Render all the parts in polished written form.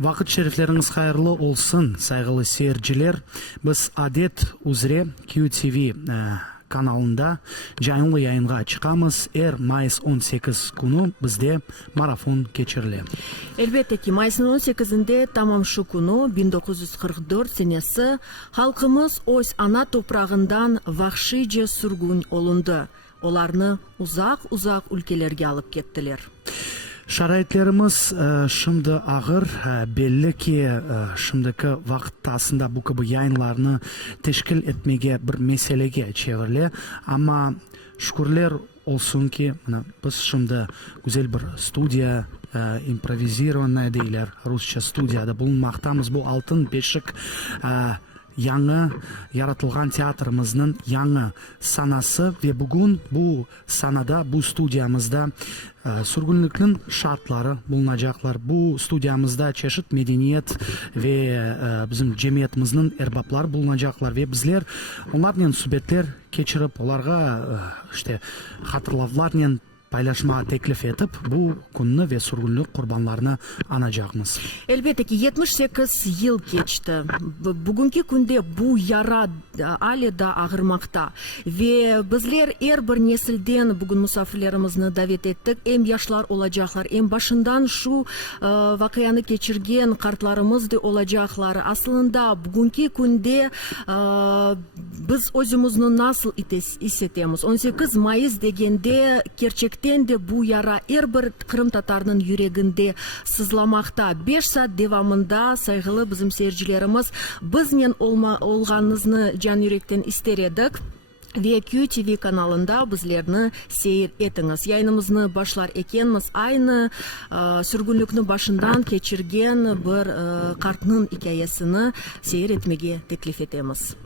Вакыт шерифлеріңіз қайырлы олсын, сайғылы серджілер. Біз адет үзре QTV каналында жайынлы яйынға чықамыз. Майыс 18 күні бізде марафон кечірілі. Elbette ki Mayıs'ın 18'inde tamam şu kunu 1944 senesi halkımız öz ana toprağından vahşice sürgün olundu. Оларны uzak ülkelerге алып кеттілер. Шарайтларымыз шымды ағыр, белі ки шымдыкі вақыттасында бұл кібі яйынларны тешкіл етмеге бір меселеге чевірле. Ама шүкірлер олсын ки, біз шымды güzel бір студия, импровизированная дейлер, русча студияда бұл мақтамыз, бұл алтын бешік яңы яратылған театрымыздың яңы санасы ве бүгін бұл санада, бұл студиямызда сүргінліктің шартлары болынажақлар. Бұл студиямызда чешет медениет ве біздің жемиетіміздің әрбаплар болынажақлар ве біздер олармен сүбетлер кечіріп, оларға қатырлавлармен paylaşma teklif etip bu күнні ve sürgünlük kurbanlarına anacağımız. Elbette ki 78 yıl geçti. Bugünkü günde bu yara hala da ağırmakta. Ve bizler bir nesilden bugün misafirlerimizni davet ettik. Hem yaşlar olacaklar, hem başından şu vakıyanı geçirgen kartlarımız da olacaklar. Aslında bugünkü günde biz özümüzü nasıl hissetemiz? 18 Mayıs degende gerçekten de bu yara bir Kırım Tatarının yüreğinde sızlamakta. 5 saat devamında saygılı bizim seyircilerimiz bizden olganınızı can yürekten ister edik. Ve QTV kanalında bizlerini seyir etiniz. Yayınımızını başlar ekenmiz. Aynı sürgünlüknü başından geçirgen bir kartının hikayesini seyir etmege teklif etemiz.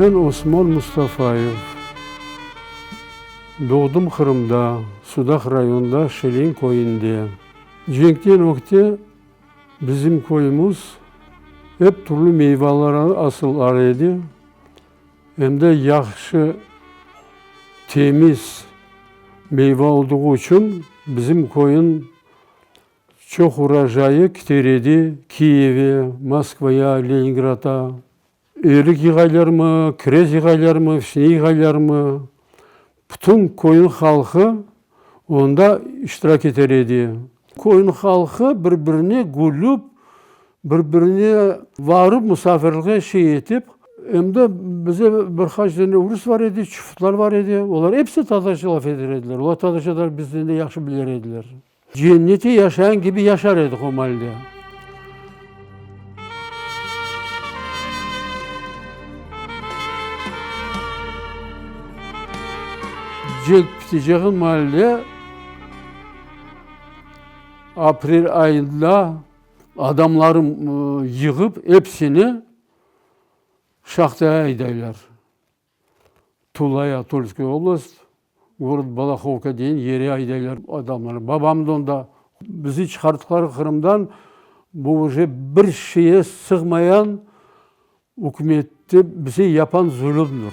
Ben Osman Mustafayev. Doğdum Kırım'da, Sudak rayonunda, Şelin koyunda. Cenkten okte bizim koyumuz hep türlü meyvelere asıl idi. Hem de yaxşı, temiz meyve olduğu için bizim koyun çok urajayı giderdi. Kiev'e, Moskva'ya, Leningrad'a. Erik yığaylar mı, kirez yığaylar mı, fişne yığaylar mı? Bütün koyun halkı onda iştirak ederdi. Koyun halkı birbirine gülüp, birbirine varıp misafirliğe etip, hem de bize birkaç tane Rus var idi, çiftler var idi. Onlar hepsi Tatarca laf ederdiler. Onlar Tatarcalar bizden de yaxşı bilir ediler. Cenneti yaşayan gibi yaşar edik o malde. Cilp biteceğin mahalle April ayında adamlarım yığıp hepsini şahtaya giderler. Tula'ya, Tulskoy oblast, Gorod Balakhovka deyin yere giderler adamlar. Babam da onda bizi çıkarttıkları Kırım'dan bu bir şeye sığmayan hükümette bizi yapan zulümdür.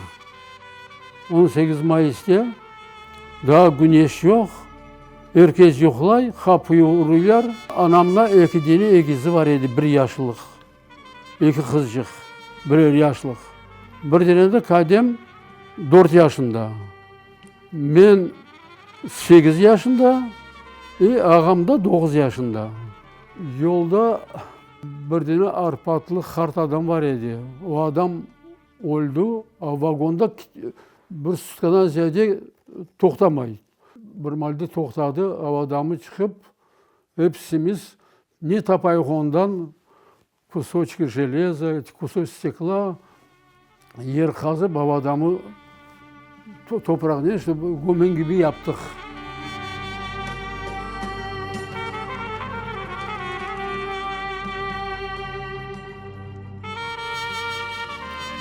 18 Mayıs'ta daha güneş yok, herkes yoklay, kapıyı uğruyorlar. Anamla iki tane ekizi var idi, 1 yaşlılık, 2 kızcık, 1 yaşlılık. Bir tane de kadem 4 yaşında. Ben 8 yaşında, ağam da 9 yaşında. Yolda bir tane Arpatlı Hart adam var idi. O adam öldü, vagonda bir sutkadan ziyade toxtamaydı. Bir malda toxtadı, adamı çıkıp hepsimiz ne tapayıq ondan kusочки железа, kusочки stekla yer kazıp adamı toprağını gömen gibi yaptık.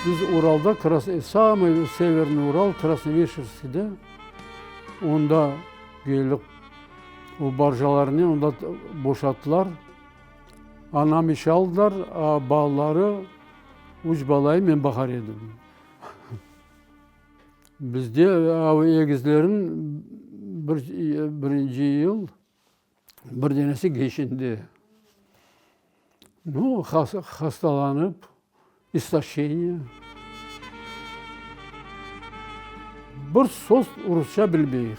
Biz Ural'da, самый северный Урал, Красновишерский'de, onda gelip o barjalarını onda boşalttılar. Anam iş aldılar, bağları, uç balayı ben bakar edim. Bizde egizlerin birinci yıl bir denesi geçindi. Ну, hastalanıp, istashение. Bir söz Rusça bilmeyiz.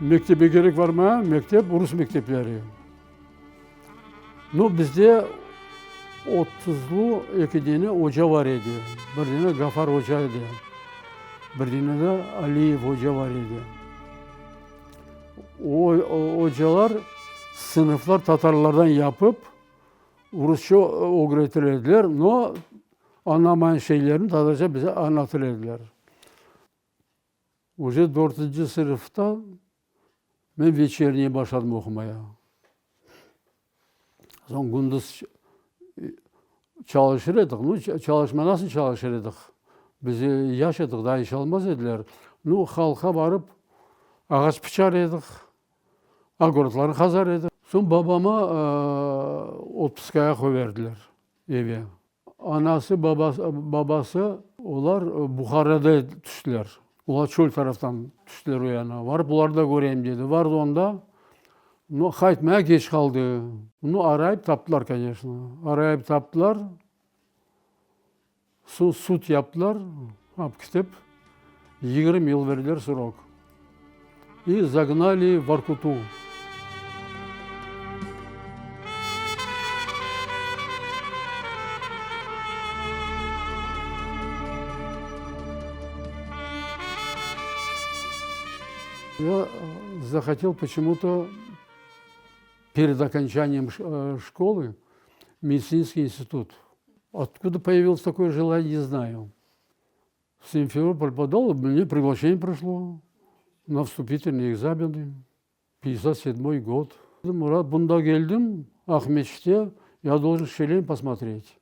Mektebe gerek var mı? Mektep, Rus mektepleri. No, bizde 30'lu iki tane hoca var idi. Bir tane Gafar Hoca idi. Bir tane de Aliyev Hoca var idi. O hocalar sınıflar Tatarlardan yapıp Rusça öğretirdiler. No, anlamayan şeylerini Tatarca bize anlatırdılar. Уже 4. sınıfta ben вечернее başladım okumaya. Son gündüz çalışırdık. No, çalışma nasıl çalışırdık? Biz yaşadık, daha iş almaz dediler. No, halka varıp ağaç biçardık. Agortları kazardık. Son babama otpuskaya koyverdiler eve. Anası, babası, onlar Bukhara'da düştüler. Onlar çöl taraftan düştüler o yana. Varıp bunları da göreyim dedi. Vardı onda. No, kayıtmaya geç kaldı. Bunu arayıp taptılar, конечно. Arayıp taptılar. Суд yaptılar. Hap kitap. 20 yıl verdiler срок. И загнали в Воркуту. Я захотел почему-то перед окончанием школы медицинский институт. Откуда появилось такое желание, не знаю. В Симферополь подал, мне приглашение прошло на вступительные экзамены. 57 год. Мурат, бунда geldim, Ахметште, я должен Шелен посмотреть.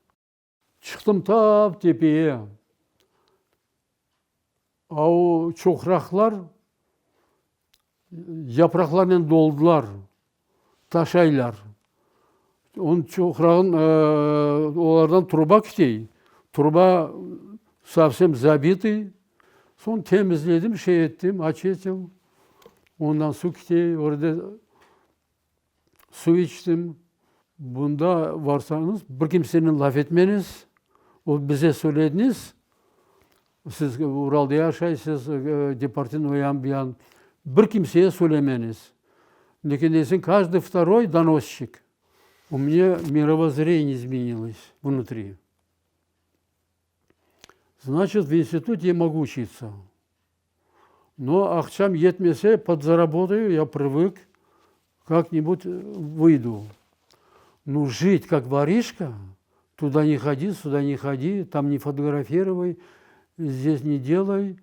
Çıktım tap tepeye. O çokraklar yapraklarla doldular. Taşaylar. Onun çokrağın onlardan truba kitey. Truba совсем забитый. Son temizledim, şey ettim, aç ettim. Ondan su kitey, orada su içtim. Bunda varsanız bir kimsenin laf etmeniz, o bize söylediniz. Siz Ural'da yaşaysınız, departman uyan bir kimseye söylemeniz. Lekin desin, каждый второй доносчик. У меня мировоззрение изменилось внутри. Значит, в институте я могу учиться. Но акчам yetmese подзаработаю, я привык, как-нибудь выйду. Ну, жить как воришка, туда не ходи, сюда не ходи, там не фотографируй, здесь не делай,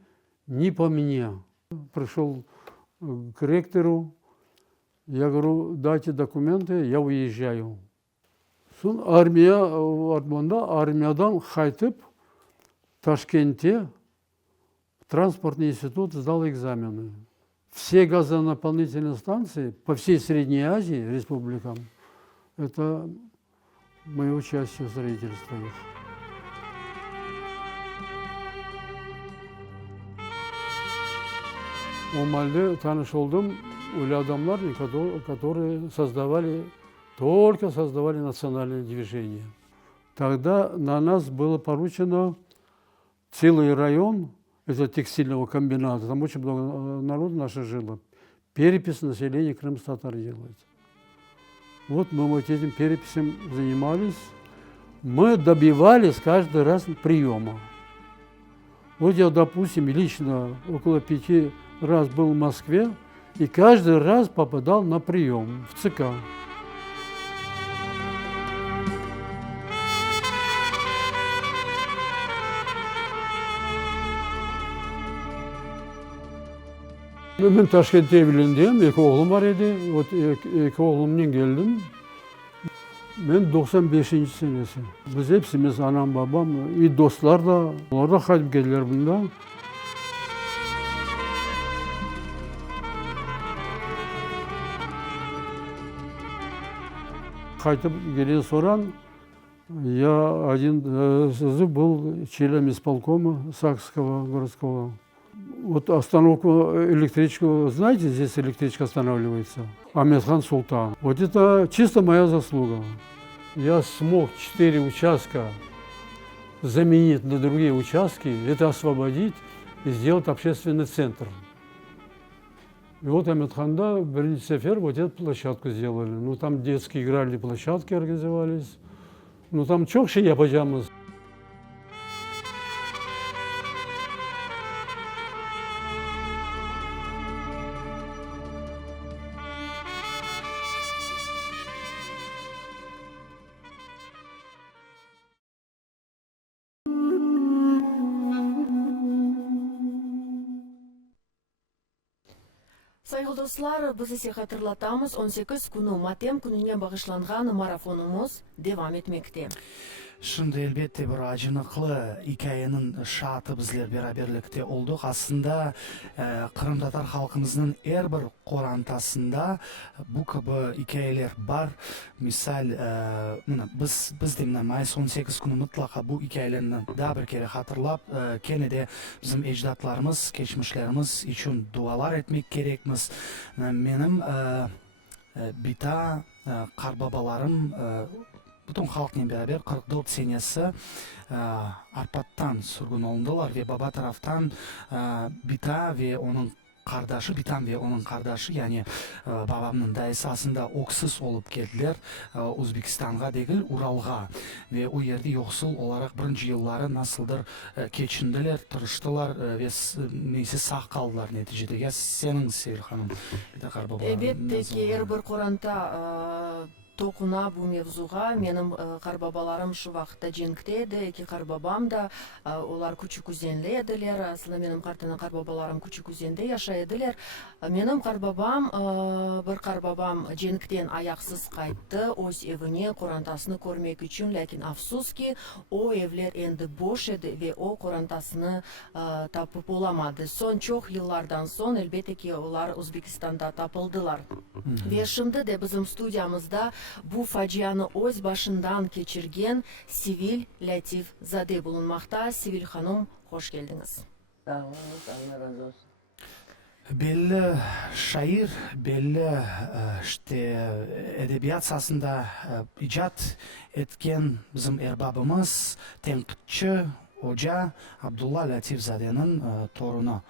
не по мне. Пришел к ректору, я говорю, дайте документы, я уезжаю. Son armiyadan kaytıp Ташкенте транспортный институт сдал экзамены. Все газонаполнительные станции по всей Средней Азии, республикам, это мое участие в строительстве их. O Mal'de tanış oldum öyle adamlar, которые только создавали национальное движение. Тогда на нас было поручено целый район этого текстильного комбината, там очень много народу наше жило, перепись населения крымстатар делать. Вот мы вот этим переписью занимались. Мы добивались каждый раз приема. Вот я, допустим, лично около 5 раз был в Москве и каждый раз попадал на прием в ЦК. Ben Taşkent'te evlendiyim, 2 oğlum var idi. O 2 oğlumdan geldim. Ben 95. senesi. Biz hepsimiz, anam, babam, iyi dostlar da, onlar da kayıp geldiler bunda. қайтып келе соран, я один был член исполкома Сакского городского. Вот остановку электричку, знаете, здесь электричка останавливается. Амедхан Султан. Вот это чисто моя заслуга. Я смог 4 участка заменить на другие участки, это освободить и сделать общественный центр. И вот Амедханда в сефер вот эту площадку сделали. Ну там детские игральные площадки организовались. Ну там çok şey yapacağımız. Сайгыл достар, біз есе хатırlatамыз, 18 күні матем күніне бағышланған марафонымыз девам етмекте. Шынды әлбетте бір ажыныклы икаенің шаты біздер бераберлікте олдық. Асында Қырым татар халқымыздың әрбір қорантасында бұл кібі икаелер бар. Мисал, бізде майыс 18 күні мұтлақа бұл икаелерін да бір кере хатырлап, кенеде біздің еждатларымыз, кешмішлеріміз үшін дуалар етмек керекміз. Менің бита қарбабаларым Бүтін халқымен бәрабер 44 сенесі Арпаттан сүргін олындылар ве баба тарафтан бита ве оның қардашы, битам ве оның қардашы, яғни бабамның дайысы асында оқсыз олып келділер Өзбекстанға дегіл Уралға. Ве о ерде yoqsul olarak бірінші жыллары насылдыр кечінділер, тұрыштылар ве нейсі сақ қалдылар нәтижеде. Сенің Севил ханым, Әлбетте ки әрбір қоранта тоқуна бұл мевзуға. Менің қарбабаларым шу вақытта женіктеді, екі қарбабам да, олар күчік үзенлі еділер. Асылы менің қартының қарбабаларым күчік үзенде яша еділер. Менің қарбабам, бір қарбабам женіктен аяқсыз қайтты, өз евіне қорантасыны көрмек үшін, ләкин афсус ки, о евлер енді бош еді ве о қорантасыны тапып оламады. Сон чоқ yıllardan сон, әлбетте ки, олар Өзбекстанда тапылдылар. Ве шымды де біздің студиямызда bu facianı öz başından geçirgen Sivil Latif Zade bulunmakta. Sivil Hanım, hoş geldiniz. Sağ olun, Allah razı olsun. Belli şair, belli işte edebiyat sahasında icat etken bizim erbabımız, tenkitçi, hoca Abdullah Latif Zade'nin torunu.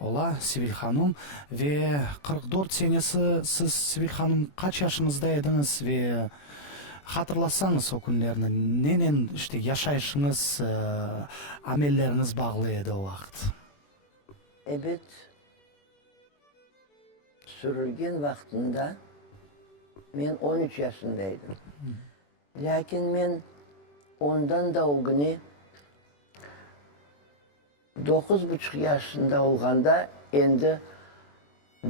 Ola Sivil Hanım ve 44 senesi siz Sivil Hanım kaç yaşınızda ediniz ve hatırlasanız o günlerini nenen işte yaşayışınız, amelleriniz bağlı edi o vakit? Evet, sürülgen vaktinde ben 13 yaşındaydım. Lakin ben ondan da o günü 9,5 yaşında olganda endi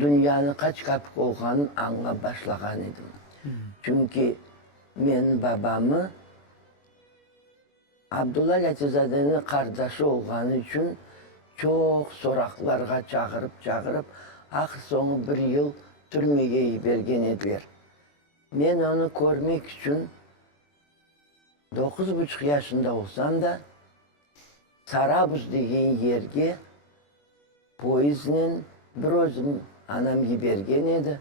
dünyanın kaç kapık olganın anla başlagan edim. Çünkü men babamı Abdullah Latizade'nin kardeşi olganı için çok soraklarga çağırıp ahir sonu bir yıl türmeye bergen ediler. Men onu görmek için 9,5 yaşında olsam da Sarabuz degen yerge poizinin bir özüm anam gibergen edi.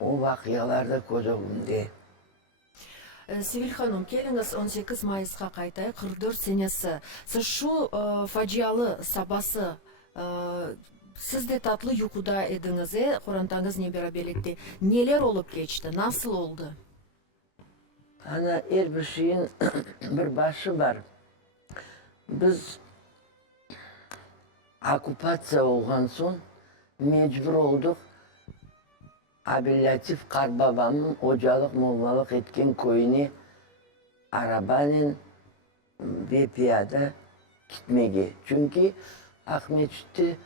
O vakıyalarda koz önünde. Sivil Hanım, keliniz 18 Mayıs'a қайтайық, 44 senesi. Siz şu facialı sabası sizde tatlı yukuda ediniz, Kur'an'tanız ne beraberlikte. Neler olup geçti, nasıl oldu? Ana her bir şeyin bir başı var. Biz okupasiya olgan son mecbur olduk. Abillatif Karbabamın hocalık mollalık etken köyüne arabanın ve piyada gitmege. Çünkü Ahmetçik'te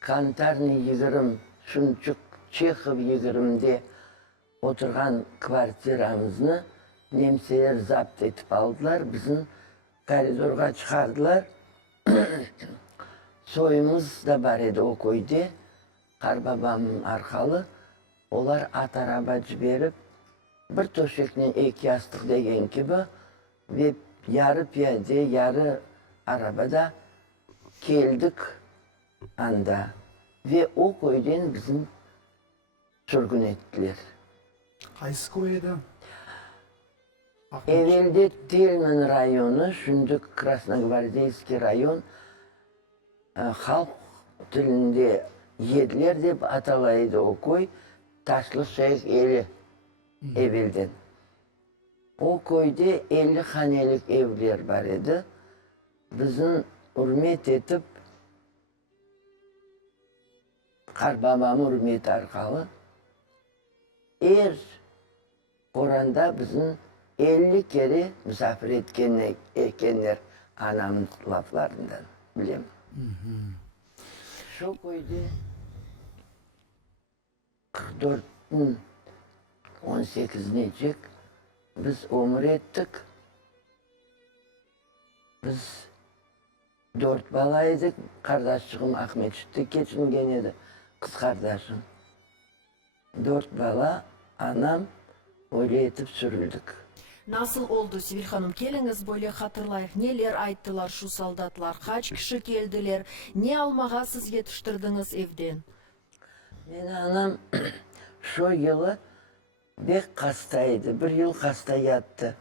Kantarni yığırım, Şunçuk Çekhov yığırımda oturgan kvartiramızını Nemseler zapt etip aldılar. Bizim koridorga çıkardılar. Soyumuz da var edi o köyde. Karbabamın arkalı. Olar at araba ciberip bir toşekten iki yastık degen gibi ve yarı piyade, yarı arabada geldik anda ve o koydan bizim sürgün ettiler. Qaysi koy edi? Evvelde Telmen rayonu, şimdi Krasnogvardeyski rayon, halk tilinde Yediler deb atalaydı o koy. Taşlı Şeyh eli evvelden. O koyda 50 hanelik evler var idi. Bizim hürmet etip Karbabamı hürmet arkalı. Kur'an'da bizim 50 kere misafir etkenler anamın laflarından bileyim. Şu koyda 44'ün 18'ine biz umur ettik. Biz 4 balaydık. Kardeşçiğim Ahmet Şüttü geçingen edi. Kız kardeşim. 4 bala, anam öyle etip sürüldük. Nasıl oldu Sibir Hanım? Keliniz böyle hatırlayık. Neler ayttılar şu soldatlar? Kaç kişi geldiler? Ne almağa siz yetiştirdiniz evden? Benim anam şu yılı bek hastaydı. Bir yıl hasta yattı.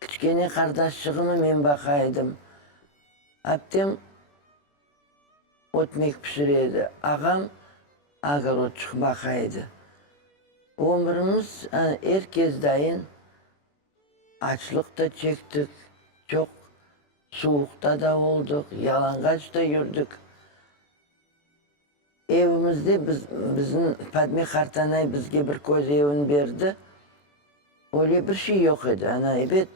Küçükene kardeşçiğimi ben bakaydım. Abdem otmek pişireydi. Ağam ağırotçuk bakaydı. Ömrümüz herkes dayin açlıkta çektik. Çok soğukta da olduk. Yalangaçta yürüdük. Evimizde bizim Fatma Kartanay bizge bir koz evin verdi. Öyle bir şey yok idi. Ana evet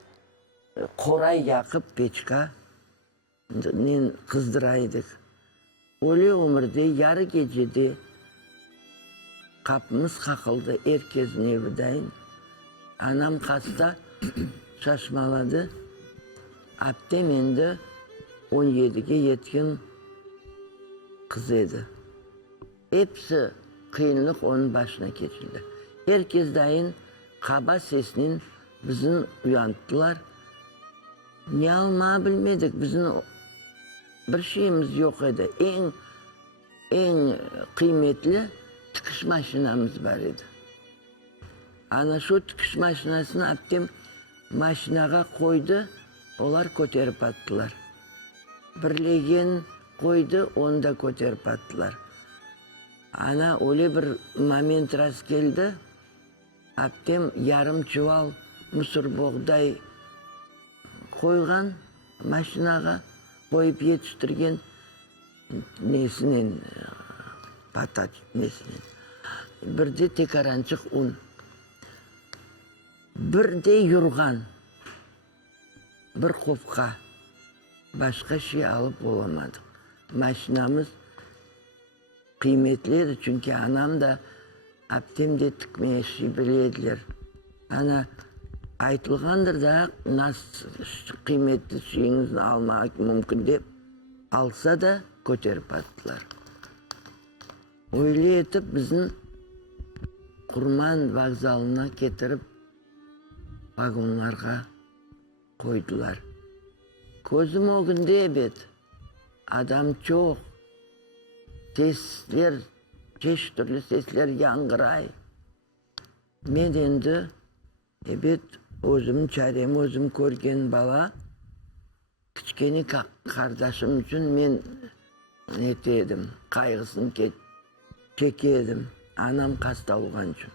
koray yakıp peçka kızdıraydık. Öyle ömürde yarı gecede kapımız kakıldı herkesin evideyin. Anam hasta şaşmaladı. Abdem endi 17'ge yetkin kız edi. Hepsi kıyınlık onun başına geçildi. Herkes dahin kaba sesinin bizim uyandılar. Ne almayı bilmedik. Bizim bir şeyimiz yok idi. En kıymetli tıkış maşinamız var idi. Ana şu tıkış maşinasını Abdem maşinaga koydu. Onlar koterip attılar. Birlegen koydu, onu da koterip attılar. Ana öyle bir moment rast geldi. Abdem yarım çuval mısır buğday koygan maşinaga koyup yetiştirgen nesinin patat nesinin. Bir de tekarançık un. Bir de yurgan. Bir kopka. Başka şey alıp olamadık. Maşinamız kıymetliydi çünkü anam da Abdem de tıkmaya şey bilediler. Ana aytılgandır da nasıl kıymetli şeyinizi almak mümkün deyip alsa da koterip attılar. Öyle etip bizim Kurman vokzalına getirip vagonlarga koydular. Gözüm o günde evet. Adam çok. Sesler, çeşit türlü sesler yangıray. Men endi evet özüm çarem özüm körgen bala. Kichkene kardeşim için men netedim, kaygısını çekedim. Anam hasta olgan için.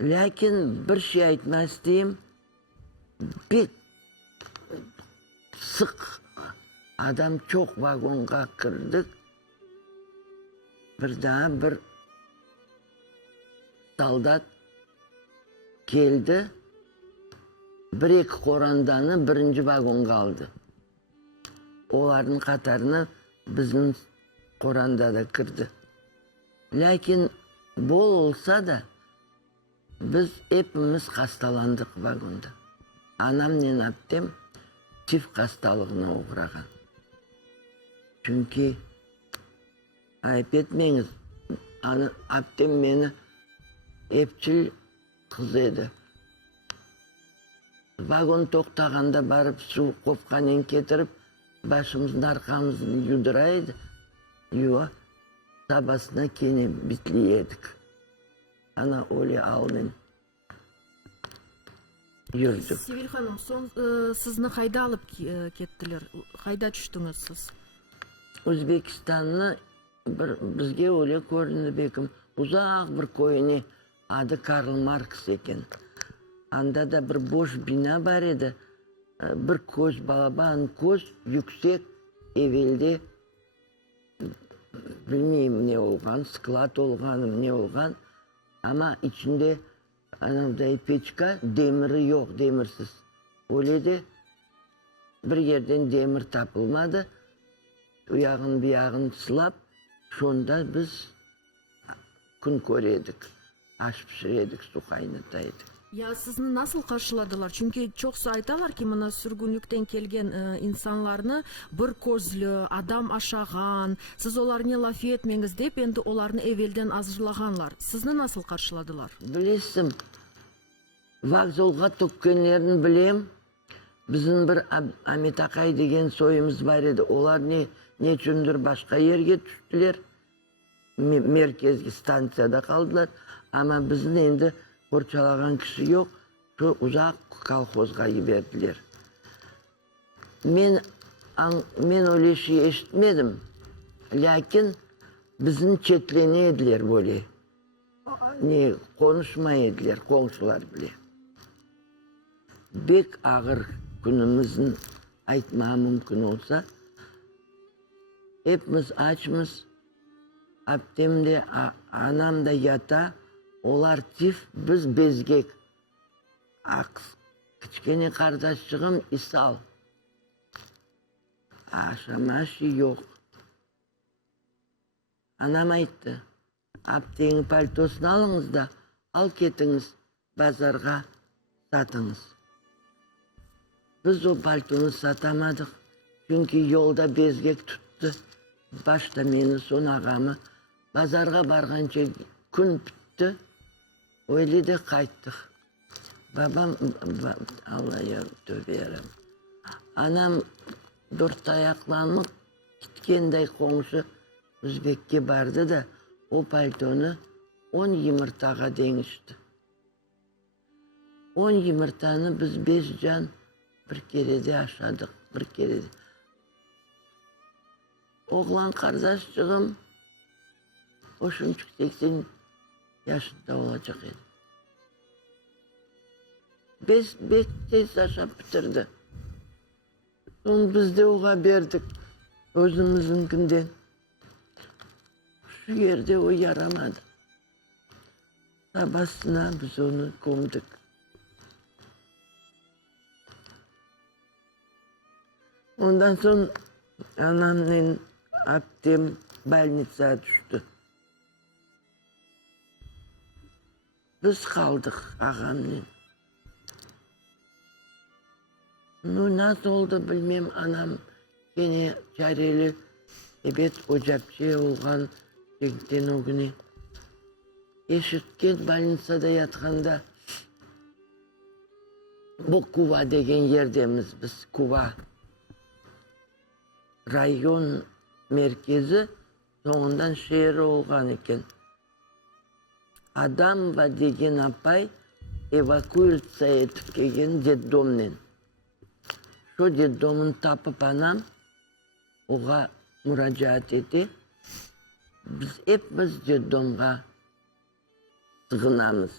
Lakin bir şey aytmas diyeyim. Bir sık adam çok vagonga kirdik. Bir daha bir soldat geldi. Bir iki korandanı birinci vagonga aldı. Onların katarına bizim koranda da kirdi. Lakin bol olsa da biz hepimiz hastalandık vagonda. Anam ne yaptım? Çift hastalığına uğragan. Çünkü ayıp etmeyiniz. Abdem beni hepçil kız edi. Vagon toktaganda barıp su kopkanen getirip başımızın arkamızın yuduraydı. Yuva sabasına kene bitli yedik. Ana öyle almen yürüdük. Севил ханым, sizni qayda olib ketdilar? Qayda tushdingiz siz? O'zbekistonni bizga öyle ko'rindi bekim. Uzak bir koyuni adı Karl Marx ekan. Anda da bir boş bina var edi. Bir ko'z balaban ko'z yüksek evveldi. Bilmeyim ne olgan, sklat olganım ne olgan. Ama içinde anamday peçka demiri yok, demirsiz. Öyle de bir yerden demir tapılmadı. O yağın bir yağın sılap, şonda biz kun koredik. Aş pişiredik, su kaynataydık. Ya sizni nasıl karşıladılar? Çünkü çoksa aytalar ki mana sürgünlükten kelgen insanlarını bir közlü, adam aşağan, siz olarını laf etmeniz deyip endi olarını evvelden hazırlaganlar. Sizni nasıl karşıladılar? Bilesim, vokzalga tökkenlerini bilem. Bizim bir Ahmet Akay degen soyumuz var edi. Olar ne üçündür başka yerge düştüler. Merkezgi stansiyada kaldılar. Ama bizim endi borçalagan kişi yok. Şu uzak kolxozga verdiler. Men öyle şey eşitmedim. Lakin bizim çetleneydiler böyle. Ne konuşmayediler komşular bile. Bek ağır günümüzün aytma mümkün olsa hepimiz açmız. Abdemde anam da yata, olar tif, biz bezgek. Kichkene kardeşçiğim ishal. Aşamaşı yok. Anam aytdı. Abdenin paltosunu alınız da al ketiniz bazarga satınız. Biz o paltonu satamadık. Çünkü yolda bezgek tuttu. Başta meni son ağamı. Bazarga barganca gün bitti. Öyle de kayttık. Babam, Allah'a tövbe yaram. Anam dört ayaklanıp gitkenday komşu Özbek'e vardı da o paltonu 10 yumurtaga denişti. 10 yumurtanı biz 5 can bir kerede aşadık, bir kerede. Oğlan kardeşçiğim hoşumçuk 80 yaşında olacak edi. Beş tez aşağı bitirdi. Onu biz de oğa verdik özümüzünkinden. Şu yerde o yaramadı. Sabahına biz onu gömdük. Ondan sonra anamla abdem больницaya düştü. Biz kaldık ağamla. Nasıl oldu bilmem, anam yine çareli evet ocakçı olgan jigitten o günü. Eşitken больницada yatkanda bu Kuva degen yerdemiz biz, Kuva. Rayon merkezi sonundan şehir olgan eken. Adamba degen apay evakuasiya etip kelgen detdomnen. Şu detdomun tapıp anam oğa müracaat etti. Biz hepimiz detdomga sığınamız.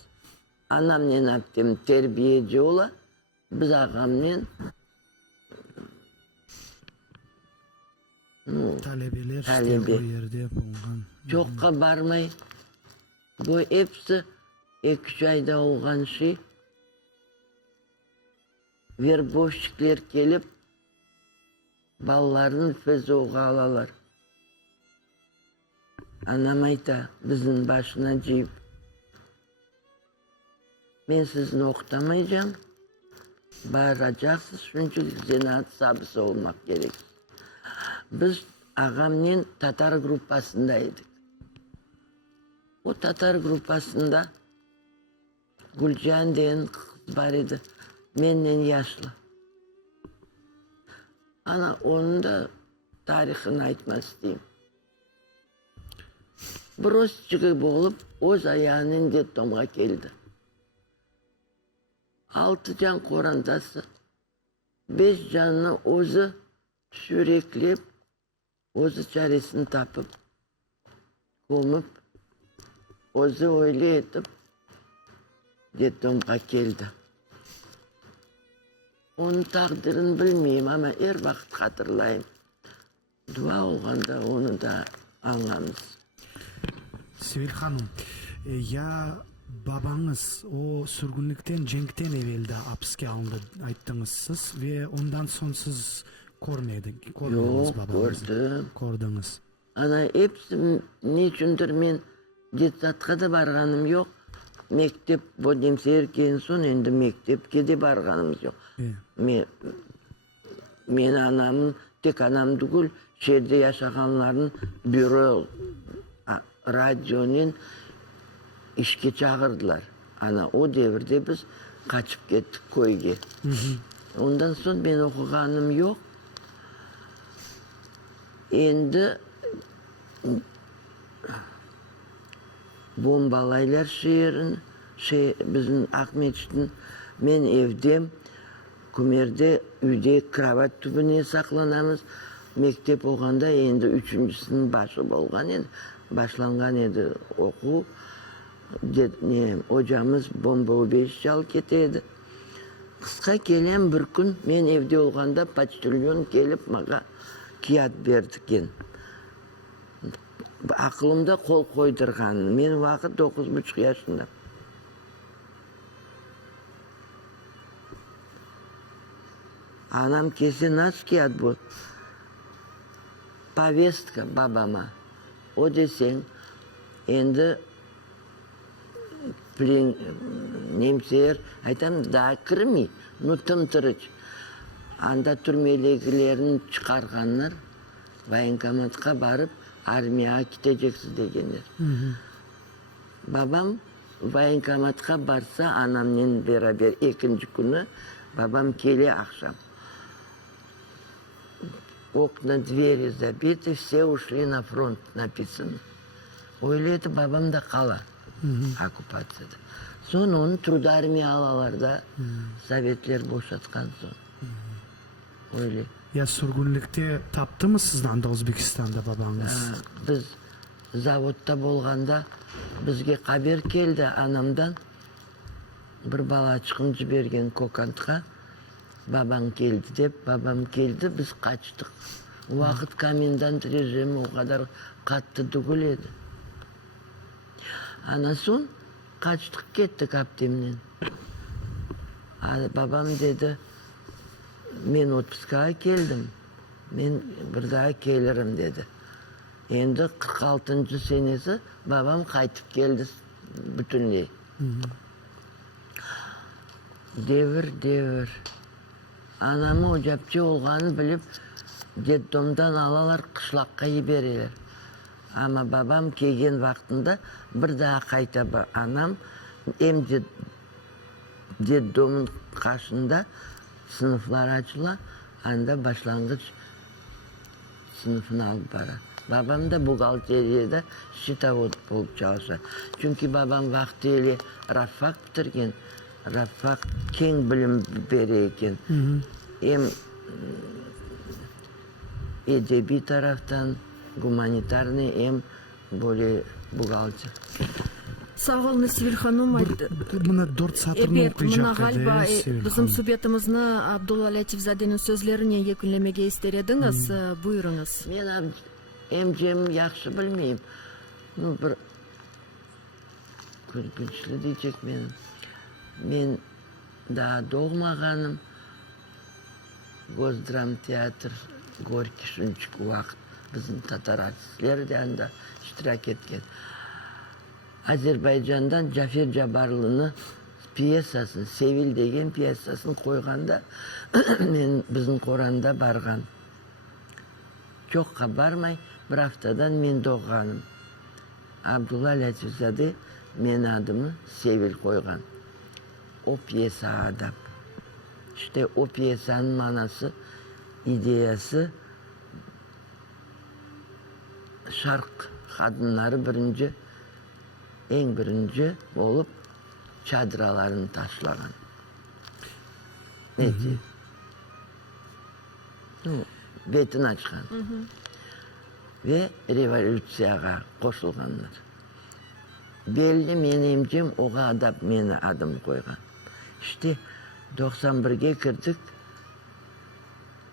Anamnen abdem terbiyeci ola, biz ağamnen Talebeler Talebe. işte bu yerde yapılgan. Çokka barmay. Bu hepsi 2 ayda olgan şey. Verboşçuklar gelip ballarını fezoğa alalar. Anam ayta bizim başına ciyip ben sizni okutamayacağım. Bağıracaksınız çünkü zanaat sabısı olmak gerek. Biz ağamın Tatar grupasındaydık. O Tatar grupasında Gulcan deyen kız var idi. Menden yaşlı. Ana onun da tarihini aytmaz diyeyim. Brostçıgı bolup oz ayağının dettomga geldi. 6 can korandası. 5 canını ozu süreklep, ozu çaresini tapıp, komup, ozu öyle etip, dettomga geldi. Onun takdirini bilmeyeyim ama her vakit hatırlayayım. Dua olganda onu da anlamız. Sibel Hanım, ya babаңыз o sürgünlükten cenkten evvelde hapsке alındı ayttınız siz ve ondan son siz görmediniz Yok, babаңızды. gördüm. Gördünüz. Ana hepsi niçindir men детсадқа da barganım yok. Mektep bu demserken son endi mektepke de barganımız yok. Men anamın tek anam dugul şehirde yaşaganların büro radyonun işke çağırdılar. Ana o devirde biz kaçıp gittik koyga. Ondan sonra ben okuganım yok. Endi bombalaylar şehrin, bizim Akmet'in men evdem, Kumer'de üyde kravat tübüne saklanamız. Mektep oğanda endi 3-sinin başı bolgan edi, başlangan edi oku. Hocamız bomba 5 çal ketedi. Kıska gelen bir gün men evde olganda почтальон gelip maga kiyat berdiken. Aklımda kol koydurgan. Men vakit 9,5 yaşında. Anam kese nasıl kiyat bu? Повестка babama. O desen endi nemseler aytam daha kirmey, nu tımtırıç. Anda türmelegilerini çıkarganlar военкоматқа barıp armiyaga gideceksiz degenler. Babam военкоматқа barsa anamla beraber ikinci günü babam kele akşam. Окна, двери забиты, все ушли на фронт, написано. Öyleydi babam da kala okkupatsiyada. Sonra onu trudarmiya alalarda Sovetler boşatkan son. Öyle. Ya sürgünlükte taptı mı sizden de Özbekistan'da babаңыз? Biz zavodda bolganda bizge haber geldi anamdan. Bir bala çıkınca bergen kokantga. Babam geldi dep, babam geldi, biz kaçtık. O vakit komendant rejimi o kadar katı dugul edi. Ana son kaçtık gittik aptemden. Babam dedi, men otpuskaga geldim, men bir daha gelirim dedi. Endi 46. senesi babam kaytıp geldi bütünley. Devir. Anamı ocapçı olganı bilip dettomdan alalar kışlakka yiberiler. Ama babam kelgen vaktında bir daha kayta anam hem dettomun karşında sınıflar açıla, anda başlangıç sınıfını alıp bara. Babam da buhalteriyede şitavod bulup çalışa. Çünkü babam vaktiyle rafak bitirgen, rafak keng bilim bereyken. Hem edebi taraftan, гуманитарный hem böyle buhalter. Sağ olun Sibel Hanım. Mına 4 satırını Evet, mına okuyacak galiba edi Sibel bizim Hanım. subyetimizni Abdullah Latifzade'nin sözlerini yekünlemege ister ediniz. Buyurunuz. Men emcem yaxşı bilmeyim. Nu bir külgünçlü diyecek benim. Men daha doğmaganım. Gozdram teatr Gorki şunçuk vaqt bizim Tatar artistleri de iştirak etken. Azerbaycan'dan Cafer Jabarlı'nın piyesasını, Sevil degen piyesasını koyganda men bizim koranda bargan. Çok barmay, bir haftadan men doğganım. Abdullah Latifzade men adımı Sevil koygan. o piyesa adam. İşte o piyesanın manası, ideyası şark kadınları en birinci olup çadıralarını taşlagan. Ne diyeyim? Betini açkan. Ve revolütsiyaga koşulganlar. Belli menimcim oğa adap meni adım koygan. İşte 91'ge kirdik.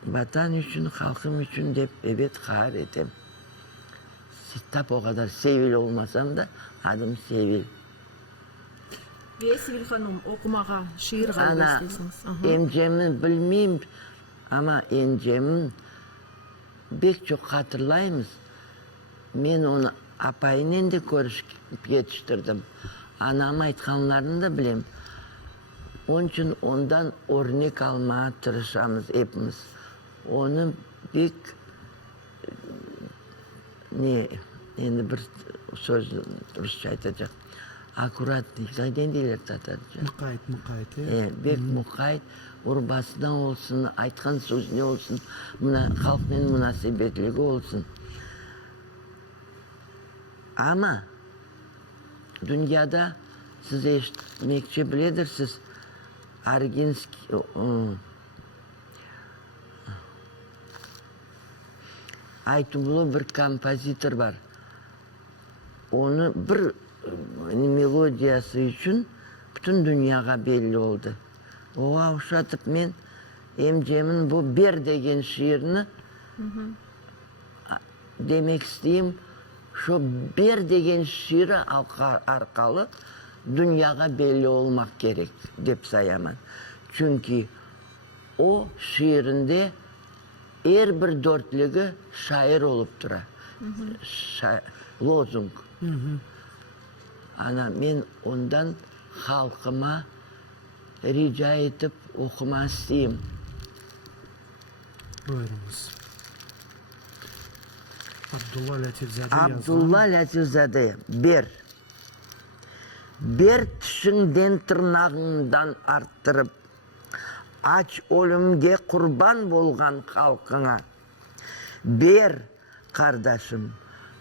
Vatan üçün, halkım üçün dep evet kar etem. Tap o kadar sevil olmasam da adım Sevil. Ve Sevil Hanım okumağa, şiir Ana isteysiniz. emcemin bilmeyeyim ama emcemin pek çok hatırlayımız. Ben onu apayla da görüşüp yetiştirdim. Anam aytkanlarını da bileyim. Onun için ondan örnek almaya tırışamız hepimiz. Onun büyük endi bir söz Rusça aytacak. Akkuratlıkla deydiler Tatarca. Muqayt. Bek muqayt, urbasından olsun, aytkan söz ne olsun, halkın münasibetligi olsun. Ama dünyada siz eşitmekçi biledirsiniz. Arginski, Aytumlu bir kompozitor var. Onu bir melodiyası için bütün dünyaya belli oldu. Oğa uşatıp men emcemin bu bir degen şiirini demek isteyeyim. Şu bir degen şiiri arkalı dünyaya belli olmak gerek dep sayaman. Çünkü o şiirinde her bir dörtlüğü şair olup dura. Lozung. Ana men ondan halkıma rica etip okuma isteyeyim. Buyurunuz. Abdullah Latifzade Abdullah Latifzade bir tişinden tırnağından arttırıp aç ölümge kurban bolgan halkına. Bir kardeşim,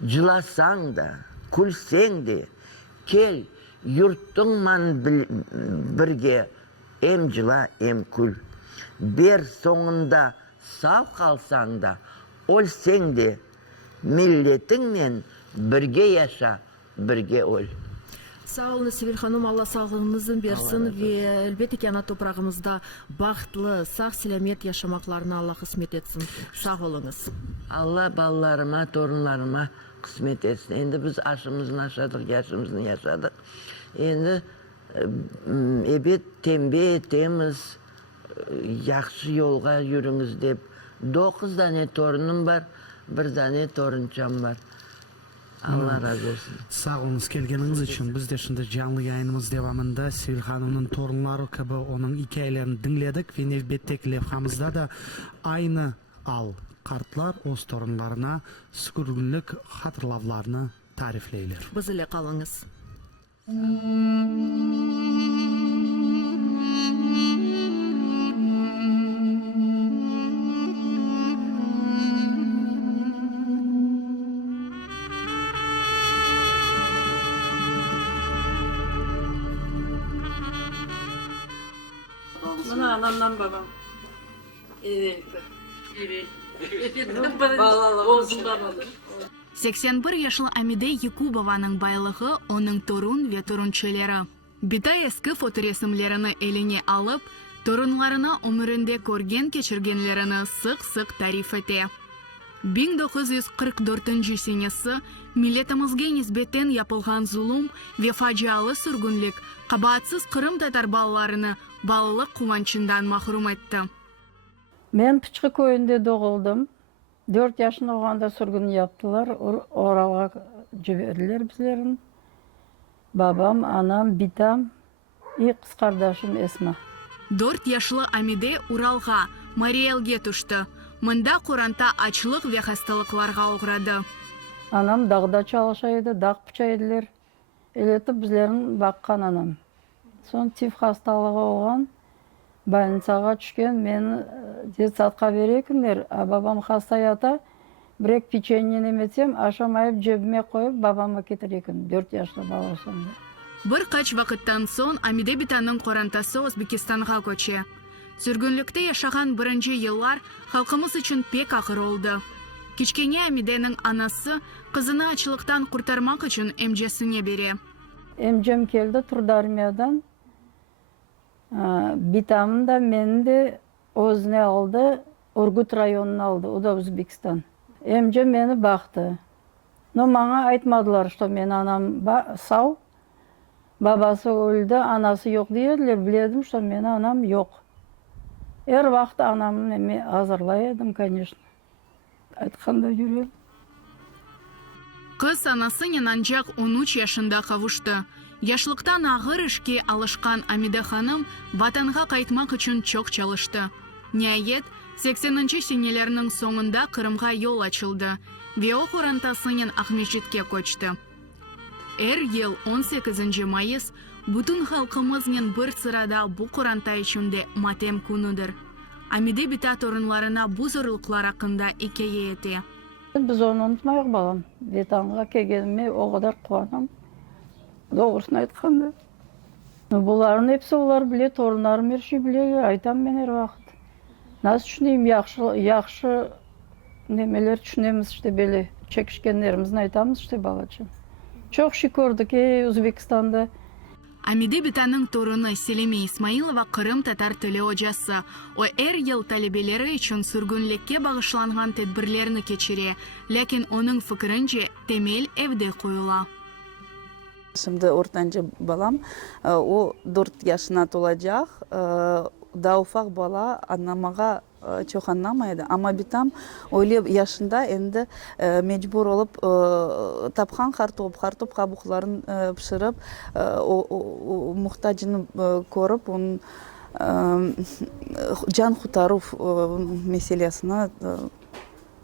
cılasan da, kulsen de, kel yurttunman birge em cıla em kul. Bir sonunda sağ kalsan da, ol sen de, milletinle birge yaşa, birge ol. Sağ olun Sevil Hanım, Allah sağlığınızın versin ve elbette ki ana toprağımızda bahtlı, sağ selamet yaşamaklarını Allah kısmet etsin. Sağ olunuz. Allah ballarıma, torunlarıma kısmet etsin. Endi biz aşımızını yaşadık, yaşımızını yaşadık. Endi ebet tembih etemiz, yaxşı yolga yürüңüz dep. 9 tane torunum var, bir tane torunçam var. Allah razı olsun. Sağ olunuz kelgeniniz için. Biz de şimdi canlı yayınımız devamında Sevil Hanım'ın torunları gibi onun hikayelerini dinledik ve növbetteki levhamızda da aynı al kartlar öz torunlarına şükürgünlük hatırlavlarını tarifleyler. Biz ile kalınız. Bana anamdan babam. Evet. Evet. Oğuzundan oldu. 81 yaşlı Амиде Якубованың байлығы оның torun ve torunçeleri. Битай eski fotoresimlerini eline alıp, torunlarına ömründe көрген keçirgenlerini sık tarif ete. 1944 senesi milletimizge nisbeten yapılgan zulüm ve facialı sürgünlük kabahatsiz Kırım Tatar balalarını balılık kuvançından mahrum etti. Ben Pıçkı köyünde doğuldum. 4 yaşında olganda sürgün yaptılar. Oralga jibirdiler bizlerin. Babam, anam, bitam, kız kardeşim Esma. 4 yaşlı Амиде Уралға, Мариэлге түшті. Мында Kur'anta açlık ve hastalıklarga uğradı. Anam dağda çalışaydı, dağ pıçaydılar. Eletip bizlerin bakkan anam. Сон тиф хасталығы болған, больницаға түшкен, мені детсадқа берекіндер, а бабам хаста ята, бірек печенье неметсем, ашамайып жебіме қойып, бабама кетірекін, 4 yaşta баласымды. Бір қач вақыттан соң Амиде Битаның қорантасы Өзбекистанға көче. Сүргінлікте яшаған бірінші еллар халқымыз үшін пек ақыр олды. Кичкене Амиденің анасы қызына ачылықтан құртармақ үшін емжесіне бере. Емжем келді Турдармиядан. Битамын да мені де өзіне алды, Ургут районына алды, о да Өзбекистан. Емжем мені бақты. Но маңа айтмадылар, что мен анам сау, бабасы өлді, анасы жоқ дейділер, біледім, что мен анам жоқ. Әр вақыт анамын азырлай едім, конечно. Айтқанда жүрем. Қыз анасының анжақ 13 yaşында қавышты. Яшлықтан ағыр ішке алышқан Амида ханым ватанға қайтмақ үшін чоқ çalışты. Нәйет, 80-нчі сенелерінің соңында Қырымға yol açıldı. Ve o қорантасының Ахмешітке көчті. Ел 18 майыс бүтін халқымызның бір сырада бұл қоранта ішінде матем күнідір. Амиде Бита торынларына бұл зорлықлар ақында екее ете. Біз оны ұнытмайық балам. Ветанға келгеніме о қадар қуанам. Doğrusunu айтқанды. Бұларын епсі олар біле, торынарым ерші біле, айтам мен әр вақыт. Нас түшінейім, яқшы немелер түшінеміз іште беле, чекішкенлерімізін айтамыз іште балачын. Çok şükürdük Өзбекстанда. Амиде Битаның торыны Селиме Исмаилова Қырым татар тілі ожасы. О ел талебелері үшін сүргінлекке бағышланған тедбірлеріні кечіре, ләкин оның фікірінше темел evde қойыла. Şimdi ortanca balam, o 4 yaşına olacak, daha ufak bala anlamağa çok anlamaydı. Ama bitam öyle yaşında endi mecbur olup tapkan kartop kabukların pişirip o muhtacını korup onun can kurtarıp meselesini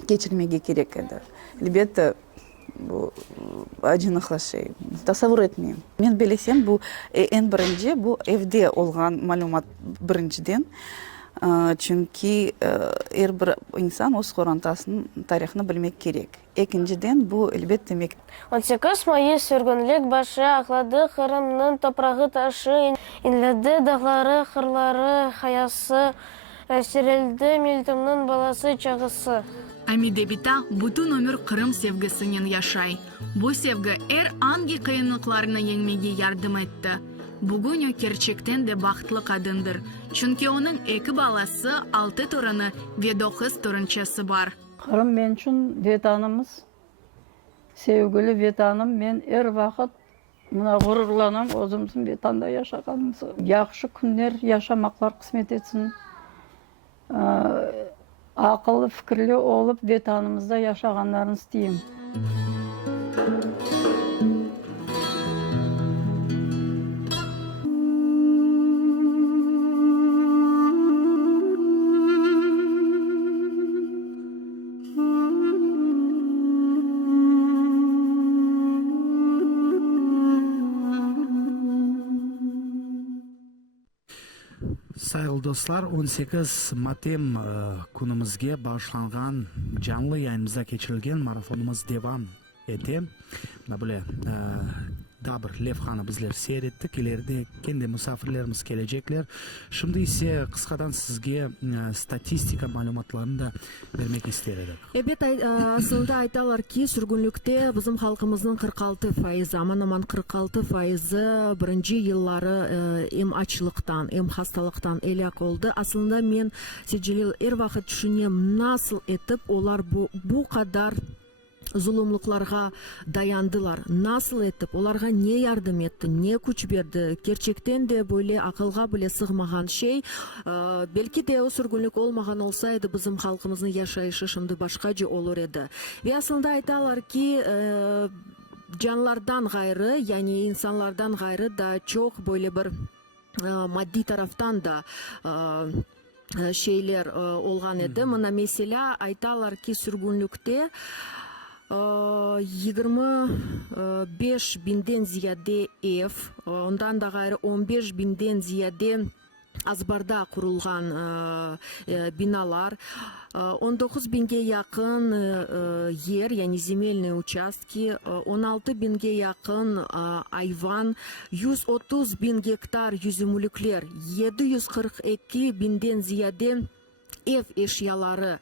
geçirmeye gerek edi. Elbette bu acınıklı şey. Tasavvur etmeyeyim. Ben bilesem bu en birinci bu evde olgan malumat birinciden. Çünkü her bir insan öz korantasının tarihini bilmek gerek. İkinciden bu elbette demek. 18 Mayıs sürgünlük başı akladı, Kırım'ın toprağı taşı, inledi dağları, kırları, hayası, serildi Miltum'un balası çağısı. Амиде Бита бүтін өмір Қырым sevgisinin yaşay. Bu sevgi hangi kıyınlıklarını yenmege yardım etti. Bugün o gerçekten de бақытлы kadındır. Çünkü onun 2 balası, 6 torunu ve 9 torunçası var. Kırım men için vetanımız, sevgili vetanım. Men her vakit buna gururlanam, özümüzün vetanda yaşaganımız. Yaxşı günler yaşamaklar kısmet etsin. Akıllı fikirli olup vetanımızda yaşaganlarını isteyeyim. Сайыл достар, 18 матем күнімізге бағышланған жанлы yayınımızda кечірілген марафонымыз девам ете. Böyle Dabır levhаны bizler seyrettik. İleride kendi misafirlerimiz gelecekler. Şimdi ise kıskadan sizge statistika malumatlarını da vermek isterim. Evet, aslında айталар ki sürgünlükte bizim halkımızın 46%, aman 46% birinci yılları hem açlıktan hem hastalıktan elak oldu. Aslında men Secelil her vakit düşünüyorum nasıl etip olar bu kadar zulümlüklarga dayandılar. Nasıl etip, olarga ne yardım etti, ne güç verdi. Gerçekten de böyle akılga bile sığmagan şey. Belki de o sürgünlük olmagan olsaydı bizim halkımızın yaşayışı şimdi başkaca olur edi. Ve aslında aytalar ki canlardan gayrı, yani insanlardan gayrı da çok böyle bir maddi taraftan da şeyler olgan edi. Mesela aytalar ki sürgünlükte 25 бинден зияде F, ondan da gayrı 15 бинден зияде Азбарда kurulgan binalar, 19 binge yakın yer, yani земельные участки, 16 binge yakın hayvan, 130 bin hektar yüzümlükler, 742 binden ziyade ev eşyaları,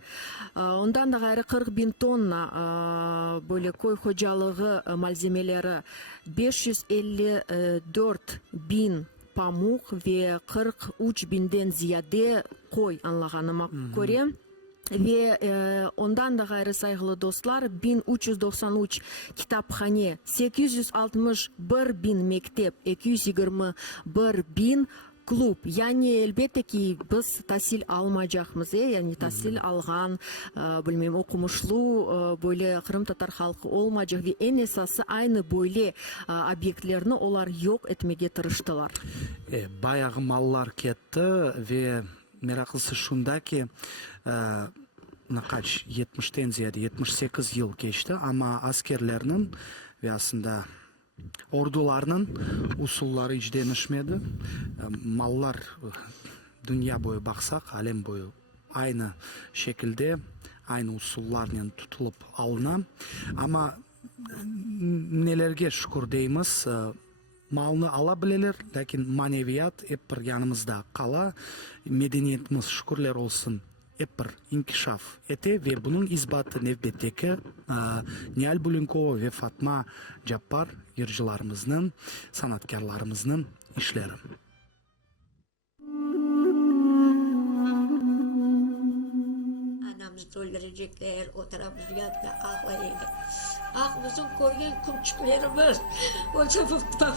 ondan da gayrı 40 bin tonna böyle koy hocalığı malzemeleri, 554 bin pamuk ve 43 binden ziyade koy anlağanıma göre. Ve ondan da gayrı saygılı dostlar 1393 kitaphane, 861 bin mektep, 221 bin klub. Yani elbette ki biz tahsil almayacağımız, yani tahsil algan, bilmem okumuşlu böyle Kırım Tatar halkı olmayacak ve en esası aynı böyle obyektlerini onlar yok etmeye tırıştılar. Bayağı mallar ketті ve meraklısı şunda ki kaç 70'ten ziyade 78 yıl geçti ama askerlerinin ve aslında ordularının usulları hiç değişmedi. Mallar dünya boyu baksak, alem boyu aynı şekilde, aynı usullarla tutulup alına. Ama nelerge şükür deyimiz, malını alabileler, lakin maneviyat hep bir yanımızda kala, medeniyetimiz şükürler olsun hep bir inkişaf ete ve bunun izbatı nevbetteki Nihal Bulenkova ve Fatma Jappar yırcılarımızın, sanatkarlarımızın işleri. Anamızı öldürecekler, o tarafımızı yatla ağlayın. Ağımızın koyun kumçuklarımız, o çabuktan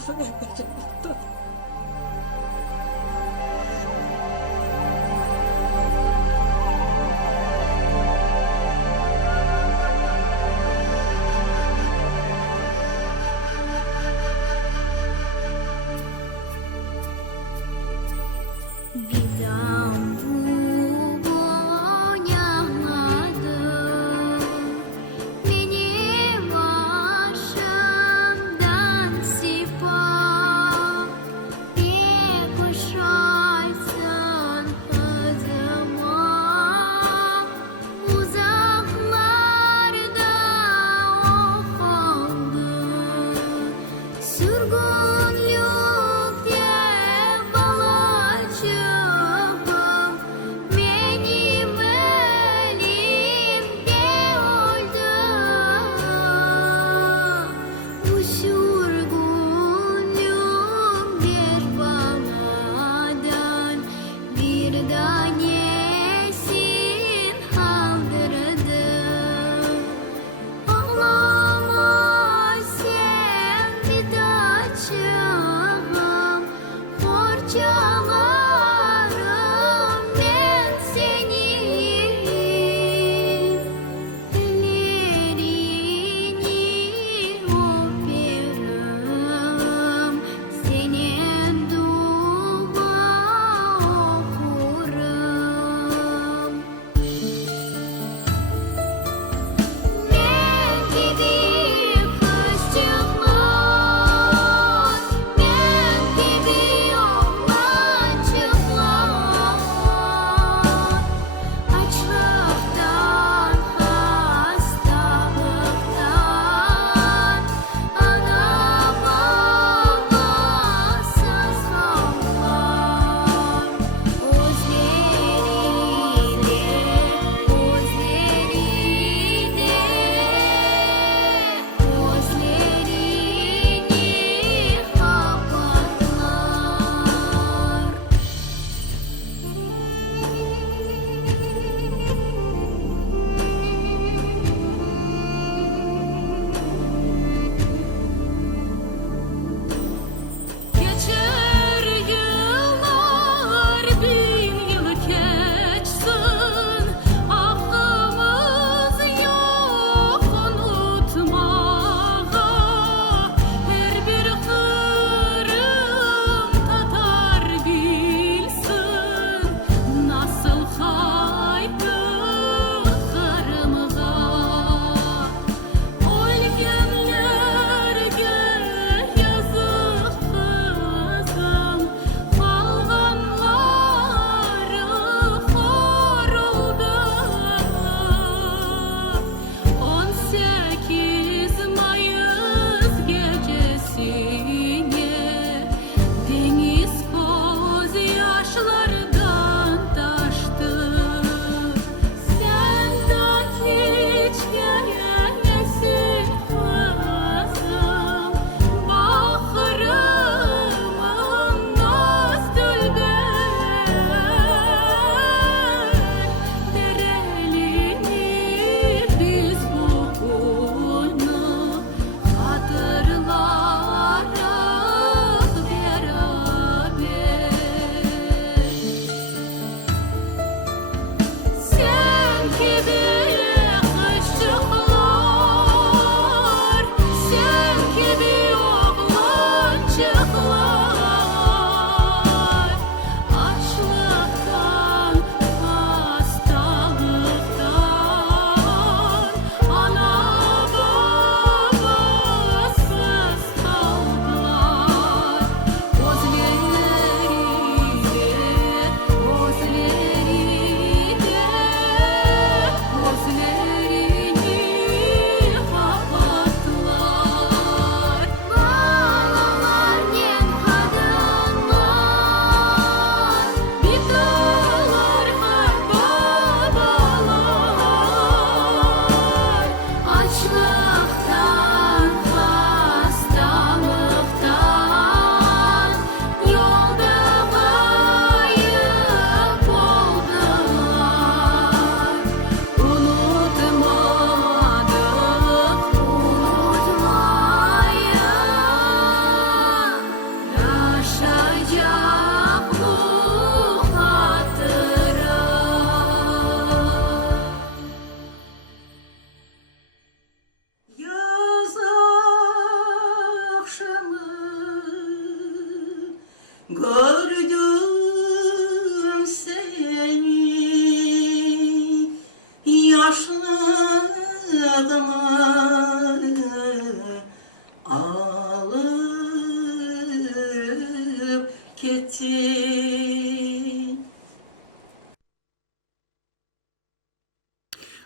Senin dua okurum.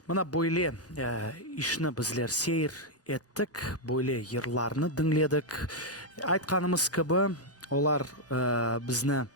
Мына бойле ишни bizler сейр еттік, бойле йырларны дыңледік. Айтқанымыз кебі, олар бізні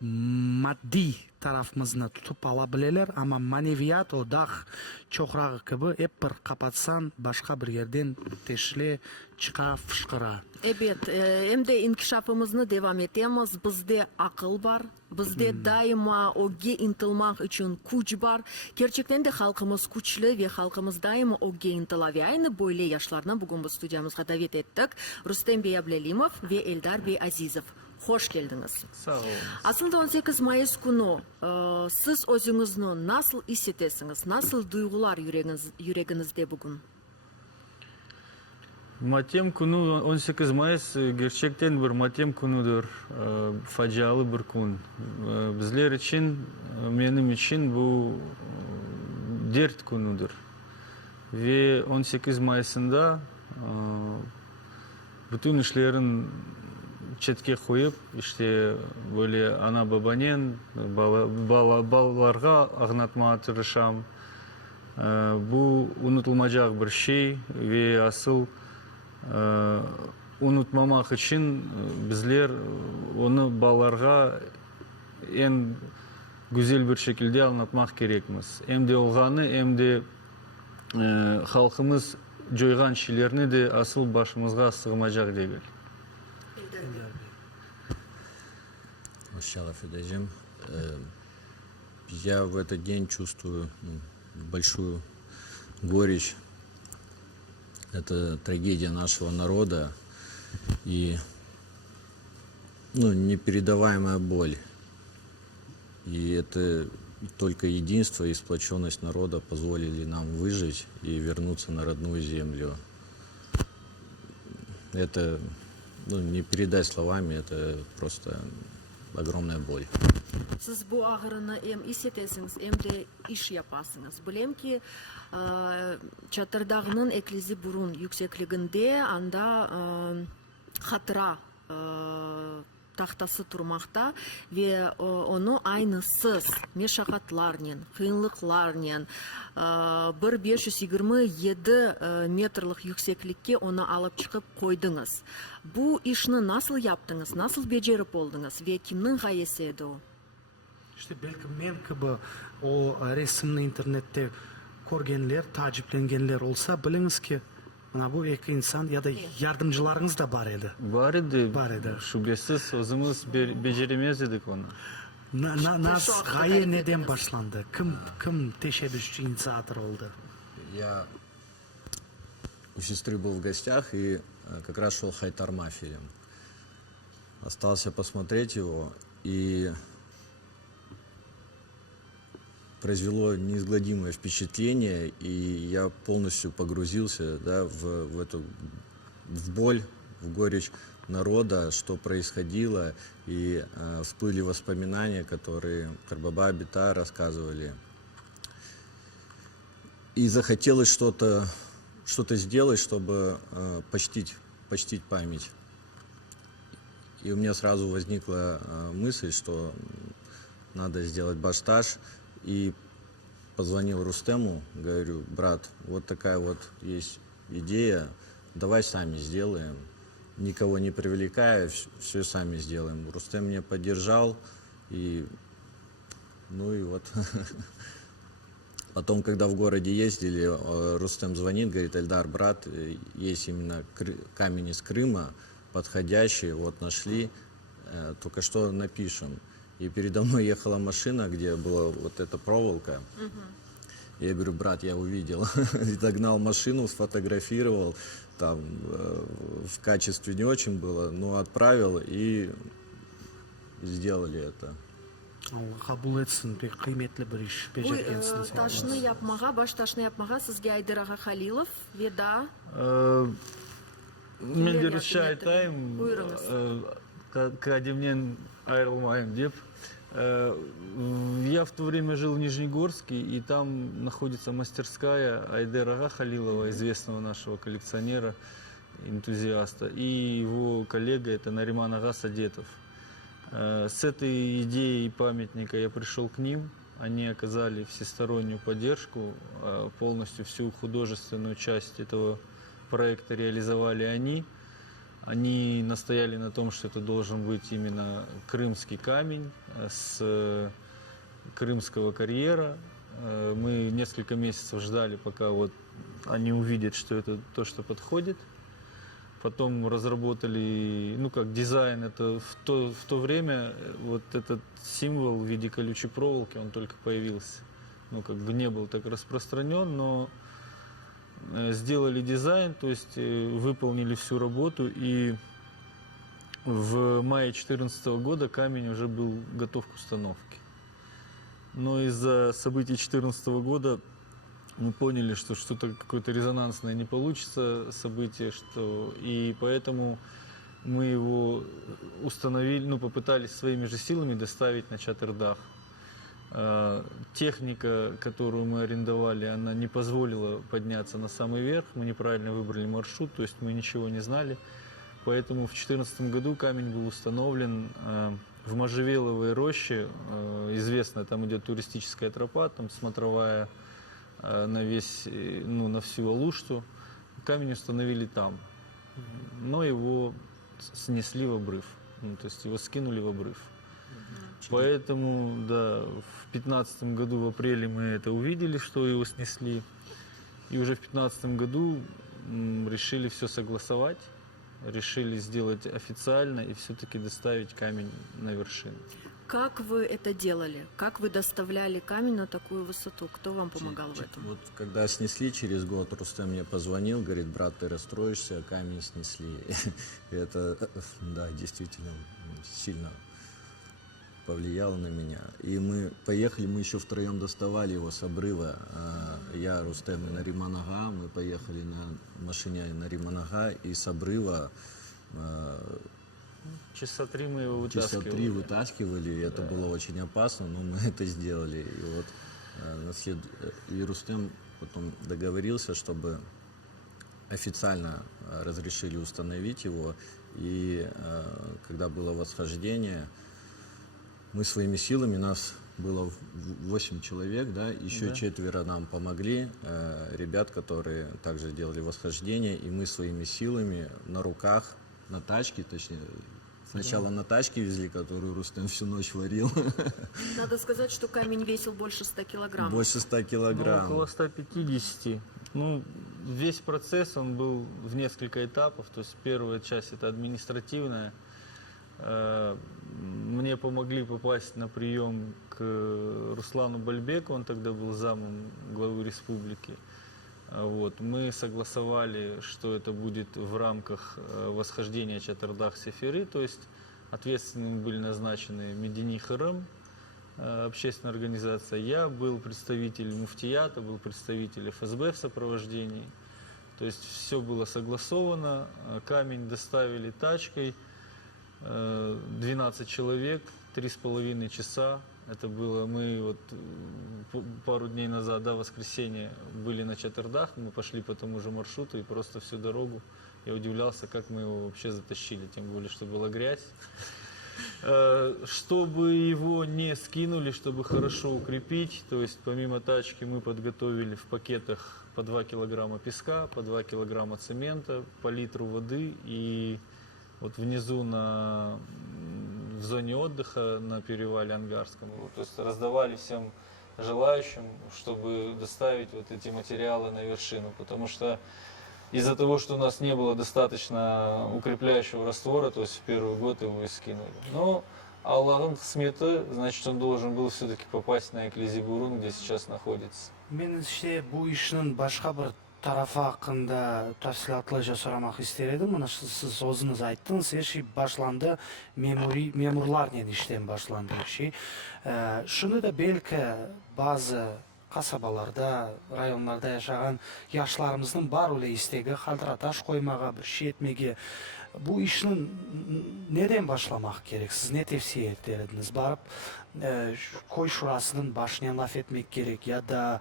maddi tarafımızны tutуп ала билелер, ама маневият одах чоқрағы кебі эп бір қапатсан, башқа бір жерден тешіле чықа фышқыра. Evet, emde inkişafımızı devam etemiz. Bizde akıl var. Bizde daima oge intilmak için kuch var. Gerçekten de halkımız kuchli ve halkımız daima oge intila. Ve aynı böyle yaşlarına bugün bu stüdyamızga davet ettik. Rustem Bey Ablelimov ve Eldar Bey Azizov. Hoş geldiniz. Sağ olun. Aslında 18 Mayıs günü siz özünüzü nasıl hissettiniz? Nasıl duygular yüreğinizde bugün? Матем күні 18 Mayıs gerçekten bir matem күнүдүр, facialı bir күн. Bizler için, benim için bu dert күнүдүр. Ve 18 Mayıs'ında bütün işlerin chetke koyup, işte böyle ana babanın, balalarga ağnatmaya tırışam. Bu unutulmayacak bir şey ve asıl unutmamak için bizler onu balalarga en güzel bir şekilde anlatmak gerekmiz. Hem de olğanı hem de halkımız joygan şeylerini de asıl başımızga sığmayacak değil. Шалов Эдажем, я в этот день чувствую большую горечь. Это трагедия нашего народа и непередаваемая боль. И это только единство и сплоченность народа позволили нам выжить и вернуться на родную землю. Это не передать словами, это просто огромная боль. Siz bu ağrını hem hissetesiniz hem de iş yapasınız. Bilem ki çatırdağının eklizi burun yüksekliğinde anda hatıra tahtası durmakta ve onu aynısız meşakkatlarla, kıyınlıklarla 1527 metrlik yükseklikte onu alıp çıkıp koydunuz. Bu işini nasıl yaptınız, nasıl becerip oldunuz ve kimnin gayesi edi o? İşte belki men gibi o resimni internette көргенлер, тажипленгенлер olsa biliniz ki mana bu iki insan ya da yardımcılarınız da var edi. Var idi. Var edi. Şüphesiz özümüz beceremez edik onu. Gaye neden başlandı? Kim teşebbüsçü inisiatör oldu? Я у сестры был в гостях и как раз шел Хайтарма фильм. Остался посмотреть его и произвело неизгладимое впечатление, и я полностью погрузился, да, в боль, в горечь народа, что происходило, и всплыли воспоминания, которые Карбаба Бита рассказывали. И захотелось что-то сделать, чтобы почтить память. И у меня сразу возникла мысль, что надо сделать башташ. И позвонил Рустему, говорю: брат, вот такая вот есть идея, давай сами сделаем, никого не привлекая, все сами сделаем. Рустем меня поддержал, и вот. Потом, когда в городе ездили, Рустем звонит, говорит: Эльдар, брат, есть именно камень из Крыма, подходящий, вот нашли, только что напишем. И передо мной ехала машина, где была вот эта проволока. Я говорю: брат, я увидел. И догнал машину, сфотографировал. Там в качестве не очень было, но отправил и сделали это. Kabul etsin, pek kıymetli bir iş becergensiniz. Bu taşını yapmağa, baş taşını yapmağa sizge Aydır Ağa Halilov ve da Men de Rusça aytayım, kadimden ayrılmayayım deyip. Я в то время жил в Нижнегорске, и там находится мастерская Айдера Ага Халилова, известного нашего коллекционера, энтузиаста, и его коллега, это Нариман Ага Садетов. С этой идеей памятника я пришел к ним, Они оказали всестороннюю поддержку, полностью всю художественную часть этого проекта реализовали они. Они настояли на том, что это должен быть именно крымский камень с крымского карьера. Мы несколько месяцев ждали, пока вот они увидят, что это то, что подходит. Потом разработали, ну как дизайн, это в то время вот этот символ в виде колючей проволоки, он только появился. Ну как бы не был так распространен, но сделали дизайн, то есть выполнили всю работу, и в мае 2014 года камень уже был готов к установке. Но из-за событий 2014 года мы поняли, что что-то какое-то резонансное не получится событие, и поэтому мы его установили, ну, попытались своими же силами доставить на Чатырдах. Техника, которую мы арендовали, она не позволила подняться на самый верх, мы неправильно выбрали маршрут, то есть мы ничего не знали. Поэтому в 2014 году камень был установлен в Можжевеловой роще, известно, там идет туристическая тропа, там смотровая на на всю Алушту. Камень установили там, но его снесли в обрыв, то есть его скинули в обрыв. Поэтому, да, в 2015 году, в апреле мы это увидели, что его снесли, и уже в 2015 году решили все согласовать, решили сделать официально и все-таки доставить камень на вершину. Как вы это делали? Как вы доставляли камень на такую высоту? Кто вам помогал в этом? Вот когда снесли через год, Рустем мне позвонил, говорит: брат, ты расстроишься, камень снесли. Это, да, действительно сильно повлияло на меня. И мы поехали, мы еще втроем доставали его с обрыва. Я, Рустем и Нариман Ага, мы поехали на машине Нариман Ага, и с обрыва Часа 3 мы его вытаскивали. Часа 3 вытаскивали, и это было очень опасно, но мы это сделали. И вот и Рустем потом договорился, чтобы официально разрешили установить его. И когда было восхождение, мы своими силами, нас было 8 человек, да, еще 4 нам помогли, ребят, которые также делали восхождение, и мы своими силами на руках, на тачке, точнее, сначала на тачке везли, которую Рустем всю ночь варил. Надо сказать, что камень весил больше 100 килограммов. Больше 100 килограмм. Ну, около 150. Ну, весь процесс, он был в несколько этапов. То есть первая часть — это административная. Мне помогли попасть на прием к Руслану Бальбеку, он тогда был замом главы республики. Вот. Мы согласовали, что это будет в рамках восхождения Чатырдах-Сеферы, то есть ответственными были назначены Медини Хырым, общественная организация. Я был представитель муфтията, был представитель ФСБ в сопровождении. То есть все было согласовано, камень доставили тачкой, 12 человек, 3,5 часа. Это было, мы вот пару дней назад, да, в воскресенье, были на Чатырдах, мы пошли по тому же маршруту, и просто всю дорогу я удивлялся, как мы его вообще затащили, тем более, что была грязь. Чтобы его не скинули, чтобы хорошо укрепить, то есть помимо тачки мы подготовили в пакетах по 2 килограмма песка, по 2 килограмма цемента, по литру воды, и вот внизу в зоне отдыха на перевале Ангарском, то есть раздавали всем желающим, чтобы доставить вот эти материалы на вершину, потому что из-за того, что у нас не было достаточно укрепляющего раствора, то есть в первый год его и скинули. Но Аллах'ın кысметі, значит, он должен был все-таки попасть на Эклизи-Бурун, где сейчас находится. Меніңше бұл ішінің башқа бір тарафы хақында тәфсилатлы сұрамақ істер едім. Мына сіз өзіңіз айттыңыз, башланды мемурлар нен іштен башланды. Шуны да белкі базы қасабаларда, районларда яшаған яшыларымыздың бар өле істегі қалтыраташ қоймаға, бір шетмеге. Бұл ішінің неден башламақ керек? Сіз не тевсие етер едіңіз? Барып, қой шурасының башынан лаф етмек керек, я да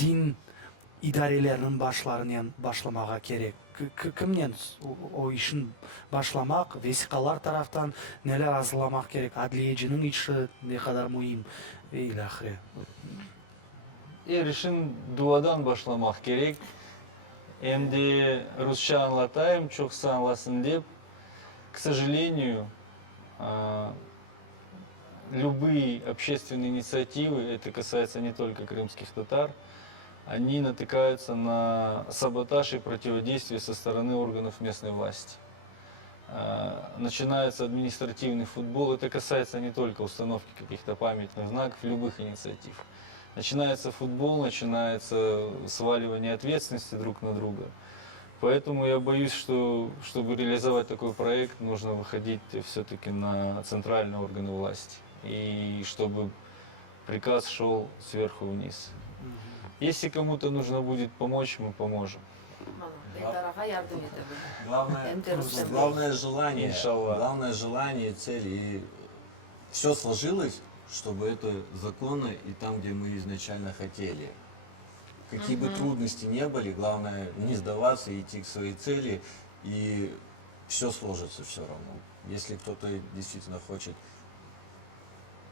дин идарелерінің башыларынан башламаға керек. Кімнен о ішін башламақ, весиқалар тарафтан нелер азырламақ керек, адлиежінің іші не қадар мұйым или ахре. Решин дуадан башламақ керек. Эмде русча аңлатайым, чокса аңласын деп. К сожалению, любые общественные инициативы, это касается не только крымских татар, они натыкаются на саботаж и противодействие со стороны органов местной власти. Начинается административный футбол, это касается не только установки каких-то памятных знаков, любых инициатив. Начинается футбол, начинается сваливание ответственности друг на друга. Поэтому я боюсь, что чтобы реализовать такой проект, нужно выходить все-таки на центральные органы власти. И чтобы приказ шел сверху вниз. Если кому-то нужно будет помочь, мы поможем. Главное желание, цель. И все сложилось, чтобы это законно и там, где мы изначально хотели. Какие бы трудности не были, главное не сдаваться, идти к своей цели, и все сложится все равно. Если кто-то действительно хочет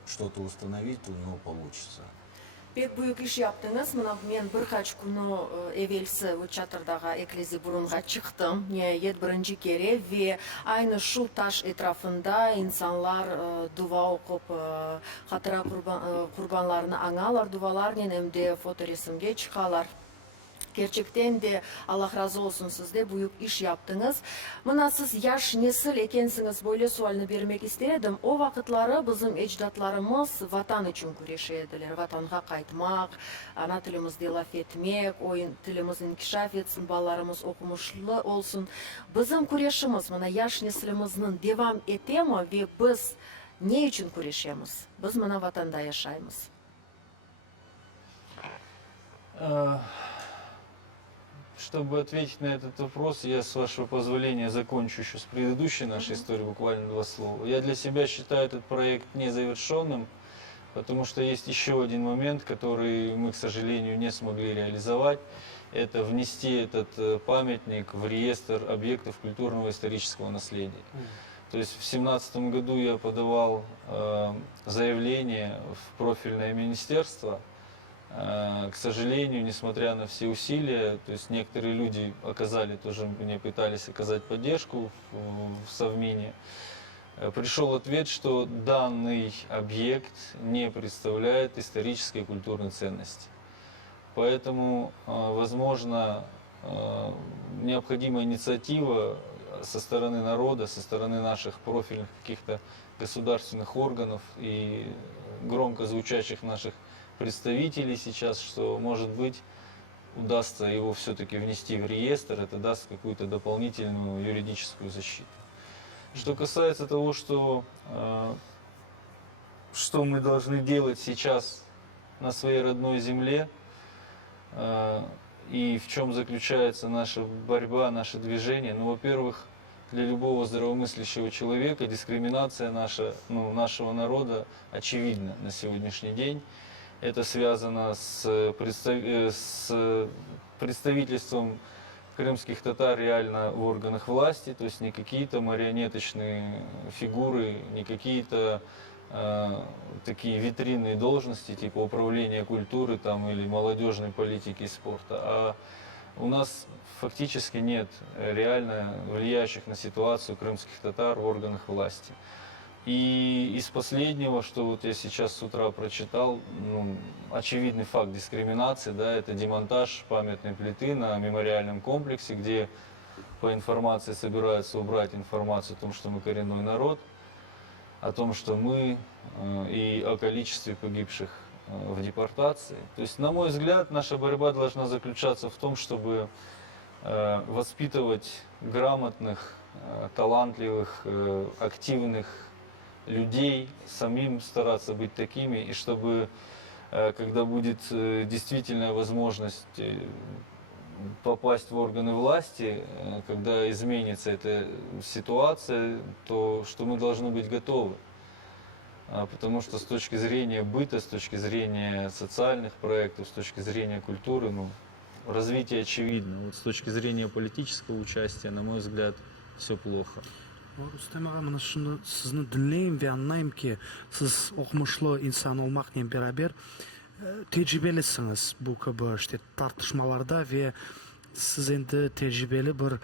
что-то установить, то получится. Pek büyük iş yaptınız. Men birkaç күні evvelsi Çatırdağa Eklezi burunға çıktım. Birinci kere ve aynı şu taş etrafında insanlar dua okup hatıra kurbanlarını аңалар duvalarla hem de fotoresimge çıkarlar. Gerçekten de Allah razı olsun sizde büyük iş yaptınız. Mına siz yaş nesil ekensiniz, böyle sualını vermek istedim. O vakitları bizim ecdatlarımız vatan için kureshediler. Vatanға qaytmak, ana tilimizde laf etmek, oyun tilimiz inkişaf etsin, balalarımız okumuşlu olsun. Bizim kureşimiz, mına yaş neslimizin devam etemi ve biz ne için kureşemiz? Biz mına vatanda yaşayımız. Чтобы ответить на этот вопрос, я, с вашего позволения, закончу еще с предыдущей нашей историей, буквально 2 слова. Я для себя считаю этот проект незавершенным, потому что есть еще один момент, который мы, к сожалению, не смогли реализовать. Это внести этот памятник в реестр объектов культурного и исторического наследия. То есть в 2017 году я подавал заявление в профильное министерство. К сожалению, несмотря на все усилия, то есть некоторые люди оказали, тоже мне пытались оказать поддержку в Совмине, пришел ответ, что данный объект не представляет исторической и культурной ценности. Поэтому, возможно, необходима инициатива со стороны народа, со стороны наших профильных каких-то государственных органов и громко звучащих наших представителей сейчас, что, может быть, удастся его все-таки внести в реестр, это даст какую-то дополнительную юридическую защиту. Что касается того, что мы должны делать сейчас на своей родной земле, и в чем заключается наша борьба, наше движение, во-первых, для любого здравомыслящего человека дискриминация нашего народа очевидна на сегодняшний день. Это связано с представительством крымских татар реально в органах власти, то есть не какие-то марионеточные фигуры, не какие-то такие витринные должности типа управления культуры там, или молодежной политики и спорта, а у нас фактически нет реально влияющих на ситуацию крымских татар в органах власти. И из последнего, что вот я сейчас с утра прочитал, очевидный факт дискриминации, да, это демонтаж памятной плиты на мемориальном комплексе, где по информации собираются убрать информацию о том, что мы коренной народ, о том, что мы и о количестве погибших в депортации. То есть, на мой взгляд, наша борьба должна заключаться в том, чтобы воспитывать грамотных, талантливых, активных людей, самим стараться быть такими, и чтобы, когда будет действительная возможность попасть в органы власти, когда изменится эта ситуация, то что мы должны быть готовы. Потому что с точки зрения быта, с точки зрения социальных проектов, с точки зрения культуры, развитие очевидно. Вот с точки зрения политического участия, на мой взгляд, все плохо. Рустем аға, мына шыны сізні дүнлеймін ве аннайым ки, сіз оқымышлы инсан олмақнен берабер тәжірибелісіңіз бұл кібі тартышмаларда ве сіз енді тәжірибелі бір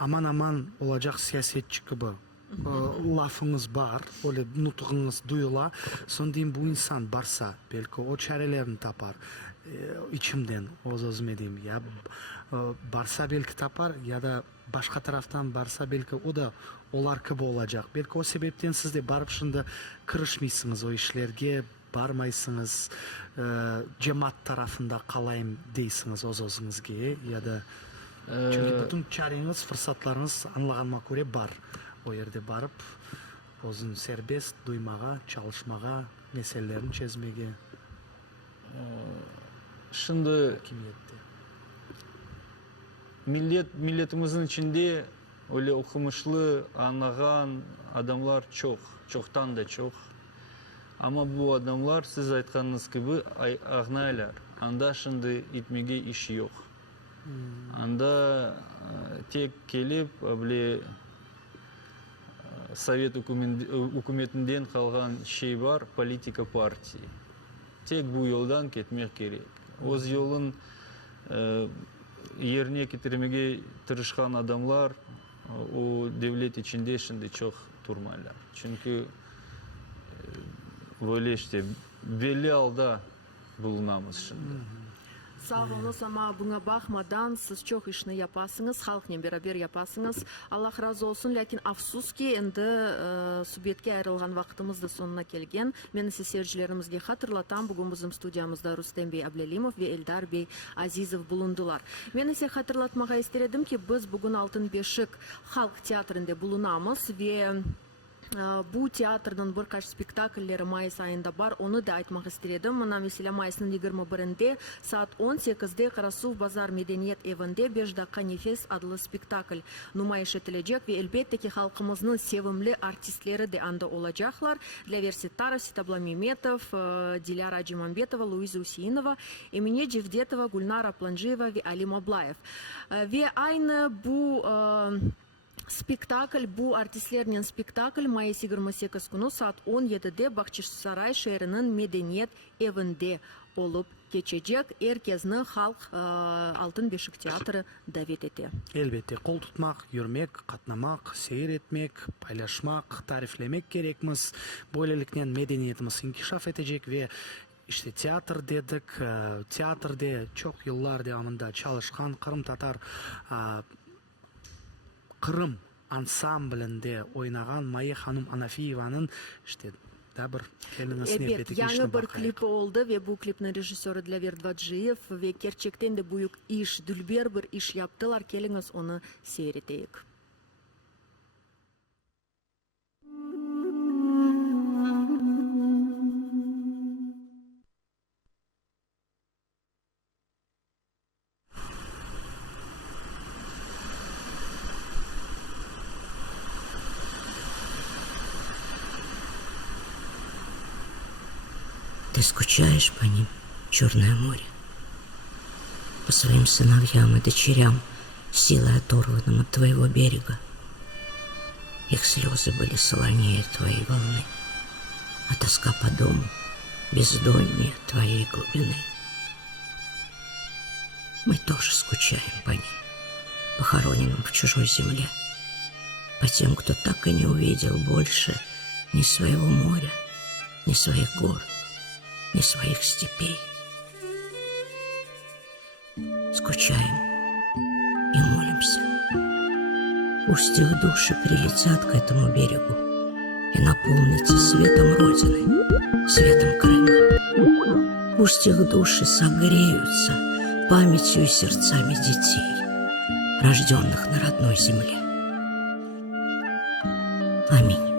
аман-аман олacak саясетчі кібі лафыңыз бар, оле нутығыңыз дuyula, сондайын бұл инсан барса, белкі о чарелерін тапар, içimden o'z-o'zime deyim, ya barsa belki tapar ya da başka taraftan barsa belki o da olar gibi olacak. Belki o sebepten siz de barıp şimdi kırışmıyorsunuz o işlerge, barmaysınız, cemaat tarafında kalayım deysiniz o'z-o'zingizga ya da çünkü bütün çareniz, fırsatlarınız anlağanma göre bar. O yerde barıp o'zini serbest duymağa, çalışmağa, meselelerini çözmege. Şimdi milletimizin içinde öyle okumuşlu, anlayan adamlar çok, çoktan da çok. Ama bu adamlar siz aytkanınız gibi ağnaylar. Anda şimdi itmege işi yok. Anda tek gelip öyle Sovet hükümetinden kalgan şey var, politika partiyi. Tek bu yoldan ketmek gerek. Oz yolun yerine getirmeye tırışkan adamlar o devlet içinde şimdi çok durmaylar. Çünkü böyle belli alda bulunamız şimdi. Sağ olunuz ama buna bakmadan siz çok işini yapasınız, halkla beraber yapasınız. Allah razı olsun. Lakin afsus ki endi subiyetke ayrılgan vaktimiz de sonuna kelgen. Men siz seyircilerimizge hatırlatan bugün bizim stüdyamızda Rustem Bey Ablelimov ve Eldar Bey Azizov bulundular. Men ise hatırlatmağa istedim ki biz bugün Altın Beşik Halk Teatrında bulunamız ve bu teatrdan bir kaç spektaklleri Mayıs ayında var. Onu da aytmak istedim. Mana mesela Mayıs'ın 21'inde saat 18'de Karasuv Bazar Medeniyet Evi'nde 5 dakika nefes adlı spektakl numayiş edilecek ve elbette ki halkımızın sevimli artistleri de anda olacaklar. Levir Sitarov, Sitabla Memetov, Dilara Acimambetova, Luiza Useinova, Emine Cevdetova, Gulnara Planjeva ve Ali Mablayev. Ve aynı bu spektakl, bu artistlerinin spektakl Mayıs 28 günü saat 17'de Bahçesaray şehrinin Medeniyet Evi'nde olup geçecek. Herkesini halk Altın Beşik Teatrı davet etti. Elbette kol tutmak, yürümek, katlamak, seyir etmek, paylaşmak, tariflemek gerekmez. Böylelikle medeniyetimiz inkişaf edecek ve İşte tiyatr dedik, tiyatrda çok yıllar devamında çalışkan Kırım Tatar Kırım ansamblinde oynagan Maya Hanım Anafiyeva'nın işte da bir kelinasını Evet, yangi bir klip oldu ve bu klipnin rejissörü Dlaver Dvajiyev ve gerçekten de büyük iş, dülber bir iş yaptılar. Keliniz onu seyredeyik. Ты скучаешь по ним, Черное море, по своим сыновьям и дочерям, силой оторванным от твоего берега. Их слезы были солонее твоей волны, а тоска по дому бездоннее твоей глубины. Мы тоже скучаем по ним, похороненным в чужой земле, по тем, кто так и не увидел больше ни своего моря, ни своих гор, ни своих степей. Скучаем и молимся. Пусть их души прилетят к этому берегу и наполнятся светом Родины, светом Крыма. Пусть их души согреются памятью и сердцами детей, рожденных на родной земле. Аминь.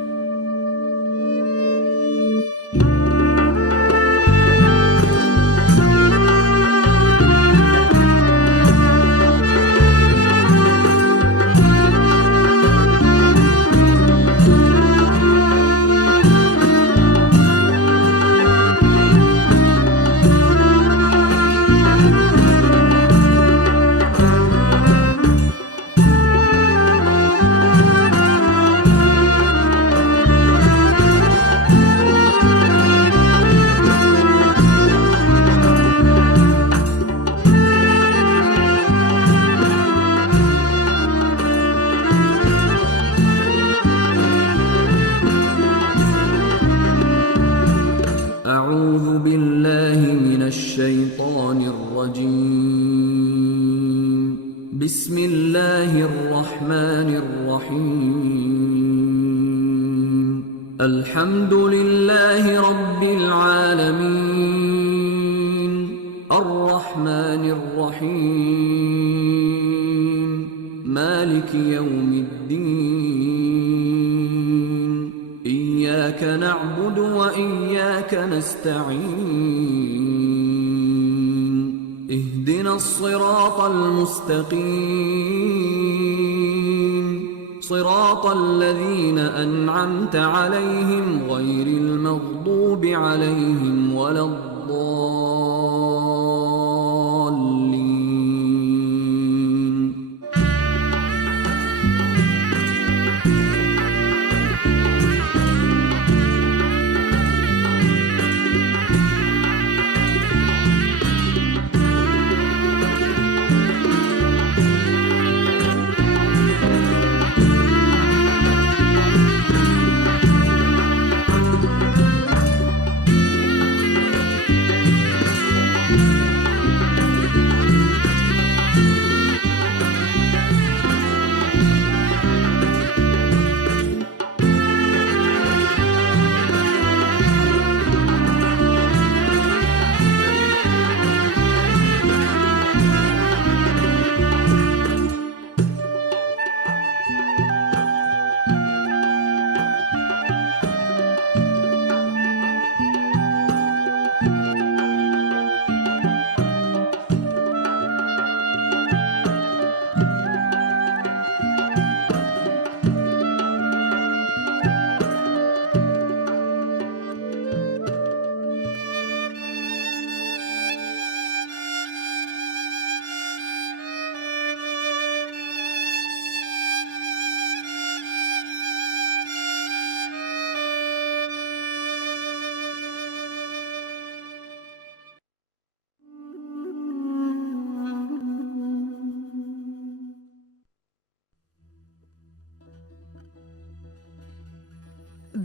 أعوذ بالله من الشيطان الرجيم بسم الله الرحمن الرحيم الحمد لله رب العالمين الرحمن الرحيم مالك يوم الدين إياك نعبد وإياك نستعين اهدنا الصراط المستقيم صراط الذين أنعمت عليهم غير المغضوب عليهم ولا الضالين.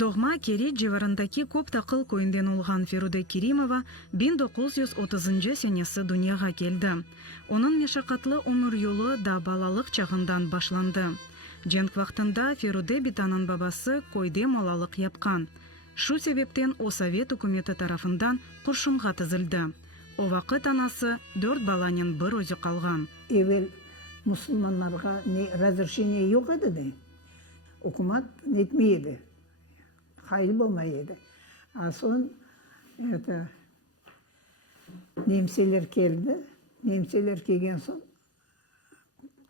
Догма Кери живарындaki көп тақыл көйінден олған Феруде Керимова 1930 сенесі дүнияға келді. Оның мешақатлы өмір жолы да балалық чағынан башланды. Женк вақтында Феруде Битанын бабасы койде малалық япқан. Шу себептен о Совет үкіметі тарафындан құршынға тізілді. О вақыт анасы 4 баланын бір өзі қалған. Evvel Müslümanlara разрешение yok edi. Hükümet netmeydi. Hayır olmaydı. Son Nemseler geldi. Nemseler kelgen son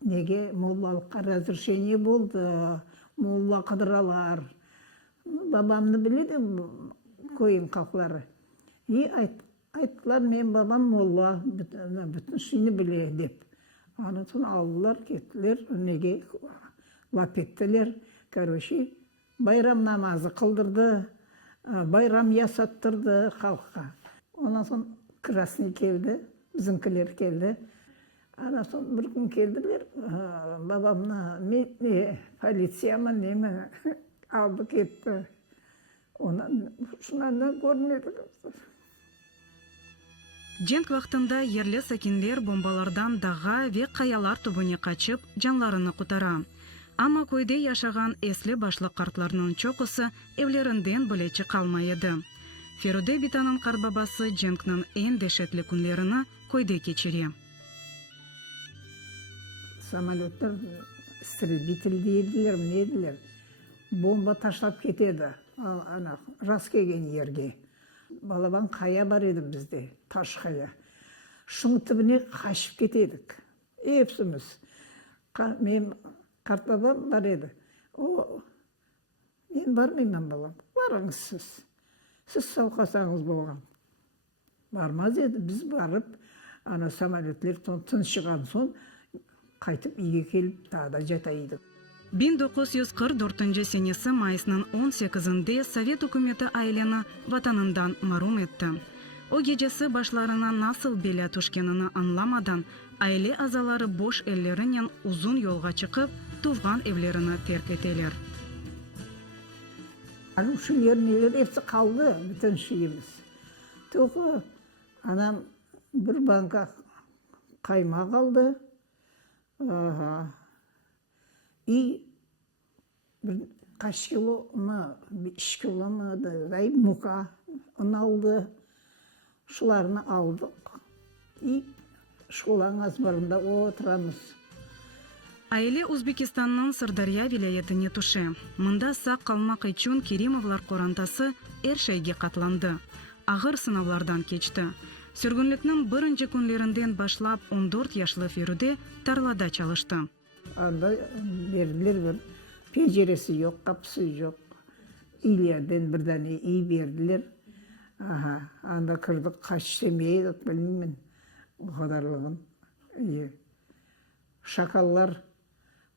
nege mollalıkka разрешение oldu. Molla kıdıralar. Babamны biledim koyun kakları. Ayttılar men babam molla bütün şeyini bile dep. Anıtın aldılar kettiler. Nege lap ettiler. Короче, bayram namazı kıldırdı. Bayram yasattırdı halka. Ondan sonra Krasny geldi. Bizimkiler geldi. Ondan sonra bir gün geldiler. Babamla politsiya mı ne mi aldı gitti. Ondan şundan görmedik. Женк вақтында ерлі сәкендер бомбалардан даға ве қаялар түбіне қачып, жанларыны құтара. Ама көйде яшаған эслі башлы қартларының чоқысы евлерінден білечі қалмайыды. Феруде Битанын қарбабасы Женкнің ең дешетлі күнлеріні көйде кечере. Самолеттер истребитель дейділер, неділер. Бомба ташлап кетеді. Рас келген ерге. Балабан қая бар еді бізде, таш қая. Шың түбіне қашып кетедік. Епсіміз. Мен қартбабам бар еді. Мен бармаймын балам. Барыңыз сіз. Сіз сауқасаңыз болған. Бармаз еді. Біз барып, ана самолетлер тыншыған соң, қайтып үйге келіп, тағда жатайдық. 1944 сенесі майысының 18-інде Совет үкіметі айлені ватанından марум етті. О гечесі башларына насыл беля түшкенini анламадан, айле азалары бош эллерінен uzun yolға çıkып, туфған evlerini terk eteler. Şu yer neler hepsi kaldı, bütün şeyimiz. Только анам bir banka kaymak aldı. Aha. И bir kaç kilo mu, 5 kilo mu da muka onu aldı. Şularını aldık. И школаның азбарында отырамыз. Айле Өзбекистанның Сырдария вилаятыне тушы. Мында сақ қалмақ үчүн Керимовлар корантасы әршәйге катланды. Агыр сынавлардан кечті. Сүргүнлүктүн биринчи күнлеринден башлап 14 яшлы Феруде тарлада чалышты. Анда бердилер bir penceresi yok, kapısı yok. İlerden birden iyi verdiler. Aha, anda kırdık kaç demeyi bilmem o kadarlığın. İyi. Şakallar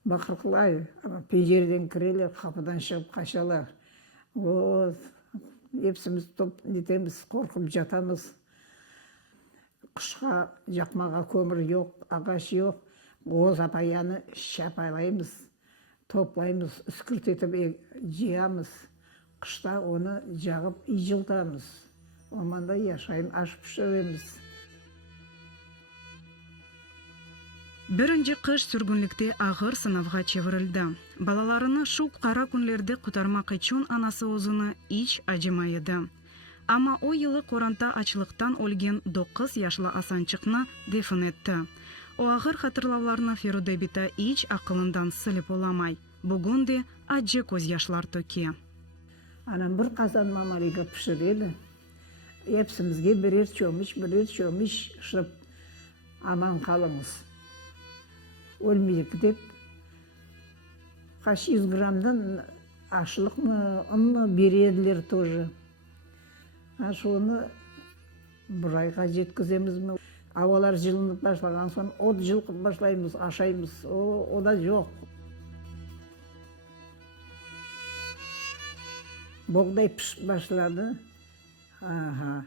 bakırkılay ama pencereden kireler, kapıdan çıkıp kaçalar. O hepsimiz top netemiz, korkup jatamız. Kışka yakmağa kömür yok, ağaç yok. O zapayanı şapalayımız, toplayımız, üskürt etip jiyamız. Kışta onu jağıp ijıltamız. Omanda yaşayın, aş pişiremiz. Биринчи кыш сүргүнлүктө агыр сынавга чевирилди. Балаларыны шу кара күнлерде кутармак үчүн анасы озуну ич ажымайды. Ама о жылы коранта ачылыктан өлген 9 яшлы асанчыкны дефин этти. О агыр хатырлауларны Феруде бита ич акылындан сылып оламай. Бүгүнде ажы көз яшлар төки. Anam bir kazan mamalıga pişireli. Hepsimizge birer çömüş şıp aman kalınız. Ölmeyecek deyip kaç 100 gramdan aşılık mı onu berediler тоже. Onu bir ayga jetkizemiz mi? Havalar жылынып başlagan son ot жылkıp başlayımız, aşayımız. O da yok. Boğday pişip başladı. Aha.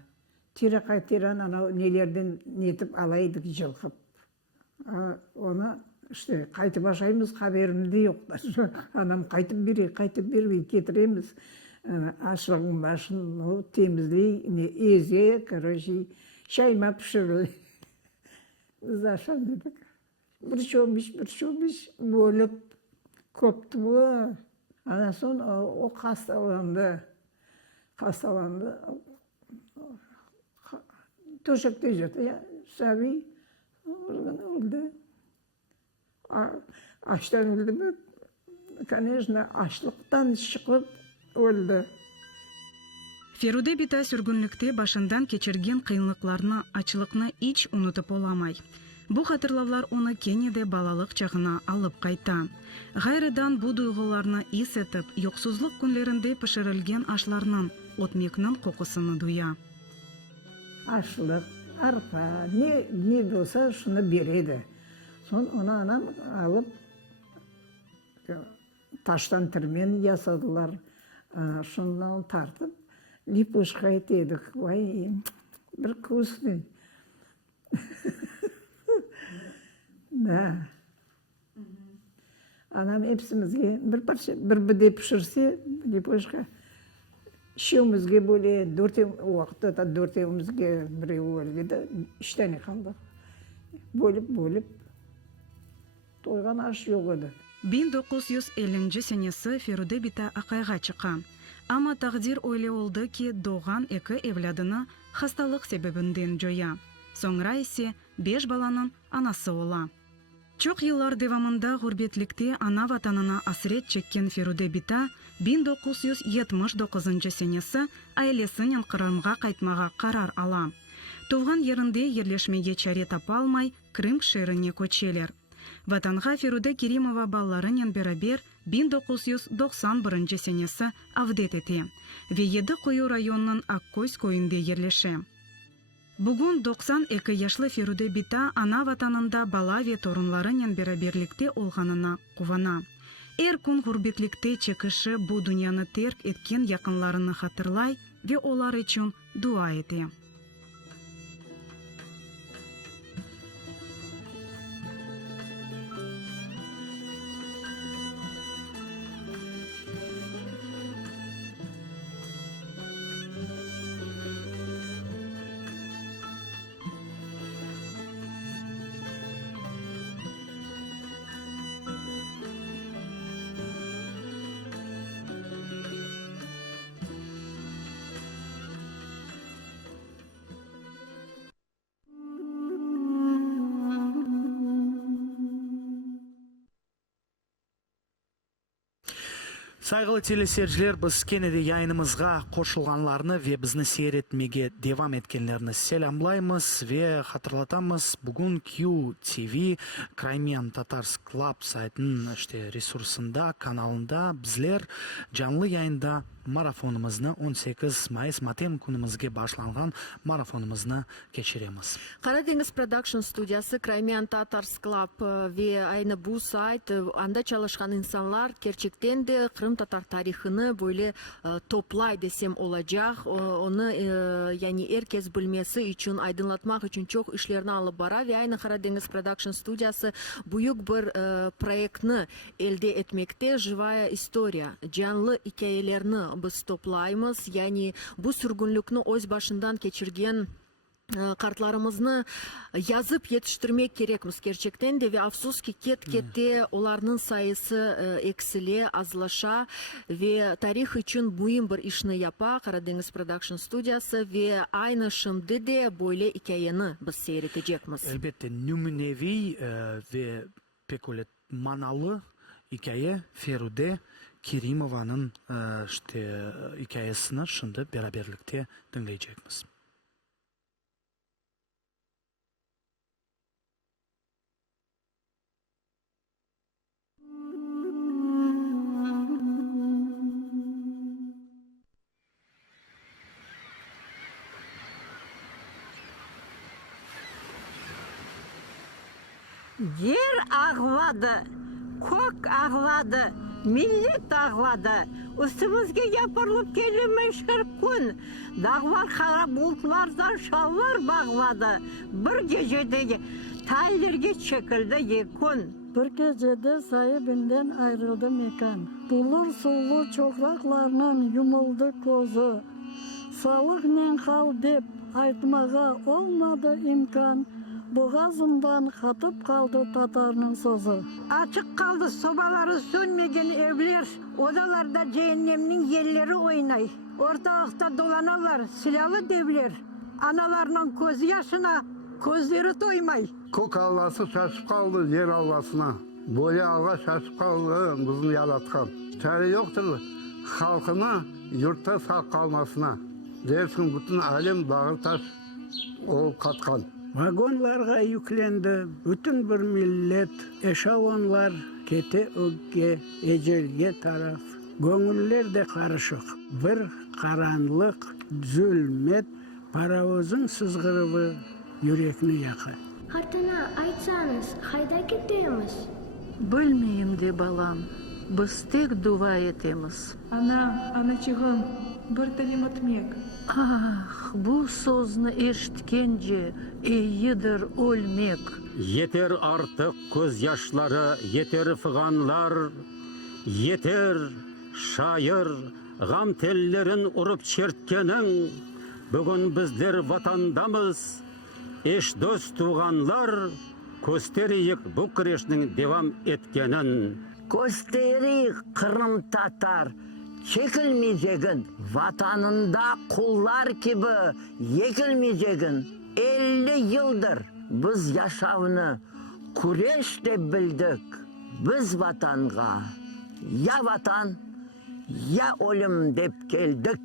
Tira kaytiran ana nelerden netip alaydık жылkıp. Onu işte kaytıp aşayımız haberinde yoklar. Anam kaytıp biri getiremiz. Aşığın başını temizleyi, eze, karışı, şayma pişirili. Biz aşağı dedik. Bir çömüş, bölüp koptu bu. Ondan sonra o hastalandı. Döşekte yattı ya. Sabi öldü. Açtan öldü mü? Конечно, açlıktan çıkıp öldü. Феруде бита сүргүнлүктө башындан кечирген кыйынлыкларны, ачылыкны ич унутуп оламай. Бу хатырлаулар уну кенеде балалык чагына алып кайта. Гайрыдан бу дуйгуларны ис этип, йоксузлук күнлеринде пиширилген ашларнын, отмекнин кокусун дуя. Açlık, arpa, ne olsa şunu beredi. Son onu anam alıp taştan tırmen yasadılar. Şundan tartıp lipuşka etedik. Vay, bir kusni. Da. Anam hepsimizge bir bide pişirse lipuşka. Şişimizge böyle 4 vakti da 4 evimizge bir ev oldu da 3 tane kaldı. Bölüp toygan aş yok idi. 1950 Феруде бита акайга чыккан. Ама тагдир ойле болду ки doğan 2 evladyny hastalyk себебинден жоя. Соңра эсе 5 баланын анасы ола. Çok yıllar devamında gurbetlikte ana vatanına asret çekкен Феруде бита 1979 senesi ailesinin Kırım'a kaytmağa karar ala. Tuğan yerinde yerleşmege çare tapa almay Kırım şehrine көчелер. Vatanға Феруде Керимова балаларымен beraber 1991 senesi avdet eti ve 7 koyu rayonunun Akkoyz koyunda yerleşe. Bugün 92 yaşlı Феруде бита ana vatanında bala ve torunlarının beraberlikte olganına kuvana. Kun gurbetlikte çekişi bu dünyanı terk etken yakınlarını hatırlay ve olar için dua eti. Сайгылы телесерджілер, біз кенеде яйынымызға қошылғанларны ве бізні сейретмеге девам еткенлеріні селямлаймыз ве хатырлатамыз. Бүгін QTV Crimean Tatars Club сайтын ресурсында, каналында біздер жанлы яйында марафонымызны 18 майыс матем күнімізге башланған марафонымызны кешіреміз. Қарадеңіз продакшн студиясы Crimean Tatars Club ве айны бұл сайт анда çalışkan insanlar gerçekten de Kırım Tatar tarihini böyle toplay desem olacak. Onu yani herkes bilmesi için, aydınlatmak için çok işlerini alıp bara ve aynı Karadeniz Production Stüdyası büyük bir proyektini elde etmekte. Живая история, canlı hikayelerini biz toplayımız. Yani bu sürgünlükünü öz başından geçirgen kartlarımızı yazıp yetiştirmek gerekmiz gerçekten de ve afsus ki ketте onların sayısı eksile, azlaşa ve tarih için mühim bir işini yapa Karadeniz Production Stüdyası ve aynı şimdi de böyle hikayeni biz seyredecekmiz. Elbette nümunevi ve pek manalı hikaye Ferude Kerimova'nın hikayesini şimdi beraberlikte dinleyecekmiz. Yer ağladı, kök ağladı, millet ağladı. Üstümüzge yapırılıp gelemeşir gün. Dağlar kara bulutlardan şalvar bağladı. Bir gecede tallerge çekildi yekun. Bir gecede sahibinden ayrıldı mekan. Bulur sulu çokraklarının yumuldu kozu. Sağlık ne hal dep aytmağa olmadı imkan. Boğazından katıp kaldı Tatar'ın sözü. Açık kaldı sobaları sönmegen evler. Odalarda cehennemin yerleri oynay. Ortalıkta dolanırlar silahlı devler. Analarının koz yaşına közleri doymay. Kok Allah'sı şaşıp kaldı yer Allah'sına. Boya Allah şaşıp kaldı bizni yaratkan. Çare yoktur halkına yurtta sağ kalmasına. Dersin bütün alem dağı taş o katkan. Vagonlarga yüklendi bütün bir millet, eşalonlar kete ökke, ecelge taraf. Gönüller de karışık, bir karanlık, zulmet, paravozun sızgırıbı yürekni yakar. Hatana aytsanız, hayda ketemiz? Bilmeyim de balam, biz tek dua etemiz. Anacığım, bir dilim etmek. Ah, bu sözünü eşitkence iyidir ölmek. Yeter artık göz yaşları, yeter fıganlar, yeter şair, gam tellerin urup çertkenin. Bugün bizler vatandamız, eş dost tuğanlar, gösteriyik bu kreşnin devam etkenin. Gösteriyik Kırım Tatar, çekilmeyeceksin, vatanında kullar gibi yekilmeyeceksin. 50 yıldır biz yaşamını kureşte bildik. Biz vatanga ya vatan ya ölüm dep geldik.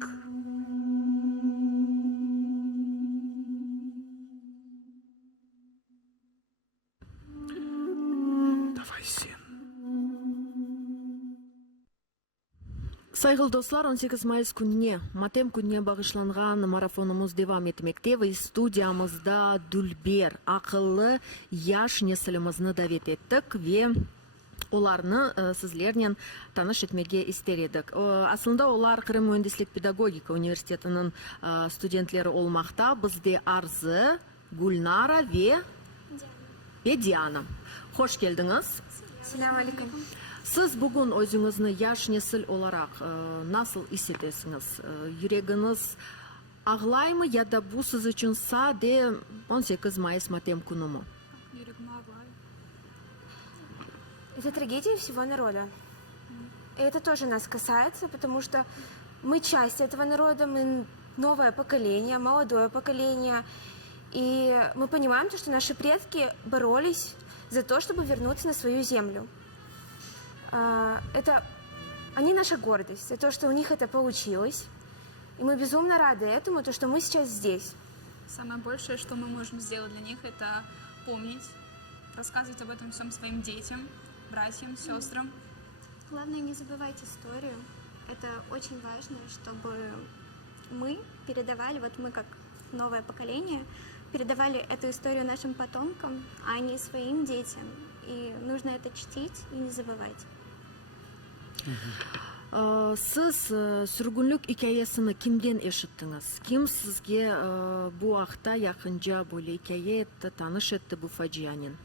Saygılı dostlar, 18 Mayıs gününe, Matem gününe bağışlanған marafonumuz devam etmekte ve stüdyamızda Dülber, akıllı yaş nesilimizni davet ettik ve olarını sizlerle tanış etmege ister edik. Aslında olar Kırım Mühendislik Pedagogika Üniversiteti'nin studentleri olmakta. Bizde Arzu, Gulnara ve Diana. Hoş geldiniz. Selamünaleyküm. Siz bugün özünüzni yaş nesil olarak nasıl hissedesiniz? Yüreğiniz ağlay mı ya da bu siz için sade 18 Mayıs Matem günü mü? Это трагедия всего народа. И это тоже нас касается, потому что мы часть этого народа, мы новое поколение, молодое поколение. И мы понимаем, что наши предки боролись за то, чтобы вернуться на свою землю. Это Они наша гордость за то, что у них это получилось. И мы безумно рады этому, то, что мы сейчас здесь. Самое большее, что мы можем сделать для них, это помнить, рассказывать об этом всем своим детям, братьям, сестрам. Главное, не забывать историю. Это очень важно, чтобы мы передавали, вот мы как новое поколение, передавали эту историю нашим потомкам, а не своим детям. И нужно это чтить и не забывать. Сіз сүргінлік икаясыны кимден эшіттіңіз? Ким сізге bu ақта яқынжа боле икая етті, таныш етті bu фаджиянин?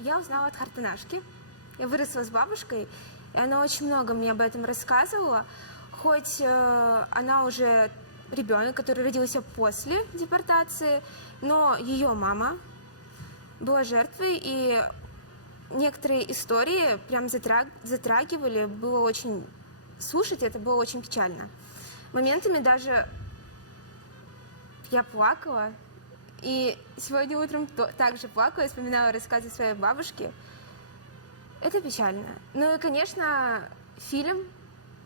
Я узнала от Хартанашки. Я выросла с бабушкой, и она очень много мне об этом рассказывала. Хоть она уже ребенок, который родился после депортации, но ее мама была жертвой, и некоторые истории прям затрагивали, было очень... Слушать это было очень печально. Моментами даже я плакала, и сегодня утром также плакала, вспоминала рассказы своей бабушки. Это печально. Ну и, конечно, фильм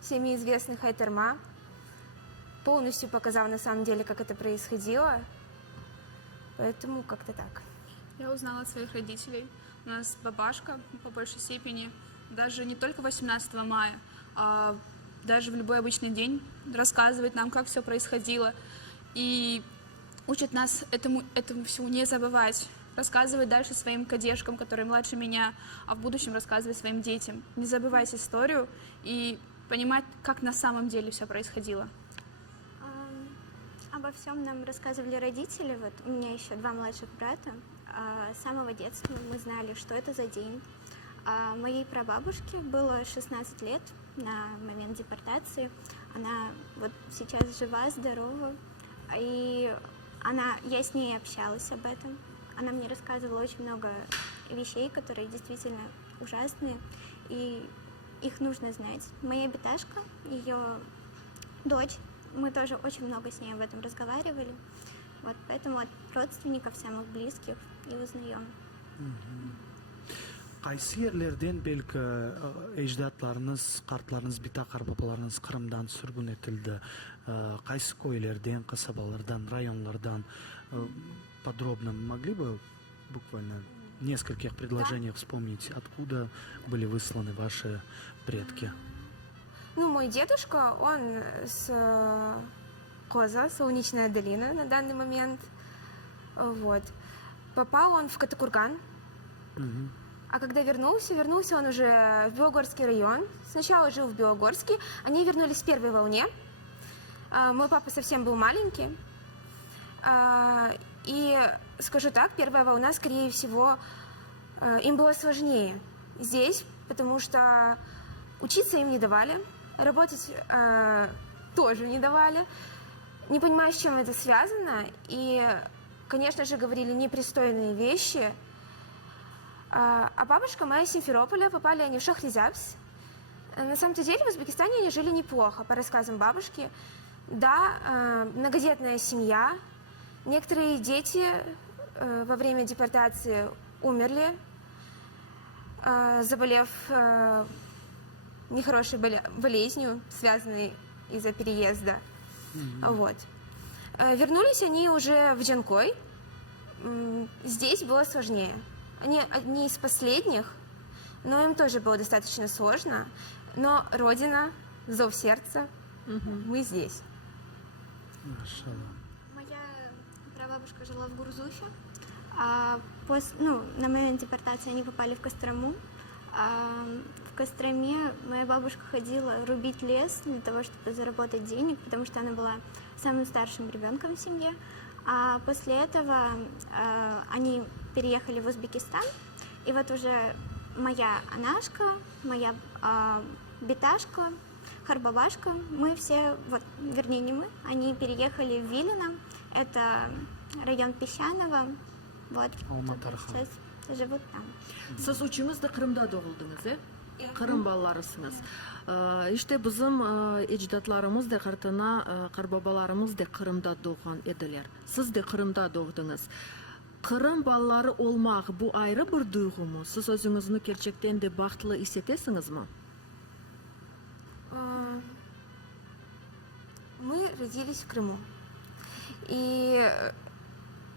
всеми известный «Хайтарма» полностью показал на самом деле, как это происходило. Поэтому как-то так. Я узнала от своих родителей. У нас бабушка, по большей степени, даже не только 18 мая, а даже в любой обычный день рассказывает нам, как все происходило. И учит нас этому всему не забывать. Рассказывать дальше своим кадешкам, которые младше меня, а в будущем рассказывать своим детям. Не забывать историю и понимать, как на самом деле все происходило. Обо всем нам рассказывали родители. Вот у меня еще 2 младших брата. С самого детства мы знали, что это за день. Моей прабабушке было 16 лет на момент депортации. Она вот сейчас жива, здорова. И я с ней общалась об этом. Она мне рассказывала очень много вещей, которые действительно ужасные. И их нужно знать. Моя беташка, ее дочь, мы тоже очень много с ней об этом разговаривали. Вот поэтому от родственников, самых близких, и узнаем. Qaysi yerlerden belki ecdatlarınız, kartlarınız, bitakar babalarınız Kırım'dan sürgün etildi? Qaysi koylardan, kasabalardan, rayonlardan подробно могли бы буквально в нескольких предложениях вспомнить, откуда были высланы ваши предки? Ну, мой дедушка, он с Коза, Солнечная долина на данный момент. Вот. Попал он в Катакурган. А когда вернулся он уже в Белогорский район. Сначала жил в Белогорске. Они вернулись в первой волне. Мой папа совсем был маленький. И скажу так, первая волна, скорее всего, им было сложнее здесь, потому что учиться им не давали, работать тоже не давали. Не понимаю, с чем это связано. И, конечно же, говорили непристойные вещи. А бабушка моя из Симферополя, попали они в Шахризябс. На самом-то деле в Узбекистане они жили неплохо, по рассказам бабушки. Да, многодетная семья. Некоторые дети во время депортации умерли, заболев нехорошей болезнью, связанной из-за переезда. Вот. Вернулись они уже в Джанкой. Здесь было сложнее. Они одни из последних, но им тоже было достаточно сложно. Но Родина, зов сердца, мы здесь. Моя прабабушка жила в Гурзуфе. На момент депортации они попали в Кострому. В Костроме моя бабушка ходила рубить лес для того, чтобы заработать денег, потому что она была самым старшим ребенком в семье. А после этого они переехали в Узбекистан. И вот уже моя Анашка, моя Беташка, Харбабашка, мы все, вернее не мы, они переехали в Вилино. Это район Песчаного. Вот. Сейчас живут там. Сіз учыңызды Қырымда doğuldunuz, Қырым балаларысыңыз. İşte bizim ecdatlarımız da Қарбабаларымыз da Қырымда doğan ediler. Siz de Қырымда doğdunuz. Қырым балалары olmaq bu ayrı bir duygu mu? Siz özünüzü gerçekten de baxtlı hissetesiniz mi? мы родились в Крыму. И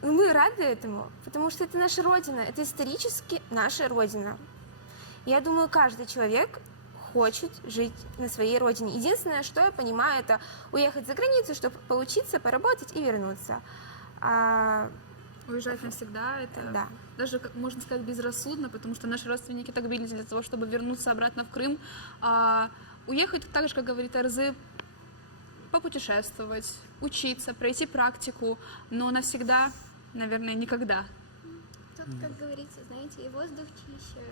мы рады этому, потому что это наша родина, это исторически наша родина. Я думаю, каждый человек хочет жить на своей родине. Единственное, что я понимаю, это уехать за границу, чтобы поучиться, поработать и вернуться. Уезжать навсегда, это да. Даже, можно сказать, безрассудно, потому что наши родственники так бились для того, чтобы вернуться обратно в Крым. А уехать, так же, как говорит Арзы, попутешествовать, учиться, пройти практику, но навсегда, наверное, никогда. Тут, как говорится, знаете, и воздух чище,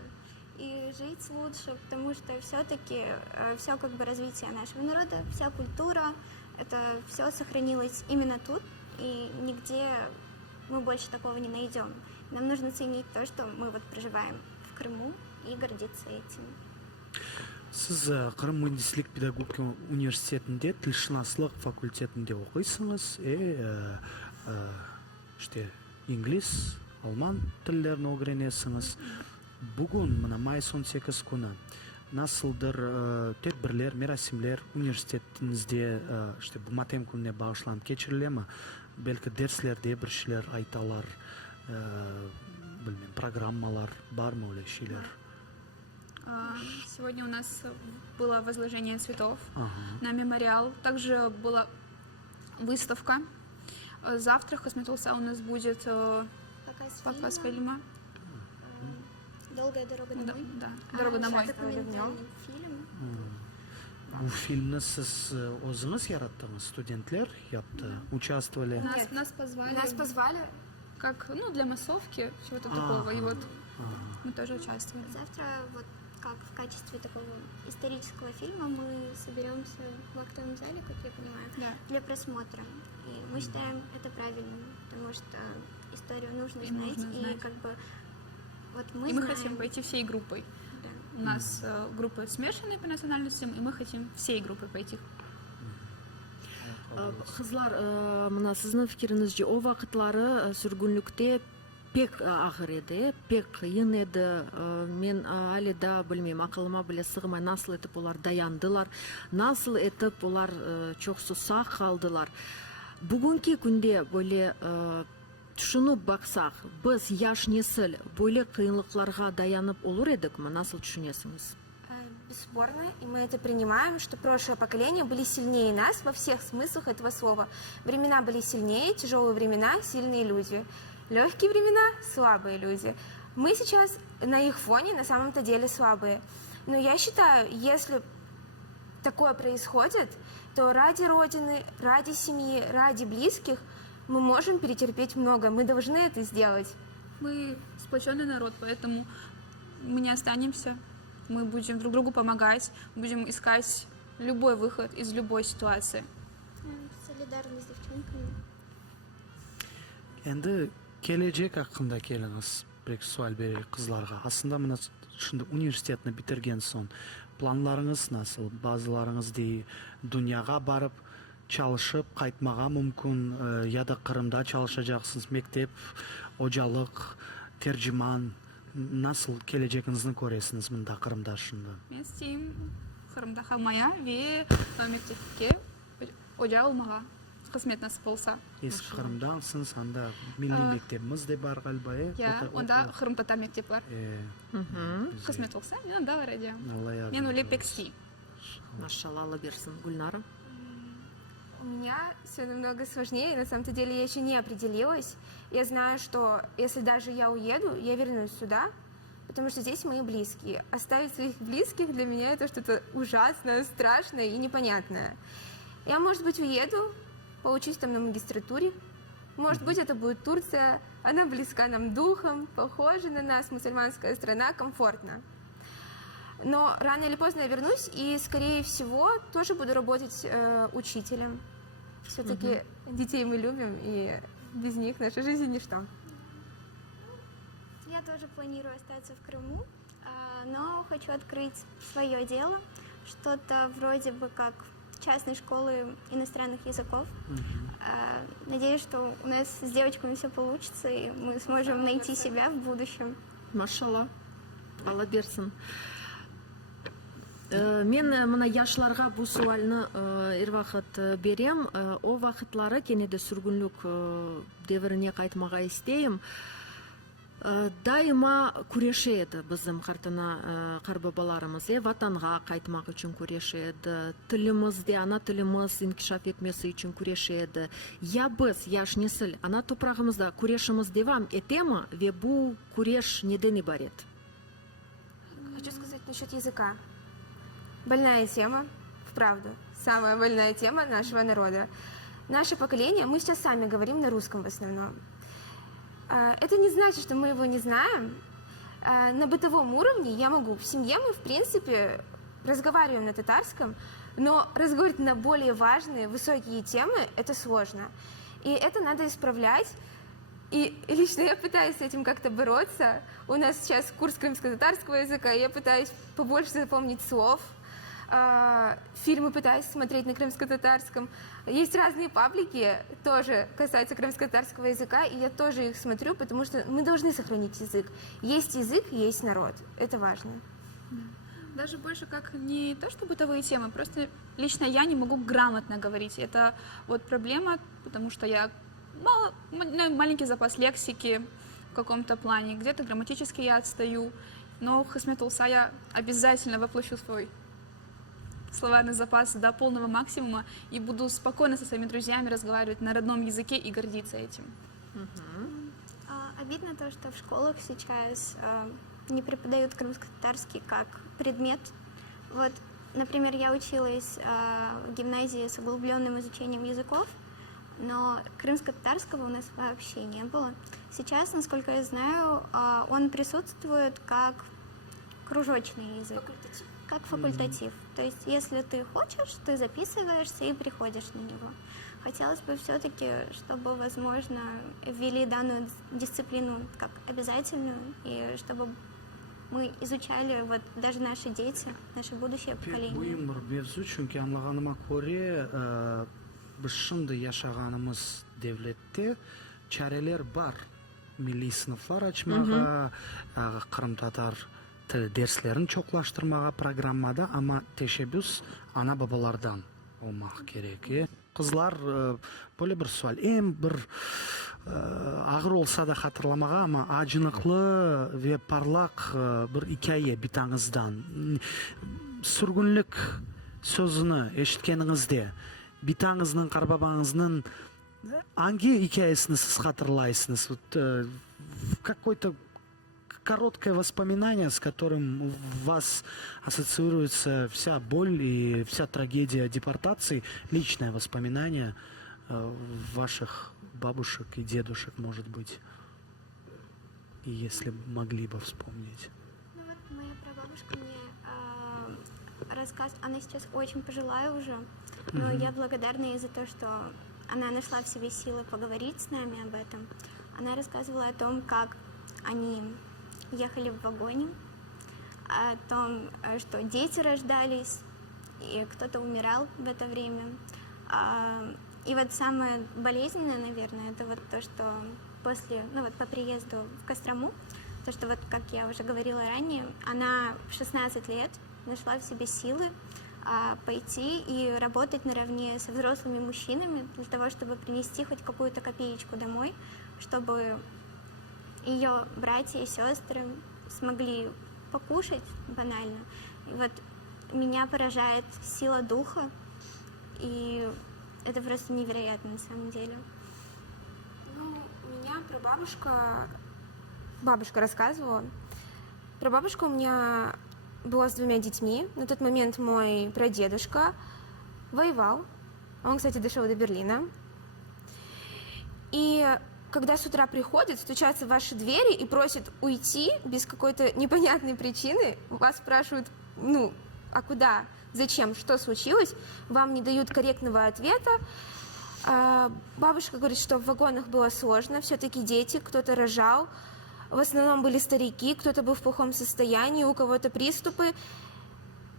и жить лучше, потому что все-таки все как бы развитие нашего народа, вся культура, это все сохранилось именно тут, и нигде мы больше такого не найдем. Нам нужно ценить то, что мы вот проживаем в Крыму, и гордиться этим. Сіз Қырым Муниципалитеттік педагогика университетінде тілшінаслық факультетінде оқисыңыз. Инглиз, алман тілдерін öğrenесіңіз. Бүгін мына майыс 18 күні насылдыр тедбірлер, мерасимлер университетіңізде бұл матем күніне бағышланып кечіріле ме? Белкі дерслерде біршілер айталар, программалар бар ма олай шейлер? Сегодня у нас было возложение цветов на мемориал. Также была выставка. Завтра в Косметолса у нас будет показ фильма. Долгая дорога домой. Да, дорога домой. Документальный фильм. Бұл фильмні сіз өзіңіз яраттыңыз, студентлер участвовали? Нас позвали как, для массовки, чего-то такого. И вот мы тоже участвовали. Завтра вот как в качестве такого исторического фильма мы соберемся в актовом зале, как я понимаю, для просмотра. И мы считаем это правильным, потому что историю нужно знать. И как бы вот мы мы хотим пойти всей группой. У нас группы смешанные по национальностям, и мы хотим всей группой пойти. Қызлар, мына сіздің fikrinizce o вакытлары сүргүнлүктө пек агыр еді, пек кыйын еді. Мен әлі да білмеймін, акылыма біле сыгмай, насыл етіп олар даяндылар, насыл етіп олар чоксу сак калдылар. Бүгүнкү күндө böyle түшүнүп баксак, біз яш несил böyle кыйынлыкларга даянып олур едикми? Насыл түшүнесиңиз? Бесспорно, и мы это принимаем, что прошлое поколение были сильнее нас во всех смыслах этого слова. Времена были сильнее, тяжелые времена, сильные люди. Легкие времена, слабые люди. Мы сейчас на их фоне на самом-то деле слабые. Но я считаю, если такое происходит, то ради Родины, ради семьи, ради близких мы можем перетерпеть много. Мы должны это сделать. Мы сплоченный народ, поэтому мы не останемся. Мы будем друг другу помогать, будем искать любой выход из любой ситуации. Солидарны с девчонками. Енді келечек ақында келіңіз, бір суал берейік қызларға. Асында мына университетті бітірген соң планларыңыз насыл? Базыларыңыз дей дүнияға барып çalışıp қайтмаға мүмкін, яда Қырымда çalışacaksınız, мектеп, ожалық, тержиман. Nasıl келечегіңізді көресіңіз мында Қырымда шында? Мен істеймін Қырымда қалмая ве мектепке ожа алмаға қызмет насып болса. Ескі Қырымдансыз, анда милли мектебіміз де бар қалба? Онда Қырымда мектеп бар. Қызмет болса, мен онда бар едім. Мен ойлеп пекси. Машалла, Алла берсін. Гүлнара? У меня все намного сложнее, на самом-то деле я еще не определилась. Я знаю, что если даже я уеду, я вернусь сюда, потому что здесь мои близкие. Оставить своих близких для меня это что-то ужасное, страшное и непонятное. Я, может быть, уеду, поучусь там на магистратуре. Может быть, это будет Турция, она близка нам духом, похожа на нас, мусульманская страна, комфортно. Но рано или поздно я вернусь и, скорее всего, тоже буду работать учителем. Все-таки детей мы любим, и без них наша жизнь ничто. Я тоже планирую остаться в Крыму, но хочу открыть свое дело, что-то вроде бы как частной школы иностранных языков. Надеюсь, что у нас с девочками все получится, и мы сможем найти себя в будущем. Машалла, Алла берсін. Мен мына яшларга бул суалны эр вакыт берем. О вакытлары кенеде сүргүнлүк деврине кайтмага истейм. Дайыма күрешеді біздің қарбабаларымыз, ватанға қайтмақ үшін күрешеді, тілімізде, ана тіліміз инкишаф етмесі үшін күрешеді. Я біз, яш несіл, ана топрағымызда күрешіміз девам етемі, ве бұл күреш неден ибарет? Хочу сказать насчет языка. Больная тема, вправду, самая больная тема нашего народа. Наше поколение, мы сейчас сами говорим на русском в основном. Это не значит, что мы его не знаем. На бытовом уровне я могу. В семье мы, в принципе, разговариваем на татарском, но разговаривать на более важные, высокие темы – это сложно. И это надо исправлять. И лично я пытаюсь с этим как-то бороться. У нас сейчас курс крымско-татарского языка, и я пытаюсь побольше запомнить слов. Фильмы пытаюсь смотреть на крымско-татарском. Есть разные паблики, тоже касаются крымско-татарского языка, и я тоже их смотрю, потому что мы должны сохранить язык. Есть язык, есть народ. Это важно. Даже больше как не то, что бытовые темы, просто лично я не могу грамотно говорить. Это вот проблема, потому что я маленький запас лексики в каком-то плане, где-то грамматически я отстаю, но в Хисмет Улса я обязательно воплощу свой словарный запас до полного максимума и буду спокойно со своими друзьями разговаривать на родном языке и гордиться этим. Обидно то, что в школах сейчас не преподают крымско-татарский как предмет. Вот, например, я училась в гимназии с углубленным изучением языков, но крымско-татарского у нас вообще не было. Сейчас, насколько я знаю, он присутствует как кружочный язык. Как факультатив. То есть, если ты хочешь, ты записываешься и приходишь на него. Хотелось бы все-таки, чтобы, возможно, ввели данную дисциплину как обязательную, и чтобы мы изучали, вот даже наши дети, наше будущее поколение. Буйым бір мевзу, чүнки аңлағаныма көре, біз шынды яшағанымыз девлетте чарелер бар. Милли сыныфлар açmaға, қырым-татар дерслерін чоқлаштырмаға программада, ама тешебюс ана бабалардан олмақ керек. Қызлар, бөлі бір суал, бір ағыр олса да қатырламаға, ама ажынықлы ве парлақ бір икәйе битаңыздан. Сүргінлік сөзіні ешіткеніңізде, битаңызның, қарбабаңызның анги икәйесіні сіз қатырлайсыңыз? Какой-то короткое воспоминание, с которым у вас ассоциируется вся боль и вся трагедия депортации, личное воспоминание ваших бабушек и дедушек, может быть, и если могли бы вспомнить. Ну вот моя прабабушка мне рассказывает, она сейчас очень пожилая уже, но я благодарна ей за то, что она нашла в себе силы поговорить с нами об этом. Она рассказывала о том, как они ехали в вагоне, о том, что дети рождались, и кто-то умирал в это время. И вот самое болезненное, наверное, это вот то, что после, ну вот по приезду в Кострому, то, что вот, как я уже говорила ранее, она в 16 лет нашла в себе силы пойти и работать наравне со взрослыми мужчинами для того, чтобы принести хоть какую-то копеечку домой, чтобы ее братья и сестры смогли покушать банально. И вот меня поражает сила духа, и это просто невероятно на самом деле. Ну, меня бабушка рассказывала. Прабабушка у меня была с 2 детьми. На тот момент мой прадедушка воевал. Он, кстати, дошел до Берлина. И когда с утра приходят, стучатся в ваши двери и просят уйти без какой-то непонятной причины, вас спрашивают, ну, а куда, зачем, что случилось, вам не дают корректного ответа. Бабушка говорит, что в вагонах было сложно, все-таки дети, кто-то рожал, в основном были старики, кто-то был в плохом состоянии, у кого-то приступы.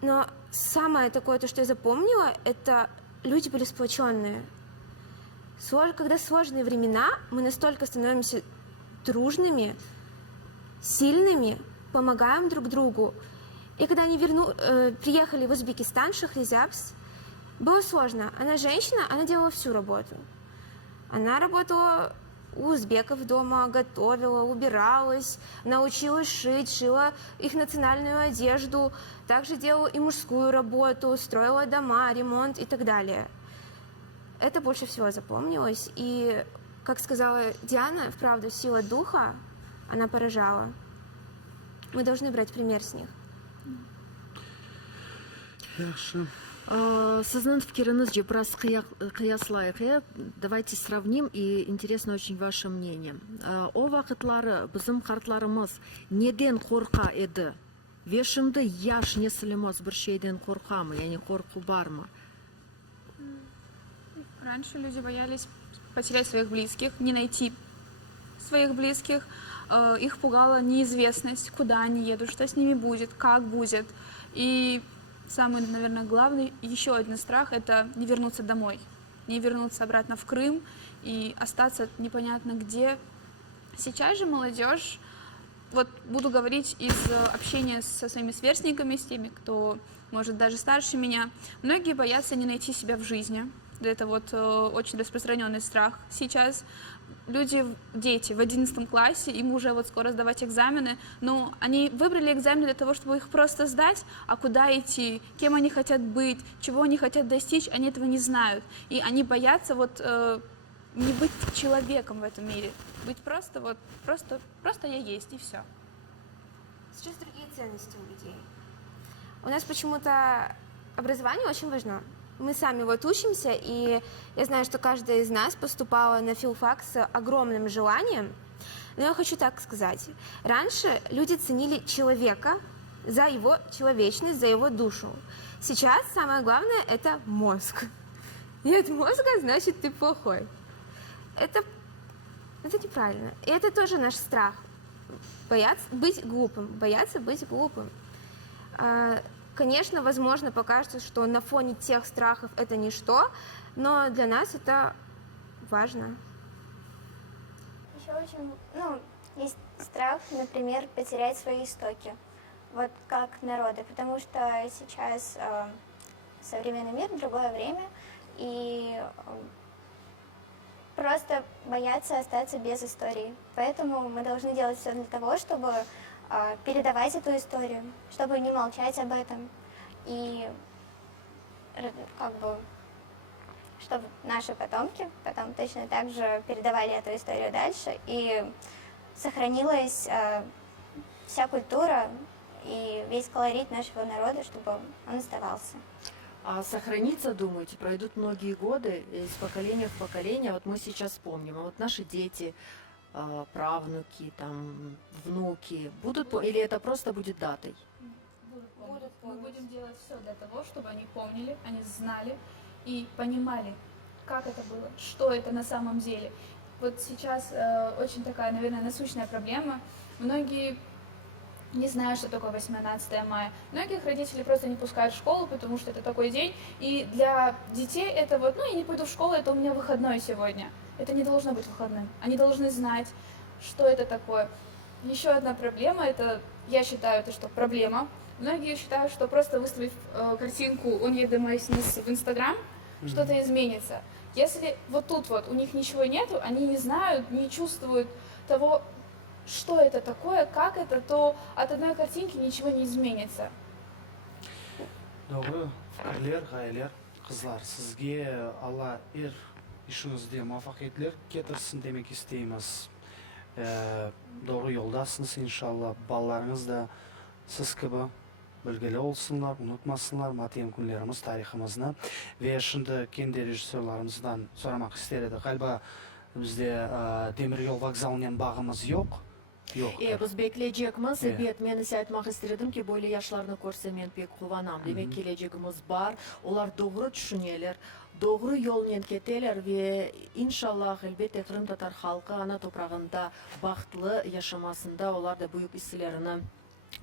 Но самое такое, то, что я запомнила, это люди были сплоченные. Когда сложные времена, мы настолько становимся дружными, сильными, помогаем друг другу. И когда они приехали в Узбекистан, Шахризябс, было сложно. Она женщина, она делала всю работу. Она работала у узбеков дома, готовила, убиралась, научилась шить, шила их национальную одежду, также делала и мужскую работу, строила дома, ремонт и так далее. Это больше всего запомнилось. И, как сказала Диана, вправду, сила духа, она поражала. Мы должны брать пример с них. Yaxşı. Сиздин пикириңиз же біраз кыяслайык. Давайте сравним, и интересно очень ваше мнение. О вакытлары биздин картларыбыз неден корка эди? Вешимди яш неслimiz bir şeyden коркамы, яғни корку бармы? Раньше люди боялись потерять своих близких, не найти своих близких. Их пугала неизвестность, куда они едут, что с ними будет, как будет. И самый, наверное, главный, еще один страх – это не вернуться домой, не вернуться обратно в Крым и остаться непонятно где. Сейчас же молодежь, вот буду говорить из общения со своими сверстниками, с теми, кто, может, даже старше меня, многие боятся не найти себя в жизни. Это вот очень распространенный страх сейчас. Дети в 11 классе, им уже вот скоро сдавать экзамены, но они выбрали экзамены для того, чтобы их просто сдать, а куда идти, кем они хотят быть, чего они хотят достичь, они этого не знают. И они боятся вот не быть человеком в этом мире, быть просто я есть, и все. Сейчас другие ценности у людей. У нас почему-то образование очень важно. Мы сами вот учимся, и я знаю, что каждая из нас поступала на филфак с огромным желанием. Но я хочу так сказать. Раньше люди ценили человека за его человечность, за его душу. Сейчас самое главное – это мозг. Нет мозга, значит, ты плохой. Это неправильно. И это тоже наш страх. Бояться быть глупым. Конечно, возможно, покажется, что на фоне тех страхов это ничто, но для нас это важно. Еще очень, есть страх, например, потерять свои истоки, вот как народы, потому что сейчас современный мир, другое время, и просто боятся остаться без истории. Поэтому мы должны делать все для того, чтобы передавать эту историю, чтобы не молчать об этом, и чтобы наши потомки потом точно так же передавали эту историю дальше, и сохранилась вся культура и весь колорит нашего народа, чтобы он оставался. А сохранится, думаете, пройдут многие годы из поколения в поколение. Вот мы сейчас вспомним, а вот наши дети, правнуки, там, внуки будут, или это просто будет датой? Мы будем делать все для того, чтобы они помнили, они знали и понимали, как это было, что это на самом деле. Вот сейчас очень такая, наверное, насущная проблема. Многие не знают, что такое 18 мая. Многих родителей просто не пускают в школу, потому что это такой день. И для детей это вот, я не пойду в школу, это у меня выходной сегодня. Это не должно быть выходным. Они должны знать, что это такое. Еще одна проблема, я считаю, что проблема. Многие считают, что просто выставив картинку «Он еде майснис» в Инстаграм, что-то изменится. Если вот тут вот у них ничего нету, они не знают, не чувствуют того, что это такое, как это, то от одной картинки ничего не изменится. Doğru fikirler, gayeler, kızlar, sizge Allah işinizde muvaffakiyetler getirsin demek isteyimiz. Doğru yoldasınız inşallah. Ballarınız da siz gibi bilgili olsunlar, unutmasınlar matiyem günlerimiz, tariximizni. Ve şimdi kendi rejissörlerimizden soramak isteriz. Galiba bizde demir yol vokzalından bağımız yok. Biz bekleyecekmiz. Men ise aytmak istedim ki böyle yaşlarını görse men pek kuvvanam. Demek geleceğimiz var. Onlar doğru düşüneler, doğru yoldan keteler ve inşallah elbette Kırım Tatar halkı ana toprağında bahtlı yaşamasında onlar da büyük hislerini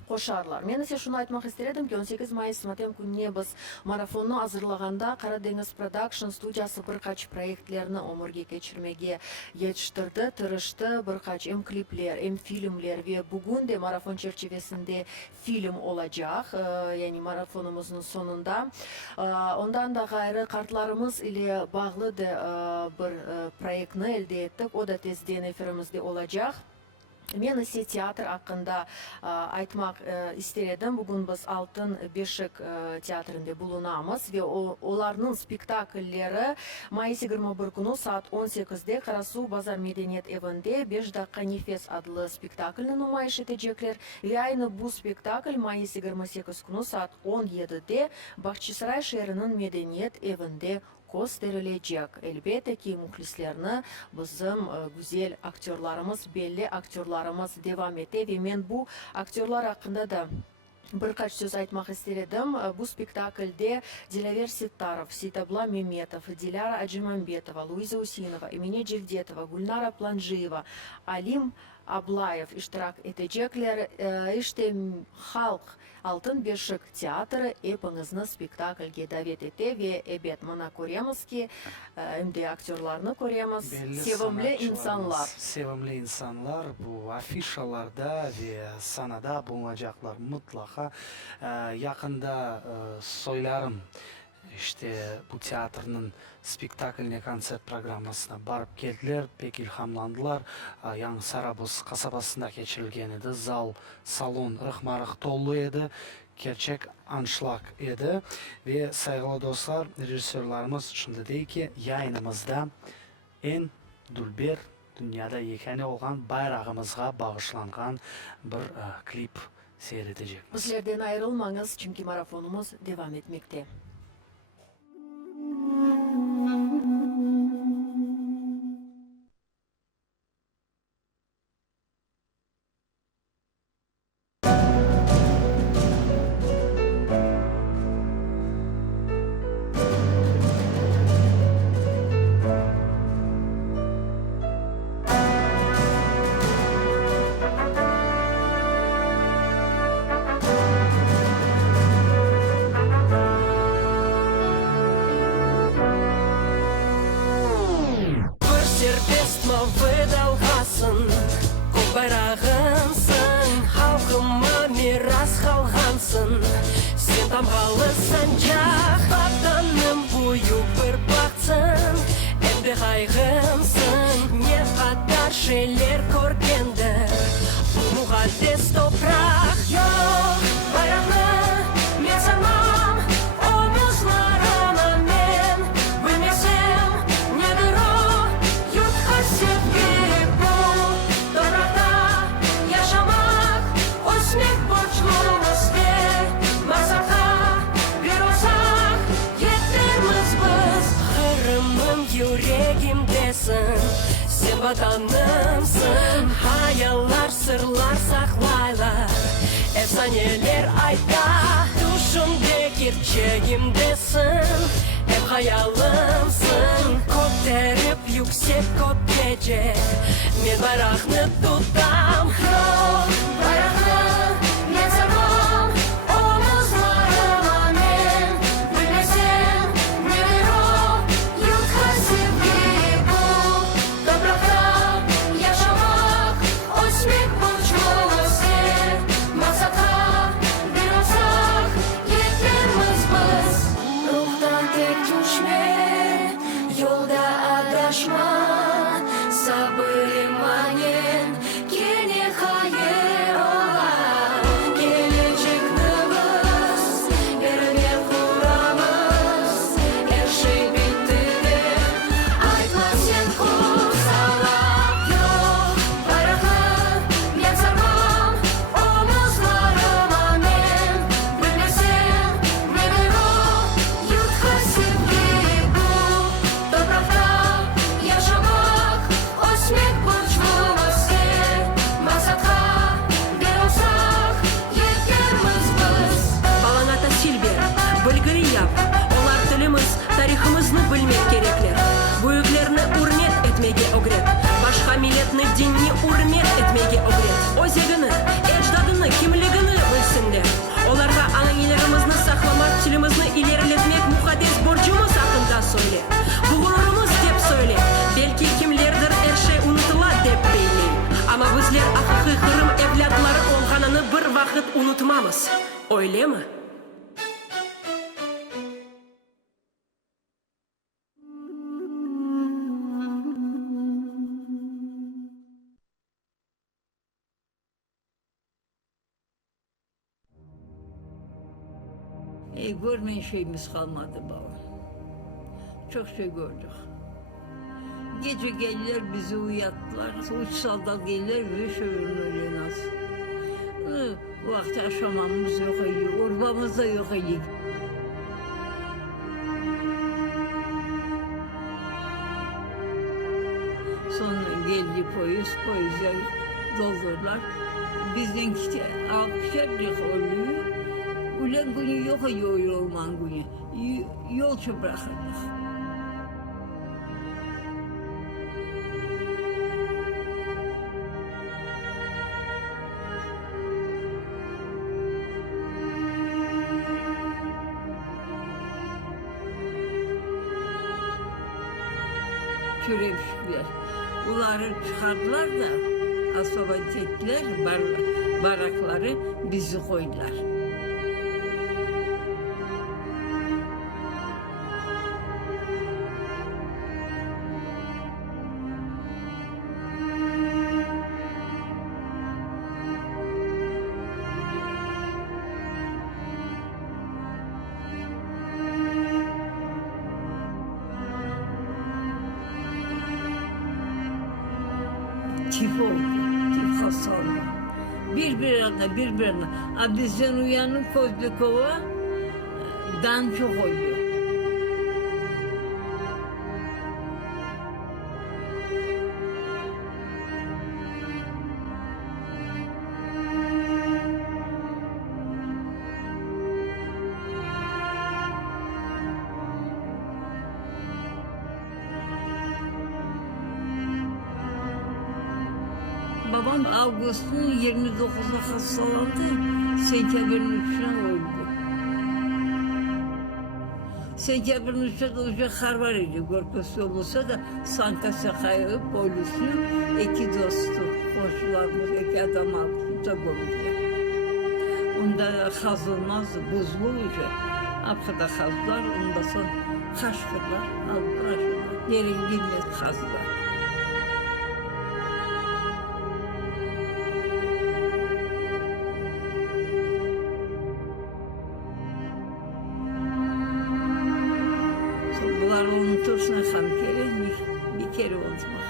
кошарлар. Мен ise шуны айтмак истедим ки 18 май матем күнүнө биз марафонну азырлаганда Кара деңиз продакшн студиясы бир кач проектлерни өмүргө кечирмеге жетиштирди, тырышты, бир кач клиплер, фильмлер ve бүгүн де марафон чечевесинде фильм olacak. Yani marafonumuzun sonunda. Ondan da gayrı kartlarımız ile bağlı da bir proyektni elde ettik. O da tezden efirimizde olacak. Мен ise teatr hakkında aytmak istedim. Bugün biz Altın Beşik teatrında bulunamız ve onların spektaklleri Mayıs 21 günü saat 18'de Karasu Bazar Medeniyet Evi'nde 5 dakika nefes adlı spektaklini nümayiş edecekler. Ve aynı bu spektakl Mayıs 28 günü saat 17'de Bahçesaray şehrinin Medeniyet Evi'nde gösterilecek. Elbette ki muhlislerini bizim güzel aktörlerimiz, belli aktörlerimiz devam etti ve men bu aktörler hakkında da birkaç söz aytmak istedim. Bu spektaklde Dilaver Sittarov, Sitабла Меметов, Dilara Acimambetova, Luiza Usinova, Emine Cevdetova, Gulnara Planjiyeva, Alim Ablayev iştirak edecekler. İşte halk Altın Beşik teatrı hepinizni spektaklga davet etti ve evet mana ko'ramiz ki endi aktyorlarni ko'ramiz. Sevimli insanlar. Sevimli insanlar bu afişalarda ve sanada bulunacaklar mutlaka. Yakında söylerim. İşte bu tiyatrının spektakline konsert programmasına barıp geldiler, pek ilhamlandılar. Яңы Сарабыз kasabasında geçirilgen edi. Zal, salon ırıkmarık dolu edi. Gerçek anşlak edi. Ve saygılı dostlar, rejissörlerimiz şimdi deyil ki yayınımızda en dülber dünyada yekeni olan bayrağımızga bağışlangan bir klip seyredecek. Bizlerden ayrılmanız çünkü marafonumuz devam etmekte. Sen vatanımsın, hayaller, sırlar saklaylar. Efsaneler ayda, düşümde, gerçeğimdesin. Hep hayalımsın, koterip yüksek kot gece. Men bayrağını tutam, bayrağını men sarmam. Omuzlarıma men, bilmesem neler o, yurt hasip. Başka milletni dinni urmet etmege ogret. Özegini, ecdadını, kimligini bir vaqt unutmamiz. O'ylami? Görmeyen şeyimiz kalmadı baba. Çok şey gördük. Gece geldiler bizi uyattılar. Uç saldal geldiler ve şöyle nasıl. Bu vakti aşamamız yok idi, orbamız da yok idi. Sonra geldi poyuzya doldurdular. Bizden alkışlardık oluyor. Ulan günü yok idi o yolman günü. Yolcu bırakırdık. Çürümüşler. Onları çıkardılar da asfalt ettiler, barakları bizi koydular. Tip oldu, tip hasta oldu. Birbirine. Bizden uyanın Kozlukova dan çok oldu. Babam Ağustos'un 29'da hastalandı, Sentyabr'ın 3'üne öldü. Sentyabr'ın 3'ünde de kar var idi, Gorkos olursa da Sankasakay'ı, polisi, iki dostu, komşularımız, iki adam aldı, da gömdüler. Onda kazılmazdı, buzluydu. Arkada kazdılar, ondan sonra kaşkırlar, aldılar aşağıda. Yerin dibine kazdılar. Bunları unutursun hem kere, bir kere unutmak.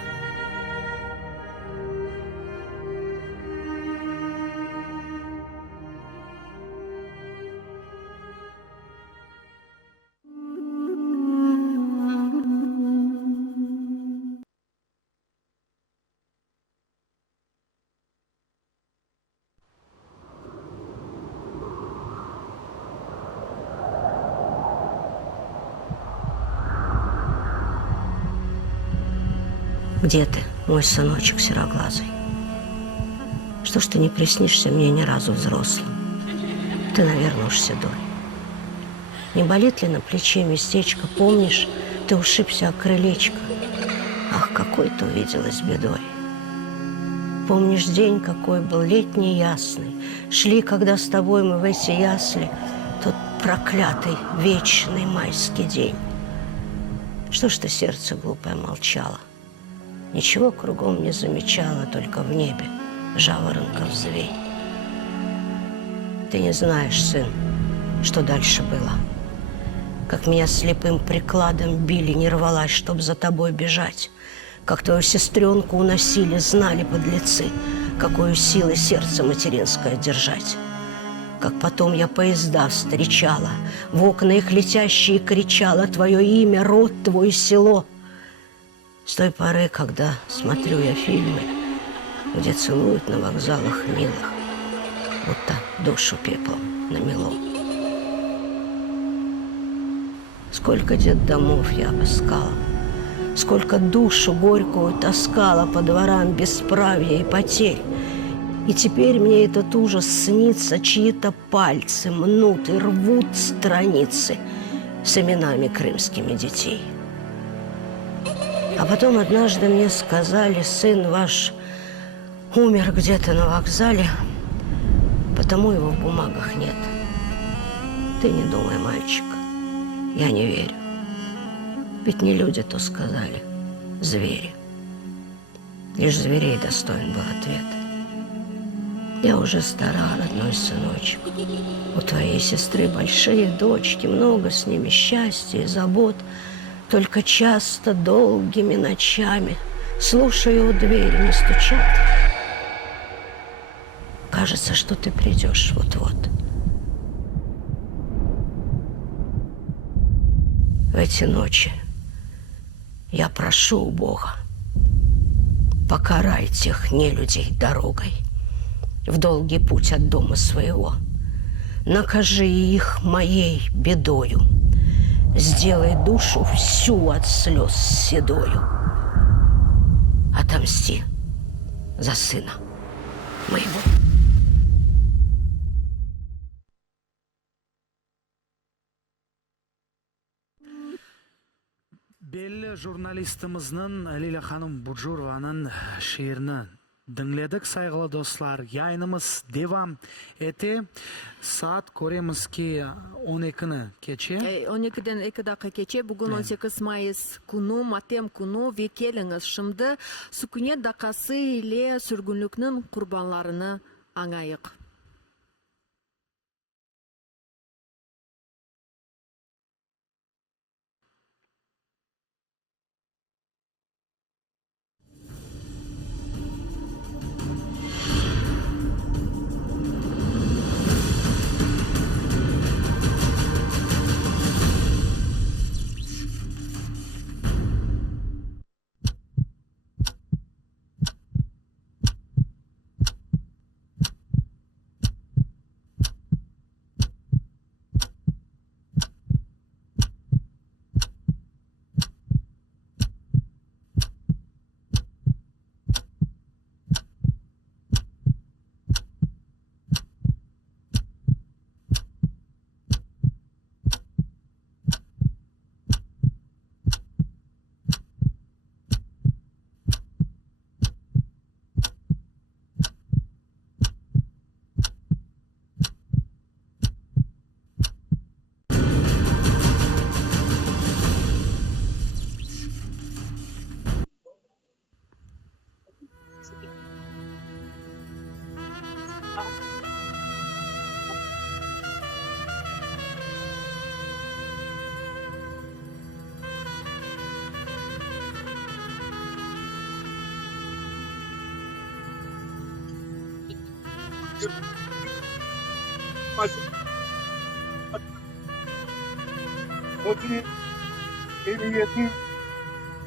Где ты, мой сыночек сероглазый? Что ж ты не приснишься мне ни разу взрослым? Ты, наверное, уж седой. Не болит ли на плече местечко? Помнишь, ты ушибся о крылечко? Ах, какой ты увиделась бедой. Помнишь день, какой был летний ясный? Шли, когда с тобой мы в эти ясли, тот проклятый вечный майский день. Что ж ты, сердце глупое, молчало? Ничего кругом не замечала, только в небе жаворонков звень. Ты не знаешь, сын, что дальше было. Как меня слепым прикладом били, не рвалась, чтоб за тобой бежать. Как твою сестренку уносили, знали подлецы, какую силой сердце материнское держать. Как потом я поезда встречала, в окна их летящие кричала твое имя, род твой, село. С той поры, когда смотрю я фильмы, где целуют на вокзалах милых, будто душу пеплом намело. Сколько детдомов я обыскала, сколько душу горькую таскала по дворам бесправия и потерь. И теперь мне этот ужас снится, чьи-то пальцы мнут и рвут страницы с именами крымскими детей. А потом однажды мне сказали, сын ваш умер где-то на вокзале, Потому его в бумагах нет. Ты не думай, мальчик. Я не верю. Ведь не люди то сказали, звери. Лишь зверей достоин был ответ. Я уже стара, родной сыночек. У твоей сестры большие дочки, много с ними счастья и забот. Только часто долгими ночами, слушая у двери, не стучат. Кажется, что ты придешь вот-вот. В эти ночи я прошу у Бога, покарай тех нелюдей дорогой в долгий путь от дома своего. Накажи их моей бедою, сделай душу всю от слез седою. Отомсти за сына моего. Белі журналистіміздің Лиля ханым Буржурованың шиырны діңледік, сайғылы достар. Яйнымыз девам еті. Saat көреміз ки 12-ні кече. 12-ден 2 dakika кече. Бүгін 18 майыс күні, матем күні. Ве келіңіз шымды Сүкінет дақасы иле сүргінлікнің құрбанларыны аңайық. Onun emniyetin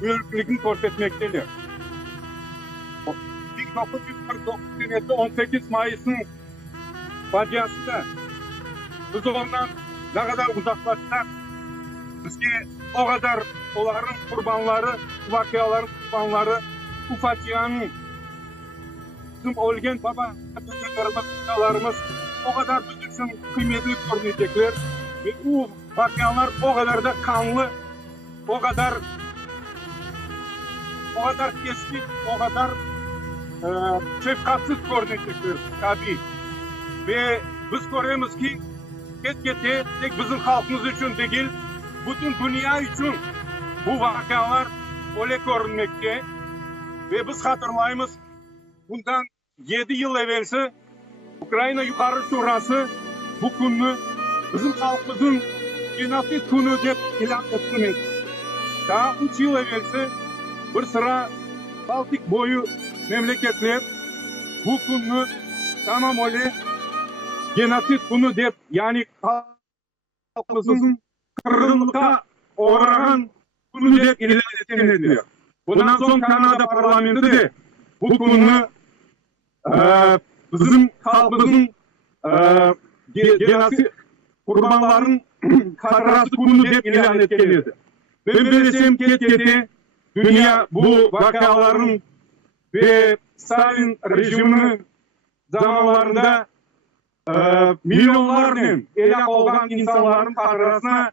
büyüklüğünü korsatmaktadır. 1949 senesi 18 Mayıs'ın faciasında biz ondan ne kadar uzaklaşsak, bizge o kadar onların kurbanları, vakiaların kurbanları, bu facianın bizim ölgen baba dedeklerimiz, o kadar bizim için kıymetli görünecekler ve bu vakialar o kadar da kanlı, o kadar keskin, o kadar şefkatsiz görünecekler tabii. Ve biz görüyoruz ki ketkete tek bizim halkımız için değil, bütün dünya için bu vakialar öyle görünmekte ve biz hatırlayımız bundan 7 yıl evvelsi Ukrayna Yukarı Şurası bu günü bizim halkımızın genosit günü dep ilan etmiş. Daha 3 yıl evvelsi bir sıra Baltik boyu memleketler bu günü tamam öyle genosit günü dep, yani halkımızın kırgınlığa uğrayan günü dep ilan ediliyor. Bundan sonra Kanada parlamenti de bu günü bizim halkımızın genosit kurbanların kararası günü dep ilan etkeniydi. Ben bilesem ketkete dünya bu vakaların ve Stalin rejimi zamanlarında milyonlarla ele olan insanların kararasına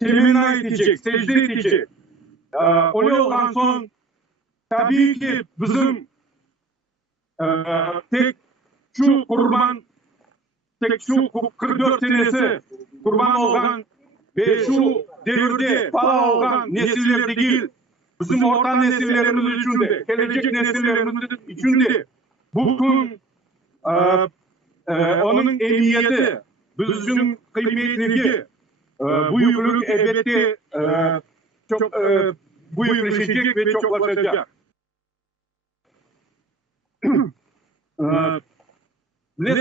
temina edecek, secde edecek. Öyle olan son tabii ki bizim tek şu kurban tek şu 44 senesi kurban olgan ve şu devirde bala olgan nesiller değil, bizim orta nesillerimiz için de, gelecek nesillerimiz için de bugün onun emniyeti, bizim kıymetli büyüklük elbette çok büyükleşecek ve çoklaşacak. Мен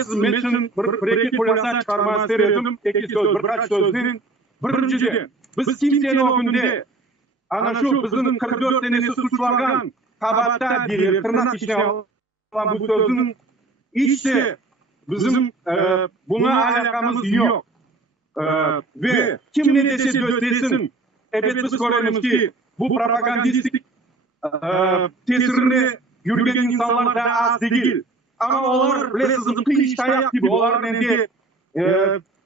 bir polasa çıkarmak istedim. İki söz, birkaç sözlerin. Birincisi, biz kimsenin o günde ana şu bizim 44 senesi suçlanan kabatta bir tırnak içine alan bu sözün işte bizim buna alakamız yok. Ve kim ne dese desin, evet biz görüyoruz ki bu propagandistik tesirini yürüyen insanlar da az değil. Ama onlar bilesiniz kıyış tayak gibi, onlar bende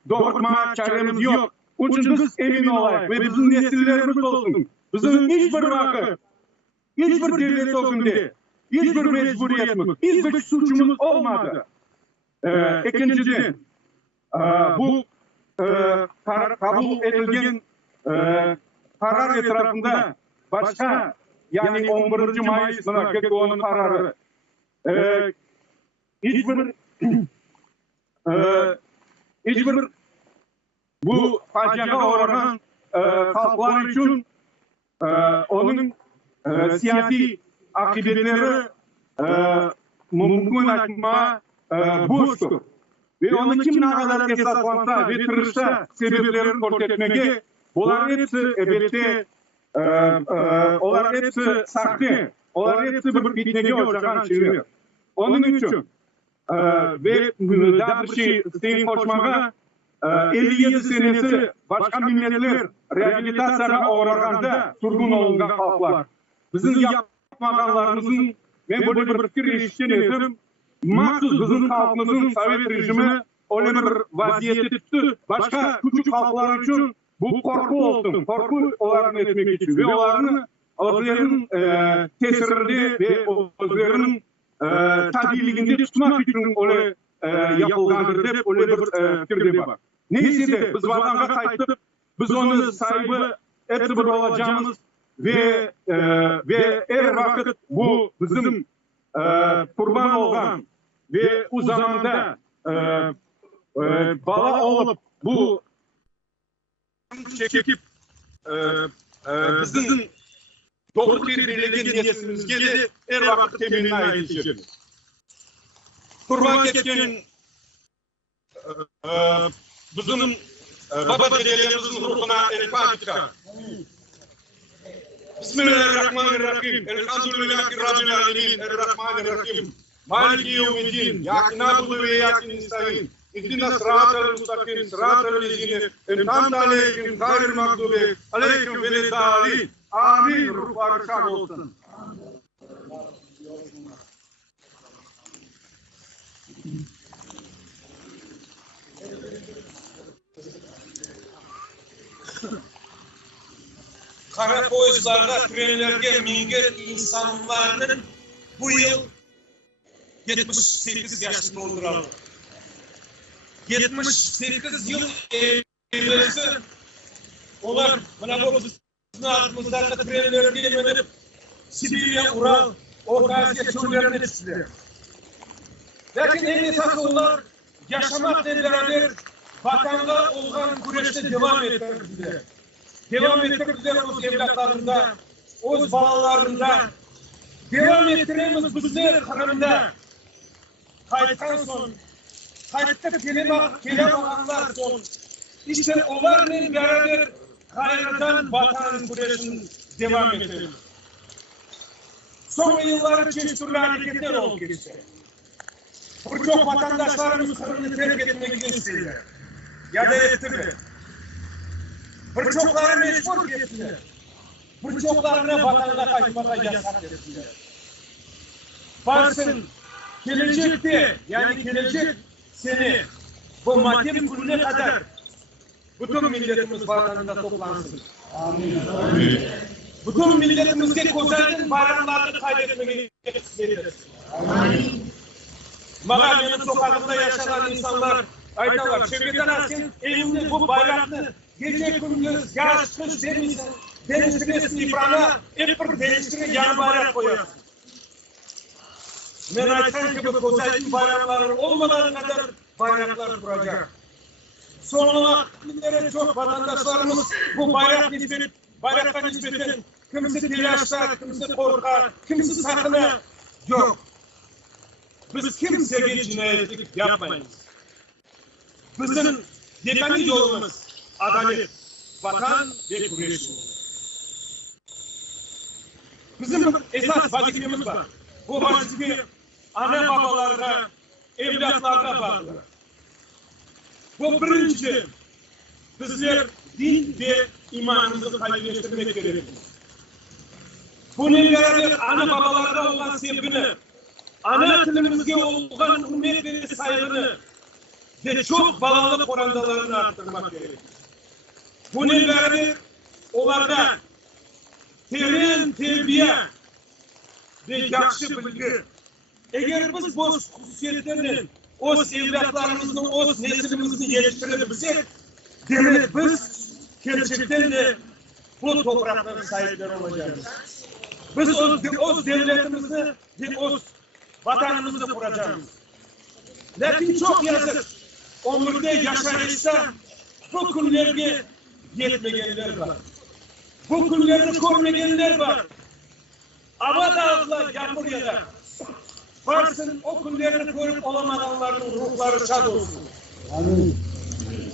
doğurma çaremiz yok. Onun için biz emin olayız ve bizim nesillerimiz olsun. Bizim hiçbir vakı, hiçbir devlet o günde, hiçbir mecburiyetimiz, hiçbir suçumuz olmadı. İkincisi, bu kabul edilen karar etrafında başka, yani 11. Mayıs GECO'nun kararı, hiçbir bu faciaya uğrayan halklar için onun siyasi akıbetleri mümkün etme boştur. Ve onu kim ne kadar esaslansa ve tırışsa sebeplerini ortaya etmeye, bunlar hepsi elbette onlar hepsi sahte, onlar hepsi bir bitmeye olacağını söylüyor. Onun için ve daha bir şey isteyip koşmağa 57 senesi başka milletler rehabilitasyona uğraganda surgun olungan halklar. Bizim yapmaganlarımızın ben böyle bir fikir ilişkin edim. Maksuz bizim halkımızın Sovet rejimi öyle bir vaziyeti tuttu. Başka küçük halklar için bu korku olsun. Korku onların etmek için. Ve onların özlerinin tesirinde ve özlerinin tabiiliğinde tutmak için öyle yapılgandır deyip öyle bir fikirde var. Neyse de biz vatanga kaytıp biz onu sahibi hepsi bir olacağımız ve her vakit bu bizim kurban olgan ve o zamanda bala olup bu çekip bizim doğru belirlenen neslimizge de her vakit temeline ayıracağız. Kurban ketken bizim baba dedelerimizin ruhuna el Fatiha. Bismillahirrahmanirrahim. Elhamdülillahi Rabbil alemin. Errahmanirrahim. Maliki yevmiddin. Yâki nâbudu ve yâki nista'in. İhdina sıratel mustakîm. Sıratel lezîne en'amte aleyhim gâyril mağdûbi aleyhim veleddâlîn. Amin. Ruhları şad olsun. Kara poyuzlarda trenlerge mingen insanların bu yıl 78 yaşını dolduralım. 78 yıl evvelsi onlar bana bu bizim altımızdaki trenlerge menip Sibirya, Ural, Orta-Asya çöllerine düştüler. Lakin en esası onlar yaşamakla beraber vatanda olan güreşte devam ettirdiler. Devam ettirdiler o evlatlarında, o bağlarında. Devam ettiremiz bizler Kırım'da. Kayıttan son, kayıtta kelemağanlar son. İşte onlarla beraber kaynadan vatanın güreşini devam edelim. Son yılları çeşitli hareketler oldu geçti. Birçok vatandaşlarımız Kırım'ı terk etmek istediler. Ya da ettiler. Birçokları mecbur ettiler. Birçoklarına vatanda kaçmaya yasak ettiler. Varsın gelecekte, yani gelecek sene bu matem gününe kadar bütün milletimiz vatanında toplansın. Amin. Bütün milletimizde kozaydın bayramlarını kaydetmeyi ederiz. Amin. Bana benim sokakımda yaşayan insanlar aytalar. Şevket sen evimde bu bayraklı gece gündüz yaz kış demeysen değiştiresin iprana hep bir değiştire yan bayrak koyarsın. Ben aytan ki bu kozaytın bayrakları olmadan kadar bayraklar kuracak. Sonra çok vatandaşlarımız bu bayraktan nispeten kimse telaşta, kimse korkar, kimse sakına yok. Biz kimseye cinayetlik yapmayız. Bizim yegane yolumuz adalet, vatan ve kuruluş. Bizim esas vazifemiz var. Bu vazife ana babalarga, evlatlarga bağlı. Bu birinci, bizler din ve imanımızı kaybeştirmek gerekir. Bunun beraber ana babalarga olan sevgini, ana tilimizge olan hürmet ve saygını ve çok balalık orandalarını arttırmak gerekir. Bunun beraber onlarda terin terbiye ve yakşı bilgi. Eğer biz bu hususiyetlerle o evlatlarımızın, o neslimizin yetiştirebilsek, demek biz gerçekten de bu toprakların sahipleri olacağız. Biz o devletimizi ve o vatanımızı kuracağız. Lakin çok yazık, ömürde yaşayışta bu günlerge yetmeyenler var. Bu günlerini görmeyenler var. Ava dağıtlar yağmur yağar. Varsın o günlerini görüp olamayanların ruhları şad olsun. Amin.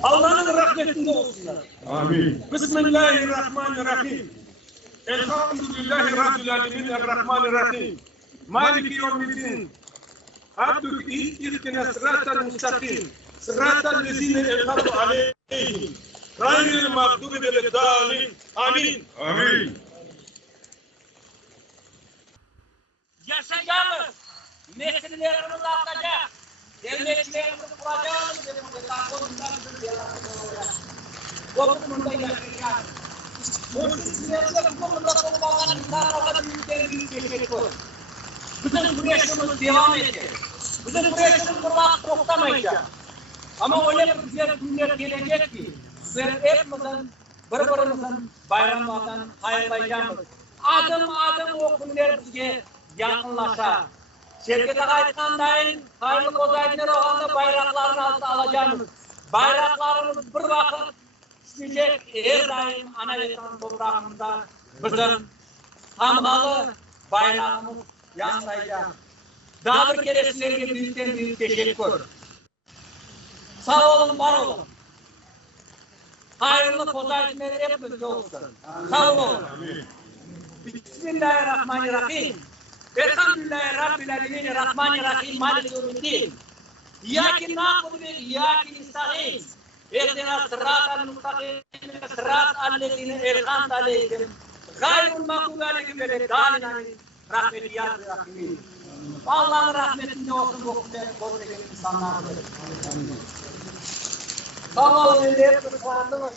Allah'ın rahmetinde olsunlar. Amin. Bismillahirrahmanirrahim. Elhamdülillahi Rabbil alemin. Errahmanirrahim. Maliki yevmiddin. Abdük ihdina sıratal mustakim. Sıratal lezine elhamdü aleyhim. Gayril mağdubi veleddâlin. Amin. Amin. Yaşayacağız. Nesillerimiz artacak. Devletlerimizi kuracağız. Toplumda yaşayacağız. Bu sizlerle toplumda toplanan insanlarla büyük geçecek olur. Bütün süreçimiz devam edecek. Bütün süreçimiz burada toplamayacak. Ama öyle bir güzel günler gelecek ki bizler hepimizin birbirimizin bayramlardan hayırlayacağımız. Adım adım o günler bizge yakınlaşar. Şirkete aytkandayn, hayırlı kozaytlar olanda bayraklarını altına alacağımız. Bayraklarımız bir vakit işleyecek, her daim ana vatan toprağımızda bizim tamgalı bayrağımız yansıyacak. Daha bir kere sizlerge büyükten büyük teşekkür. Sağ olun, var olun. Hayırlı kozaytlar hepimizde olsun. Sağ olun. Bismillahirrahmanirrahim. Elhamdülillahi Rabbil alemin. Rahmanirrahim. Maliki yevmiddin. İyyâke na'budu ve iyyâke nestaîn. İhdina sıratal mustakim. Sıratal lezîne en'amte aleyhim. Gayril mağdubi aleyhim ve leddâlin. Rahmeti ya Rahim. Allah'ın rahmetinde olsun bu kulları koruyan insanlar. Sağ olun.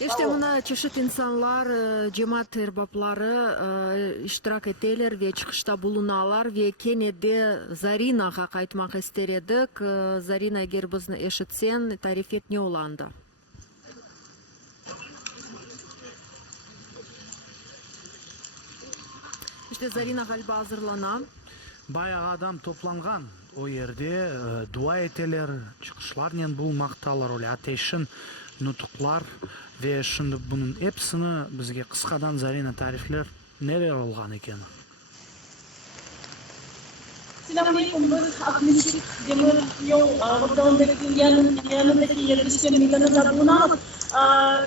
İşte buna çeşit insanlar, cemaat erbapları iştirak edeler ve çıkışta bulunalar ve kenede Zarinaga kaytmak istedik. Zarina eğer bizni eşitsen tarif et ne olandı? İşte Zarina galiba hazırlanan. Bayağı adam toplangan. O yerde dua eteler, çıkışlarla bulmaktalar, öyle ateşin nutuklar ve şimdi bunun hepsini bizge kıskadan Zarina tarifler neler olgan ekan? Selamünaleyküm. Biz Akmeşik Demir Yol Vokdağındaki yanındaki yerleşken meydanında bulunamız.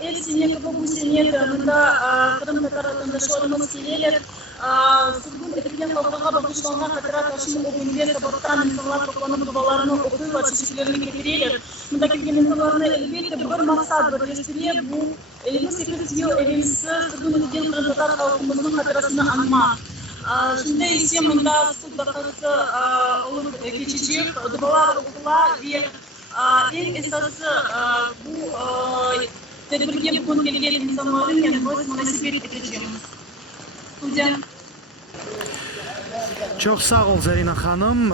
El seniyeti bu seniyeti yanında Kırım Tatar vatandaşlarımız geliyorlar. Sürgün edilgen halkaga bakışlarına kadar taşın o günde sabahtan insanlar toplanıp dualarını okuyor ve çeşitlerini getiriyorlar. Bunda gelgen insanlarına elbette bir maksat var. Gösteriyor bu 58 yıl evimsi sürgün edilgen Kırım Tatar halkımızın hatırasını anma. Şimdi ise bunda su dakikası olup geçecek. Dualar okula ve en esası bu tedbirge bugün gelgen insanların yanı biz münasebet edeceğimiz. Hocam. Çok sağ ol Зарина ханым.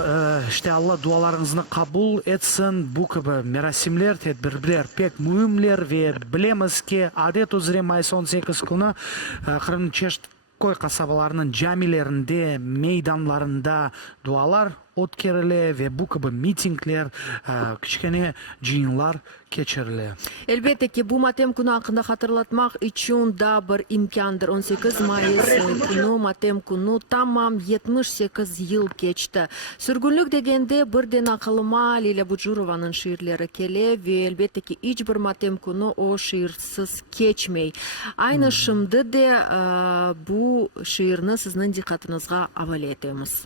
İşte Allah dualarыңызны кабул etsin. Bu gibi merasimler, tedbirler pek mühimler ve bilemiz ki adet üzere Mayıs 18 günü Kırım Çeşkoy kasabalarynyň jamilerinde, meydanlarında dualar ötkerilir ve bu gibi mitingler, kichkene jyynlar keçirilir. Elbette ki bu matem günü hakkında hatırlatmak için da bir imkandır. 18 Mayıs günü matem günü tamam 78 yıl geçti. Sürgünlük degende birden akılıma Leyla Bujurova'nın şiirleri kele ve elbette ki hiçbir matem günü o şiirsiz geçmey. Aynı şimdi de bu şiirini sizin dikkatinize havale etemiz.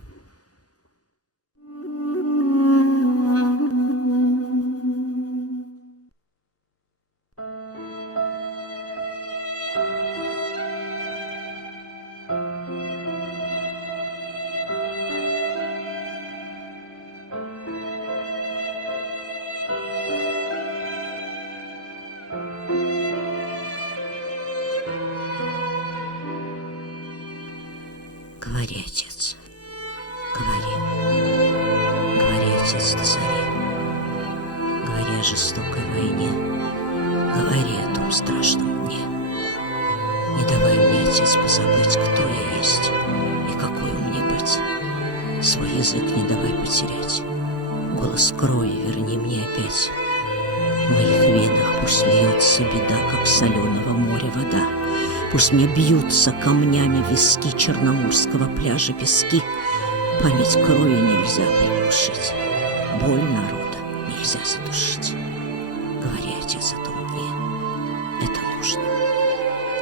Говори, отец, говори. Говори, отец, до зари. Говори о жестокой войне. Говори о том страшном дне. Не давай мне, отец, позабыть, кто я есть и какой мне быть. Свой язык не давай потерять. Голос крови верни мне опять. В моих венах пусть льется беда, как соленого моря вода. Пусть мне бьются камнями виски черноморского пляжа пески. Память крови нельзя приглушить, боль народа нельзя задушить. Говори, отец, о том дне. Это нужно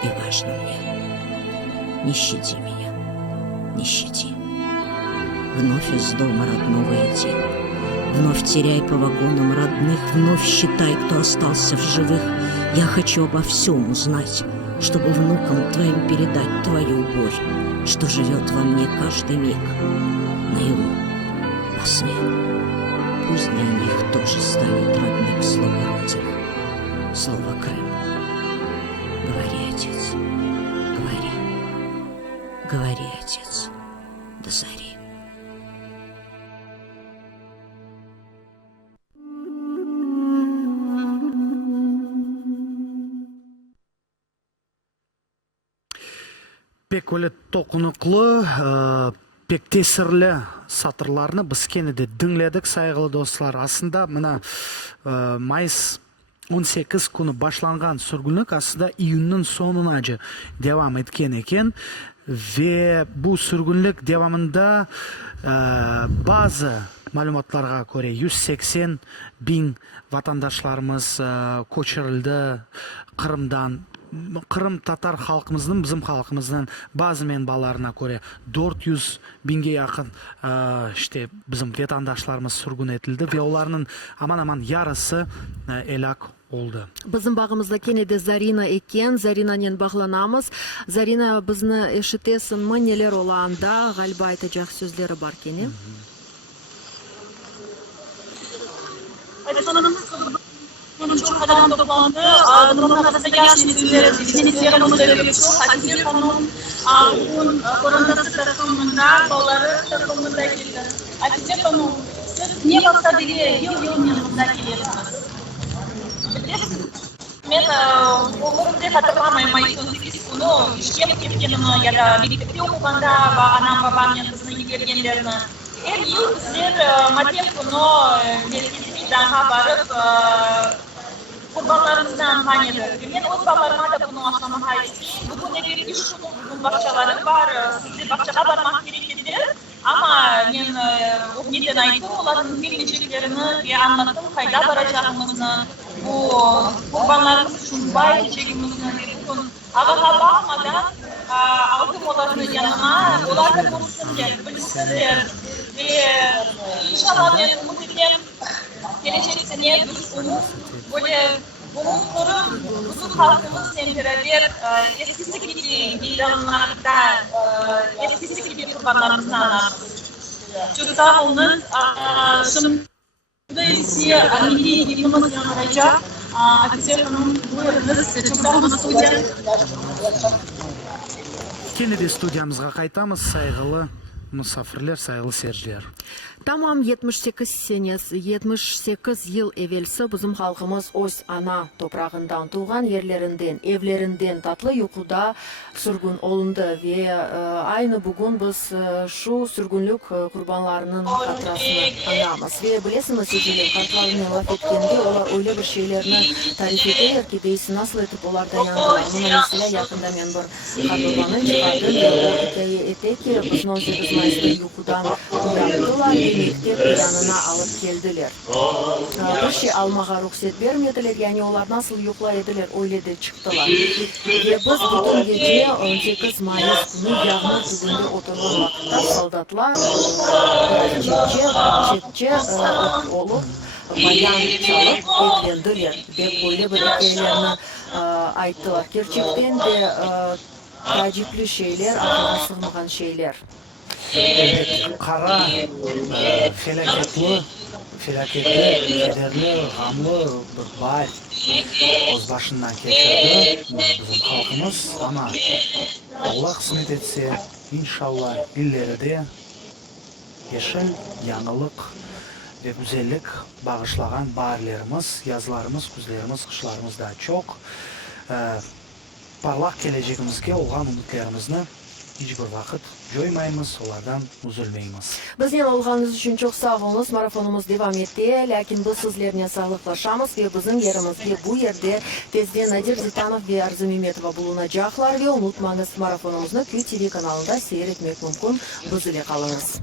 и важно мне. Не щади меня, не щади. Вновь из дома родного иди. Вновь теряй по вагонам родных. Вновь считай, кто остался в живых. Я хочу обо всем узнать, чтобы внукам твоим передать твою боль, что живет во мне каждый миг, наяву, во сне. Пусть для них тоже станет родным слово Родина, слово Крым. Говори, отец, говори, говори, отец, до зари. Pek öyle tokunuklu, pek tesirli satırlarını biz kenede dinledik saygılı dostlar. Aslında mına Mayıs 18 günü başlangan sürgünlük aslında iyunun sonuna devam etken eken ve bu sürgünlük devamında bazı malumatlarga göre 180 bin vatandaşlarımız koçirildi Kırım'dan. Kırım Tatar halkımızın, bizim halkımızın bazı menbalarına göre 400 binge yakın işte bizim vatandaşlarımız sürgün etildi ve onların aman yarısı elak oldu. Bizim bağımızda kenede Zarina eken, Zarina'nın bağlanamız. Zarina bizni eşitesin mi neler olanda galiba aytacak sözleri var kene. Çok adam toplandı. Bunun arasında yaş nesilleri modeli çok. Hatice Hanım koronası takımında, kolları takımında geldi. Hatice Hanım, siz niye başta diye yıl yanımızda geliyorsunuz? Ben umurumda hatırlamayım Mayıs 18 günü işe gittiğimi ya da birlikte okuyanda anam babam yanısına gelgenlerini. Her yıl bizler matem günü daha barıp kurbanlarımızdan tanıdık. Ben öz babalarıma da bunu anlamak istedim. Bugün de bir iş bugün bahçeleri var. Size bahçeye varmak gereklidir. Ama ben o neden aydım onların bilmeyeceklerini bir anlattım. Kayda varacağımızı, bu kurbanlarımız için bayılacağımızı bugün hava bakmadan aldım onların yanına. Onlar da konuşsunlar, bilsinler. Ve inşallah ben umut edeyim. Gelecek seneye biz umut böyle umutların bütün halkımız beraber eskisi gibi meydanlarda eskisi gibi kurbanlarımızı anlarız. Çok sağ olun. Şimdi size milli himnimiz yanılacak. Hatice Hanım buyurunuz. Çok sağ olun. Kennedy stüdyamızga qaytamiz saygılı Мусафирлер, сайгылы сержилер. Тамам 78 ел эвелсі бізім Халқымыз өз ана топрағындан туған ерлерінден, евлерінден татлы юқуда сүргін олынды ве айны бүгін біз шу сүргінлік құрбанларының қатырасыны аңамыз. Ве білесіміз ежелер қартларымен лaf еткенде олар ойлы бір шейлеріні тариф етелер кедейсі насыл етіп олардан яндылар. Мұны месілі яқында мен бір қатырбаны шығардым ве ол екеге етеке біздің 18 майысты юқудан ұяқтылар мектеп янына алып келділер. Бірше алмаға рұқсет бермеділер, яғни олар насыл юқла еділер, ойледі шықтылар. Біз бүтін геже 18 майыс күні яғны түгінде отырған уақытта солдатлар четче олып баян çalып етленділер деп ойлы бір екейлеріні айттылар. Керчектен де тәжіплі шейлер, ақыға сығмаған шейлер. Қара, фелакетлі, кедерлі, ғамлы бір бай өз башынан кешірді біздің халқымыз. Ана Алла қысмет етсе, иншалла иллерде ешіл, яңылық ve güzellik bağışlayan barilerimiz, yazılarımız, güzlerimiz, kışlarımız da çok. Parlak geleceğimizge olğan umutlarımızı hiçbir vakit joymaymiz, onlardan üzülmeymiz. Bizden olğanınız için çok sağ olunuz. Marafonumuz devam etti. Lakin biz sizlerine sağlıklaşamız ve bizim yerimizde bu yerde tezden Nadir Zitanov ve Arzu Mehmetova bulunacaklar ve unutmanız marafonumuzu QTV kanalında seyretmek mümkün. Bizle kalınız.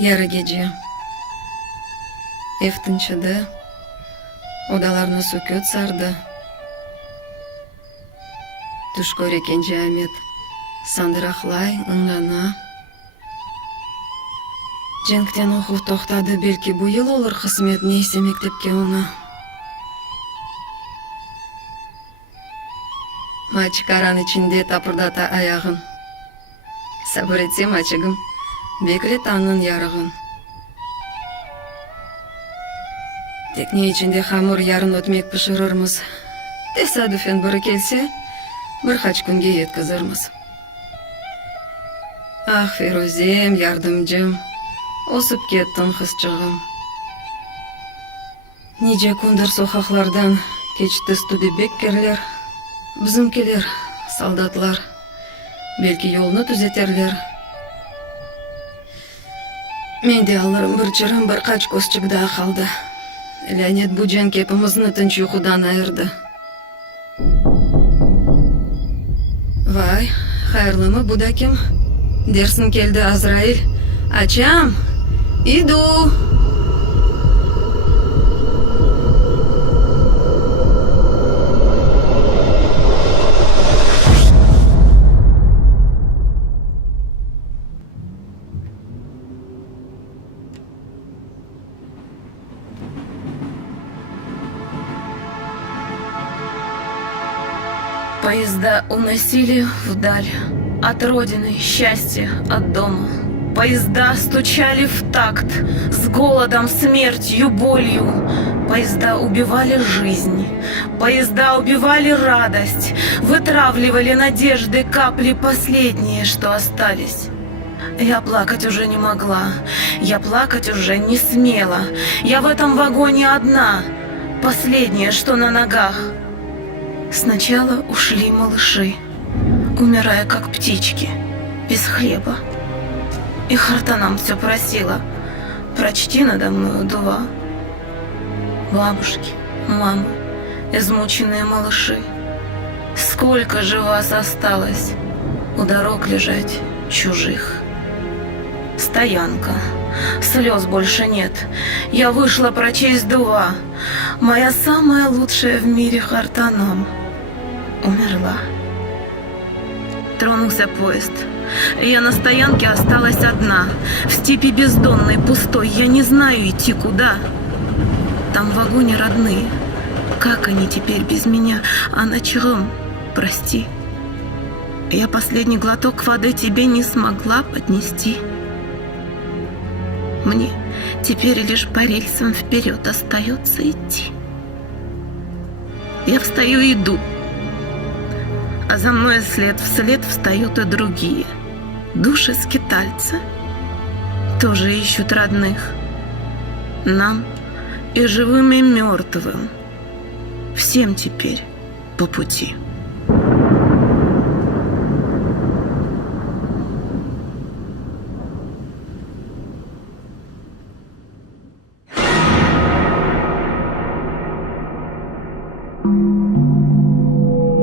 Yarı gece. Ev tınçıdı. Odalarına sükut sardı. Tuş köreken Ahmet sandıraqlay ыңғана. Cenkten оқу тоқтады, belki bu yıl olur kısmet neyse mektepке ona. Maçık aran içinde tapırdata ayağın. Sabır etse maçıgım, beklet anın yarығın. Tekne içinde hamur yarın ötmek pişirirmiz. Tesadüfen biri kelse, birkaç günge yetkizirmiz. Ah Feruzem, yardımcım, osip kettin kızcığım. Nice kundur sokaklardan keçti studebekkerler, bizimkiler, soldatlar. Belki yolunu düzeterler. Mende alırım bir çırım, birkaç kosçuk daha kaldı. Lanet bu can kepimizni tinch uyqudan ayırdı. Vay, hayırlımı bu da kim? Dersin keldi Azrail. Açam, idu. Поезда уносили вдаль, от родины счастье, от дома. Поезда стучали в такт, с голодом, смертью, болью. Поезда убивали жизнь, поезда убивали радость, вытравливали надежды, капли последние, что остались. Я плакать уже не могла, я плакать уже не смела. Я в этом вагоне одна, последняя, что на ногах. Сначала ушли малыши, умирая как птички, без хлеба. И Хартанам все просила: прочти надо мною дуа. Бабушки, мамы, измученные малыши, сколько же вас осталось у дорог лежать чужих? Стоянка, слез больше нет. Я вышла прочесть дуа. Моя самая лучшая в мире Хартанам умерла. Тронулся поезд. Я на стоянке осталась одна. В степи бездонной, пустой. Я не знаю, идти куда. Там в вагоне родные. Как они теперь без меня? А на чем? Прости. Я последний глоток воды тебе не смогла поднести. Мне теперь лишь по рельсам вперед остается идти. Я встаю и иду. А за мной след вслед встают и другие. Души скитальца тоже ищут родных. Нам и живым, и мертвым всем теперь по пути.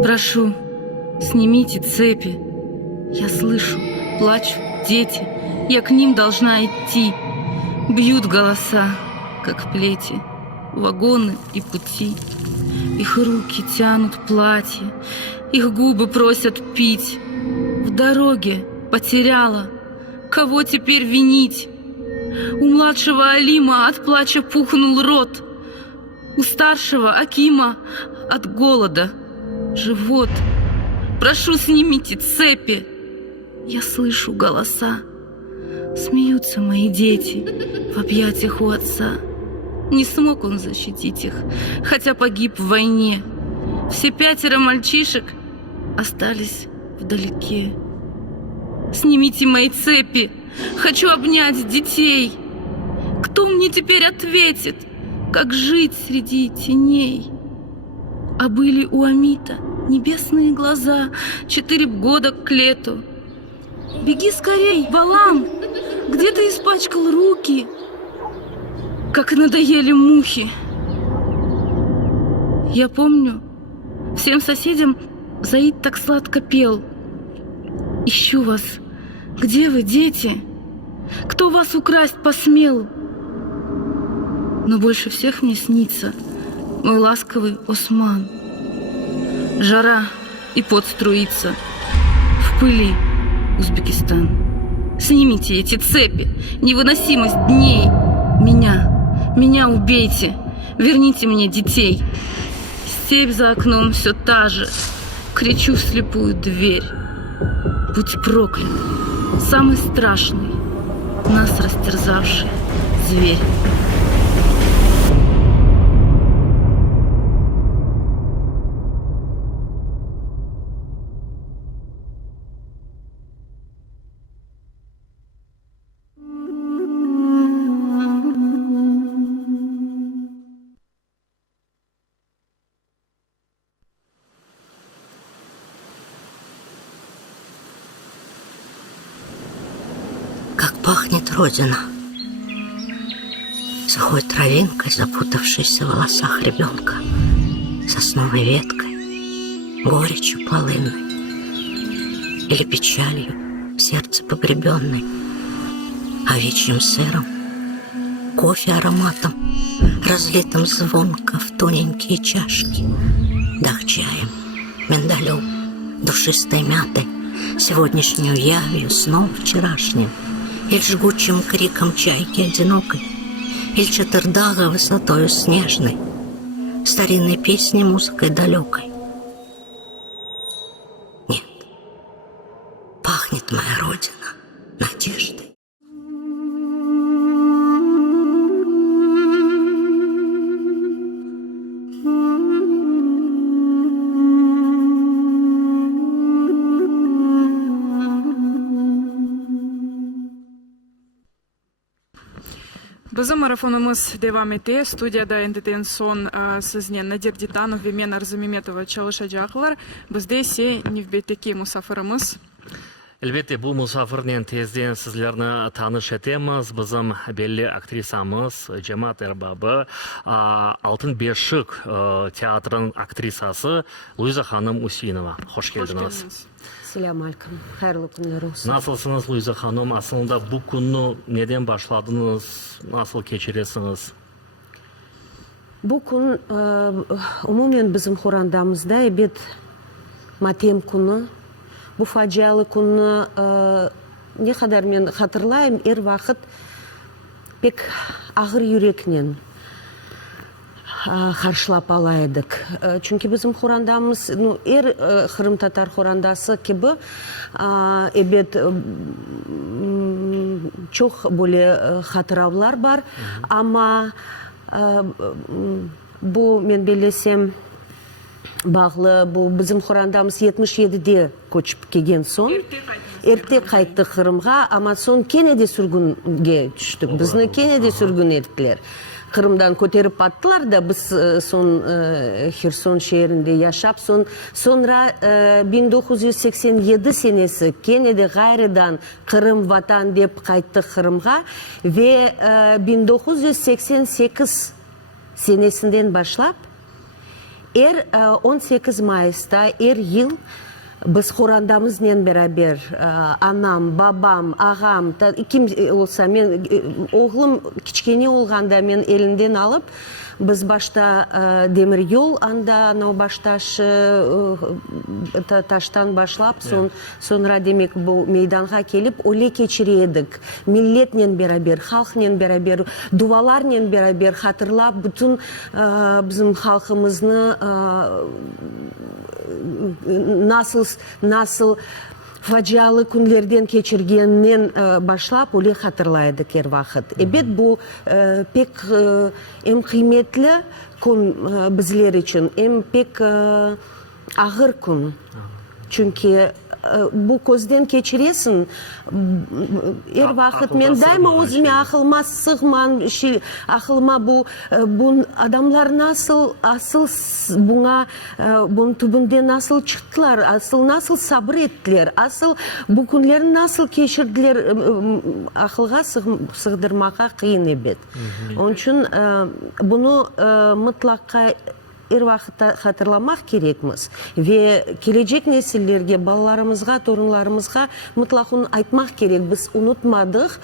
Прошу, снимите цепи. Я слышу, плачут дети. Я к ним должна идти. Бьют голоса, как плети, вагоны и пути. Их руки тянут платье, их губы просят пить. В дороге потеряла, кого теперь винить? У младшего Алима от плача пухнул рот. У старшего Акима от голода живот. Прошу, снимите цепи. Я слышу голоса. Смеются мои дети в объятиях у отца. Не смог он защитить их, хотя погиб в войне. Все 5 мальчишек остались вдалеке. Снимите мои цепи. Хочу обнять детей. Кто мне теперь ответит, как жить среди теней? А были у Амита небесные глаза 4 года к лету. Беги скорей, Балам! Где ты испачкал руки? Как надоели мухи. Я помню, всем соседям Заид так сладко пел. Ищу вас. Где вы, дети? Кто вас украсть посмел? Но больше всех мне снится мой ласковый Осман. Жара и пот струится. В пыли Узбекистан. Снимите эти цепи, невыносимость дней. Меня убейте, верните мне детей. Степь за окном все та же. Кричу в слепую дверь. Будь проклят, самый страшный, нас растерзавший зверь. Пахнет Родина. Сухой травинкой, запутавшейся в волосах ребенка, сосновой веткой, горечью полынной или печалью в сердце погребенной, овечьим сыром, кофе ароматом, разлитым звонко в тоненькие чашки, дах чаем, миндалем, душистой мятой, сегодняшнюю явью, сном вчерашним, или жгучим криком чайки одинокой, или чатырдага высотою снежной, старинной песней музыкой далекой. Нет, пахнет моя Родина надеждой. Біздің марафонымыз девам ете. Студияда ендетен сон сізнен Надир Дитанов ve мен Арзу Меметова çalışacaklar. Бізде се невбеттеки мұсафырымыз. Әлбетте, бұл мұсафырнен тезден сізлерні таныш етеміз. Біздің белі актрисамыз Жамат Эрбабы, Алтын Бешік театрының актрисасы Луиза ханым Усинова. Хош келдіңіз. Selam aleyküm. Hayırlı günler olsun. Nasılsınız Luiza Hanım? Aslında bu günü neden başladınız? Nasıl geçirirsiniz? Bu gün umumen bizim Horandamızda ebed matem günü. bu facialı күнні не kadar мен hatırlayayım, вақыт pek ağır yürekнен қаршылап алайдық. Çünkü bizim xorandamız, Xırım Tatar xorandası gibi evet çok böyle hatıravlar var ama bu men bilesem bağlı, bu bizim xorandamız 77'de koçup kelген son. Erте қайтты Қырымға, ama son Kennedy sürgünge düştük. Bizni Kennedy sürgün ettiler. Kırım'dan көтеріп attılar da biz son Xerson şehrinde yaşap sonra 1987 senesi Kennedy gayrıdan Kırım vatan dep kayttı Kırım'a ve 1988 senesinden başlap 18 Mayıs'ta yıl biz xorandamızla beraber anam, babam, ağam, kim olsa men oğlum kichkene olganda men elinden alıp biz başta demir yol anda baştaşı taştan başlap sonra demek bu meydanға kelip ole keçiredik. Milletle beraber, halkla beraber, dualarla beraber hatırlap bütün bizim halkımızı nasıl facialı günlerden geçirgenden başlap öyle hatırlaydık her vakit. Evet bu pek hem kıymetli gün bizler için, hem pek ağır gün. Çünkü bu gözden geçiresin her vakit men daima özüme aklıma sığman aklıma bu adamlar nasıl bunun tübünde nasıl çıktılar, nasıl sabrettiler, bu günleri nasıl geçirdiler akılga sığdırmaka kıyın evet. Onun için bunu mutlaka her vakit hatırlamak gerekmiz ve gelecek nesillerge, balalarımızga, torunlarımızga mutlaka onu aytmak gerek. Biz unutmadık,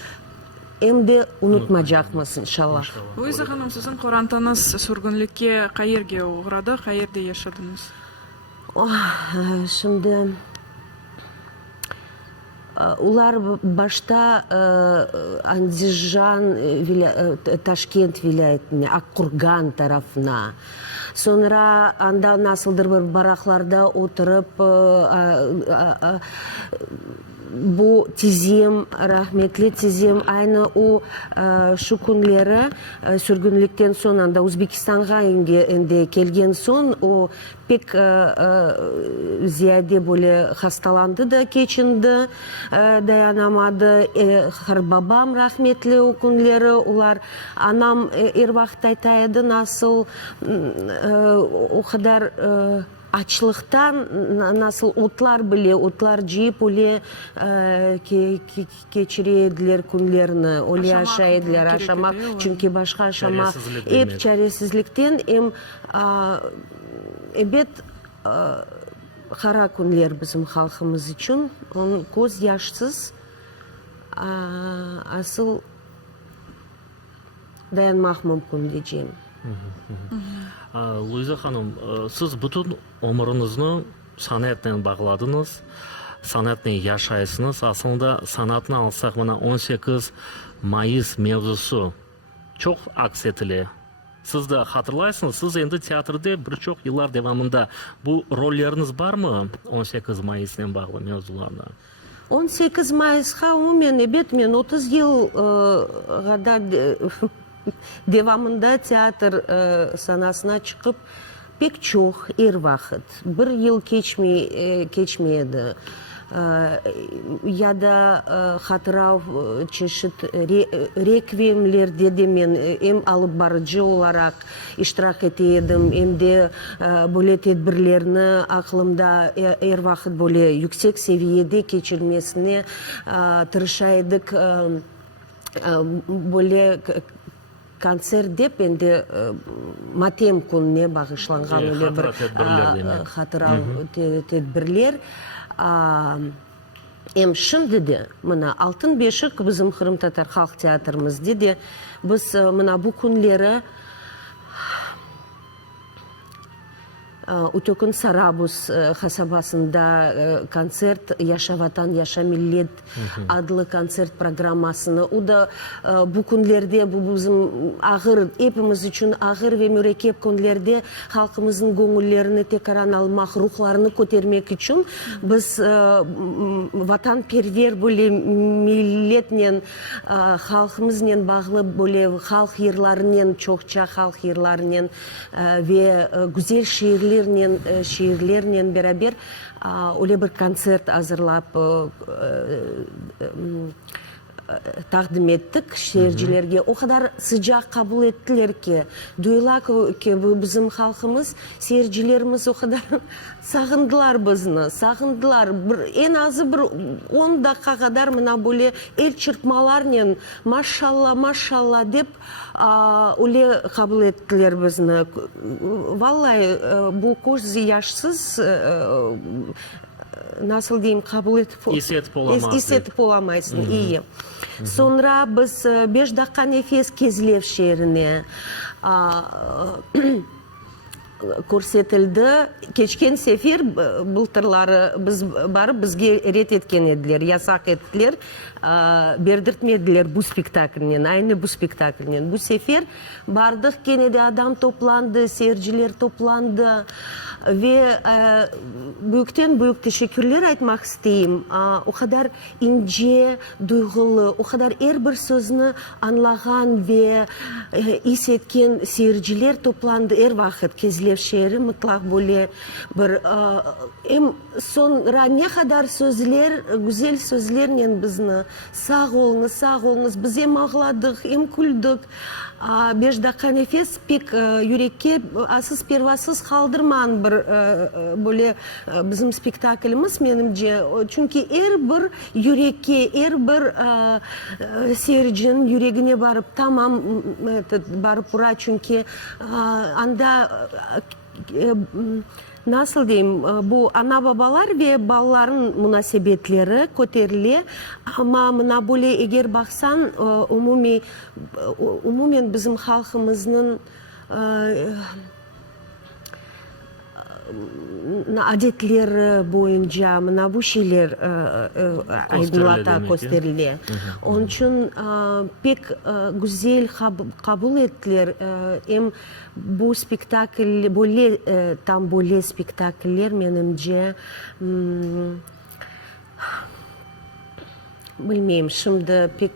hem de unutmayacakmız inşallah. Luiza Hanım, sizin xorantanız sürgünlükке qayerge uğradı, qayerde yaşadınız? Şimdi ular başta Andijan, Taşkent vilayetine, Akkurgan tarafına. Sonra anda nasıldır bir baraklarda oturup bu tizim, rahmetli tizim aynı o şu günleri sürgünlükten son anda Uzbekistan'a kelgen son o pek ziyade böyle hastalandı da geçindi, dayanamadı. Babam rahmetli o günleri, ular anam her vakit aytaydı nasıl o kadar açlıktan nasıl otlar jiyip öyle geçirediler günlerini, öyle yaşayediler aşamak çünkü başka aşamak hep çaresizlikten hem evet kara günler bizim halkımız için on göz yaşsız asıl dayanmak mümkün diyeceğim. Luiza Hanım, siz bütün ömrünüzü sanatla bağladınız, sanatla yaşaysınız. Aslında sanatını alsak bana 18 Mayıs mevzusu çok aksetili. Siz de hatırlaysınız, siz endi teatrda birçok yıllar devamında bu rolleriniz var mı 18 Mayıs'la bağlı mevzularda? 18 Mayıs'a umumen evet men 30 yıl kadar devamında tiyatr sanatına çıkıp pek çok her vakit bir yıl geçmeyedi. Ya da hatırav çeşit rekviyemlerde de men hem alıp barıcı olarak iştirak etiyordum hem de böyle tedbirlerini aklımda her vakit böyle yüksek seviyede geçirmesine tırışaydık. Böyle konser dep endi matem gününe bağışlangan öyle bir hatırav tedbirler. Hem şimdi de mına Altın Beşik bizim Xırım Tatar Halk Teatrımızda de biz mına bu günleri Утекун Сарабус хасабасында концерт Яша Ватан, Яша Миллет адлы концерт программасыны. Уда бу күнлерде бу bizim ağır, hepimiz için ağır ve mürekkep günlerde halkımızın gönüllerini tekrar almak, ruhlarını kotermek için biz vatanperver böyle milletle halkımızla bağlı böyle halk yerlerinden çokça halk yerlerinden ve güzel şiirlerle beraber öyle bir koncert hazırlap takdim ettik şehircilerge. O kadar sıcak kabul ettiler ki, duyular ki bizim halkımız, seyircilerimiz o kadar sağındılar bizni, sağındılar. En azı bir 10 dakika kadar mına böyle el çırpmalarla maşallah maşallah deyip öyle kabul ettiler bizni. Vallahi bu koz yaşsız nasıl diyeyim kabul edip hissetip olamayısın. İyi. Sonra biz 5 dakika nefes Kezlev şehrine көрсетілді. Кечкен сефер былтырлары біз барып бізге рет еткен еділер, ясақ еттілер, бердіртмеділер бұл спектаклінен, айны бұл спектаклінен. Бұл сефер бардық, кенеде адам топланды, сeyirciler топланды ve büyükten büyük teşekkürler etmek isteyeyim. O kadar ince, duygulu, o kadar her bir sözünü anlayan ve hissetken seyirciler toplandı her vakit. Kezlev şehri mutlak böyle bir sonra ne kadar sözler, güzel sözlerle bizni sağ olunuz, biz hem ağladık, hem güldük. 5 dakika nefes pek yürekке asız pervasız kaldırman bir böyle bizim spektaklimiz menimce. Çünkü her bir yürekке, her bir seyircinin yüreğine barıp tamam barıp ura çünkü anda nasıl diyeyim, bu ana babalar ve balaların münasebetleri koterli ama mına böyle eğer baksan umumen bizim halkımızın adetleri boyunca mına bu şeyler aydınlata gösterili. Onun için pek güzel kabul ettiler. Hem bu spektakl, böyle tam böyle spektakller menimce bilmeyeyim şimdi pek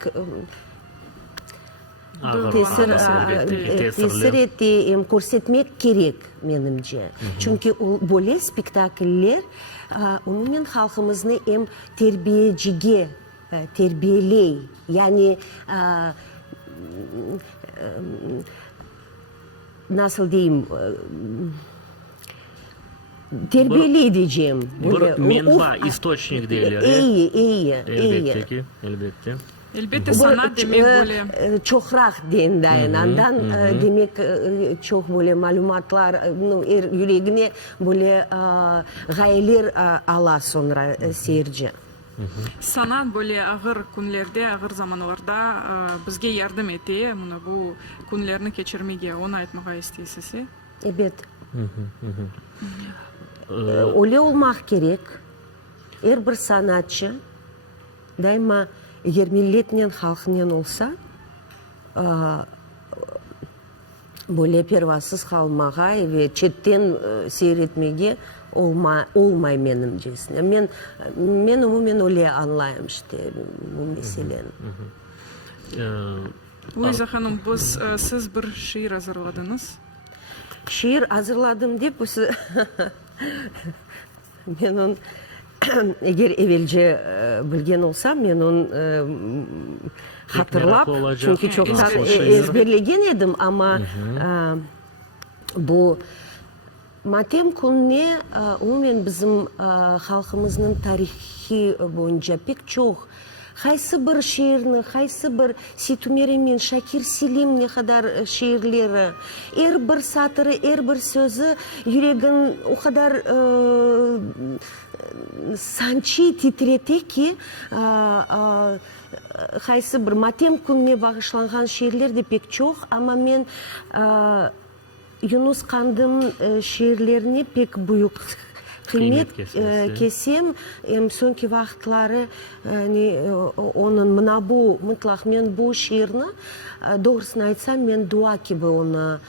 tesir etti, hem көрсетmek gerek menimce. Çünkü böyle spektakller umumen halkımızı hem terbiyeley, yani nasıl diyeyim, terbiyeli diyeceğim. Bir menba, istoçnik değiller. İyi. Elbette. Elbette sanat demek böyle. Çok rahat deyin andan demek çok böyle malumatlar yüreğine böyle gayeler ala sonra seyirci. Sanat böyle ağır günlerde, ağır zamanlarda bizge yardım etti. Bu günlerini geçirmeye, onu aytmağa isteysiz. Evet. Öyle olmak gerek. Her bir sanatçı daima eğer milletle, halkla olsa böyle pervasız kalmağa ve çetten seyretmeye olmay menimce. Men umumen öyle anlayayım işte bu meseleyi. Luiza Hanım, siz bir şiir hazırladınız. Şiir hazırladım deyip ben onu eğer evvelce bilgen olsam ben onu hatırlap çünkü çoktan ezberlegen edim ama bu Matem Kunne umumen bizim halkımızın tarihi boyunca pek çok Haysı bir şiirini, haysı bir Situmeremin, Şakir Selim ne kadar şiirleri, her bir satırı, her bir sözü yüreğin o kadar sançı titrete ki haysı bir Matem Kunne bağışlanan şiirler de pek çok ama ben Yunus Kandım'ın şiirlerini pek büyük kıymet kesem. Sonki vaxtları onun mına bu mutlak men bu şiirini doğrusunu aytsam men dua gibi onu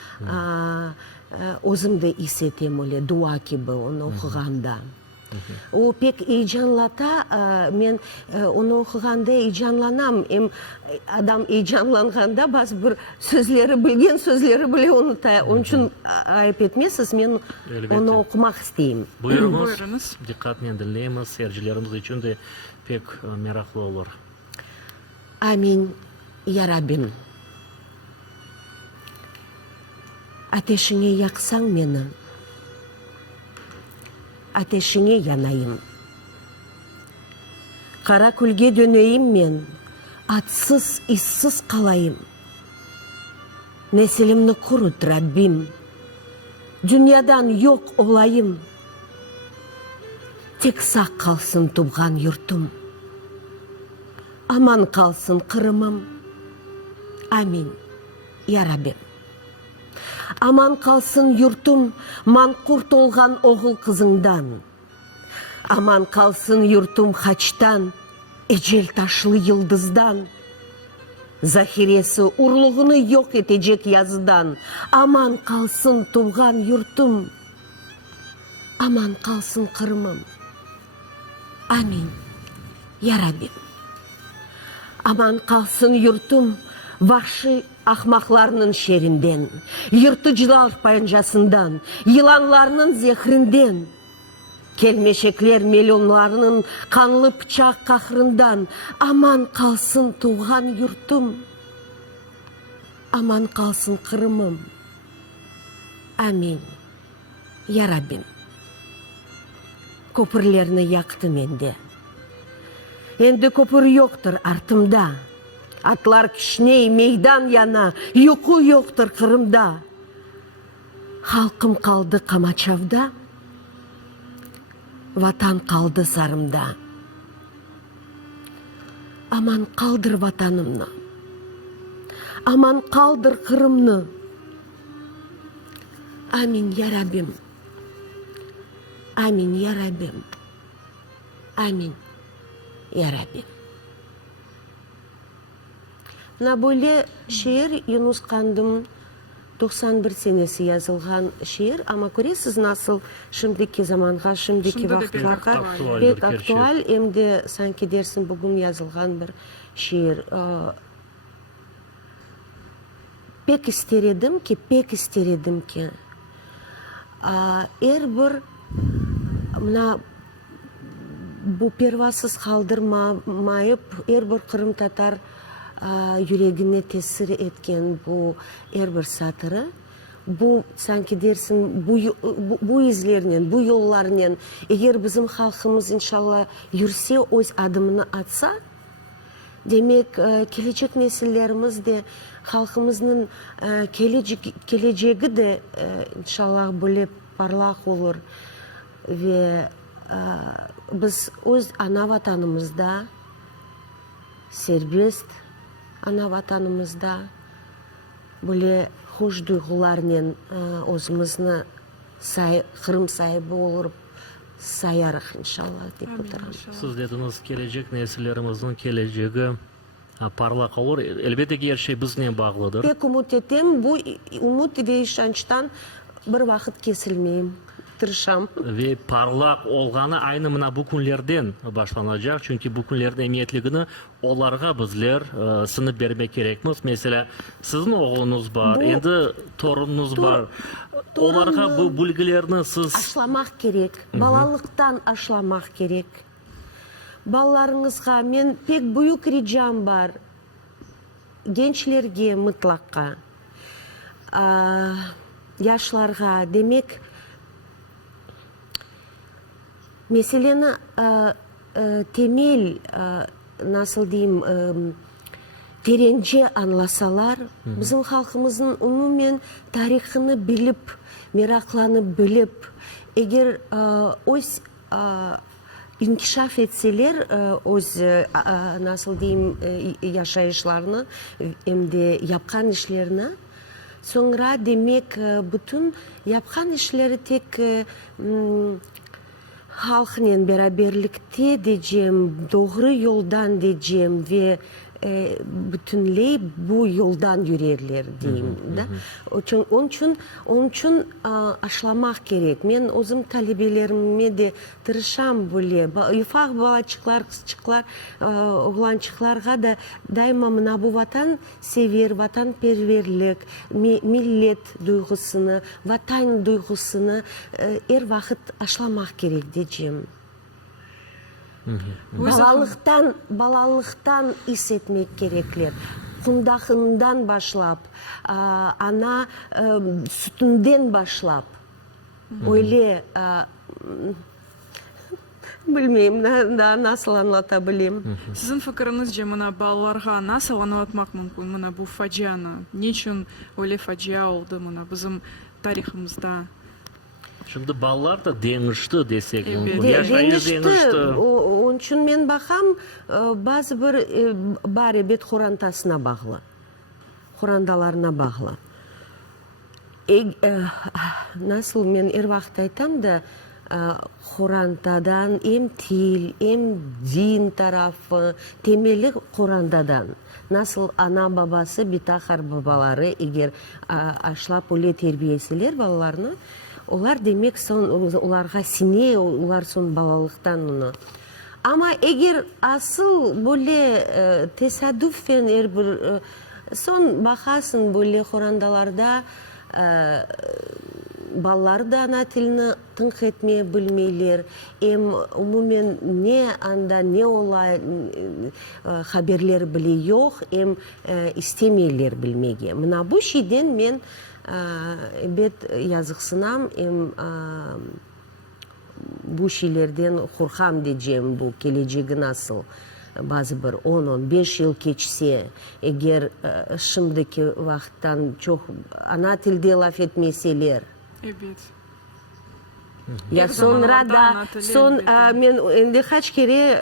özümde hissetem öyle dua gibi onu okuganda. O pek heyecanlata, men onu okuganda heyecanlanam. Adam heyecanlanganda bazı bir sözleri bilgen sözleri bile unuta. Onun için ayıp etmezsiniz, men onu okumak isteyeyim. Buyurunuz. Dikkatle dinleyiniz. Seyircilerimiz için de pek meraklı olur. Amin. Ya Rabbim. Ateşini yaksan beni. Ateşine yanayım. Kara külge döneyim men, atsız, işsiz kalayım. Nesilimni kurut Rabbim, dünyadan yok olayım. Tek sağ kalsın tuğan yurtum, aman kalsın Kırım'ım. Amin. Ya Rabbim. Aman kalsın yurtum, mankurt olgan oğul kızından. Aman kalsın yurtum haçtan, ecel taşlı yıldızdan. Zahiresi urluğunu yok edecek yazıdan. Aman kalsın tuğan yurtum, aman kalsın Kırım'ım. Amin. Ya Rabbim. Aman kalsın yurtum, vahşi ahmaklarının şerinden, yırtıcılar pancasından, yılanlarının zehrinden, kelmeşekler milyonlarının kanlı bıçak kahrından. Aman kalsın tuğan yurtum, aman kalsın Kırım'ım. Amin. Ya Rabbim. Köprülerini yaktım endi. Endi köprü yoktur artımda. Atlar kişney, meydan yana, yuku yoktur Kırım'da. Halkım kaldı Kamaçav'da, vatan kaldı sarımda. Aman kaldır vatanımны, aman kaldır Kırım'ны. Amin ya Rabbim. Amin ya Rabbim. Amin ya Rabbim. Böyle şiir Yunus Kandım'ın 91 senesi yazılgan şiir, ama göresiz nasıl şimdiki zamanға, şimdiki vaxtlarga pek aktual, hem de sanki dersin bugün yazılgan bir şiir. Pek isteredim ki bir mına bu pervasız kaldırmayıp bir Kırım Tatar yüreğine tesir etken bu bir satırı, bu sanki dersin bu izlerinin, bu yollarının eğer bizim halkımız inşallah yürse, öz adımını atsa, demek gelecek nesillerimiz de halkımızın geleceği de inşallah böyle parlak olur ve biz öz ana vatanımızda serbest, ana vatanımızda böyle hoş duygularla özümüzni Kırım sahibi olup sayarıq inşallah deyip отырам. Siz dediniz gelecek nesillerimizin geleceği parlak olur. Elbette ki her şey bizden bağlıdır. Pek umut etem, bu umut ve işançtan bir vakit kesilmeyim. Tırışam. Ve parlak olğanı aynı mına bu günlerden başlanacak. Çünkü bu günlerin emniyetliğini onlarga bizler sınıf vermek gerekmiz. Mesela sizin oğlunuz var, endi torununuz var. Onlarga bu bilgilerini siz aşlamak gerek. Balalıktan aşlamak gerek. Balalarınızga men pek büyük ricam var. Gençlerge mutlaka. Yaşlarga demek meseleni temel nasıl diyeyim terence anlasalar, bizim halkımızın umumen tarihini bilip, meraklanıp bilip, eğer öz inkişaf etseler, öz nasıl diyeyim yaşayışlarını hem de yapkan işlerini, Sonra demek bütün yapkan işleri tek halkla beraberlikte diyeceğim, doğru yoldan diyeceğim ve bütünley bu yoldan yürürler diyeyim de. Onun için aşılamak gerek. Ben özüm talebelerime de tırışam böyle. Ufak balacıklar, kızcıklar, oğlançıklarga da daima mına bu vatan sever, vatanperverlik, millet duygusunu, vatan duygusunu her vakit aşılamak gerek diyeceğim. Balalıktan hissetmek gerekler. Kundakından başlap, ana sütünden başlap. Öyle bilmeyeyim daha nasıl anlatabileyim. Sizin fikriniz mına ballarga nasıl anlatmak mümkün mına bu facianı? Niçin öyle facia oldu mına bizim tarihimizde? Şimdi ballar da denişti desek mümkün. Denişti. Onun için ben bakam bazı bir bari bet Kur'antasına bağlı. Kur'andalarına bağlı. Nasıl men her vakit aytam da Kur'andadan hem til, hem din tarafı, temeli Kur'andadan. Nasıl ana babası bitakar babaları eğer aşlap öyle terbiyesiler balalarını, onlar demek son onlarga sine, onlar son balalıktan onu. Ama eğer asıl böyle tesadüfen bir son bakasın böyle Kur'andalarda ballar da ana tilini tınk etmeye bilmeyler. Hem umumen ne anda ne olay haberler bile yok, hem istemeyler bilmeye. Mına bu şeyden ben bet yazıksınam, hem bu şeylerden korkam diyeceğim bu geleceği nasıl. Bazı bir 10-15 yıl geçse, eğer şimdiki vakitten çok ana tilde laf etmeseler. Evet. Ya sonra da ben kaç kere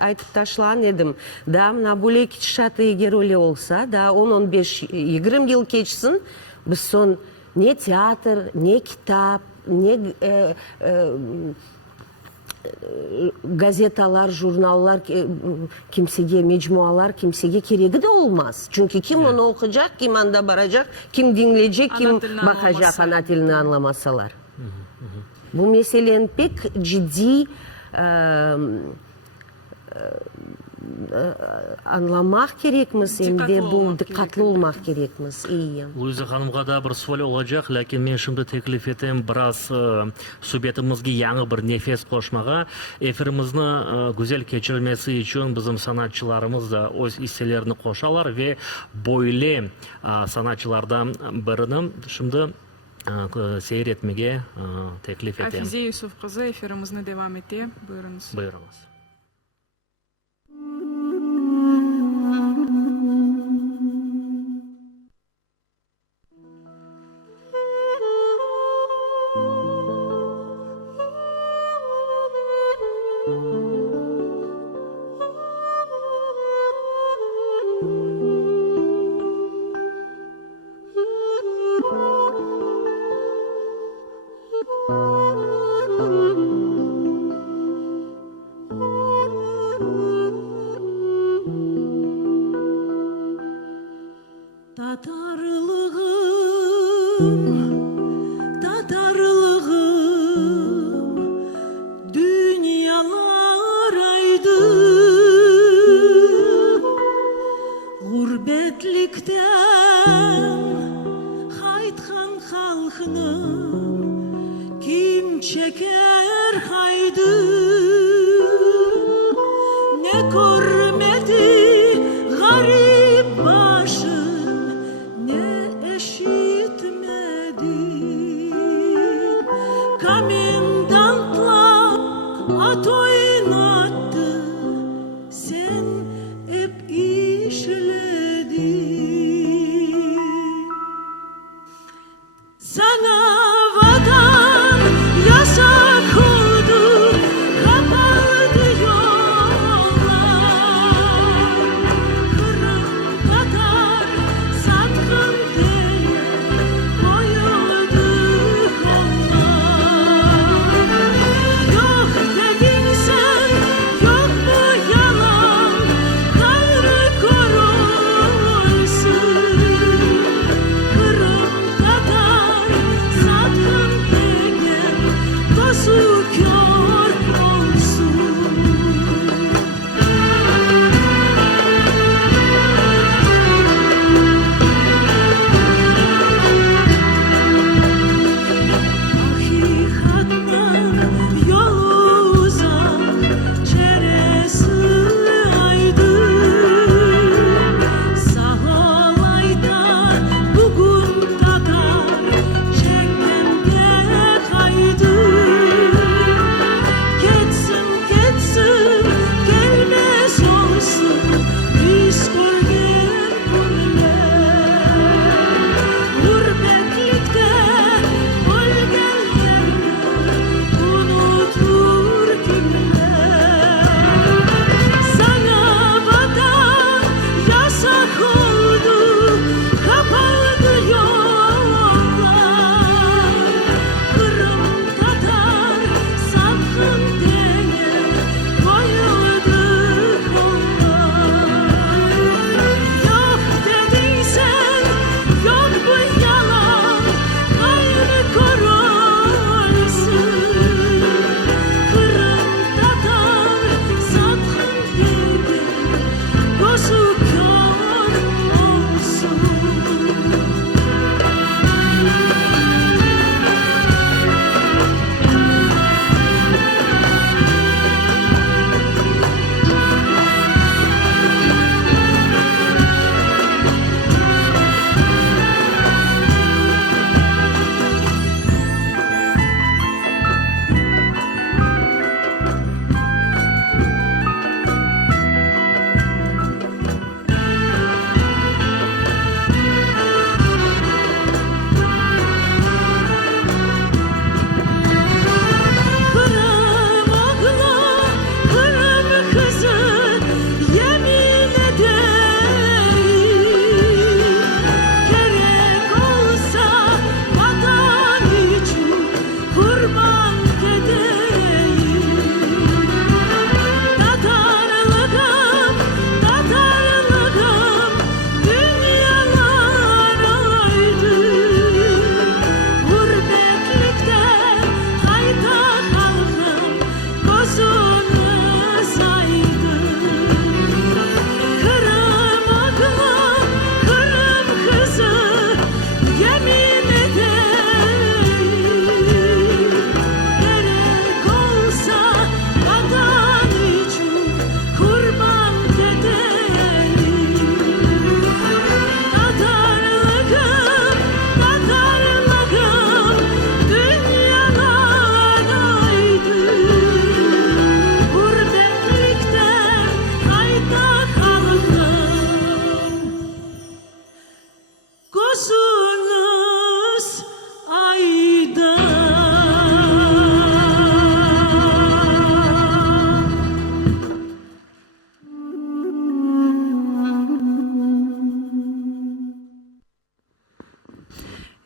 aytıp taşlan edim. Da mına böyle kişatı eğer öyle olsa da 10-15-20 yıl geçsin, biz son ne tiyatr, ne kitap, ne gazetalar, jurnallar, kimseye mecmualar, kimseye gereği de olmaz. Çünkü kim onu okuyacak, kim anda baracak, kim dinleyecek, kim bakacak ana dilini anlamasalar. Bu meselenin pek ciddi anlamak gerekmez, hem de bu dikkatli olmak gerekmez. İyi. Luiza Hanım'a da bir sual olacak, lakin men şimdi teklif ettim biraz suhbetimizge yangi bir nefes qo'shmaga. Efirimizni güzel keçirmesi için bizim sanatçılarımız da o'z hisselerini qo'shalar ve boyli sanatçılardan birini şimdi seyretmege teklif ettim. Afize Yusuf kızı efirimizni devam etti. Buyurunuz. Buyurunuz. Sana vatan yasak oldu, kapat.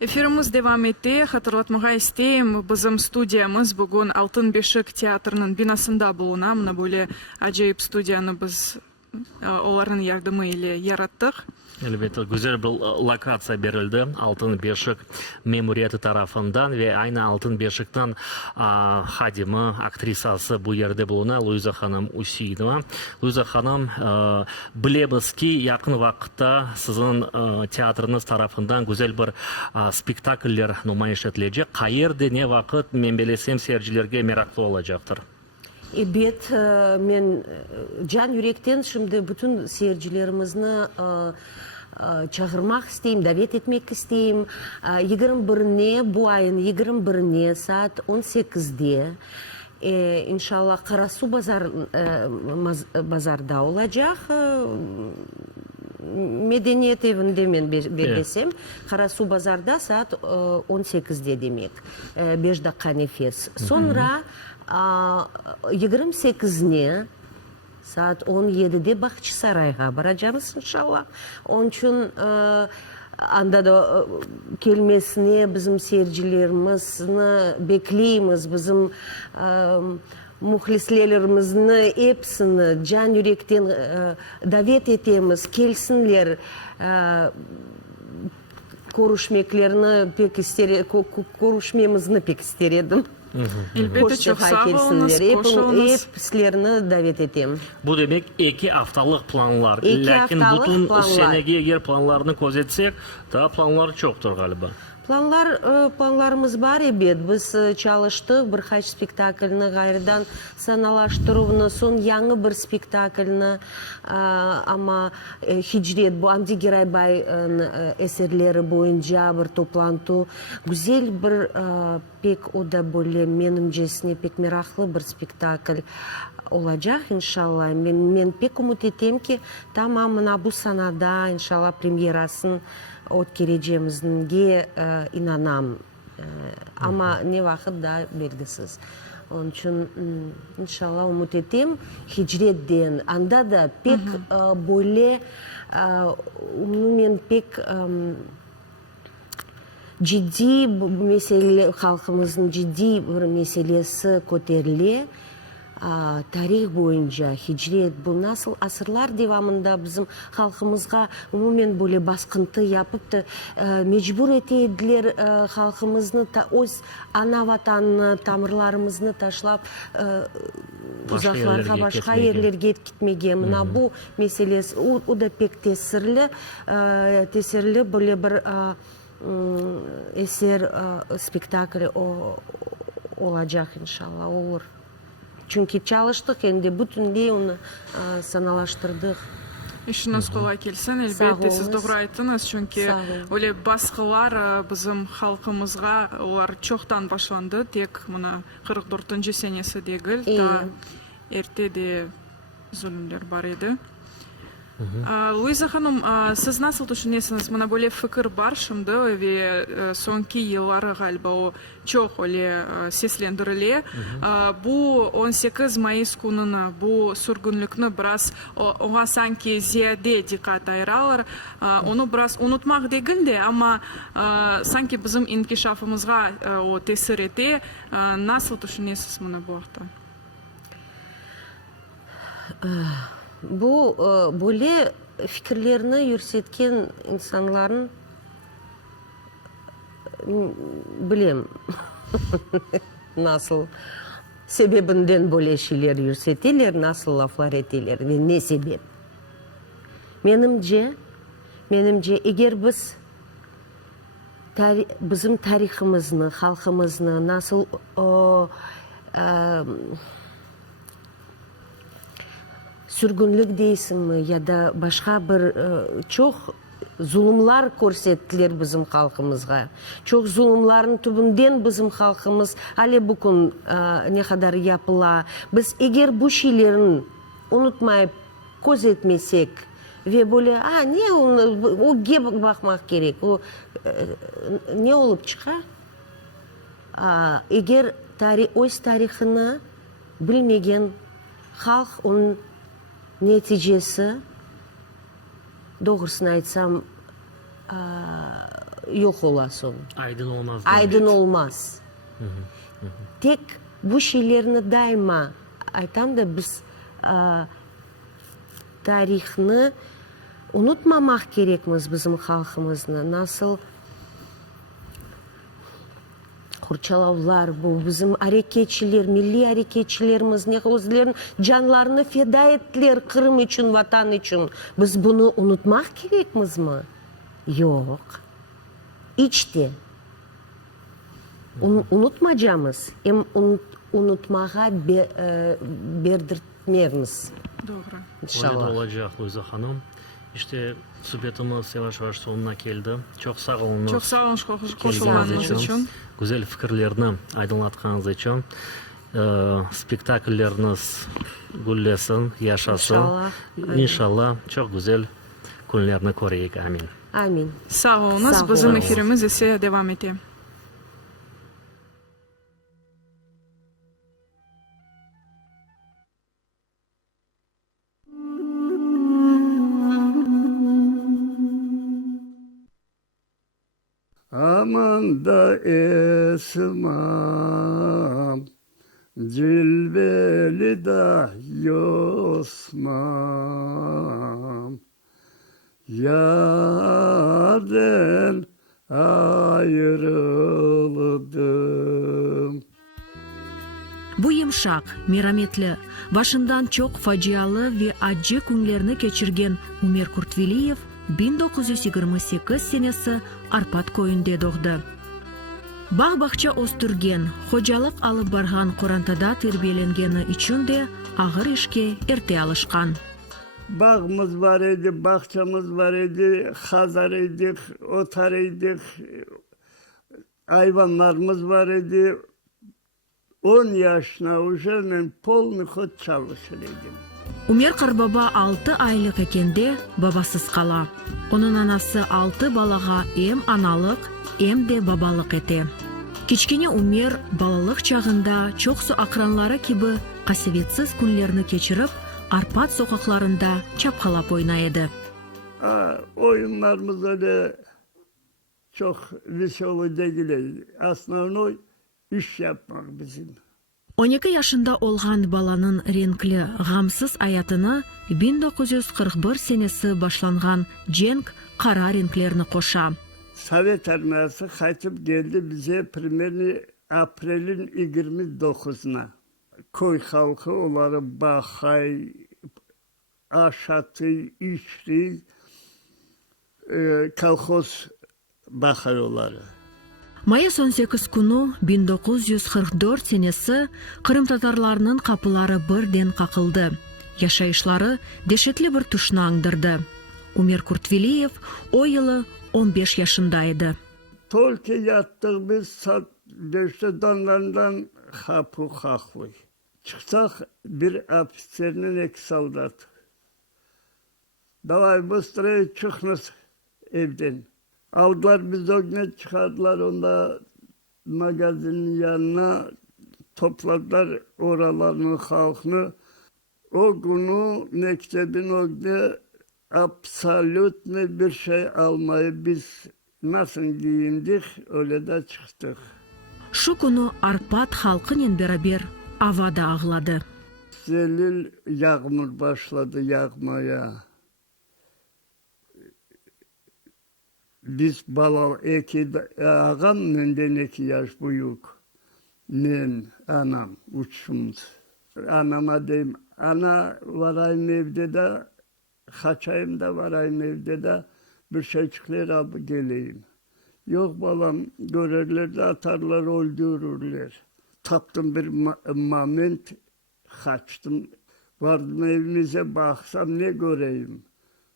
Эфирimiz devam etті. Хатırlatмага isteyim, bizim студиямыз бүгін Алтын Бешік театрының бинасында болуна. Мына бөле ажайып студияны біз олардың ярдымы ile яраттық. Әлбетте, güzel bir lokasiya berildi Altın Beşik memuriyeti tarafından ve aynı Altın Beşik'ten hadimi, aktrisası bu yerde bulunan Luiza Hanım Usiyinova. Luiza Hanım, bilemiz ki yakın vakitte sizin teatrınız tarafından güzel bir spektaküller nümayiş edilecek. Qayerде ne vakit men bilesem seyircilerge meraklı olacaktır. Evet, men can yürekten şimdi bütün seyircilerimizni çağırmak isteyim, davet etmek isteyim. 21'ine, bu ayın 21'ine saat 18'de inşallah Karasu Bazar'da olacak. Medeniyet evinde men belgesem. Karasu Bazar'da saat 18'de demek. 5 dakika nefes. Sonra 28'ine saat 17'de Bahçesaray'a baracağız inşallah. Onun için anda da gelmesini bizim seyircilerimizni bekleyimiz. Bizim muhlislerimizin hepsini can yürekten davet etemiz. Kelsinler. Görüşmemizni pek isterim. Elbette çok sağ olunuz, hoş olunuz. Hepsilerini davet edeyim. Bu demek 2 haftalık planlar. Lakin bütün senege eğer planlarını gözetsek, daha planlar çoktur galiba. Planlarımız var evet. Biz çalıştık birkaç spektaklini gayridan sanalaştıruvunu, son yangi bir spektaklini ama Hicret bu Hamdi Giraybay'ın eserleri boyunca bir toplantı. Güzel bir pek o da böyle menimcesine pek meraklı bir spektakl olacak inşallah. Ben pek umut ettim ki tamamına bu sanada inşallah premierasını ötküreceğimizge inanam. Ama ne vakit daha belgisiz. Onun için inşallah umut ettim. Hicret'den anda da pek böyle umumen pek ciddi mesele, halkımızın ciddi bir meselesi koterli. Tarih boyunca Hicret bu nasıl asırlar devamında bizim halkımızga umumen böyle baskıntı yapıp da mecbur ettiler halkımızını öz ana vatanını, tamirlarımızını taşlap uzaklarga başka yerlerge gitmege. Mına bu meselesi o da pek tesirli böyle bir eser spektakl olacak inşallah olur. Çünkü çalıştık hem bütünlüğü onu sanalaştırdık. İşiniz kolay kelsin. Elbette siz doğru ayttınız. Çünkü öyle baskılar bizim halkımızga onlar çoktan başlandı. Tek mına 44. senesi değil. Ta ertede zulümler var idi. Luiza Hanım, siz nasıl düşünüyorsunuz? Bana böyle fikir var şimdi ve sonki yılları galiba o çok öyle seslendiriliyor. Bu 18 Mayıs gününe, bu sürgünlükünü biraz ona sanki ziyade dikkat ayırırlar. Onu biraz unutmak değil de ama sanki bizim inkişafımızga o tesir etti. Nasıl düşünüyorsunuz bana bu hafta? Bu böyle fikirlerini yürütken insanların bilem nasıl sebebinden böyle şeyler yürütürler, nasıl laflar ederler ve ne sebep? Menimce eğer biz bizim tarihimizni, halkımızını nasıl sürgünlük değilsin mi ya da başka bir çok zulümler körsettiler bizim halkımızga. Çok zulümlerin tübünden bizim halkımız hali bugün ne kadar yapıla. Biz eğer bu şeylerin unutmayıp göz etmesek ve böyle niye o gibi bakmak gerek, o ne olup çıkar? Eğer öz tarihini bilmegen halk onun neticesi doğrusunu aytsam yok olasın. Aydın olmaz. Aydın olmaz. Tek bu şeylerini daima aytam da biz tarihini unutmamak gerekmiz bizim halkımızın. Nasıl Kurçalavlar, bu bizim hareketçiler, milli hareketçilerimiz ne özlerin canlarını feda ettiler Kırım için, vatan için. Biz bunu unutmak gerekmiz mi? Yok. İçti. Unutmayacağımız, hem unutmağa berdirtmemiz. Doğru. İnşallah. Öyle de olacak Luiza Hanım. İşte sohbetimiz yavaş yavaş sonuna geldi. Çok sağ olun. Çok sağ olun koşullarınız için. Güzel fikirlerini aydınlatkanınız için. Spektaklleriniz güllesin, yaşasın. İnşallah çok güzel günlerini koruyuk. Amin. Amin. Sağ olunuz. Bizim efirimiz ise devam ediyor. Aman da esmam, cilveli da yosmam, yarden ayrıldım. Bu yumuşak, merhametli, başından çok facialı ve acı günlerini geçirgen Umer Kurtveliyev 1928 senesi Arpat koyunda doğdu. Bağ-bahçe o'stirgan, xo'jalik alib bargan Qorantada terbiyalangani için de ağır işke erta alışkan. Bağımız var idi, bahçemiz var idi, hazar idik, otar idik, hayvanlarımız var idi. 10 yaşına uşağın polnukot çalışır idim. Umer Qarbaba 6 aylık ekende babasız qala. Onun anası 6 balaga hem analık hem de babalık eti. Kichkine Umer balalık çağında çoxsu akranları gibi qasivetsiz günlerini geçirip Arpat sokaklarında çapkalap oynaydı. Oyunlarımız öyle çok veseli değil. Aslında iş yapmak bizim. 12 yaşında olgan balanın renkli, gamsız hayatına 1941 senesi başlangan cenk qara renklerini qoşa. Sovet armiyası qaytib geldi bize 1 aprelin 29'una. Koy halkı onları Baxay, Aşatı, İşri, kolxoz baxayoları. Mayıs 18 günü 1944 senesi Kırım Tatarlarının kapıları birden qaqıldı. Yaşayışları dehşetli bir tuşna andırdı. Umer Kurtveliyev o yılı 15 yaşındaydı. Tolke yattık biz saat 5'te donlarından kapı kalklı. Çıksak bir ofiserinin iki soldat. Davay bıstıraya çıkınız evden. Aldılar biz o güne çıkardılar onda magazinin yanına topladılar oralarını halkını. O günü mektebin o günü absolut bir şey almayı biz nasıl giyindik öyle de çıktık. Şu günü Arpat halkının beraber avada ağladı. Selil yağmur başladı yağmaya. Biz bala ağam menden 2 yaş büyük. Men, anam, uçumuz. Anama deyim, ana varayım evde de, kaçayım da varayım evde de, bir şey çıkıyor abi geleyim. Yok balam, görürler de atarlar, öldürürler. Taptım bir moment, kaçtım. Vardım evimize baksam ne göreyim.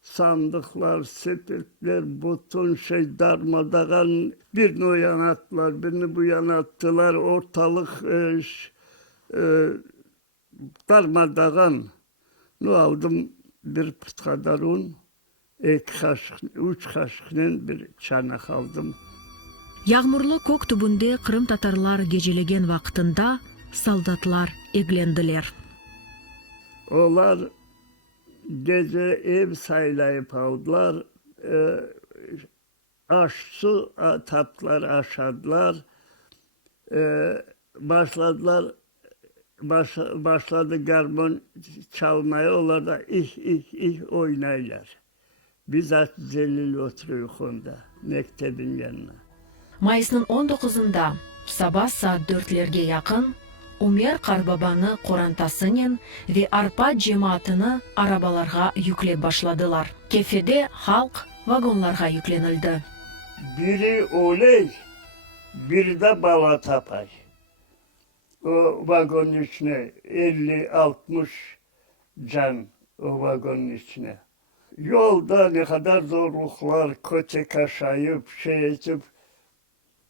Sandıklar, sepetler, bütün şey darmadağın. Birini o yana attılar, birini bu yana attılar. Ortalık darmadağın. Ne aldım bir pıt kadar un, 2 kaşık, 3 kaşıkla bir çanak aldım. Yağmurlu kok tubunda Kırım Tatarlar gecelegen vaktında soldatlar eglendiler. Onlar gece ev saylayıp aldılar. Su tattılar, aşadılar. Başladı garmon çalmaya, onlar da ih oynaylar. Biz Celil oturuyoruz onda, mektebin yanına. Mayıs'ın 19'unda sabah saat 4'lerge yakın Umer Karbaba'nı Korantasının ve Arpa cemaatini arabalarga yüklep başladılar. Kefede halk vagonlarga yüklenildi. Biri oley, biri de Balatapay. O vagonun içine 50-60 can o vagonun içine. Yolda ne kadar zorluklar, kötek aşayıp, edip,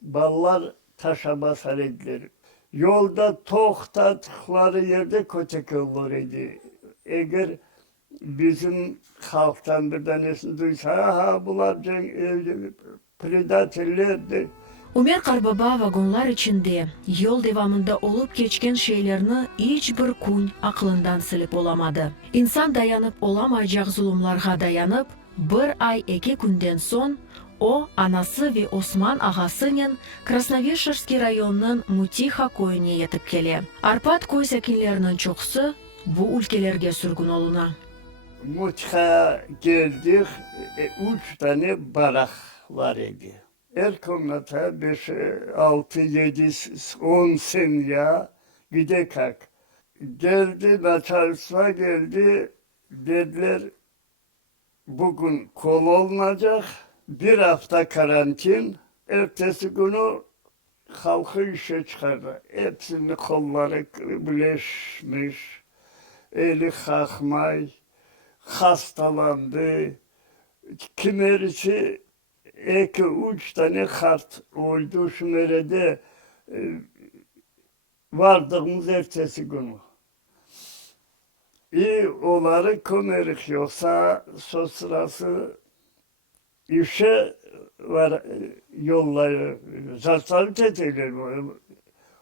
ballar taşa basar edilir. Yolda toxtadıkları yerde kötek olur idi. Eğer bizim halktan bir tanesini duysa, bunlar predatörlerdi. Umer Karbaba vagonlar içinde yol devamında olup geçken şeylerini hiçbir kun aklından silip olamadı. İnsan dayanıp olamayacak zulümlarga dayanıp, bir ay 2 günden son o anası ve Osman ağasının Krasnovишерский rayonunun Mutiha koyuna yetip kele. Arpat koy sakinlerinin çoğusu bu ülkelerge sürgün oluna. Mutiha'ya geldik, 3 tane barak var idi. Her komnata 5, 6, 7, 10 seneye gidekak. Geldi, načalstva geldi, dediler bugün kol olmayacak, 1 hafta karantin, ertesi günü halkı işe çıkardı. Hepsinin kolları birleşmiş, eli kalkmay, hastalandı, kimerisi 2-3 tane kart oldu Şümere'de vardığımız ertesi günü. İyi onları komerik, yoksa sırası işe var yolları, zastavit edilir.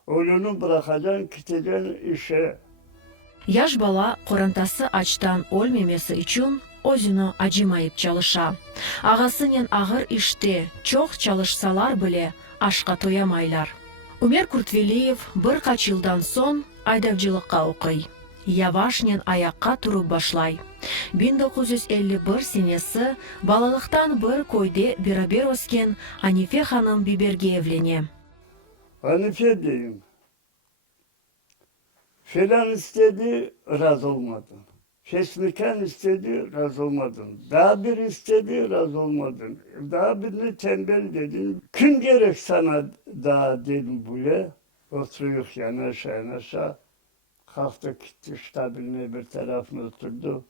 Oğlunu bırakacaksın, gideceksin işe. Yaş bala korantası açtan olmemesi için özünü acımayıp çalışa. Ağasının ağır işte çok çalışsalar bile aşka toyamaylar. Umer Kurtveliyev birkaç yıldan son aydavcılıkka okuy. Yavaşnen ayakka turup başlay. 1951 senesi balalıktan bir koyde beraber osken Hanife Hanım Biberge evlene. Hanife diyeyim. Falan istedi, razı olmadın. Fesmikan istedi, razı olmadın. Daha bir istedi, razı olmadın. Daha birini tembel dedin. Kim gerek sana daha dedim böyle. Oturuyor yanaşa. Kalktı gitti, ştabiline bir tarafına oturdu.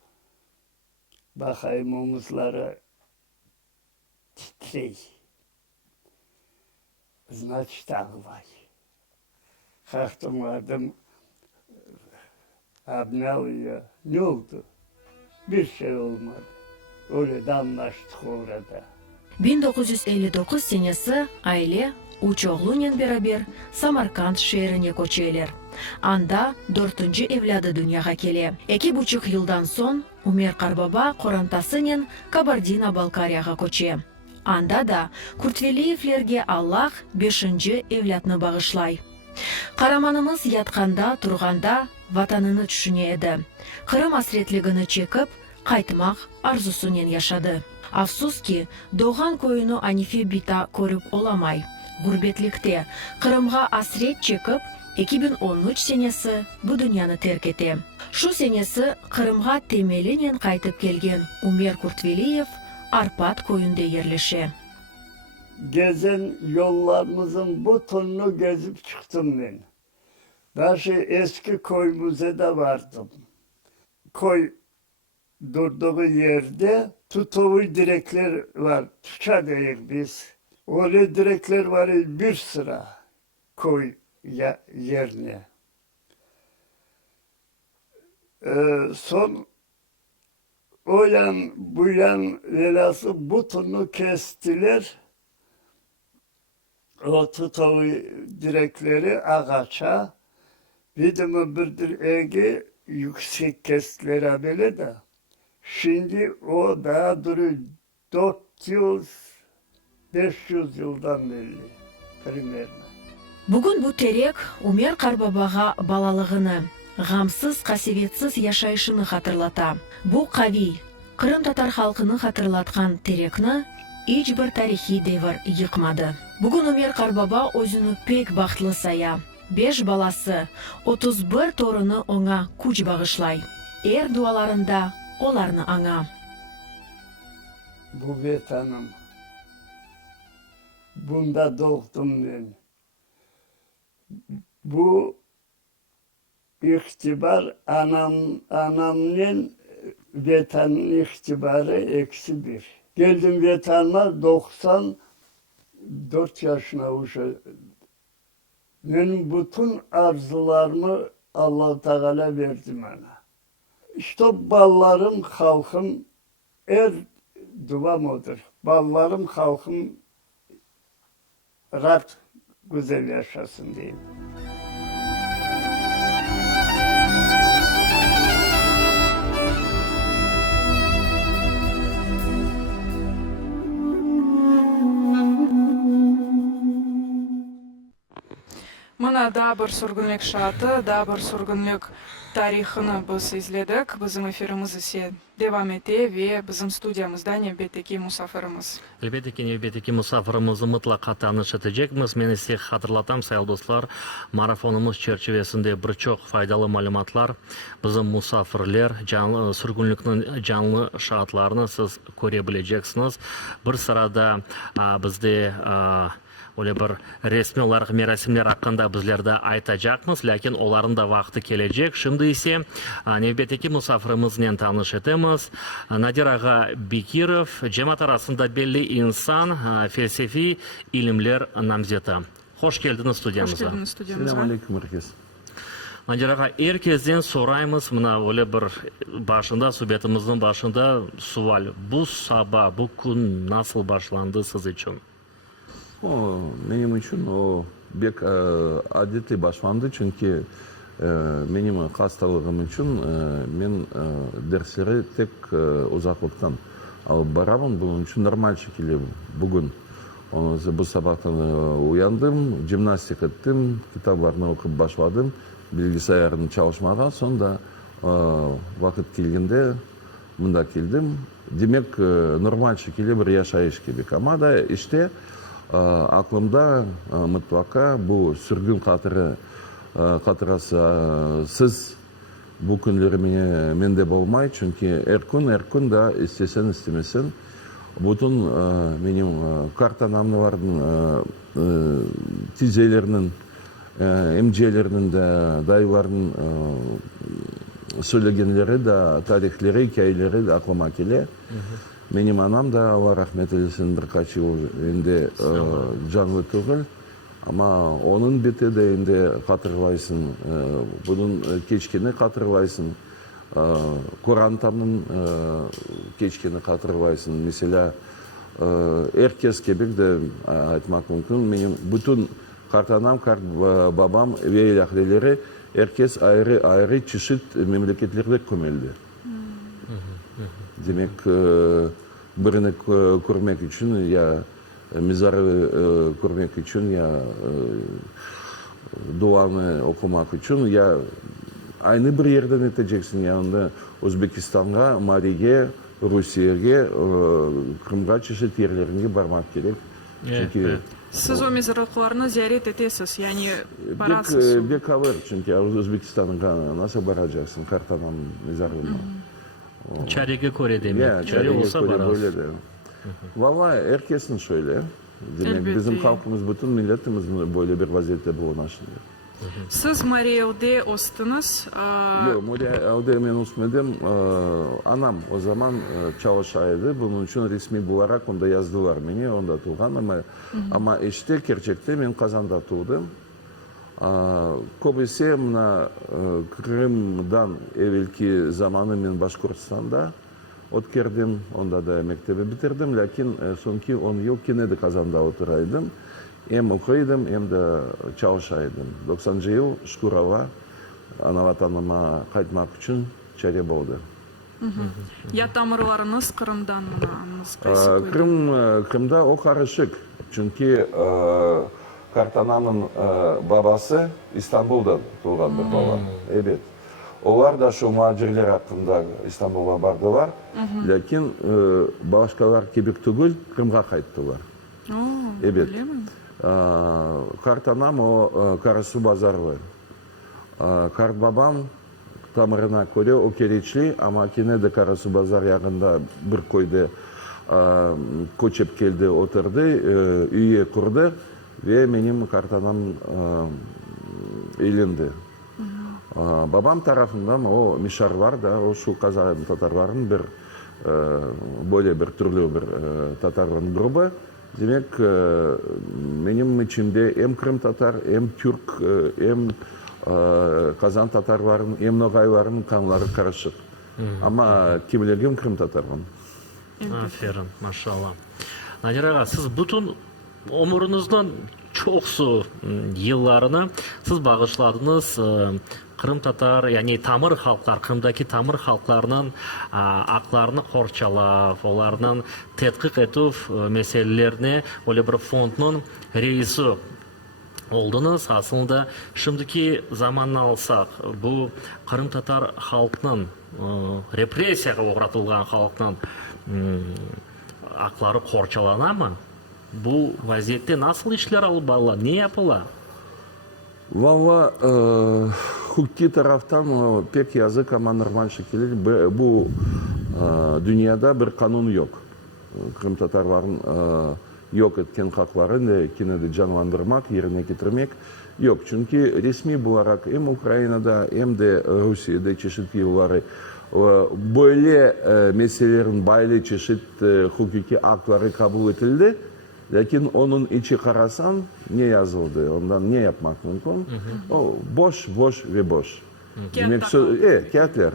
Bakayım omuzları titrey. Значит, ağvay. Kalktım vardım. Abne alıyor. Ne oldu? Bir şey olmadı. Öyle de anlaştık orada. 1959 senesi aile üç oğlunun beraber Samarkand şehrine koçeyler. Anda 4. evladı dünyaya kele. 2,5 yıldan son Umer Karbaba Korantasının Kabardino-Balkariyaga koçe. Anda da Kurtveliyevlerge Allah 5. evlatını bağışlay. Karamanımız yatkanda turganda vatanını düşüne edi. Kırım hasretligini çekip kaytmak arzusunen yaşadı. Afsus ki doğan koyunu Anife Bita körüp olamay. Gurbetlikte Kırımga hasret çekip 2013 senesi bu dünyanı terk etti. Şu senesi Kırımga temelinen kaytıp gelgen Umer Kurtveliyev Arpat koyunda yerleşe. Gezen yollarımızın bu tonunu gezip çıktım ben. Başı eski koy müzede vardım. Koy durduğu yerde tutuğu direkler var. Tuşa değil biz. Öyle direkler var bir sıra koy yerine. Son o yan bu yan velası butunu kestiler. O tutuğu direkleri ağaça. Bir de bir ege yüksek kestiler böyle de. Şimdi o daha duruyor 400 500 yıldan beri примерно. Бүгін бұл терек Умер Қарбабаға балалығыны, ғамсыз, қасиетсіз яшайшыны хатırlата. Бұл қави, Қырым татар халқыны хатırлатқан терекні ешбір тарихи девір йықмады. Бүгін Умер Қарбаба өзіні пек бақытлы сая. 5 баласы, 31 торыны оңа күч бағышлай. Ер дуаларында оларны аңа. Bu vatanım. Bunda doğdum ben. Bu iktibar anamın vatanın iktibarı -1. Geldim vatanıma 94 yaşına uşa. Benim bütün arzularımı Allah Teala verdi bana. İşte ballarım, halkım duam odur. Ballarım, halkım rahat, güzel yaşasın diyeyim. Мына да бір сүргінлік шаты, да бір сүргінлік тарихыны біз izledik. Bizim efirimiz ise devam ete ve bizim stüdyamızda növbetdeki musafirimiz. Elbette ki növbetdeki musafirimizi mutlaka tanış edecekmiz. Men size hatırlatam sayılı dostlar, marafonumuz çerçevesinde birçok faydalı malumatlar, bizim musafirler sürgünlüknün canlı şartlarını siz görebileceksiniz. Bir sırada bizde Öyle bir resmi olarak merasimler hakkında bizlerde aytacakmız, lakin onların da vakti gelecek. Şimdi ise növbetdeki musafirimizle tanış etimiz. Nadir Ağa Bekirov, cemaat arasında belli insan, felsefi ilimler namzeti. Hoş geldiniz stüdyamıza. Hoş geldiniz stüdyamıza. Selamünaleyküm herkes. Nadir Ağa, herkesten sorayımız, öyle bir başında, sohbetimizin başında sual. Bu sabah, bu gün nasıl başlandı siz için? Benim için o bek adetli başlandı çünkü benim hastalığım için ben dersleri tek uzaklıktan alıp baramın. Bunun için normal şekilde bugün bu sabahtan uyandım, jimnastik ettim, kitaplarını okup başladım, bilgisayarın çalışmadan sonra vakit geldiğinde bunda geldim. Demek normal şekilde bir yaşayış gibi ama da işte aklımda mutlaka bu sürgün hatırası siz bu günleri mende bolmay çünkü her gün da istesen istemesen bütün benim kartanamların tizelerinin emcelerinin de dayıların söylegenleri de tarihleri, hikayeleri de aklıma geliyor. Benim anam da Allah rahmet eylesin birkaç yıl önce canlı değil. Ama onun beti de indi hatırlaysın. Bunun keçkini hatırlaysın. Kur'an tamının keçkini hatırlaysın. Mesela herkes gibi de aytmak mümkün. Benim bütün kartanam, babam ve ilahlileri herkes ayrı çeşit memleketlerde kömüldü. Demek birini görmek için ya mezarı görmek için ya duanı okumak için ya aynı bir yerden edeceksin. Yani Özbekistan'a, Mali'ye, Rusya'ya, Kırım'a çeşit yerlerine varmak gerek. Çünkü siz o mezarlıklarını ziyaret etesiniz, yani barasınız. Bek alır çünkü Özbekistan'a nasıl varacaksın kartanam mezarlığına. Çarege Kore demek. Çare olsa böyle de. Vallahi herkesin şöyle. Demek bizim halkımız, bütün milletimiz böyle bir vaziyette bu aşında. Siz Mariel'de ostınız. Yok, Mariel'de ben osmedim. Anam o zaman çalışaydı. Bunun için resmi olarak onda yazdılar beni. Onda tuğan ama işte gerçekten ben Kazan'da tuğdum. Köbisi Kırım'dan evvelki zamanı ben Başkurtistan'da otkerdim. Onda da mektebi bitirdim. Lakin sonki 10 yıl yine de Kazan'da oturaydım. Hem okuyordum hem de çalışaydım. 90. yıl Şkurova ana vatanıma kaytmak için çare oldu. Я тамырларыңыз Кырымдан мынаңыз кайсы көйдө? Крымда о карышык. Çünkü Kartanam'ın babası İstanbul'da doğan bir baba. Evet. Onlar da şu muhacirler hakkında İstanbul'a bardılar. Lakin başkalar kebek tügül Kırım'a kayıttılar. Evet. Kartanam o Karasu Bazarlı. Kart babam tamırına göre o kereçli ama yine de Karasu Bazar yakında bir koyda koçup geldi, oturdu, üye kurdu ve benim kartanam evlendi. Babam tarafından o mişarlar da o şu Kazak'ın Tatarların bir böyle bir türlü bir Tatarların grubu. Demek benim içimde hem Kırım Tatar, hem Türk, hem Kazan Tatarların, hem Nogayların kanları karışık. Ama kimliğim Kırım Tatar'ın. Aferin, maşallah. Nadir ağa, siz bütün ömrünüzün çoğusu yıllarını siz bağışladınız Kırım Tatar, yani tamır halklar, Kırım'daki tamır halklarının aklarını korçalap, onlarının tetkik etip meselelerini öyle bir fondun reisi oldunuz. Aslında şimdiki zamanla alsak, bu Kırım Tatar halkının, represiyaga uğratılgan halkının akları korçalana mı? Bu vaziyette nasıl işler alıp bağlı? Ne yapılar? Valla hukuki taraftan pek yazık ama normal şekilde bu dünyada bir kanun yok. Kırım Tatarların yok etken haklarını yine de canlandırmak, yerine getirmek yok. Çünkü resmi olarak hem Ukrayna'da hem de Rusya'da çeşitli yılları böyle meselelerin böyle çeşit hukuki hakları kabul edildi. Lakin onun içi karasan ne yazıldı, ondan ne yapmak mümkün? O boş ve boş. Demek kağıtlar.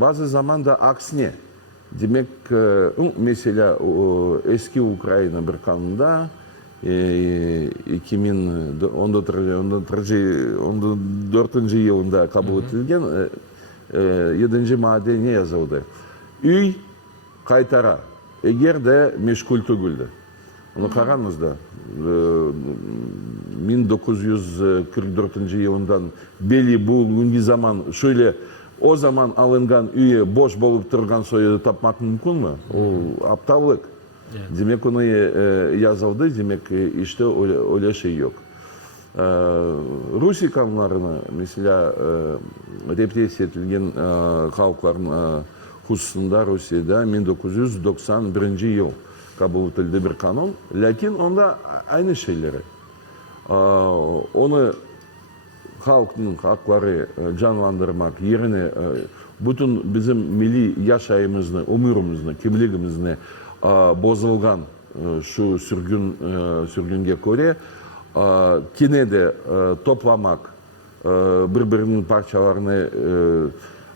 Bazı zaman da aksine. Demek mesela eski Ukrayna bir kanunda 2014 yılında kabul edilgen 7. madde ne yazıldı? Üy kaytara. Eğer de meşgul tügüldü. Onu karanızda 1944 yılından beri bugünkü zaman şöyle o zaman alıngan üye boş bolup turgan soyu tapmak mümkün mü? O aptallık. Demek onu yazıldı, demek işte öyle şey yok. Rusya kanunlarını mesela represiya edilgen halkların hususunda Rusya'da 1991 yıl kabul edildi bir kanun. Lakin onda aynı şeyleri. Onu halkın hakları canlandırmak yerine bütün bizim milli yaşayımızı, ömrümüzü, kimliğimizi bozulgan şu sürgünge göre yine de toplamak, birbirinin parçalarını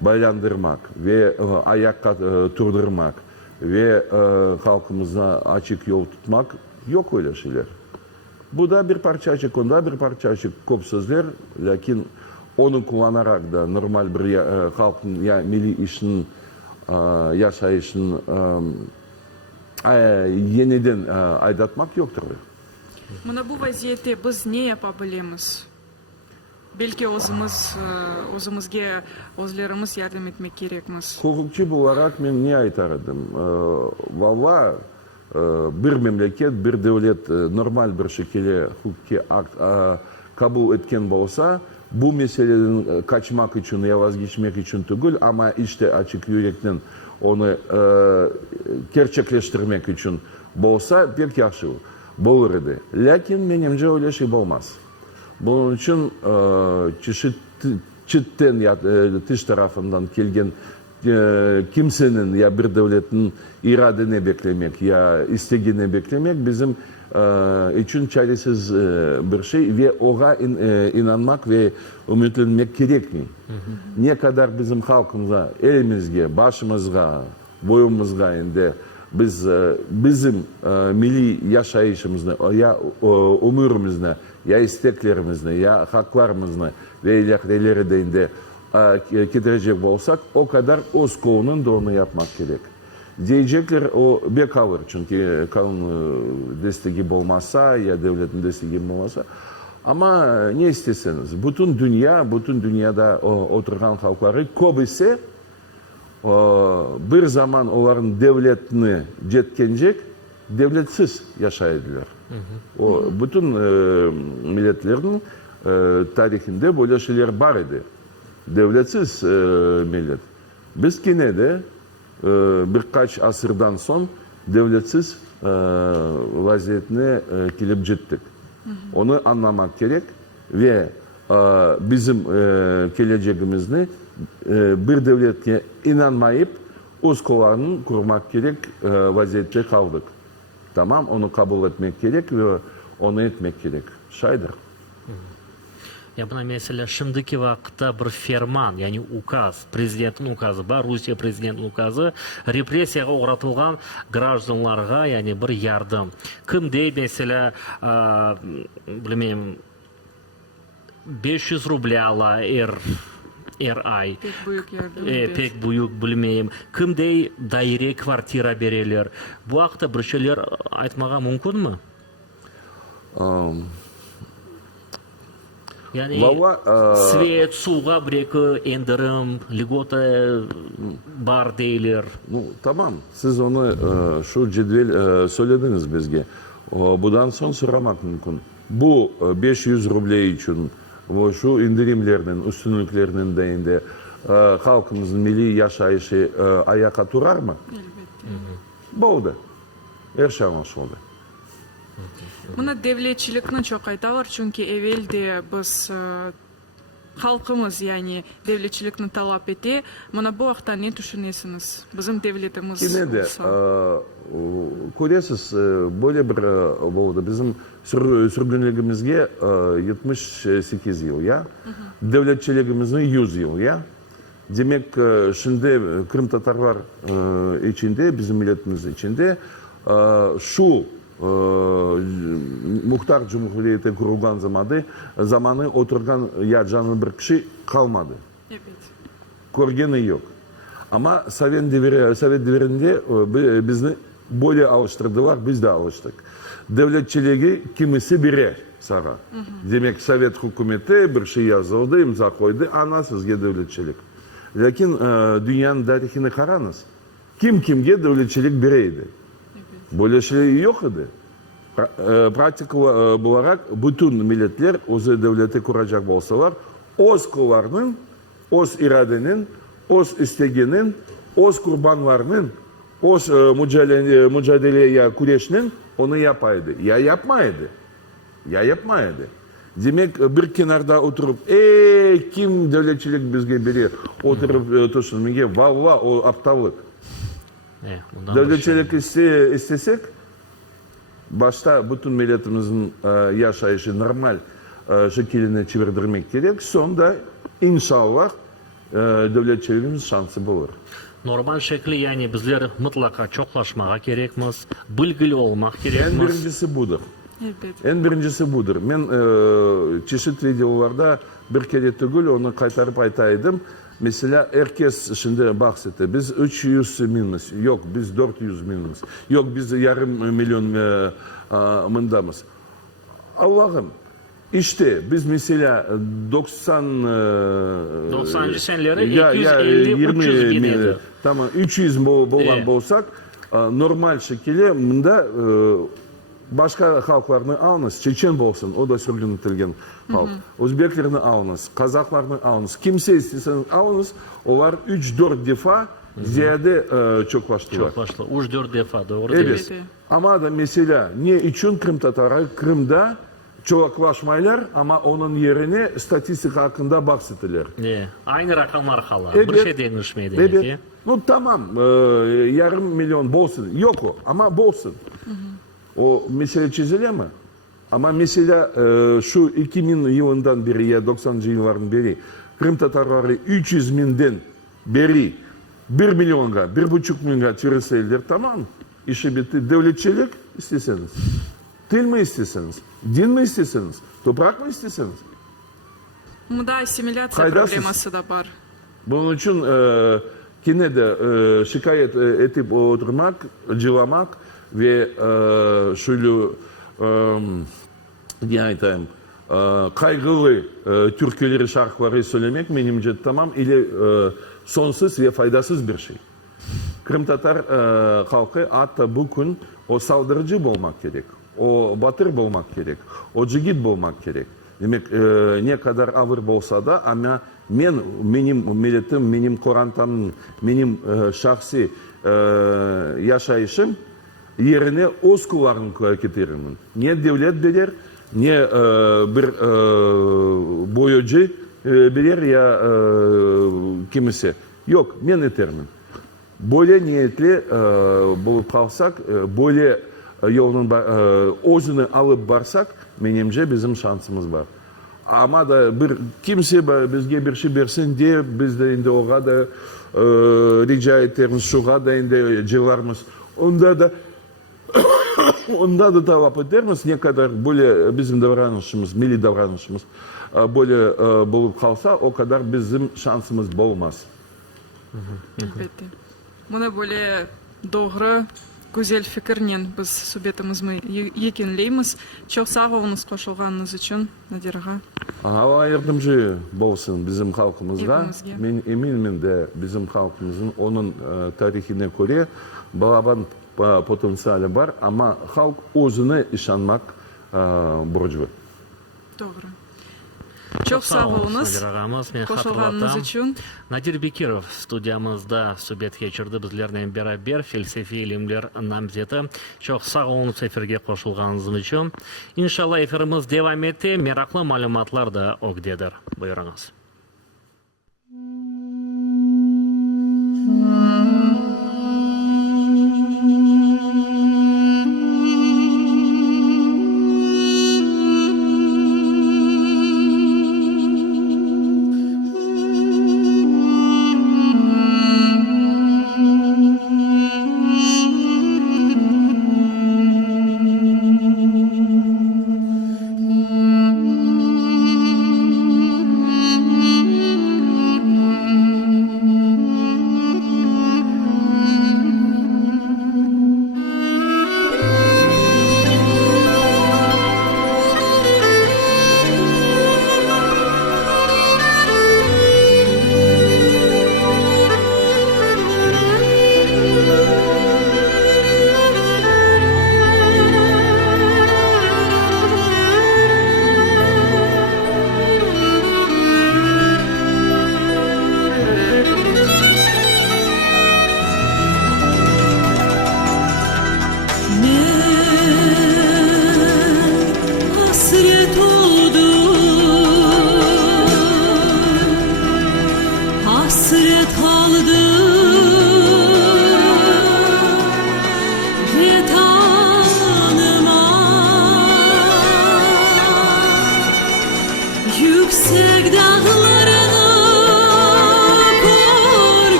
baylandırmak ve ayakta durdurmak ve halkımıza açık yol tutmak yok öyle şeyler. Bu da bir parça açık, onda bir parça açık kop sözler, lakin onu kullanarak da normal bir halkın milli işin yaşayışın yeniden aydatmak yoktur. Mına bu vaziyette biz ne yapabiliriz? Belki özümüzge, özlerimiz yardım etmek gerekmiz. Hukukçu olarak ben ne aytardım? Valla bir memleket, bir devlet normal bir şekilde hukuki akt kabul etken olsa bu meseleden kaçmak için ya vazgeçmek için değil ama işte açık yürekten onu gerçekleştirmek için olsa pek yaxşı olurdu. Lakin benimce öyle şey olmaz. Bunun için çitten ya dış tarafından gelgen kimsenin ya bir devletin iradeni beklemek ya isteğini beklemek bizim için çaresiz bir şey ve ona inanmak ve ümitlenmek gerekmiyor. Ne kadar bizim halkımıza, elimizge, başımızga, boyumuzga indi bizim milli yaşayışımızı ya ömrümüzü ya isteklerimizi ya haklarımızı ve ilahdeleri de indi кетиrecek болсак, o kadar öz kolunun da onu yapmak gerek. Diyecekler o bir kalır çünkü kanun desteği olmazsa ya devletin desteği olmazsa. Ama ne isteseniz, bütün dünyada oturan halkları köbüsü bir zaman onların devletini jetkenecek, devletsiz yaşaydılar. O bütün milletlerin tarihinde böyle şeyler var idi. Devletsiz millet. Biz yine de birkaç asırdan son devletsiz vaziyetine gelip gittik. Onu anlamak gerek ve bizim geleceğimizi bir devlete inanmayıp öz kollarını kurmak gerek vaziyette kaldık. Tamam, onu kabul etmek gerek ve onu etmek gerek. Şaydır. Ya buna mesela şimdiki vakitte bir ferman, yani ukaz, prezidentin ukazı var, Rusya prezidentin ukazı, repressiyaga uğratılgan gражданларга, yani bir yardım. Kimde mesela, bilmeyim, 500 rublyala ay. Pek büyük yardım. Pek büyük bilmeyim. Kimde daire kvartira bererler. Bu haqda bir şeyler aytmaga mümkün mü? Yani svet, suğa bir indirim, ligota var değiller. Tamam, siz onu şu cedvel söylediniz bizge. Bundan son soramak mümkün. Bu 500 ruble için şu indirimlerinin, üstünlüklerinin de halkımızın milli yaşayışı ayakta durar mı? Elbette. Boldu. Her şey anlaşıldı. Buna devletçilikni çok aytalar, çünkü evvelde biz halkımız yani devletçilikni talep etti. Buna bu haqda ne düşünüyorsunuz? Bizim devletimiz Yine de görüyorsunuz böyle bir oldu. Bizim sürgünlüğümüzge 78 yıl ya. Devletçiliğimizin 100 yıl ya. Demek şimdi Kırım Tatarlar içinde, bizim milletimiz içinde şu muhtar cumhuriyeti kurulgan zamanı oturgan ya canlı bir kişi kalmadı. Evet. Korgeni yok. Ama Sovet devrinde bizi böyle alıştırdılar, biz de alıştık. Devletçiliği kimisi birer sana. Demek Sovet hükümeti bir şey yazıldı, imza koydu, ana sizge devletçilik. Lakin dünyanın tarihini karanız. Kimge devletçilik bireydi. Böyle şey yok idi. Pratik olarak bütün milletler özü devleti kuracak olsalar, öz kullarının, öz iradenin, öz isteginin, öz kurbanlarının, öz mücadeleye kureşinin onu yapaydı. Ya yapmaydı. Demek bir kenarda oturup, kim devletçilik bizge biri oturup düşünmeye, valla o aptallık. Devletçilik istesek, başta bütün milletimizin yaşayışı normal şekline çevirdirmek gerek. Sonra inşallah devletçiliğimiz şansı bulur. Normal şekli yani bizler mutlaka çoklaşmağa gerekmiz, bilgili olmak gerekmiz. En birincisi budur. Elbette. En birincisi budur. Ben çeşitli videolarda bir kere tügül onu kaytarıp aytaydım. Mesela herkes şimdi bahsetti. Biz 300 binimiz. Yok biz 400 binimiz. Yok biz yarım milyon mındamız. Allah'ım işte biz mesela 90'cı senelere 250-300 bin edi. Tamam 300 bolan bolsak normal şekilde bunda başka halklarını alınız. Çeçen bolsun, o da sürgünletilgen halk. Özbeklerini alınız, Kazaklarını alınız. Kimse istiyorsanız alınız. Onlar 3-4 defa ziyade çoklaştılar. 3-4 defa doğru evet. değil. Ama da mesela ne için Kırım Tatarı Kırım'da çoklaşmaylar ama onun yerine statistik hakkında bahsettiler. Aynı rakamlar kalar. Evet. Bir şey değişmedi. Evet. Tamam, yarım milyon bolsun. Yok o ama bolsun. O mesele çizilir mi? Ama mesela şu 2000 yılından beri ya 90'cı yılların beri Kırım Tatarları 300 binden beri 1 milyonga, 1,5 milyonga çevirseler tamam mı? İşi bitti. Devletçilik isteseniz. Dil mi isteseniz? Din mi isteseniz? Toprak mı isteseniz? Bunda assimilasiya probleması da var. Bunun için yine de şikayet edip oturmak, cılamak ve şöyle ne aytayım, kaygılı türküleri, şarkıları söylemek benimce tamam ile sonsuz ve faydasız bir şey. Kırım Tatar halkı hatta bugün o saldırıcı olmak gerek, o batır olmak gerek, o cigit olmak gerek. Demek ne kadar ağır olsa da ama benim milletim, benim Kur'an'ım, benim şahsi yaşayışım yerine öz kullarını getiririm. Ne devlet bilir, ne bir boyacı bilir ya kimse. Yok, ben yeterim. Böyle niyetli bulup kalsak, böyle yolun özünü alıp barsak, benimce bizim şansımız var. Ama da bir kimse bizge bir şey versin diye biz de indi oğa da rica ettiğimiz şuğa da indi cılarımız. Onda da talep ederimiz ne kadar böyle bizim davranışımız, milli davranışımız böyle bulup kalsa o kadar bizim şansımız olmaz. Elbette. Buna böyle doğru, güzel fikirнен biz söhbetimizni yekunlaymiz. Çok sağ olunuz qo'shilganingiz uchun, Nadiraga. Allah yardımcı olsun bizim halkımızga. Ben eminim de bizim halkımızın onun tarihine göre balaban potansiyeli var ama halk özüne işanmak borcu. Doğru. Çok sağ olunuz. Qo'shilganingiz uchun. Nadir Bekirov studiyamızda söhbet geçirdi bizlerle beraber felsefi ilimler namzeti. Çok sağ olunuz efirge qo'shilganingiz uchun. İnşallah efirimiz devam etti. Meraklı malumatlar da ogdedir. Buyurunuz. Hasret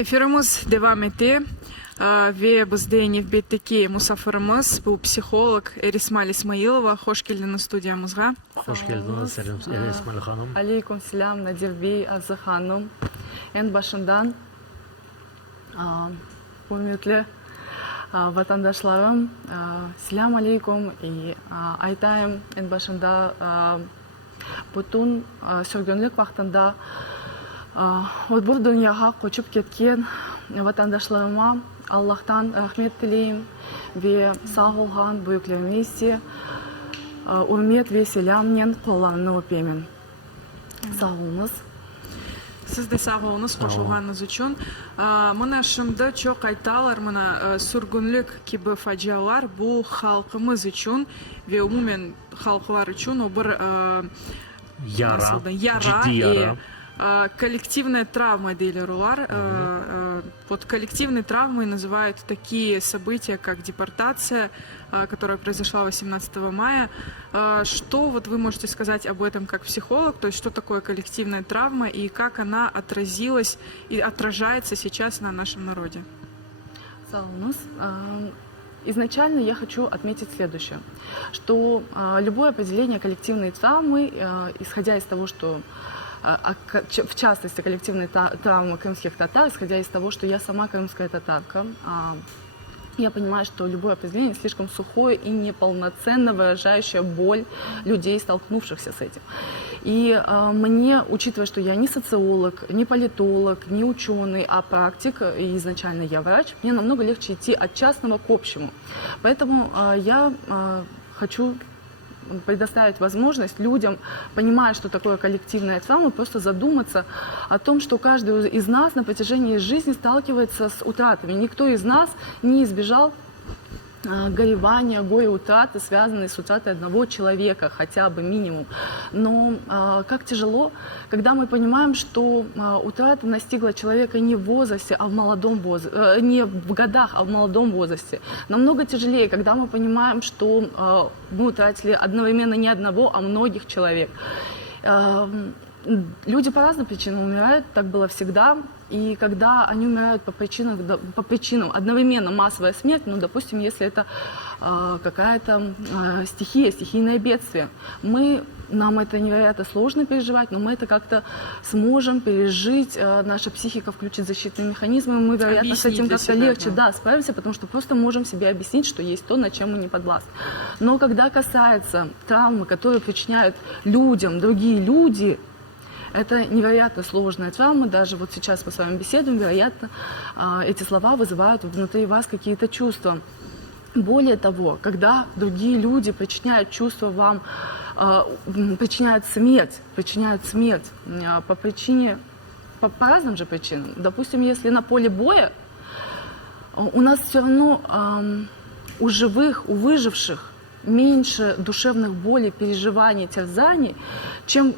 Эфирimiz devam etti. Ve bizde nefbetteki musafirimiz bu psixolog Erismal İsmailova. Hoş geldiniz stüdyamızga. Hoş geldiniz Erismal Hanım. Aleyküm selam Nadir Bey, Azı Hanım. En başından hürmetli vatandaşlarım, selam aleyküm. Айтайым en başında bütün sürgünlük vaktinde bu dünyaya koçup ketken vatandaşlarıma Allah'tan rahmet dileyim ve sağ olgan büyüklerimize hürmet ve selamla kollarını öpeyim. Sağ olunuz. Siz de sağ olunuz koşulganınız için. Mına şimdi çok aytalar, mına sürgünlük gibi facialar bu halkımız için ve umumen halklar için o bir ciddi yara. Коллективная травма делерулар. Вот коллективной травмой называют такие события, как депортация, которая произошла 18 мая. Что вот вы можете сказать об этом как психолог? То есть что такое коллективная травма и как она отразилась и отражается сейчас на нашем народе? Изначально я хочу отметить следующее, что любое определение коллективной травмы, исходя из того, что в частности, коллективной травмы крымских татар, исходя из того, что я сама крымская татарка, я понимаю, что любое определение слишком сухое и неполноценно выражающее боль людей, столкнувшихся с этим. И мне, учитывая, что я не социолог, не политолог, не ученый, а практик, и изначально я врач, мне намного легче идти от частного к общему. Поэтому я хочу предоставить возможность людям, понимая, что такое коллективная травма, просто задуматься о том, что каждый из нас на протяжении жизни сталкивается с утратами. Никто из нас не избежал горевания, горя, утраты, связанные с утратой одного человека, хотя бы минимум. Но как тяжело, когда мы понимаем, что утрата настигла человека не в возрасте, а в молодом возрасте, не в годах, а в молодом возрасте. Намного тяжелее, когда мы понимаем, что мы утратили одновременно не одного, а многих человек. Люди по разным причинам умирают, так было всегда. И когда они умирают по причинам одновременно массовая смерть, ну, допустим, если это какая-то стихия, стихийное бедствие, нам это невероятно сложно переживать, но мы это как-то сможем пережить, наша психика включит защитные механизмы, мы, вероятно, с этим как-то легче справимся, потому что просто можем себе объяснить, что есть то, над чем мы не подвластны. Но когда касается травмы, которые причиняют людям, другие люди, это невероятно сложная травма. Даже вот сейчас мы с вами беседуем, вероятно, эти слова вызывают внутри вас какие-то чувства. Более того, когда другие люди причиняют чувства вам, причиняют смерть по разным же причинам. Допустим, если на поле боя у нас все равно у живых, у выживших меньше душевных болей, переживаний, терзаний, чем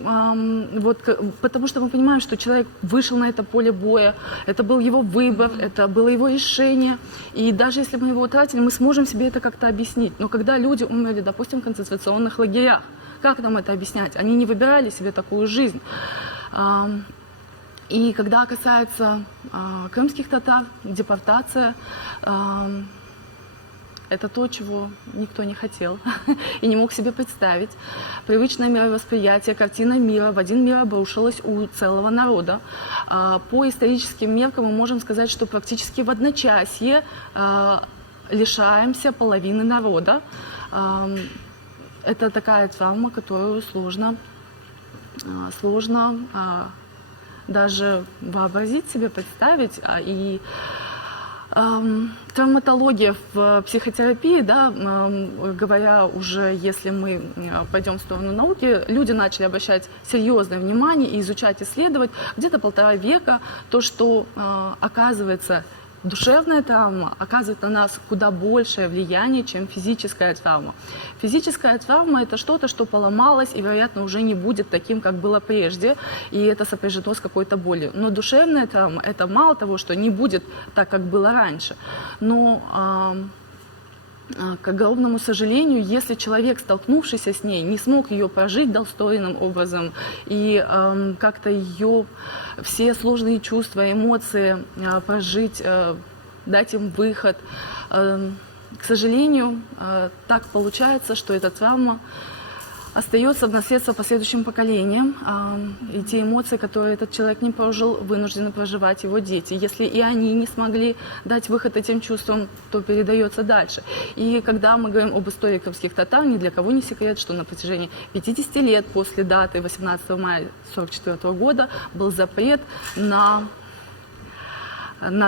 потому что мы понимаем, что человек вышел на это поле боя, это был его выбор, это было его решение, и даже если мы его утратили, мы сможем себе это как-то объяснить. Но когда люди умерли, допустим, в концентрационных лагерях, как нам это объяснять? Они не выбирали себе такую жизнь. И когда касается крымских татар, депортация, это то, чего никто не хотел и не мог себе представить. Привычное мировосприятие, картина мира в один мир обрушилась у целого народа. По историческим меркам мы можем сказать, что практически в одночасье лишаемся половины народа. Это такая травма, которую сложно даже вообразить себе, представить. И травматология в психотерапии, говоря уже, если мы пойдем в сторону науки, люди начали обращать серьезное внимание и изучать, исследовать где-то 1,5 века то, что оказывается душевная травма оказывает на нас куда большее влияние, чем физическая травма. Физическая травма – это что-то, что поломалось и, вероятно, уже не будет таким, как было прежде, и это сопряжено с какой-то болью. Но душевная травма – это мало того, что не будет так, как было раньше, но к огромному сожалению, если человек, столкнувшийся с ней, не смог ее прожить достойным образом и как-то ее все сложные чувства, эмоции прожить, дать им выход, к сожалению, так получается, что эта травма остается в наследство последующим поколениям, и те эмоции, которые этот человек не прожил, вынуждены проживать его дети. Если и они не смогли дать выход этим чувствам, то передается дальше. И когда мы говорим об истории крымских татар, ни для кого не секрет, что на протяжении 50 лет после даты 18 мая 1944 года был запрет на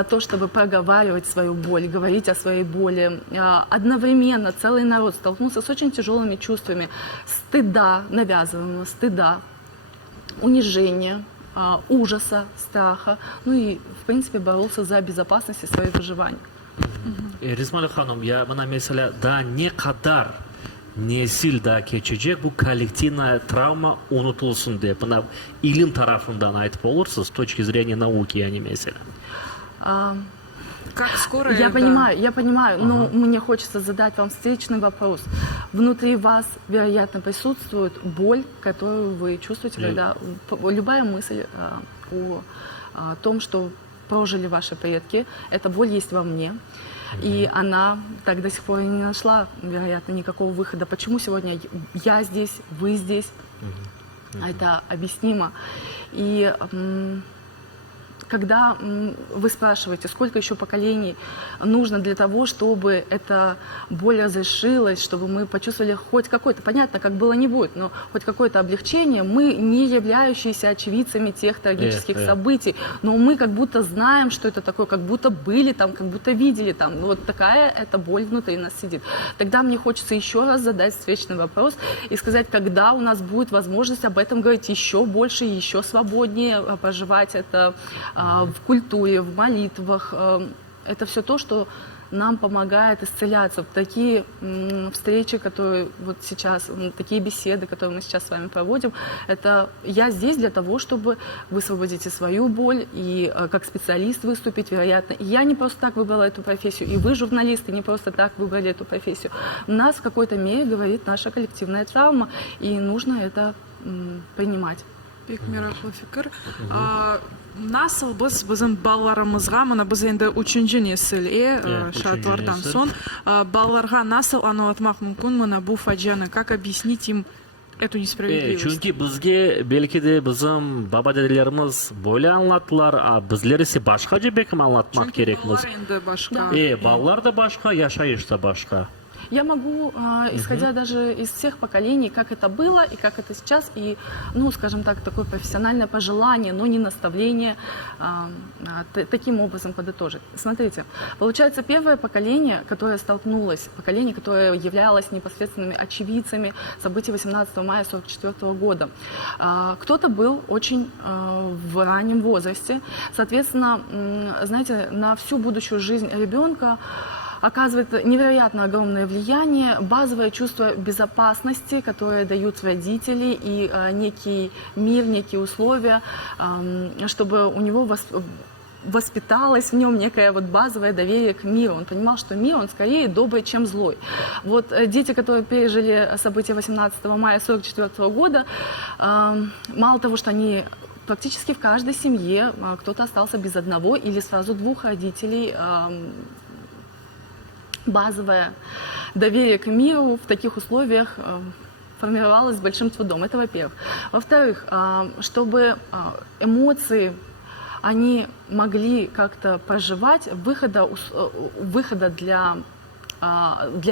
то, чтобы проговаривать свою боль, говорить о своей боли. Одновременно целый народ столкнулся с очень тяжелыми чувствами стыда, навязываемого стыда, унижения, ужаса, страха, ну и, в принципе, боролся за безопасность и свое выживание. Ризмали ханым, я мына меселе, да не кадар несилда кечecek bu коллективная травма unutulsun деп, мына илим тарафындан айтып олурсуз, с точки зрения науки, а не меселе. Как скоро я понимаю, но мне хочется задать вам встречный вопрос. Внутри вас, вероятно, присутствует боль, которую вы чувствуете, когда любая мысль о том, что прожили ваши предки, эта боль есть во мне. И она так до сих пор и не нашла, вероятно, никакого выхода. Почему сегодня я здесь, вы здесь? Это объяснимо. И когда вы спрашиваете, сколько еще поколений нужно для того, чтобы эта боль разрешилась, чтобы мы почувствовали хоть какое-то, понятно, как было не будет, но хоть какое-то облегчение, мы не являющиеся очевидцами тех трагических событий, но мы как будто знаем, что это такое, как будто были там, как будто видели там. Вот такая эта боль внутри нас сидит. Тогда мне хочется еще раз задать встречный вопрос и сказать, когда у нас будет возможность об этом говорить еще больше, еще свободнее, проживать это в культуре, в молитвах. Это все то, что нам помогает исцеляться. Такие встречи, которые вот сейчас, такие беседы, которые мы сейчас с вами проводим, это я здесь для того, чтобы высвободить и свою боль, и как специалист выступить, вероятно. И я не просто так выбрала эту профессию, и вы, журналисты, не просто так выбрали эту профессию. Нас в какой-то мере говорит наша коллективная травма, и нужно это принимать. Насыл біздің балаларымызға, мына біз енді үшінші несіл, шатлардан сон, балаларға насыл анықтамақ мүмкін, мына бұл фаджаны, как объяснить им эту несправедливость? Чүнки бізге белки де біздің баба дәделеріміз бөлі аңлаттылар, а біздер есе башқа жебекім аңлатмақ керекміз. Балалар да башқа, яшайыш та башқа. Я могу, исходя даже из всех поколений, как это было и как это сейчас, и, ну, скажем так, такое профессиональное пожелание, но не наставление, таким образом подытожить. Смотрите, получается, первое поколение, которое столкнулось, поколение, которое являлось непосредственными очевидцами событий 18 мая 1944 года. Кто-то был очень в раннем возрасте, соответственно, знаете, на всю будущую жизнь ребенка оказывает невероятно огромное влияние базовое чувство безопасности, которое дают родители, и некий мир, некие условия, чтобы у него воспиталось в нем некое вот базовое доверие к миру. Он понимал, что мир, он скорее добрый, чем злой. Вот дети, которые пережили события 18 мая 1944 года, мало того, что они практически в каждой семье, кто-то остался без одного или сразу двух родителей, базовое доверие к миру в таких условиях формировалось с большим трудом. Это во-первых. Во-вторых, чтобы эмоции, они могли как-то проживать, выхода для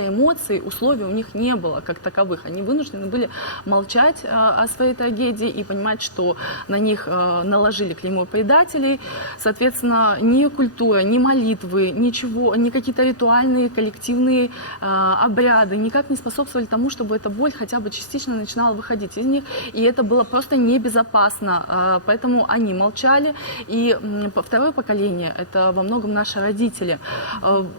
эмоций условий у них не было как таковых. Они вынуждены были молчать о своей трагедии и понимать, что на них наложили клеймо предателей. Соответственно, ни культура, ни молитвы, ничего, ни какие-то ритуальные, коллективные обряды никак не способствовали тому, чтобы эта боль хотя бы частично начинала выходить из них. И это было просто небезопасно. Поэтому они молчали. И второе поколение, это во многом наши родители,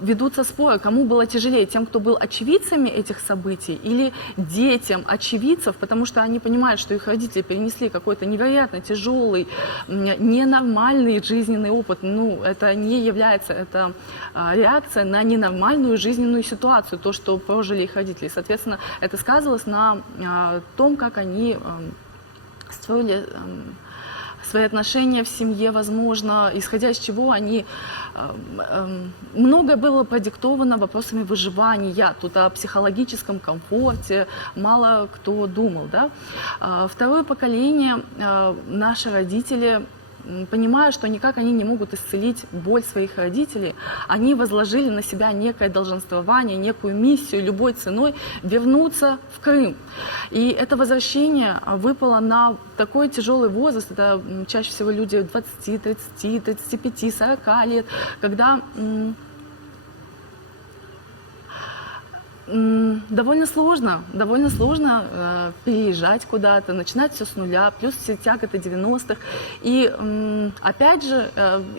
ведутся споры, кому было тяжелее тяжелее тем, кто был очевидцами этих событий, или детям очевидцев, потому что они понимают, что их родители перенесли какой-то невероятно тяжелый, ненормальный жизненный опыт. Ну, это не является, это реакция на ненормальную жизненную ситуацию, то, что прожили их родители. Соответственно, это сказывалось на том, как они строили свои отношения в семье, возможно, исходя из чего они... Многое было продиктовано вопросами выживания, тут о психологическом комфорте мало кто думал, да. Второе поколение, наши родители, понимая, что никак они не могут исцелить боль своих родителей, они возложили на себя некое долженствование, некую миссию любой ценой вернуться в Крым. И это возвращение выпало на такой тяжелый возраст, это чаще всего люди 20, 30, 35, 40 лет, когда довольно сложно переезжать куда-то, начинать все с нуля, плюс все тяготы 90-х. И опять же,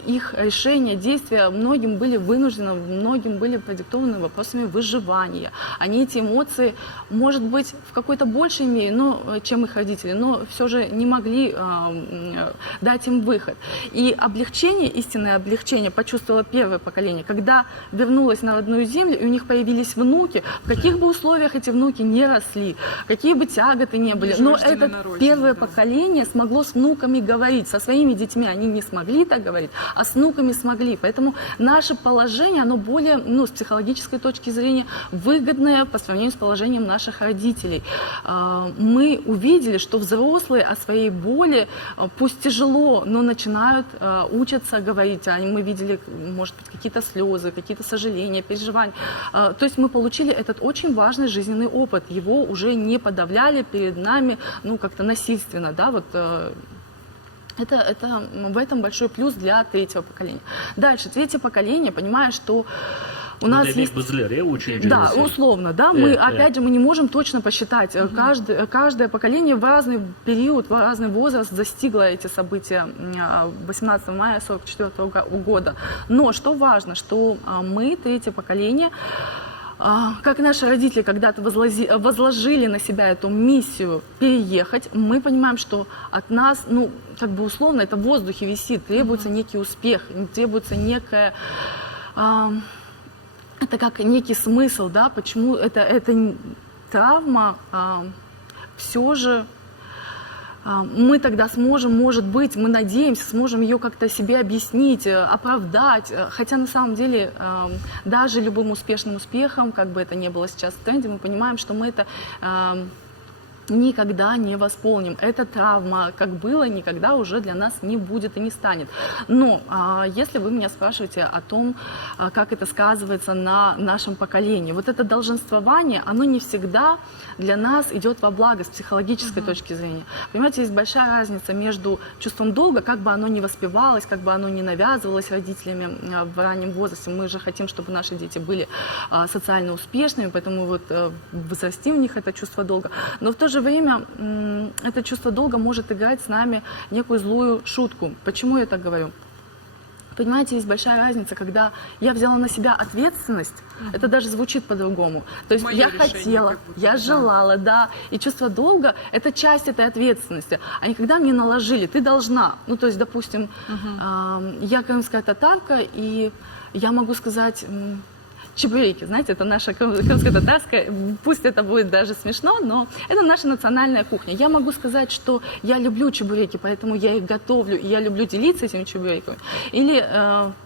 их решения, действия многим были вынуждены, многим были продиктованы вопросами выживания. Они эти эмоции, может быть, в какой-то большей мере, чем их родители, но все же не могли дать им выход. И облегчение, истинное облегчение почувствовало первое поколение, когда вернулось на родную землю, и у них появились внуки, в каких бы условиях эти внуки не росли, какие бы тяготы не были, но это первое поколение смогло с внуками говорить. Со своими детьми они не смогли так говорить, а с внуками смогли. Поэтому наше положение, оно более, с психологической точки зрения, выгодное по сравнению с положением наших родителей. Мы увидели, что взрослые о своей боли, пусть тяжело, но начинают учатся говорить. Мы видели, может быть, какие-то слезы, какие-то сожаления, переживания. То есть мы получили этот очень важный жизненный опыт. Его уже не подавляли перед нами, как-то насильственно, да, вот. Это в этом большой плюс для третьего поколения. Дальше, третье поколение, понимая, что у нас есть... Да, условно, да, опять же, мы не можем точно посчитать. Каждое поколение в разный период, в разный возраст достигло эти события 18 мая 1944 года. Но что важно, что мы, третье поколение, как наши родители когда-то возложили на себя эту миссию переехать, мы понимаем, что от нас, условно, это в воздухе висит, требуется некий успех, требуется некая... Это как некий смысл, да, почему эта травма все же... Мы тогда сможем, может быть, мы надеемся, сможем ее как-то себе объяснить, оправдать. Хотя на самом деле даже любым успешным успехом, как бы это ни было сейчас в тренде, мы понимаем, что мы это никогда не восполним. Эта травма, как было, никогда уже для нас не будет и не станет. Но если вы меня спрашиваете о том, как это сказывается на нашем поколении, вот это долженствование, оно не всегда для нас идет во благо с психологической точки зрения. Понимаете, есть большая разница между чувством долга, как бы оно ни воспевалось, как бы оно ни навязывалось родителями в раннем возрасте. Мы же хотим, чтобы наши дети были социально успешными, поэтому вот возрастим в них это чувство долга. Но в то же время это чувство долга может играть с нами некую злую шутку. Почему я так говорю? Понимаете, есть большая разница, когда я взяла на себя ответственность, это даже звучит по-другому. То есть я хотела, я желала, да, и чувство долга – это часть этой ответственности. А не когда мне наложили, ты должна. То есть, допустим, я крымская татарка, и я могу сказать... Чебуреки, знаете, это наша крымско-татарская, пусть это будет даже смешно, но это наша национальная кухня. Я могу сказать, что я люблю чебуреки, поэтому я их готовлю, и я люблю делиться этими чебуреками. Или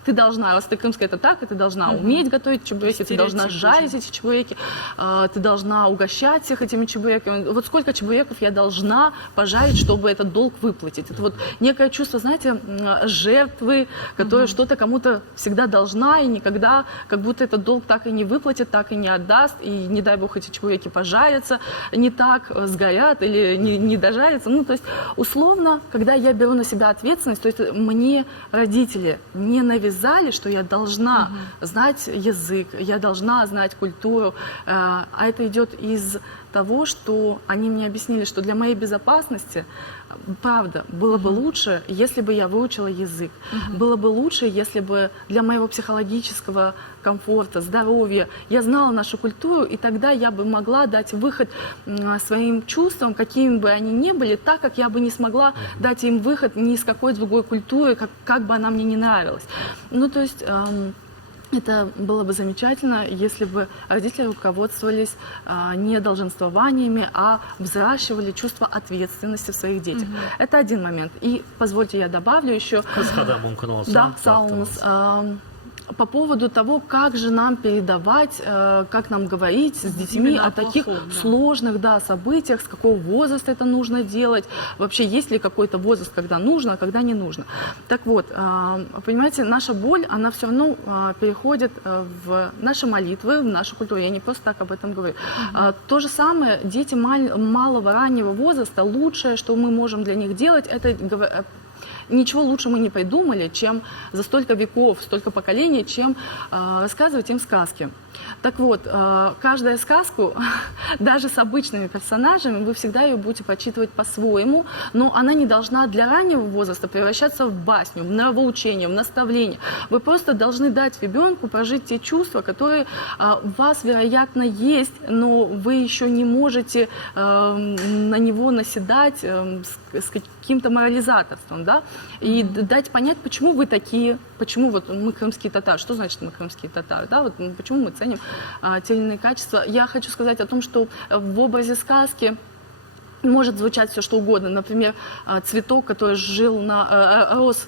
ты должна, раз ты крымская татарка, ты должна уметь готовить чебуреки, ты должна жарить эти чебуреки, ты должна угощать всех этими чебуреками. Вот сколько чебуреков я должна пожарить, чтобы этот долг выплатить. Это вот некое чувство, знаете, жертвы, которая что-то кому-то всегда должна, и никогда, как будто этот долг так и не выплатит, так и не отдаст, и не дай бог эти чебуреки пожарятся не так, сгорят или не дожарятся. То есть, условно, когда я беру на себя ответственность, то есть мне родители не навязали, что я должна знать язык, я должна знать культуру, а это идет из того, что они мне объяснили, что для моей безопасности, правда, было бы лучше, если бы я выучила язык. Было бы лучше, если бы для моего психологического комфорта, здоровья. Я знала нашу культуру, и тогда я бы могла дать выход своим чувствам, какими бы они ни были, так как я бы не смогла дать им выход ни из какой другой культуры, как бы она мне не нравилась. Ну, то есть... Это было бы замечательно, если бы родители руководствовались не долженствованиями, а взращивали чувство ответственности в своих детях. Это один момент. И позвольте я добавлю еще... Да, Саунус. По поводу того, как же нам передавать, как нам говорить с детьми о таких сложных событиях, с какого возраста это нужно делать, вообще есть ли какой-то возраст, когда нужно, а когда не нужно. Так вот, понимаете, наша боль, она все равно переходит в наши молитвы, в нашу культуру, я не просто так об этом говорю. То же самое, дети малого раннего возраста, лучшее, что мы можем для них делать, это... Ничего лучше мы не придумали, чем за столько веков, столько поколений, чем рассказывать им сказки. Так вот, каждую сказку, даже с обычными персонажами, вы всегда ее будете прочитывать по-своему, но она не должна для раннего возраста превращаться в басню, в нравоучение, в наставление. Вы просто должны дать ребенку прожить те чувства, которые у вас, вероятно, есть, но вы еще не можете на него наседать с каким-то морализаторством, да, и дать понять, почему вы такие, почему вот мы крымские татары, что значит мы крымские татары, да, вот почему мы ценим те или иные качества. Я хочу сказать о том, что в образе сказки может звучать все что угодно. Например, цветок, который рос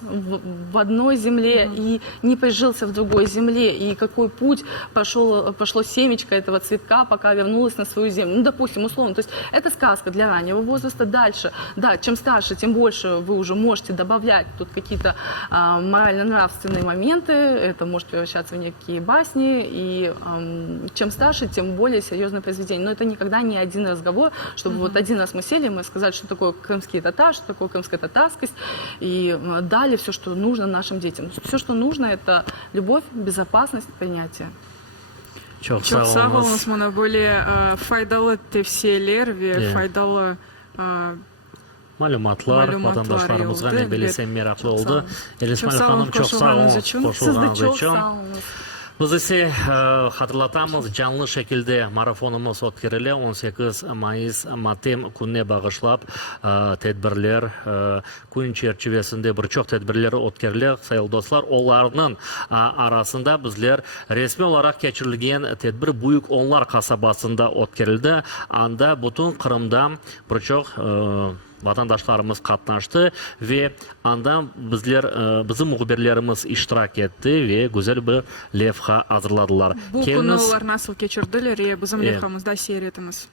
в одной земле и не прижился в другой земле, и какой путь пошло семечко этого цветка, пока вернулось на свою землю. Ну, допустим, условно. То есть это сказка для раннего возраста. Дальше, да, чем старше, тем больше вы уже можете добавлять тут какие-то морально-нравственные моменты. Это может превращаться в некие басни. И чем старше, тем более серьезное произведение. Но это никогда не один разговор, чтобы вот один раз мы сели, мы сказали, что такое крымские татары, что такое крымская татарскость, и дали все, что нужно нашим детям. Все, что нужно, это любовь, безопасность, принятие. Çok sağ olunuz. Mana böyle faydalı tavsiyeler ve faydalı Malumatlar vatandaşlarımızga ne bilese meraklı oldu. İsmail Hanım çok sağ olun koşulduğunuz için. Biz ise hatırlatamız, canlı şekilde marafonumuz o'tkazildi 18 Mayıs Matem kunine bag'ishlab tedbirler, kun çerçevesinde birçok tedbirler o'tkazildi. Sayılı dostlar, onlarning arasında bizler resmi olarak geçirilgan tedbir Buyuk Onlar kasabasında o'tkazildi. Anda butun Qrimdan birçok vatandaşlarımız katlaştı ve anda bizim muhabirlerimiz iştirak etti ve güzel bir levha hazırladılar. Bu konular nasıl geçirdiler ya bizim levhamızda seyretiniz.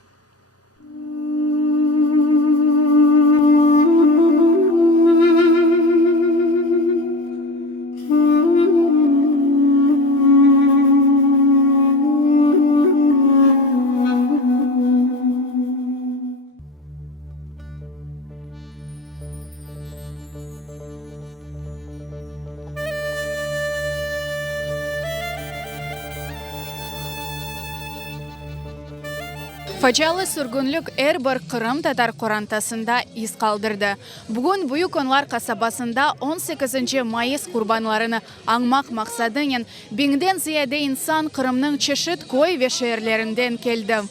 Фачалы сүргүнлүк әрбір Qrim татар қорантасында из қалдырды. Бүгін Buyuk Onlar kasabasында 18 Mayıs kurbanlarını аңмақ мақсадынен беңден зияде инсан Qrimның чешет көй ве шehirlerinden келді.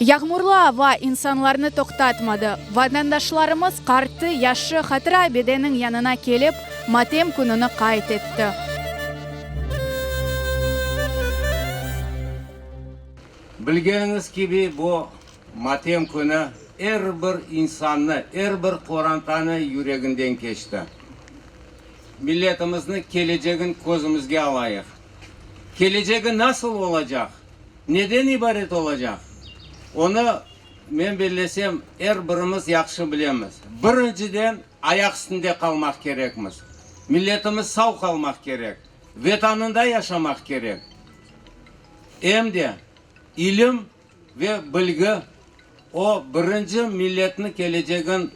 Yağmurlu hava insanlarını toxtatmadı. Vatandaşlarımız qartı yaşı Xatira Abide'nin yanına kelip Matem kununu qayt etdi. Bilgeniz gibi bu Matem günü her bir insanı, her bir Kur'an'tanı yüreğinden geçti. Milletimizin geleceğin gözümüzge alayıq. Geleceği nasıl olacak? Neden ibaret olacak? Onu men bilesem her birimiz yaxşı bilemiz. Birinciden ayak üstünde kalmak gerekmiz. Milletimiz sağ kalmak gerek. Vatanında yaşamak gerek. Hem de ilim ve bilgi o birinci milletin geleceğin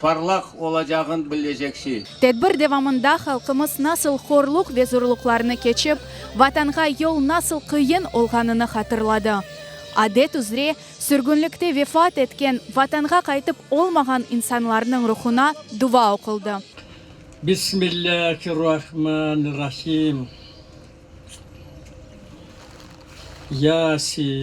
parlak olacağını bilecek şey. Tedbir devamında halkımız nasıl horluk ve zorluklarını geçip vatanға yol nasıl kıyın olğanını hatırladı. Adet üzere sürgünlükte vefat etken vatanға qaytып olmagan insanların ruhuna dua okıldı. Bismillahirrahmanirrahim. ياسين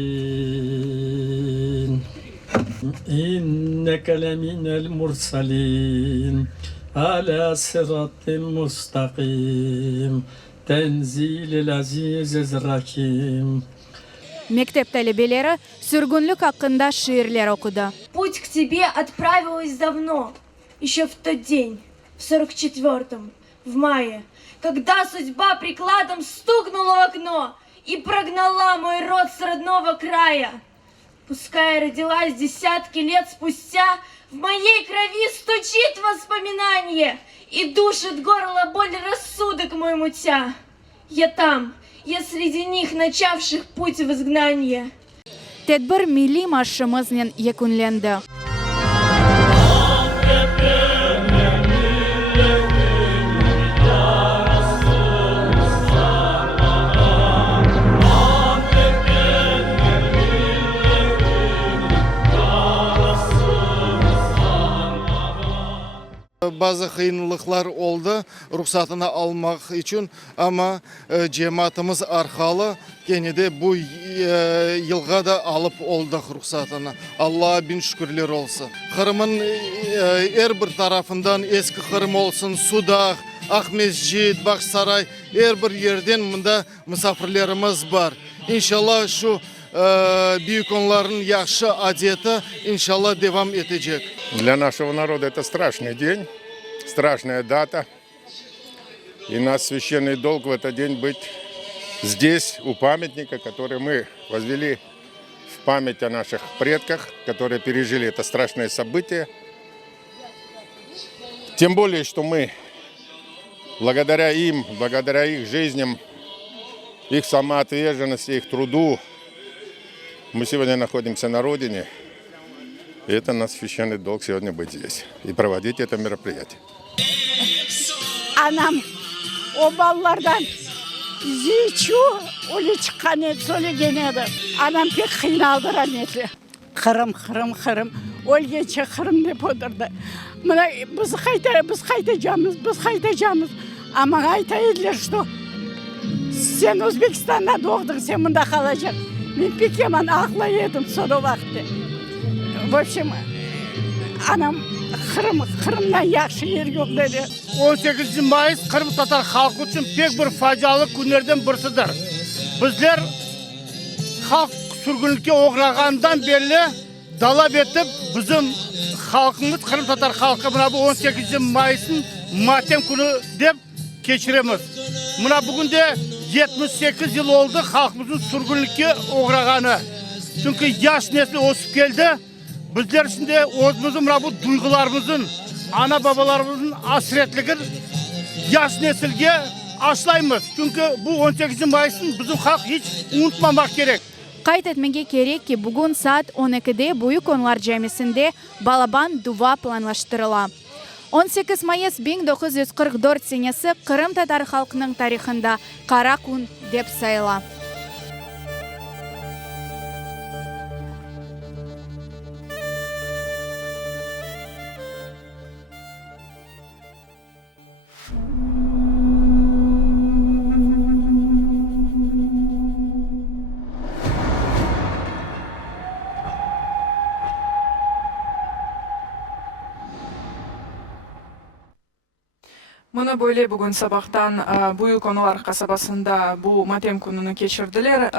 إنك لمن المرسلين على صراط مستقيم تنزيل العزيز الرحيم. Мектеп талебелері сүргінлік hakkında şiirler okudu. Путь к тебе отправилась давно, еще в тот день, в 44-м, в мае, когда судьба прикладом стукнула в окно и прогнала мой род с родного края. Пускай родилась десятки лет спустя, в моей крови стучит воспоминание и душит горло боль рассудок мой мутя. Я там, я среди них, начавших путь в изгнание. Tedbir milli marşımızla yakınlandı. Bazı kıyınlıklar oldu ruhsatını almak için ama cemaatimiz arkalı gene de bu yılga da alıp olduk ruhsatını. Allah'a bin şükürler olsun. Kırım'ın her bir tarafından eski Kırım olsun, Sudak, Akmescid, Baksaray her bir yerden bunda misafirlerimiz var. İnşallah şu büyük onların yaxşı adeti inşallah devam edecek. Для нашего народа это страшный день, страшная дата. И наш священный долг в этот день быть здесь, у памятника, который мы возвели в память о наших предках, которые пережили это страшное событие. Тем более, что мы, благодаря им, благодаря их жизням, их самоотверженности, их труду, мы сегодня находимся на родине. И это наш священный долг сегодня быть здесь и проводить это мероприятие. Anam o ballardan ziçu öyle çıkan et söylegenedi. Anam pek kıyınaldır annesi. Kırım. Ol geçe Kırım dep oturdu. Mına biz kaytacağımız. Ama aytaydılar что sen Özbekistan'da doğdun, sen bunda kalacaksın. Ben pek yaman akla yedim sonra vakti. В общем, anam Kırım'dan yaxşı yer yok dedi. 18 Mayıs Kırım Tatar halkı için pek bir facialı günlerden birisidir. Bizler halk sürgünlükке uğragandan beri talep etip bizim halkımız Kırım Tatar halkı bu 18 Mayıs'ın matem günü dep geçiremiz. Bugün de 78 yıl oldu halkımızın sürgünlükке uğraganı. Çünkü yaş nesli osip geldi. Bizler şimdi özümüzün bu duygularımızın, ana babalarımızın hasretliğini yaş nesilge aşlayımız. Çünkü bu 18 Mayıs'ın bizim halk hiç unutmamak gerek. Kayıt etmege gerek ki bugün saat 12'de Büyük Onlar Camisi'nde Balaban Duva planlaştırıla. 18 Mayıs 1944 senesi Kırım Tatar halkının tarihinde Kara Kun dep sayıla. Мұны бөле бүгін сабақтан Büyük Onlar kasabasында bu матем күнін кечірділер.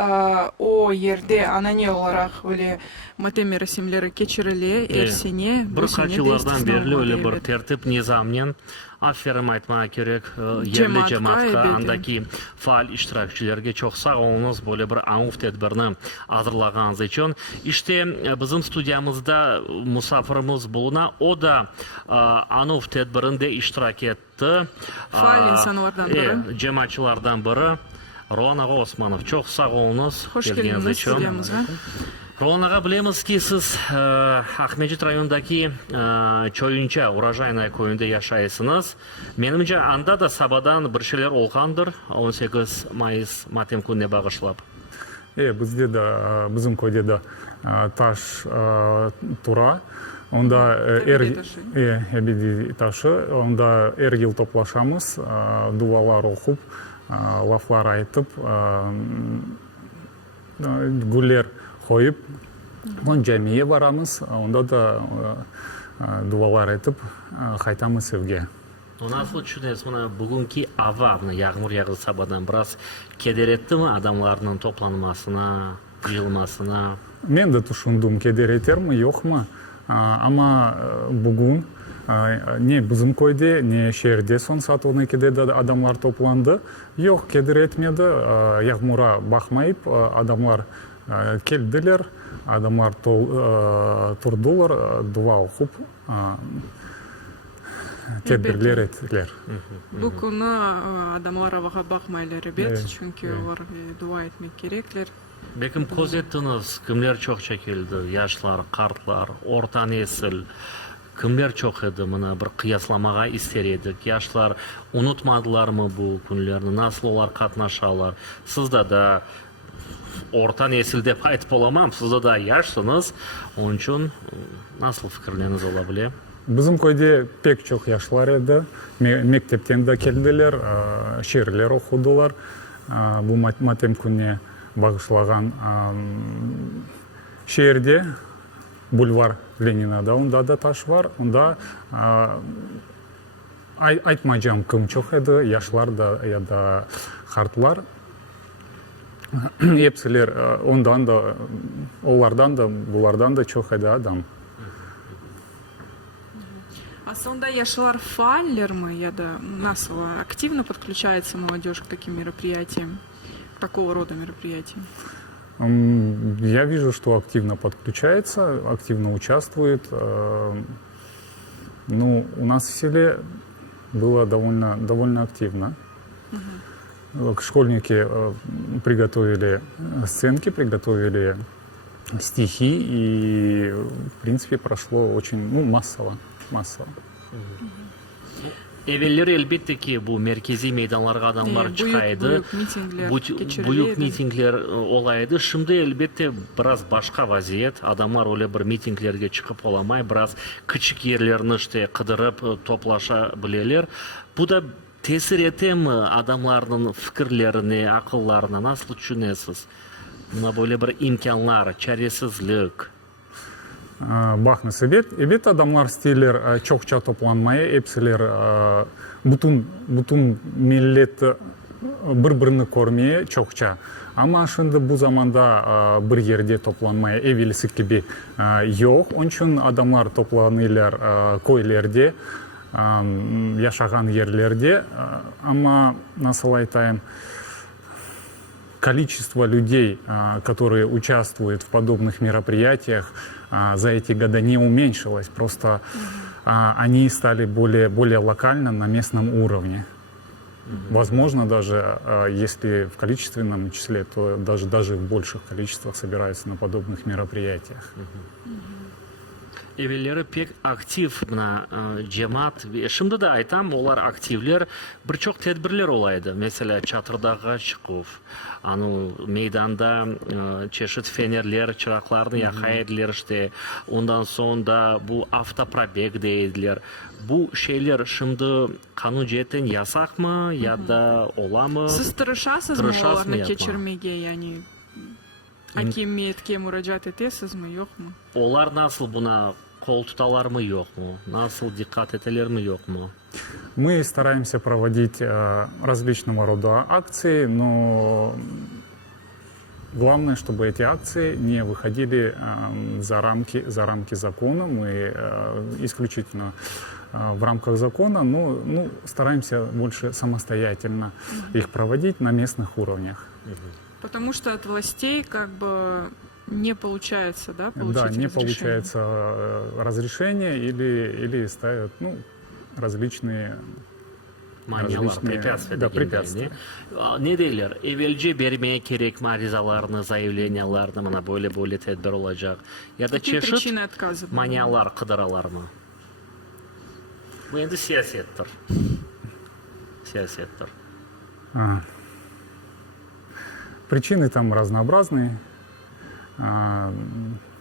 О ерде анане оларақ өле матем мерасимлері кечіріле, ерсене, бір жылдардан берлі өле бір тәртіп низамнен aferin aytmak gerek yerli cemaatga andaki faal iştirakçilerge çok sağ olunuz böyle bir anuf tedbirini hazırlağınız için. İşte bizim stüdyamızda misafirimiz buluna o da anuf tedbirinde iştirak etti. Faal insanlardan biri. Cemaatçılardan biri. Ronağa Osmanov. Çok sağ olunuz. Hoş geldiniz stüdyamıza. Ronağa bilemiz ki siz Ahmedcid rayonundaki Çoyunca, Urajayna köyünde yaşayısınız. Menimce anda da sabadan bir şeyler olğandır 18 Mayıs matem gününe bağışlap. Bizde de bizim köyde de taş tura. Onda ebedi taşı. Onda her yıl toplaşamız. Dualar okup, laflar aytıp гүлдер қойып, жәмие барамыз, онда да дуалар етіп қайтамыз evге. Nasıl düşünесіз, мына бүгінгі ава, yağmur yağdı sabahdan biraz keder etti mi adamlarının toplanmasına, жиылмасына? Мен де тұшындым, кедер етер ме, жоқ ма? Ама бүгін не біздің койде, не шерде сон сатуына кедеді адамлар топланды. Жоқ, кедер етмеді, яғмура бақмайып, адамлар келділер, адамлар тұрдылар, дуа оқып, tedbirler ettiler. Bu konu adamlara bakmaylar evet. Çünkü onlar dua etmek gerekler. Bekim koz ettiniz, kimler çok çekildi? Yaşlar, kartlar, orta nesil. Kimler çok edi? Buna bir kıyaslamağa ister edik. Yaşlar unutmadılar mı bu günlerini? Nasıl olar katnaşalar? Sizde de orta nesil dep aytып olamam. Sizde de yaşsınız. Onun için nasıl fikirleriniz olabilir? Bizim köyde pek çok yaşlar edi. Mekteптен de keldiler, şiirler okudular. Bu matem күніне bağışlagan şehirde Bulvar Lenina'da, onda da taş var. Onda aytmayacağım kim çok edi, yaşlar da ya da kartlar. Hepsiler ondan da, onlardan da, bulardan da çok edi adam. Aslında yaşlılar faaller mı ya da nasıl активно подключается молодежь к таким мероприятиям, к такого рода мероприятиям? Я вижу, что активно подключается, активно участвует. Ну, у нас в селе было довольно активно. Школьники приготовили сценки, приготовили стихи, и, в принципе, прошло очень массово. Evvelleri elbette ki bu merkezi meydanlarga adamlar çıkaydı. Büyük mitingler olaydı. Şimdi elbette biraz başka vaziyet. Adamlar öyle bir mitinglerge çıkıp olamay. Biraz küçük yerlerini işte kıdırıp toplaşabilirler. Bu da tesir ete mi adamların fikirlerini, akıllarına nasıl düşünüyorsunuz? Buna böyle bir imkanlar, çaresizlik. Бақны себет, evet adamlar stiller çokça toplanmaya, hepsiler bütün millet birbirini görmeye çokça. Ama şimdi bu zamanda bir yerde toplanmaya evvelisi gibi yok. Onun için adamlar toplanırlar köylerde, yaşayan yerlerde. Ama nasıl айтайын, количество людей, которые участвуют в подобных мероприятиях, за эти годы не уменьшилось. Просто они стали более локально на местном уровне. Возможно, даже если в количественном числе, то даже в больших количествах собираются на подобных мероприятиях. Evvelleri pek aktif buna cemaat. Şimdi de aytam, olar aktivler birçok tedbirler olaydı. Mesela çatırdağa çıkıp, meydanda çeşit fenerler, çıraklarını yakaydılar işte. Ondan sonra bu avtopробег deydiler. Bu şeyler şimdi kanun cihetten yasak mı ya da ola mı? Siz tırışasız mı olarını geçirmege yani? Hakimiyetke müracaat etesiniz mi yok mu? Onlar nasıl buna kol tutalar mı yok mu? Nasıl dikkat eteler mi yok mu? Мы стараемся проводить различного рода акции, но главное, чтобы эти акции не выходили за рамки закона. Мы исключительно в рамках закона, но стараемся больше самостоятельно их проводить на местных уровнях. Потому что от властей как бы не получается, да, получить разрешение? Получается разрешение или ставят различные препятствия. Ne derler? Evvelce vermeye gerek mi arizalarını, zayivenyalarını, bana böyle tedbir olacak? Ya da çeşit manyalar, kıdıralar mı? Bu endi siyasettir. Причины там разнообразные.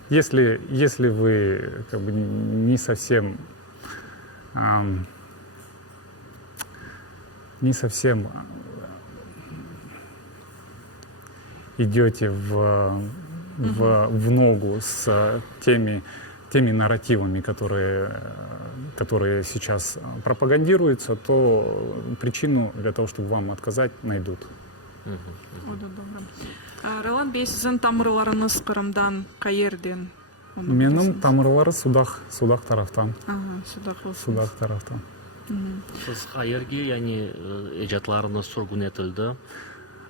Если вы как бы не совсем идете в ногу с теми нарративами, которые сейчас пропагандируются, то причину для того, чтобы вам отказать, найдут. Ролан Бей, сіздің тамырларыңыз Қырымдан, қайерден? Менің тамырлары Судақ тарафтан. Судақ тарафтан. Сіз қайерге, яғни ижатларыңыз сүргін етілді?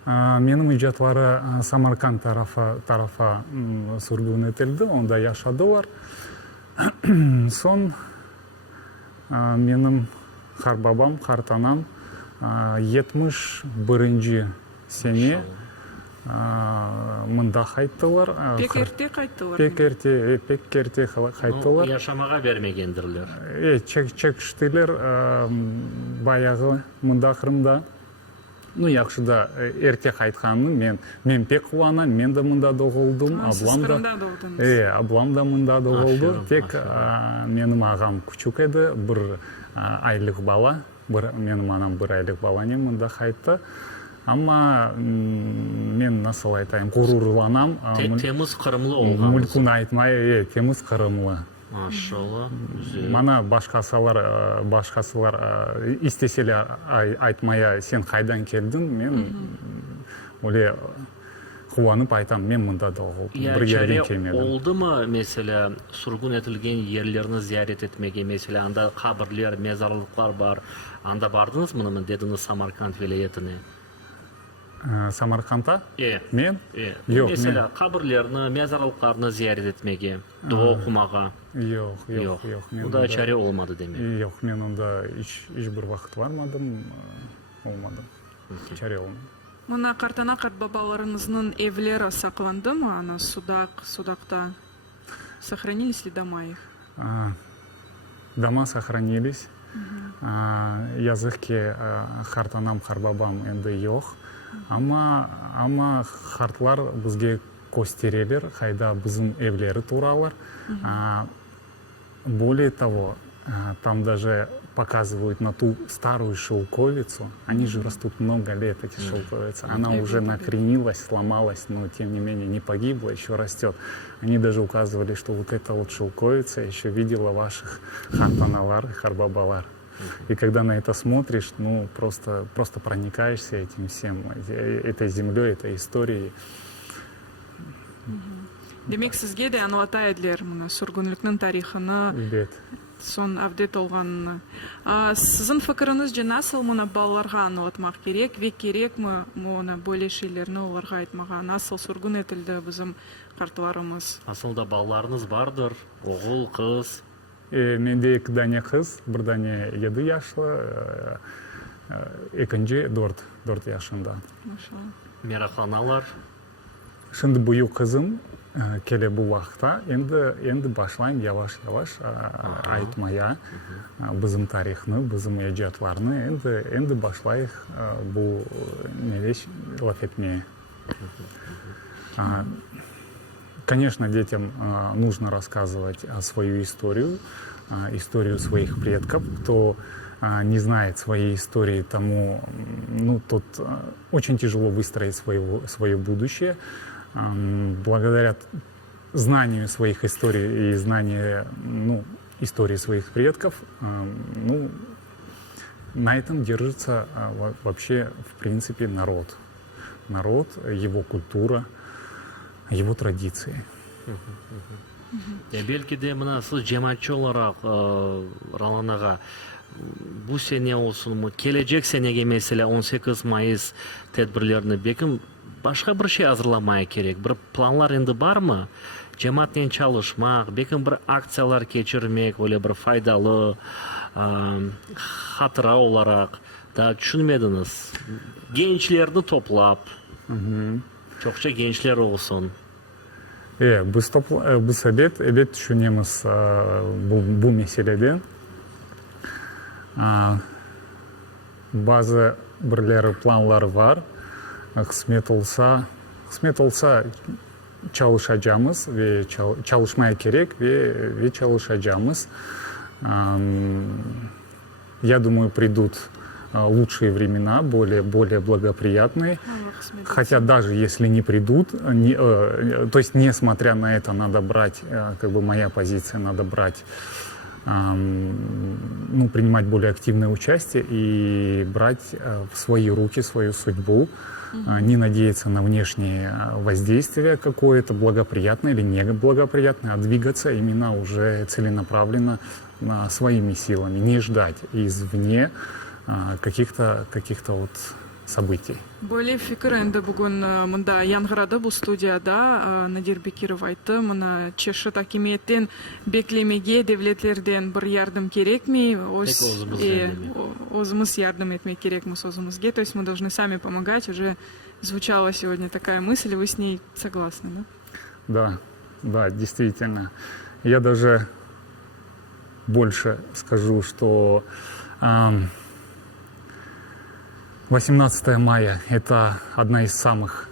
Менің ижатлары Самарканд тарафа сүргін етілді, онда яшадылар. Сон менің қарбабам, қартанам 71-ші сене мында қайттылар. Пек ерте қайттылар? Пек ерте қайттылар. Яшамаға бермегендірлер? Чекштілер баяғы мында Қырымда. Яқшыда ерте қайтқанын мен пек қуанам, мен де мында доғылдым. Аблам да мында доғылды. Тек менің ағам күчік еді, бір айлық бала. Менің анам бір айлық балане мында қайтты. Ама мен насыл айтайын, ғұрурланам. Теміз Қырымлы олғамыз? Мүлкін айтмай, теміз Қырымлы. Машалла. Мана башқасылар истеселе айтмая, сен қайдан келдің, мен оле қуанып айтам, мен мұнда доғылдым. Бір ерден келмедім. Олды ма, mesela, сүргін етілген ерлеріні зиярет етмеге, mesela, анда қабірлер, мезарлықлар бар, анда бардыңыз мұнымен, дедіңіз Самарканд велаетіне? Самаркандта? Мен? Mesela, қабірлеріні, мезарлықларыны зиярет етмеге, дұға оқымаға? Жоқ. Онда чаре олмады демек? Жоқ, мен онда ешбір вақыт бармадым, олмадым. Чаре олмадым. Мұна қартана қарт-бабаларыңыздың евлері сақланды ма? Ана Судақта сохранились ли дома их? Дома сохранились. Язықке қартанам, қарбабам енді жоқ. Ама қартлар бізге көстерелер, қайда біздің евлері туралар. Более того, там даже показывают на ту старую шелковицу. Они же растут много лет, эти шелковицы. Она уже накренилась, сломалась, но тем не менее не погибла, еще растет. Они даже указывали, что вот эта вот шелковица еще видела ваших хартаналар и харбабалар. И когда на это смотришь, ну просто проникаешься этим всем, этой землей, этой историей. Демек, сізге де аңлата еділер мұны сүргінліктің тарихыны, сон әвдет олғаныны. Сіздің фікіріңіз же насыл мұны балаларға аңлатмақ керек, век керек мұны бөле шейлеріні оларға айтмаға? Насыл сүргін етілді біздің қартыларымыз? Асылда балаларыңыз бардыр, оғыл, қыз? Менде 2 дане қыз, бір дане 7 яшлы, екінші 4 яшында. Мерақланалар? Şimdi бұйы қызым келе бұл уақытта, енді башлайым яваш-яваш айтмая біздің тарихны, біздің ежатларны, енді башлайық бұл нелеш лаф етмее. Конечно, детям нужно рассказывать свою историю, историю своих предков. Кто не знает своей истории, тому тот очень тяжело выстроить свое будущее. Благодаря знанию своих историй и знанию истории своих предков, на этом держится вообще, в принципе, народ. Народ, его культура, его традиции. Belki de mına siz cemaatçi olarak Ralhan ağa bu sene olsun mu, gelecek senege mesela 18 Mayıs tedbirlerini bekim başka bir şey hazırlamaya gerek. Bir planlar endi var mı? Cemaatle çalışmak, bekim bir aksiyalar geçirmek, öyle bir faydalı hatıra olarak da düşünmediniz. Gençlerini toplap, çokça gençler olsun. Biz evet düşünemiz bu meseleden. Bazı birleri planlar var. Kısmet olsa çalışacağımız ve çalışmaya gerek ve çalışacağımız. Я думаю, придут лучшие времена, более благоприятные. Хотя даже если не придут, то есть несмотря на это, надо брать, как бы моя позиция, надо брать, ну, принимать более активное участие и брать в свои руки свою судьбу, не надеяться на внешнее воздействие какое-то, благоприятное или неблагоприятное, а двигаться именно уже целенаправленно своими силами, не ждать извне каких-то вот событий. Бөле фикір енді бүгін мұнда яңғырады бұл студияда Надир Бекиров айтты, мұна чешы такиметтен беклемеге девлетлерден бір ярдым керек ме? Өзіміз ярдым етмек керек мы өзімізге, то есть мы должны сами помогать. Уже звучала сегодня такая мысль, вы с ней согласны, да? Да, действительно. Я даже больше скажу, что 18 мая – это одна из самых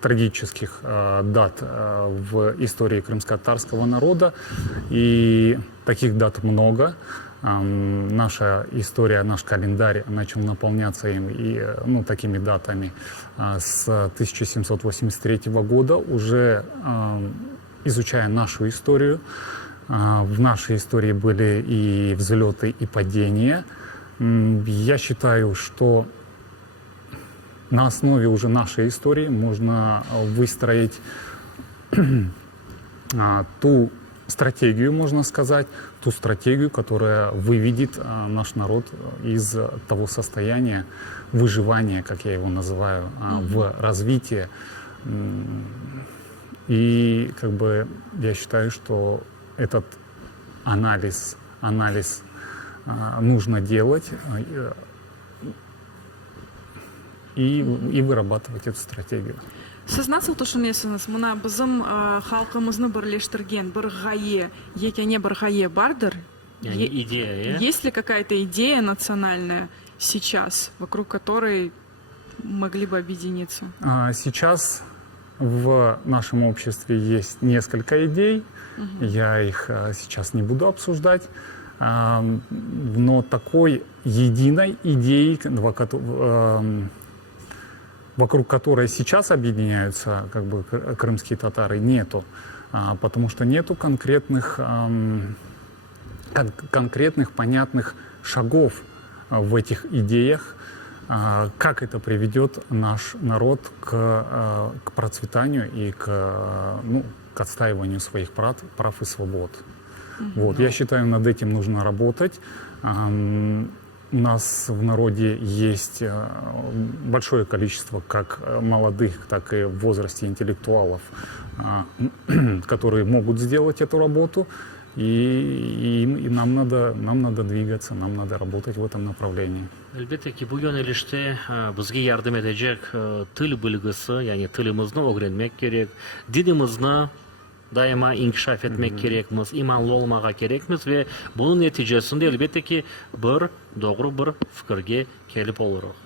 трагических дат в истории крымско-татарского народа, и таких дат много. Наша история, наш календарь начал наполняться им такими датами с 1783 года, уже изучая нашу историю. В нашей истории были и взлеты, и падения. Я считаю, что на основе уже нашей истории можно выстроить ту стратегию, можно сказать, ту стратегию, которая выведет наш народ из того состояния выживания, как я его называю, в развитие. И как бы я считаю, что этот анализ нужно делать и вырабатывать эту стратегию. Сіз насыл тұшынесіңіз, мұна біздің халқымызны бірлештірген бір ғайе, екене бір ғайе бардыр? Идея, Есть ли какая-то идея национальная сейчас, вокруг которой могли бы объединиться? Сейчас в нашем обществе есть несколько идей. Я их сейчас не буду обсуждать. Но такой единой идеи, вокруг которой сейчас объединяются как бы крымские татары, нету. Потому что нету конкретных понятных шагов в этих идеях, как это приведет наш народ к процветанию и к отстаиванию своих прав и свобод. Вот, я считаю, над этим нужно работать. У нас в народе есть большое количество как молодых, так и в возрасте интеллектуалов, которые могут сделать эту работу. И нам надо двигаться, нам надо работать в этом направлении. Әлбетте ки, бұл yönelişte бізге ярдым edecek тіл білгісі, яғни тілімізді öğrenmek керек, дінімізді daima inkişaf etmek gerekmiz, imanlı olmağa gerekmiz ve bunun neticesinde elbette ki bir doğru bir fikirge kelip oluruz.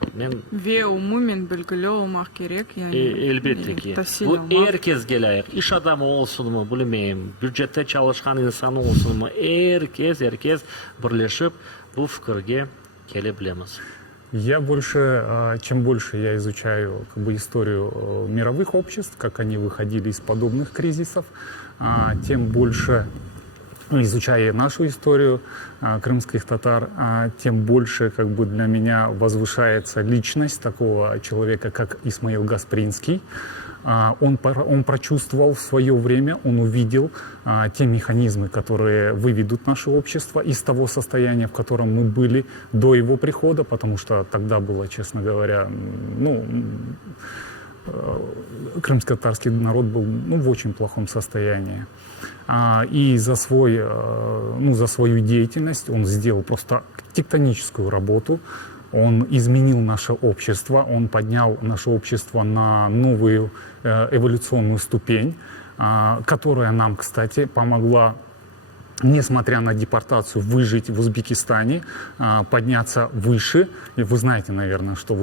Ve umumen bilgili olmak gerek. Yani, elbette ki. Bu herkes geleyik. İş adamı olsun mu bilmeyeyim, bücrette çalışan insan olsun mu, herkes birleşip bu fikirge kelebilemiz. Чем больше я изучаю как бы историю мировых обществ, как они выходили из подобных кризисов, тем больше, изучая нашу историю крымских татар, тем больше как бы для меня возвышается личность такого человека, как Исмаил Гаспринский. Он прочувствовал в свое время, он увидел те механизмы, которые выведут наше общество из того состояния, в котором мы были до его прихода, потому что тогда было, честно говоря, крымско-татарский народ был в очень плохом состоянии. И за свою деятельность он сделал просто тектоническую работу. Он изменил наше общество, он поднял наше общество на новую эволюционную ступень, которая нам, кстати, помогла несмотря на депортацию, выжить в Узбекистане, подняться выше. И вы знаете, наверное, что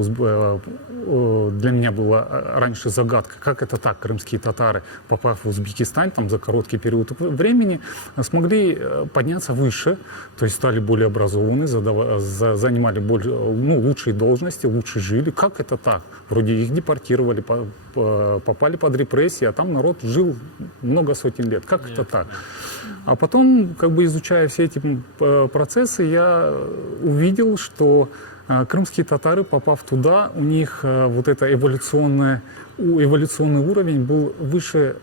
для меня была раньше загадка, как это так, крымские татары, попав в Узбекистан, там за короткий период времени, смогли подняться выше, то есть стали более образованы, занимали лучшие должности, лучше жили. Как это так? Вроде их депортировали, попали под репрессии, а там народ жил много сотен лет. Как это так? А потом, как бы изучая все эти процессы, я увидел, что крымские татары, попав туда, у них вот это эволюционный уровень был выше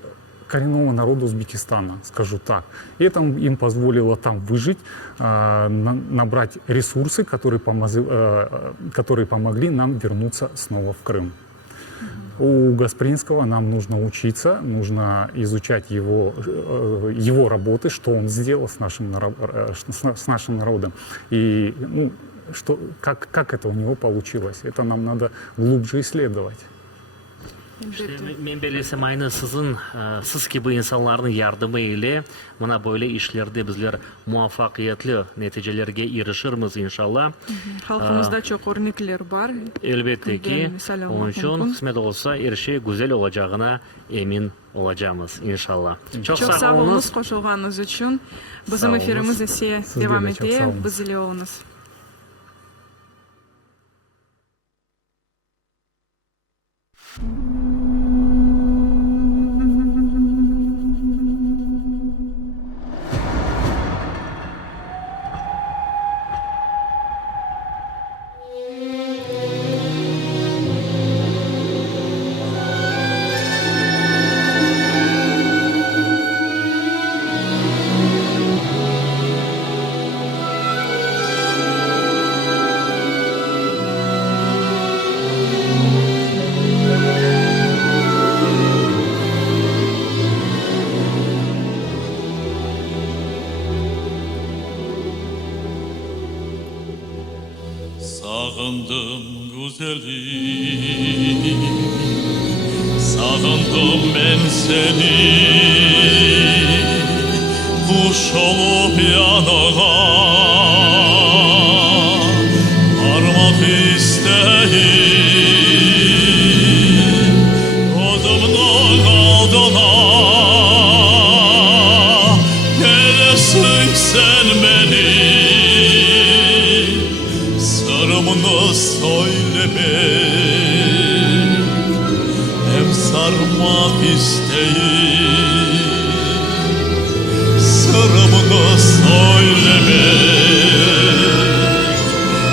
коренного народа Узбекистана, скажу так. И это им позволило там выжить, набрать ресурсы, которые помогли нам вернуться снова в Крым. У Гаспринского нам нужно учиться, нужно изучать его работы, что он сделал с нашим народом. И как это у него получилось. Это нам надо глубже исследовать. Мен белесем айны сіз кебі инсанлардың ярдымы еле, мұна бөлі ішлерде біздер муафақиятлы нәтижелерге ерішірміз, иншалла. Халқымызда çok örnekler бар. Elbette ki, onun için kısmet olsa her şey güzel olacağına emin olacağımız, inşallah. Çok sağ olunuz qoşulğanınız üçün. Bizim efirimiz ise devam eteye, biz ile olunuz. Sağındım güzelim, sağındım ben seni, kuş olup yanına varmak isteyim, gözümün aldına neresin sen benim? Sırrımını söylemek, hem sarmak isteyim. Sırrımını söylemek,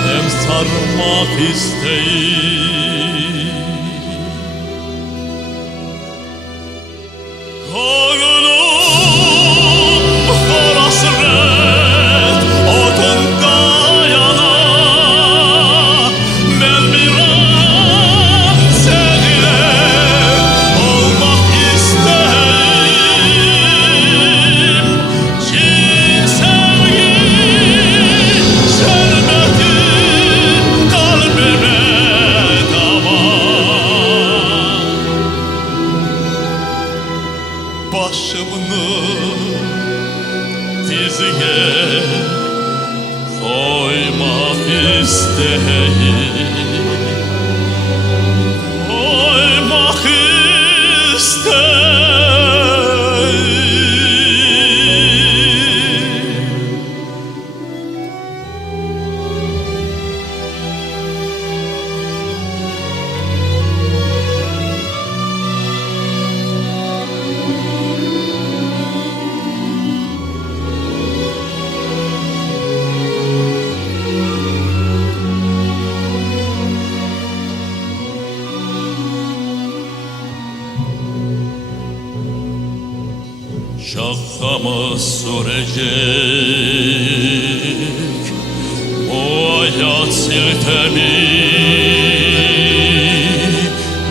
hem sarmak isteyim. Kanım hasret odunda yanar, ben bir an seninle olmak isteyim. Çin sevgi şerbeti kalbime damar. Başımını dizine koymak isteyim, koymak isteyim. Şakamız sürecek bu hayat siltemi,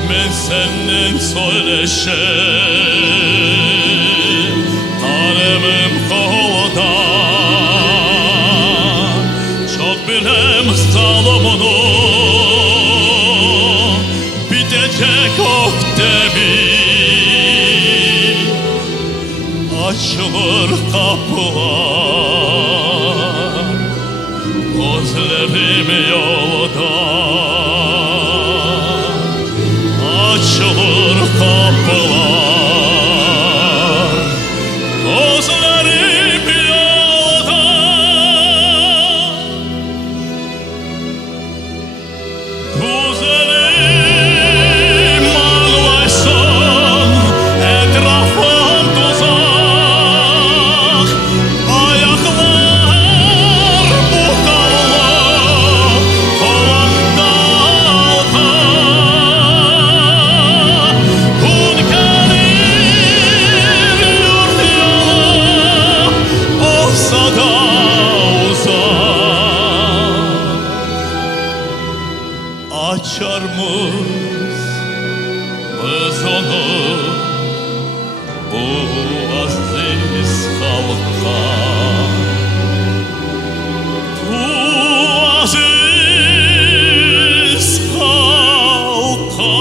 ben senden söyleşem tanemim kolda, çok bilem salımını bitecek ok demin. açılır kapılar, gözlerim yolda. Açılır kapılar, gözlerim yolda. Güzelim ağlaysan, etrafım tuzak. Ayaklar bu kalma, kolumda alta. Gün gelir yurt yalı, olsa da uzak. Açar mıyız biz onu, bu aziz halka? Bu aziz halka.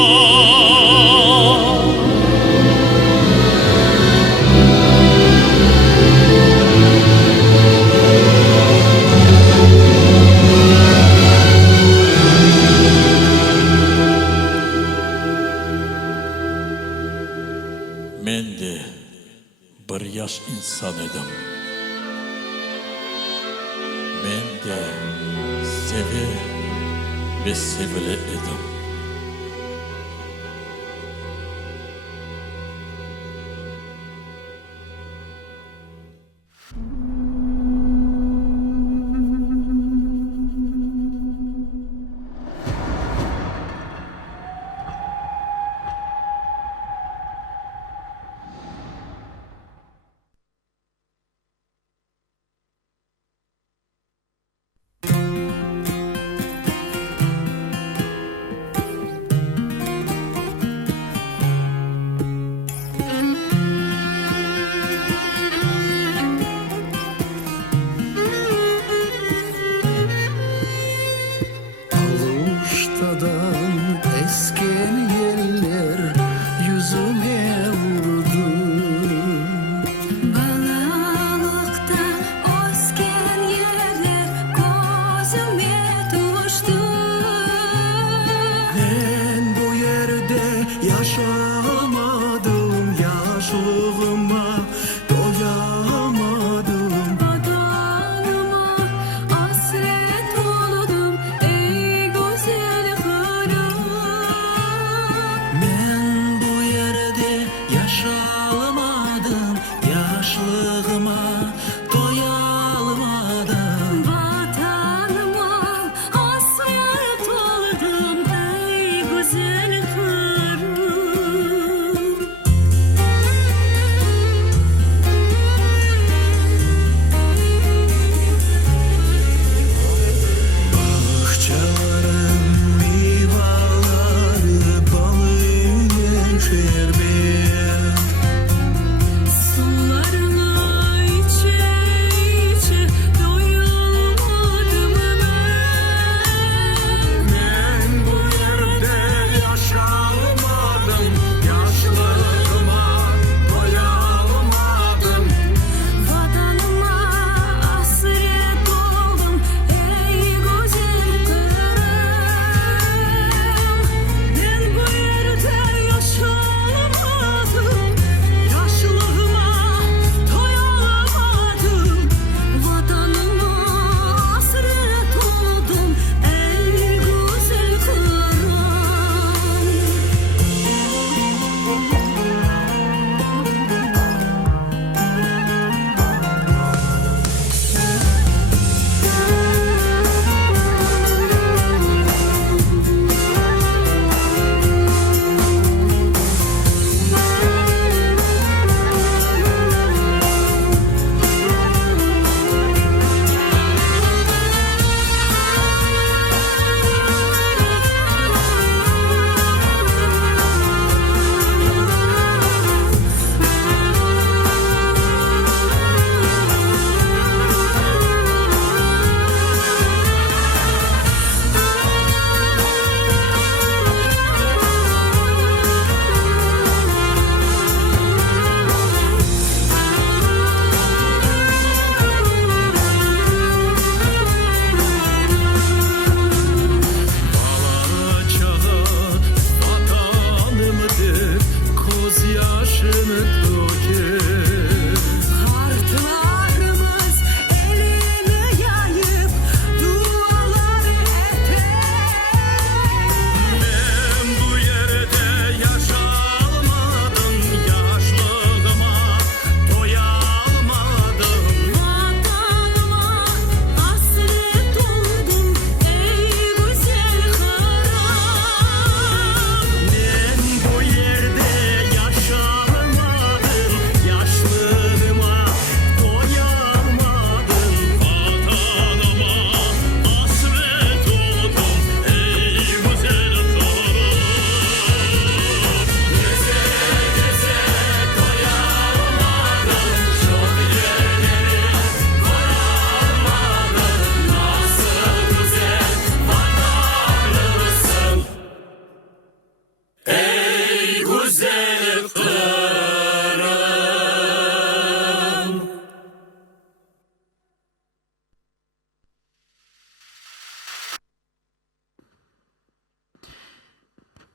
Men de bir yaş insan edim. Men de sevi ve sevili edim.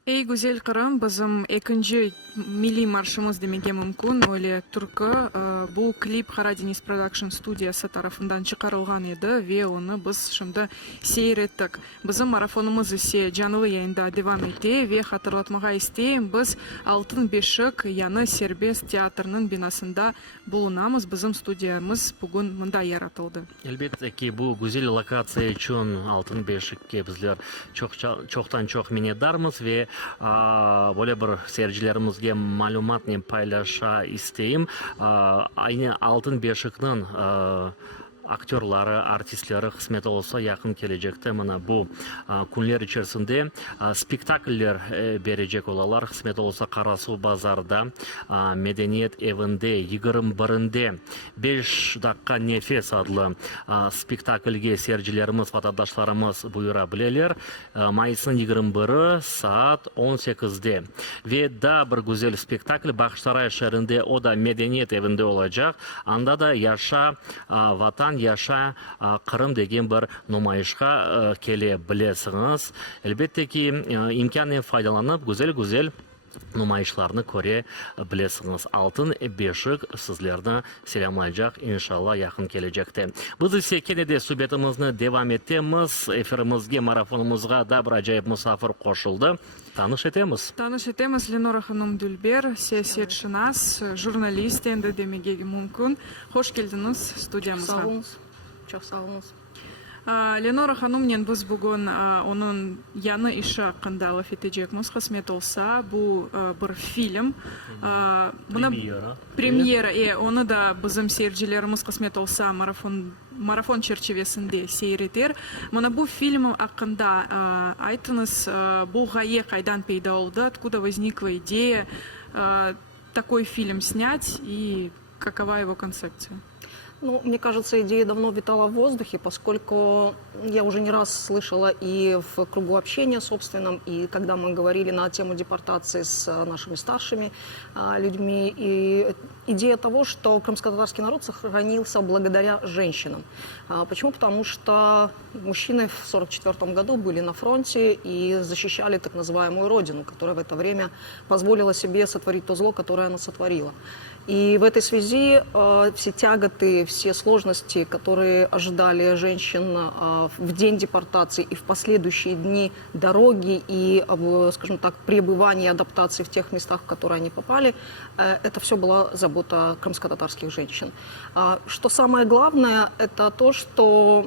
Эй гүзел Кырым, бізім екінші милли маршымыз демеге мүмкін. Оле түркі бұл клип Қара Денис Продакшн студиясы тарафындан чықарылған еді, ве оны біз шымды сейреттік. Бізім марафонымыз ісе жанылы яйында девам ете, ве хатырлатмаға істейм, біз Алтын Бешік яны Сербез театрының бинасында болынамыз. Бізім студиямыз бүгін мұнда яратылды. Elbette ki bu güzel lokasiya için Altın Beşik'e bizler çoktan çok minnettarmız ve böyle bir seyircilerimizge malumatını paylaşa isteyim. Aynı Altın Beşik'nin aktörleri, artistleri kısmet olsa yakın gelecekte bu günler içerisinde spektaküller verecek olalar. Kısmet olsa Karasu Bazar'da Medeniyet Evi'nde 21'inde 5 dakika nefes adlı spektakülge seyircilerimiz, vatandaşlarımız buyurabilirler. Mayıs'ın 21'i saat 18'de. Ve daha bir güzel spektakül Baksaray şehrinde, o da Medeniyet Evi'nde olacak. Anda da Yaşa Vatan, Yaşa Kırım деген bir numayışqa kelebilirsiniz. Elbette ki imkanı faydalanıp güzel numayışlarını görebilirsiniz. Altın Beşik sizlerden selamlayacak inşallah yakın gelecekte. Biz ise kenede suhbetimizni devam etemiz. Efirimizge, marafonumuzga da bir acayip musafir koşuldu. Tanış etemiz. Tanış etemiz Ленора Ханым Дülber, siyasetçiniz, jurnalist endi demege mümkün. Hoş geldiniz stüdyamıza. Sağ olunuz. Çok sağ olunuz. Ленора Ханымнен біз бүгін оның яны іші ақында лaf етежекміз. Қасмет олса, бұл бір фильм. Премьера. Оны да біздің сeyircilerimiz қасмет олса марафон çerçevesinde seyretер. Мұны бұл фильм ақында айтыңыз, бұл ғайе қайдан пайда oldu, откуда возникла идея такой фильм снять и какова его концепция? Ну, мне кажется, идея давно витала в воздухе, поскольку я уже не раз слышала и в кругу общения собственном, и когда мы говорили на тему депортации с нашими старшими людьми, и идея того, что крымско-татарский народ сохранился благодаря женщинам. Почему? Потому что мужчины в 1944 году были на фронте и защищали так называемую родину, которая в это время позволила себе сотворить то зло, которое она сотворила. И в этой связи все тяготы, все сложности, которые ожидали женщин в день депортации и в последующие дни дороги и, скажем так, пребывания и адаптации в тех местах, в которые они попали, это все была забота крымско-татарских женщин. Что самое главное, это то, что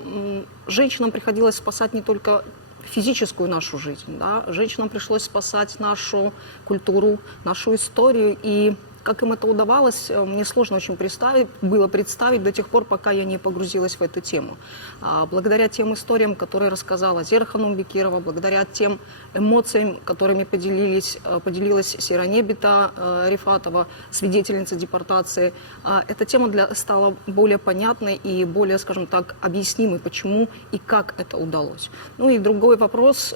женщинам приходилось спасать не только физическую нашу жизнь, да? Женщинам пришлось спасать нашу культуру, нашу историю, и как им это удавалось, мне сложно очень было представить до тех пор, пока я не погрузилась в эту тему. Благодаря тем историям, которые рассказала Зера Ханум Бекирова, благодаря тем эмоциям, которыми поделилась Сиранебита Рифатова, свидетельница депортации, эта тема стала более понятной и более, скажем так, объяснимой, почему и как это удалось. Ну и другой вопрос,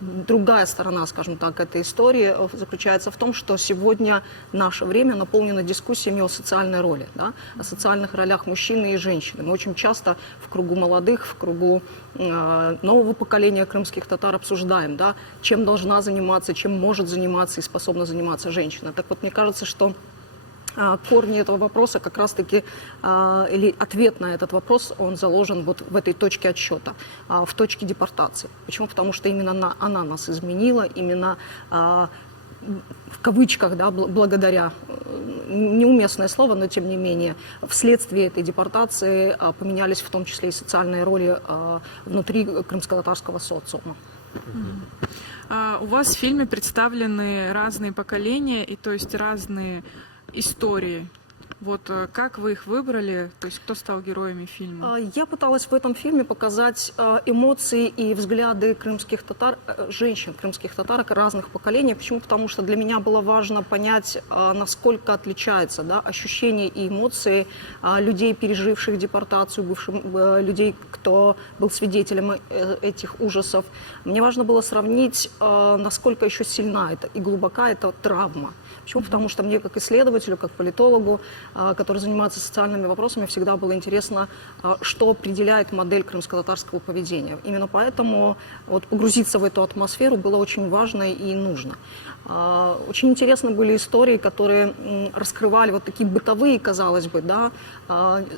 другая сторона, скажем так, этой истории заключается в том, что сегодня наше время наполнено дискуссиями о социальной роли, да, о социальных ролях мужчины и женщины. Мы очень часто в кругу молодых, в кругу нового поколения крымских татар обсуждаем, да, чем должна заниматься, чем может заниматься и способна заниматься женщина. Так вот, мне кажется, что корни этого вопроса как раз-таки, или ответ на этот вопрос, он заложен вот в этой точке отсчета, в точке депортации. Почему? Потому что именно она нас изменила, именно в кавычках, да, благодаря, неуместное слово, но тем не менее, вследствие этой депортации поменялись в том числе и социальные роли внутри крымско-татарского социума. У вас в фильме представлены разные поколения, и то есть разные истории. Вот как вы их выбрали, то есть кто стал героями фильма? Я пыталась в этом фильме показать эмоции и взгляды крымских татар, женщин крымских татарок разных поколений. Почему? Потому что для меня было важно понять, насколько отличаются, да, ощущения и эмоции людей, переживших депортацию, людей, кто был свидетелем этих ужасов. Мне важно было сравнить, насколько еще сильна это и глубока эта травма. Почему? Потому что мне, как исследователю, как политологу, который занимается социальными вопросами, всегда было интересно, что определяет модель крымско-татарского поведения. Именно поэтому вот погрузиться в эту атмосферу было очень важно и нужно. Очень интересны были истории, которые раскрывали вот такие бытовые, казалось бы, да,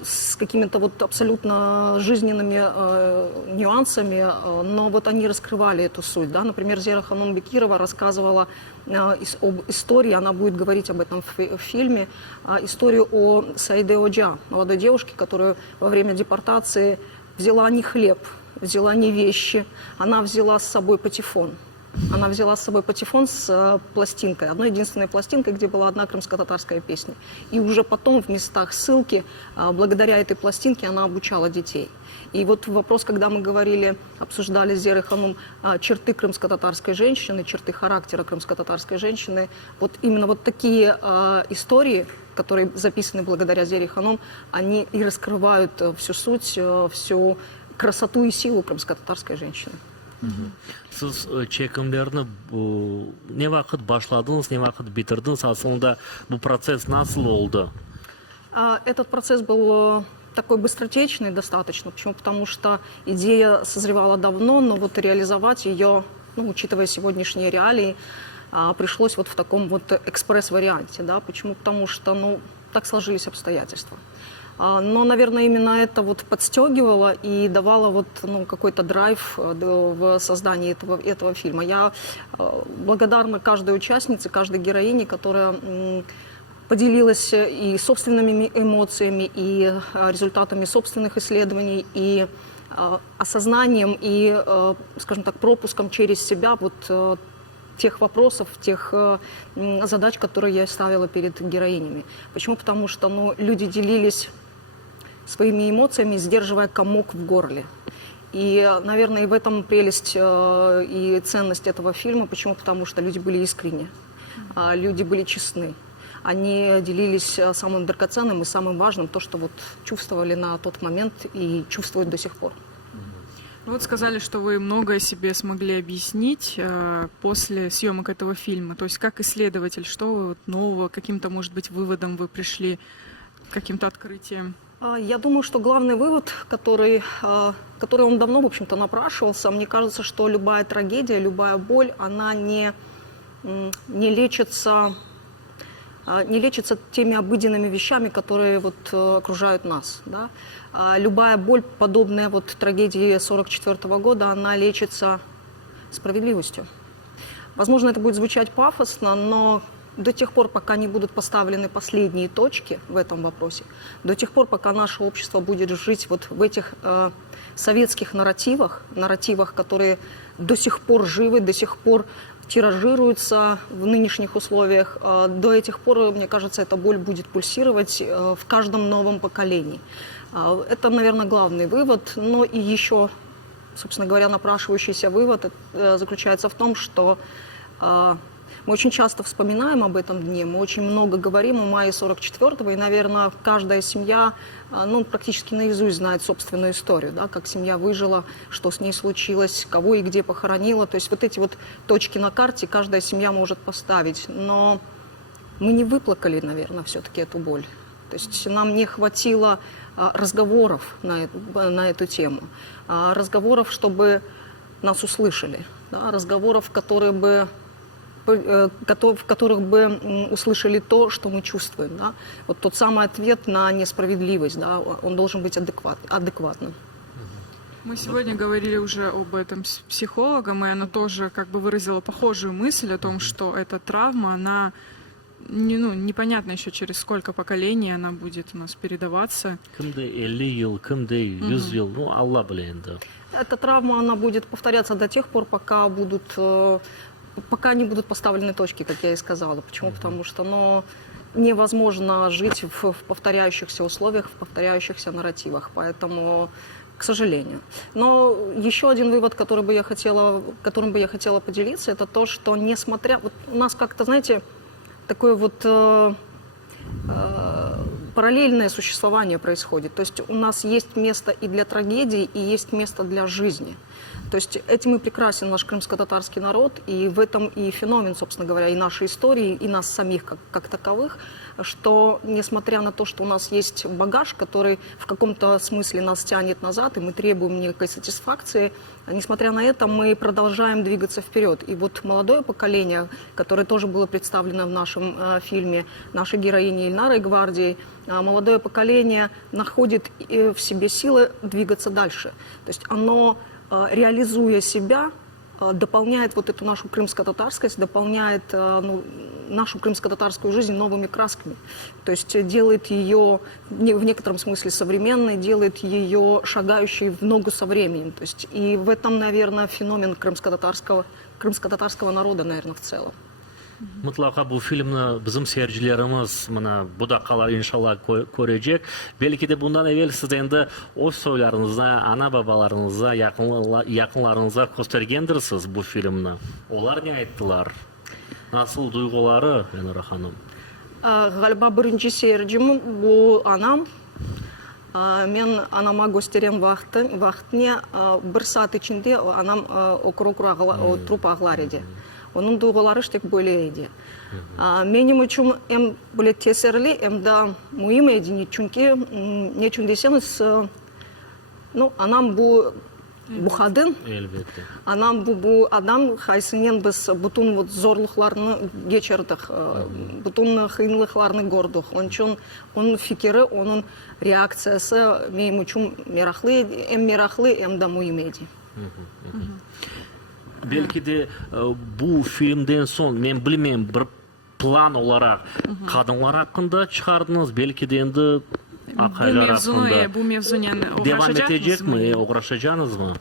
с какими-то вот абсолютно жизненными нюансами, но вот они раскрывали эту суть. Да. Например, Зера Ханум Бекирова рассказывала об истории, она будет говорить об этом в фильме, историю о Саиде Оджа, молодой девушке, которую во время депортации взяла не хлеб, взяла не вещи, она взяла с собой патефон. Она взяла с собой патефон с пластинкой, одной единственной пластинкой, где была одна крымско-татарская песня. И уже потом в местах ссылки, благодаря этой пластинке, она обучала детей. И вот вопрос, когда мы говорили, обсуждали с Зерой Ханум черты крымско-татарской женщины, черты характера крымско-татарской женщины, вот именно вот такие истории, которые записаны благодаря Зере Ханум, они и раскрывают всю суть, всю красоту и силу крымско-татарской женщины. Siz çekimlerini ne vakit başladınız, ne vakit bitirdiniz? Aslında bu процесс nasıl oldu? Этот процесс был такой быстротечный достаточно. Почему? Потому что идея созревала давно, но вот реализовать ее, ну, учитывая сегодняшние реалии, пришлось вот в таком вот экспресс-варианте. Да? Почему? Потому что, ну, так сложились обстоятельства. Но, наверное, именно это вот подстегивало и давало вот, ну, какой-то драйв в создании этого фильма. Я благодарна каждой участнице, каждой героине, которая поделилась и собственными эмоциями, и результатами собственных исследований, и осознанием, и, скажем так, пропуском через себя вот тех вопросов, тех задач, которые я ставила перед героинями. Почему? Потому что, ну, люди делились своими эмоциями, сдерживая комок в горле. И, наверное, и в этом прелесть и ценность этого фильма. Почему? Потому что люди были искренни, люди были честны. Они делились самым драгоценным и самым важным, то, что вот чувствовали на тот момент и чувствуют до сих пор. Вот сказали, что вы многое себе смогли объяснить после съемок этого фильма. То есть как исследователь, что вы вот нового, каким-то, может быть, выводом вы пришли, каким-то открытием? Я думаю, что главный вывод, который он давно, в общем-то, напрашивался, мне кажется, что любая трагедия, любая боль, она не лечится теми обыденными вещами, которые вот окружают нас. Да? Любая боль, подобная вот трагедии 1944 года, она лечится справедливостью. Возможно, это будет звучать пафосно, но до тех пор, пока не будут поставлены последние точки в этом вопросе, до тех пор, пока наше общество будет жить вот в этих советских нарративах, которые до сих пор живы, до сих пор тиражируются в нынешних условиях, до этих пор, мне кажется, эта боль будет пульсировать в каждом новом поколении. Это, наверное, главный вывод. Но и еще, собственно говоря, напрашивающийся вывод заключается в том, что мы очень часто вспоминаем об этом дне, мы очень много говорим о мае 44-го, и, наверное, каждая семья, ну, практически наизусть знает собственную историю, да, как семья выжила, что с ней случилось, кого и где похоронила. То есть вот эти вот точки на карте каждая семья может поставить, но мы не выплакали, наверное, все-таки эту боль. То есть нам не хватило разговоров на эту тему, разговоров, чтобы нас услышали, да, разговоров, в которых бы услышали то, что мы чувствуем. Да? Вот тот самый ответ на несправедливость, да, он должен быть адекватным. Мы сегодня говорили уже об этом с психологом, и она тоже как бы выразила похожую мысль о том, что эта травма, она непонятно еще через сколько поколений она будет у нас передаваться. Кімде 50 yıl, кімде 100 yıl, ну, Аллах біледі. Эта травма, она будет повторяться до тех пор, пока не будут поставлены точки, как я и сказала. Почему? Потому что невозможно жить в повторяющихся условиях, в повторяющихся нарративах. Поэтому, к сожалению. Но еще один вывод, которым бы я хотела поделиться, это то, что несмотря... Вот у нас как-то, знаете, такое вот параллельное существование происходит. То есть у нас есть место и для трагедии, и есть место для жизни. То есть этим и прекрасен наш крымско-татарский народ, и в этом и феномен, собственно говоря, и нашей истории, и нас самих как таковых, что несмотря на то, что у нас есть багаж, который в каком-то смысле нас тянет назад, и мы требуем некой сатисфакции, несмотря на это мы продолжаем двигаться вперед. И вот молодое поколение, которое тоже было представлено в нашем фильме, нашей героини Ильнарой Гвардией, молодое поколение находит в себе силы двигаться дальше. То есть оно, реализуя себя, дополняет вот эту нашу крымско-татарскость, дополняет нашу крымско-татарскую жизнь новыми красками. То есть делает ее в некотором смысле современной, делает ее шагающей в ногу со временем. То есть и в этом, наверное, феномен крымско-татарского народа, наверное, в целом. Mutlaka bu filmni bizim seyircilerimiz mana bu dakikalar inşallah ko'rajak. Belki de bundan evvel siz endi o'z so'ylaringizda, ana babalarınıza, yaqinlaringizga ko'rsatgandirsiz bu filmni. Ular ne aytdilar? Nasıl duyguları Elnura Hanım? Galiba birinci seyircim bu anam. Men anama gösteren vaqtine bir saat içinde anam oturup ağlar idi. Onun duyguları işte böyleydi. Benim için hem böyle tesirli hem de mühim idi. Çünkü ne deseniz, anam bu kadın, anam bu adam haysinden biz bütün zorluklarını geçirdik, bütün kıyınlıklarını gördük. Onun için onun fikri, onun reaksiyası benim için meraklı hem de mühim idi. Belki de bu filmden son, men bilmem, bir plan olarak kadınlar hakkında çıkardınız. Belki de endi akaylar hakkında. Bu mevzuya devam edecek mi, uğraşacaksınız mı?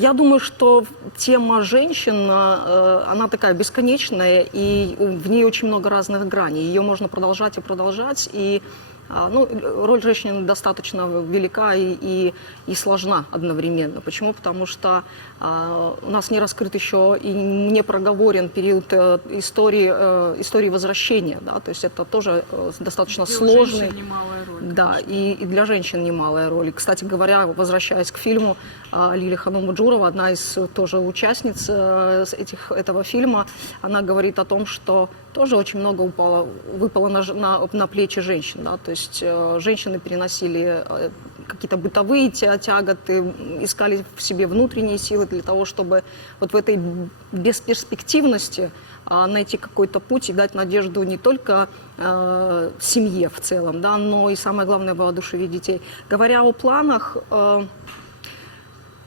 Я думаю, что тема женщин, она такая бесконечная, и в ней очень много разных граней. Ее можно продолжать и продолжать, и роль женщины достаточно велика и сложна одновременно. Почему? Потому что у нас не раскрыт еще и не проговорен период истории возвращения. Да? То есть это тоже достаточно сложный. Да, и для женщин немалая роль. И, кстати говоря, возвращаясь к фильму, Лилия Ханум-Джурова, одна из тоже участниц этого фильма, она говорит о том, что тоже очень много выпало на плечи женщин. Да? То есть женщины переносили какие-то бытовые тяготы, искали в себе внутренние силы для того, чтобы вот в этой бесперспективности найти какой-то путь и дать надежду не только семье в целом, да, но и самое главное воодушевить детей. Говоря о планах,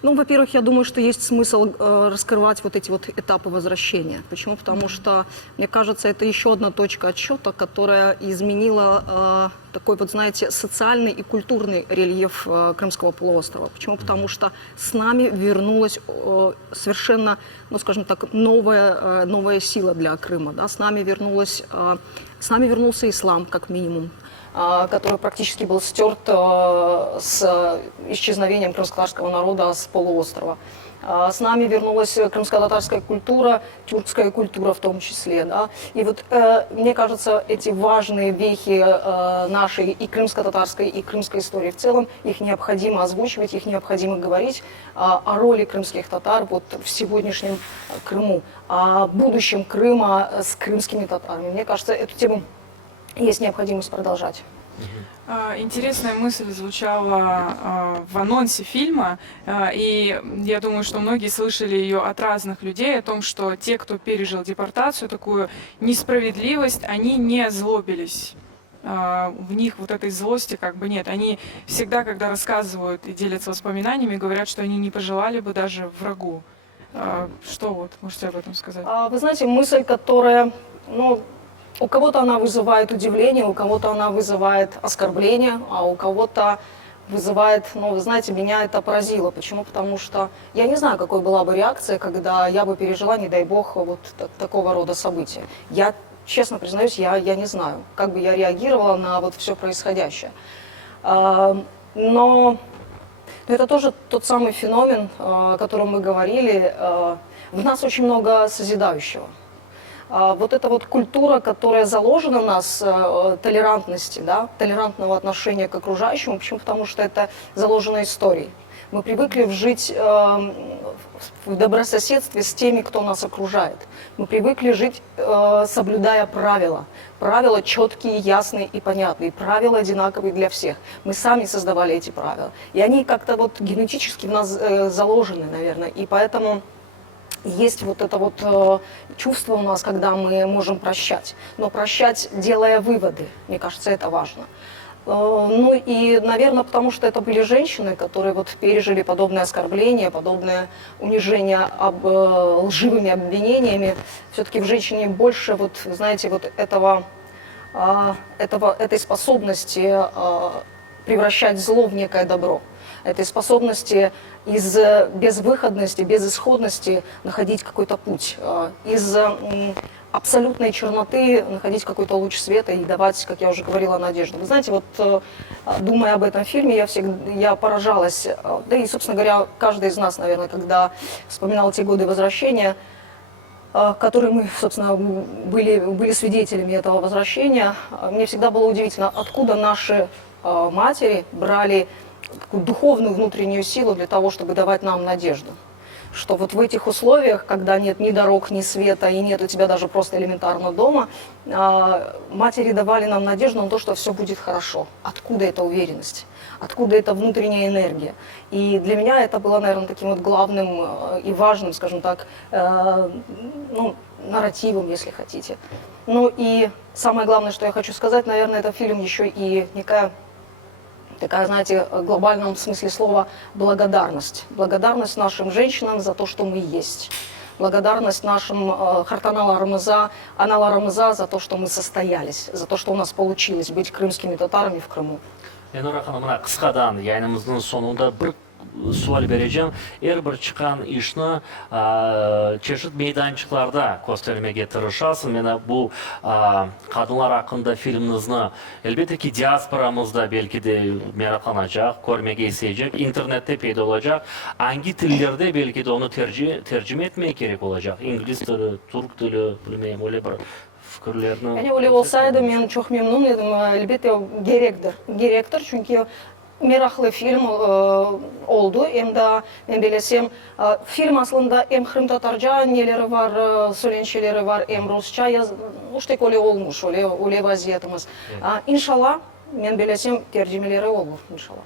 во-первых, я думаю, что есть смысл раскрывать вот эти вот этапы возвращения. Почему? Потому что, мне кажется, это еще одна точка отсчета, которая изменила такой вот, знаете, социальный и культурный рельеф Крымского полуострова. Почему? Потому что с нами вернулась совершенно, скажем так, новая сила для Крыма. Да? С нами вернулся ислам, как минимум, который практически был стерт с исчезновением крымско-татарского народа с полуострова. С нами вернулась крымско-татарская культура, тюркская культура в том числе. Да? И вот, мне кажется, эти важные вехи нашей и крымско-татарской, и крымской истории в целом, их необходимо озвучивать, их необходимо говорить о роли крымских татар вот в сегодняшнем Крыму, о будущем Крыма с крымскими татарами. Мне кажется, эту тему есть необходимость продолжать. Интересная мысль звучала в анонсе фильма, и я думаю, что многие слышали ее от разных людей, о том, что те, кто пережил депортацию, такую несправедливость, они не злобились. В них вот этой злости как бы нет. Они всегда, когда рассказывают и делятся воспоминаниями, говорят, что они не пожелали бы даже врагу. Что вот можете об этом сказать? Вы знаете, мысль, которая, у кого-то она вызывает удивление, у кого-то она вызывает оскорбление, а у кого-то вызывает, вы знаете, меня это поразило. Почему? Потому что я не знаю, какой была бы реакция, когда я бы пережила, не дай бог, вот такого рода события. Я, честно признаюсь, я не знаю, как бы я реагировала на вот все происходящее. Но это тоже тот самый феномен, о котором мы говорили. В нас очень много созидающего. Вот эта вот культура, которая заложена в нас, толерантности, да, толерантного отношения к окружающему, почему? Потому что это заложено историей. Мы привыкли жить в добрососедстве с теми, кто нас окружает. Мы привыкли жить, соблюдая правила. Правила четкие, ясные и понятные. Правила одинаковые для всех. Мы сами создавали эти правила. И они как-то вот генетически в нас заложены, наверное. И поэтому есть вот это вот чувство у нас, когда мы можем прощать. Но прощать, делая выводы. Мне кажется, это важно. Ну и, наверное, потому что это были женщины, которые вот пережили подобное оскорбление, подобное унижение лживыми обвинениями. Все-таки в женщине больше, вот, знаете, вот этой способности превращать зло в некое добро. Этой способности из безвыходности, безысходности находить какой-то путь. Из абсолютной черноты находить какой-то луч света и давать, как я уже говорила, надежду. Вы знаете, вот думая об этом фильме, я поражалась, да и, собственно говоря, каждый из нас, наверное, когда вспоминал те годы возвращения, которые мы, собственно, были свидетелями этого возвращения, мне всегда было удивительно, откуда наши матери брали такую духовную внутреннюю силу для того, чтобы давать нам надежду. Что вот в этих условиях, когда нет ни дорог, ни света, и нет у тебя даже просто элементарно дома, матери давали нам надежду на то, что все будет хорошо. Откуда эта уверенность? Откуда эта внутренняя энергия? И для меня это было, наверное, таким вот главным и важным, скажем так, нарративом, если хотите. Ну и самое главное, что я хочу сказать, наверное, это фильм еще и некая такая, знаете, в глобальном смысле слова благодарность. Благодарность нашим женщинам за то, что мы есть. Благодарность нашим Хартаналарымыза, аналарымыза за то, что мы состоялись, за то, что у нас получилось быть крымскими татарами в Крыму. Ленора ханым, мына қысқадан яйнымыздың соңында бір суал берeceğim. Бір шыққан ішні чешет мейданчықларда көстермеге тырышасың. Мені бұл қадынлар ақында фильміңізді әлбетте ки диаспорамызда белki de meraklanacak, көрмеге isteyecek, internette peyda olacak. Hangi tillerde belki de onu tercüme etmeye gerek olacak. İngiliz dili, Türk dili, bilmeyeyim öyle bir fikirlerini. Yani öyle olsaydı ben çok memnun edim. Elbette gerektir çünkü meraklı film oldu. Hem de ben bilesem film aslında hem Kırım Tatarca neleri var, söylenişleri var, hem Rusça işte öyle olmuş, öyle vaziyetimiz. İnşallah ben bilesem tercümeleri olur inşallah.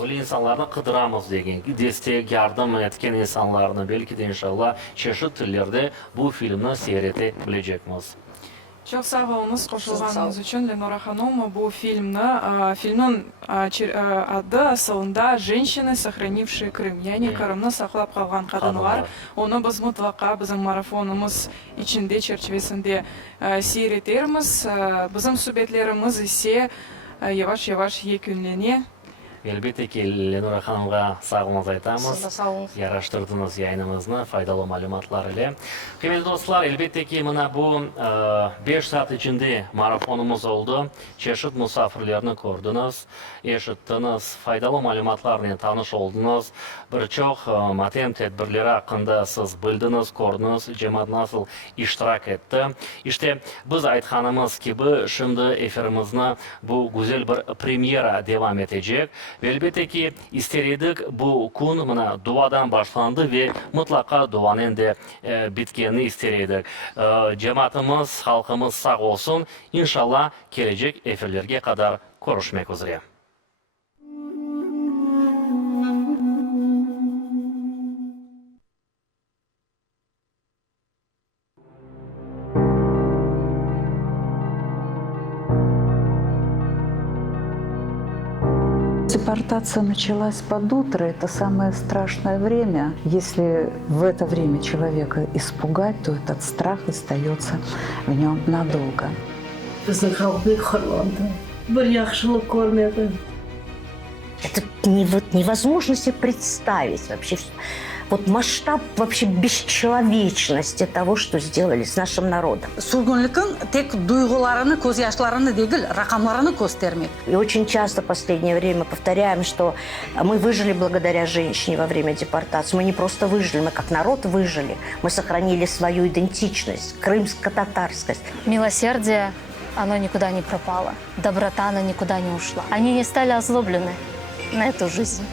Böyle insanlarını kıdıramız degen, destek, yardım etken insanlarını belki de inşallah çeşitli türlerde bu filmini seyredebileceğimiz. Çok sağ olunuz qo'shilganingiz uchun Lenora Ханым. Bu filmning adı aslında Женщины, сохранившие Крым. Yani Kırım'ni saqlab qalgan qadınlar. Onu biz mutlaka bizim marafonumuz içinde, çerçevesinde seyreterimiz. Bizim suhbatlarimiz ise yavaş-yavaş yekunlanıyor. Elbette ki Lenora Hanım'a sağolunuz aytamiz. Yaraştırdınız yayınımızı faydalı malumatlar ile. Kıymetli dostlar, elbette ki bu 5 saat içinde marafonumuz oldu. Çeşit misafirlerini gördünüz, eşittiniz, faydalı malumatlarla tanış oldunuz. Birçok matem tedbirleri hakkında siz bildiniz, gördünüz, cemaat nasıl iştirak etti. İşte biz aytganımız gibi şimdi efirimizni bu güzel bir premyera devam edecek. Ve elbette ki isterdik bu kun duadan başlandı ve mutlaka duanın da bitkenini isterdik. Cemaatimiz, halkımız sağ olsun. İnşallah gelecek efirlerge kadar görüşmek üzere. Депортация началась под утро. Это самое страшное время. Если в это время человека испугать, то этот страх остается в нем надолго. Это невозможно себе представить вообще. Вот масштаб вообще бесчеловечности того, что сделали с нашим народом. Сүргінлікін тек дuygularını, көз яшларını değil, рақамларını көстермек. И очень часто в последнее время повторяем, что мы выжили благодаря женщине во время депортации. Мы не просто выжили, мы как народ выжили. Мы сохранили свою идентичность, крымско-татарскость. Милосердие, оно никуда не пропало. Доброта, она никуда не ушла. Они не стали озлоблены на эту жизнь.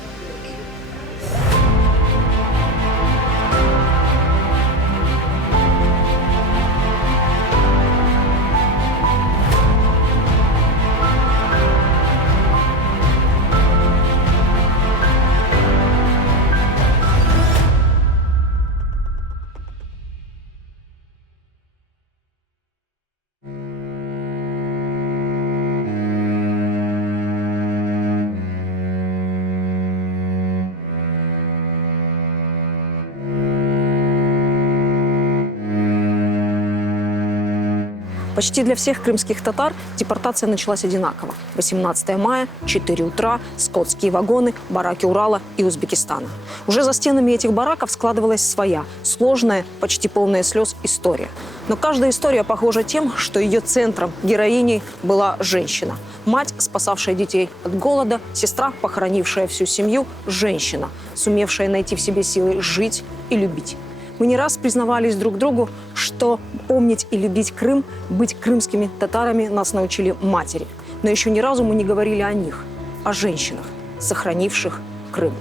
Почти для всех крымских татар депортация началась одинаково. 18 мая, 4 утра, скотские вагоны, бараки Урала и Узбекистана. Уже за стенами этих бараков складывалась своя, сложная, почти полная слез история. Но каждая история похожа тем, что ее центром, героиней была женщина. Мать, спасавшая детей от голода, сестра, похоронившая всю семью, женщина, сумевшая найти в себе силы жить и любить. Мы не раз признавались друг другу, что помнить и любить Крым, быть крымскими татарами нас научили матери. Но еще ни разу мы не говорили о них, о женщинах, сохранивших Крым.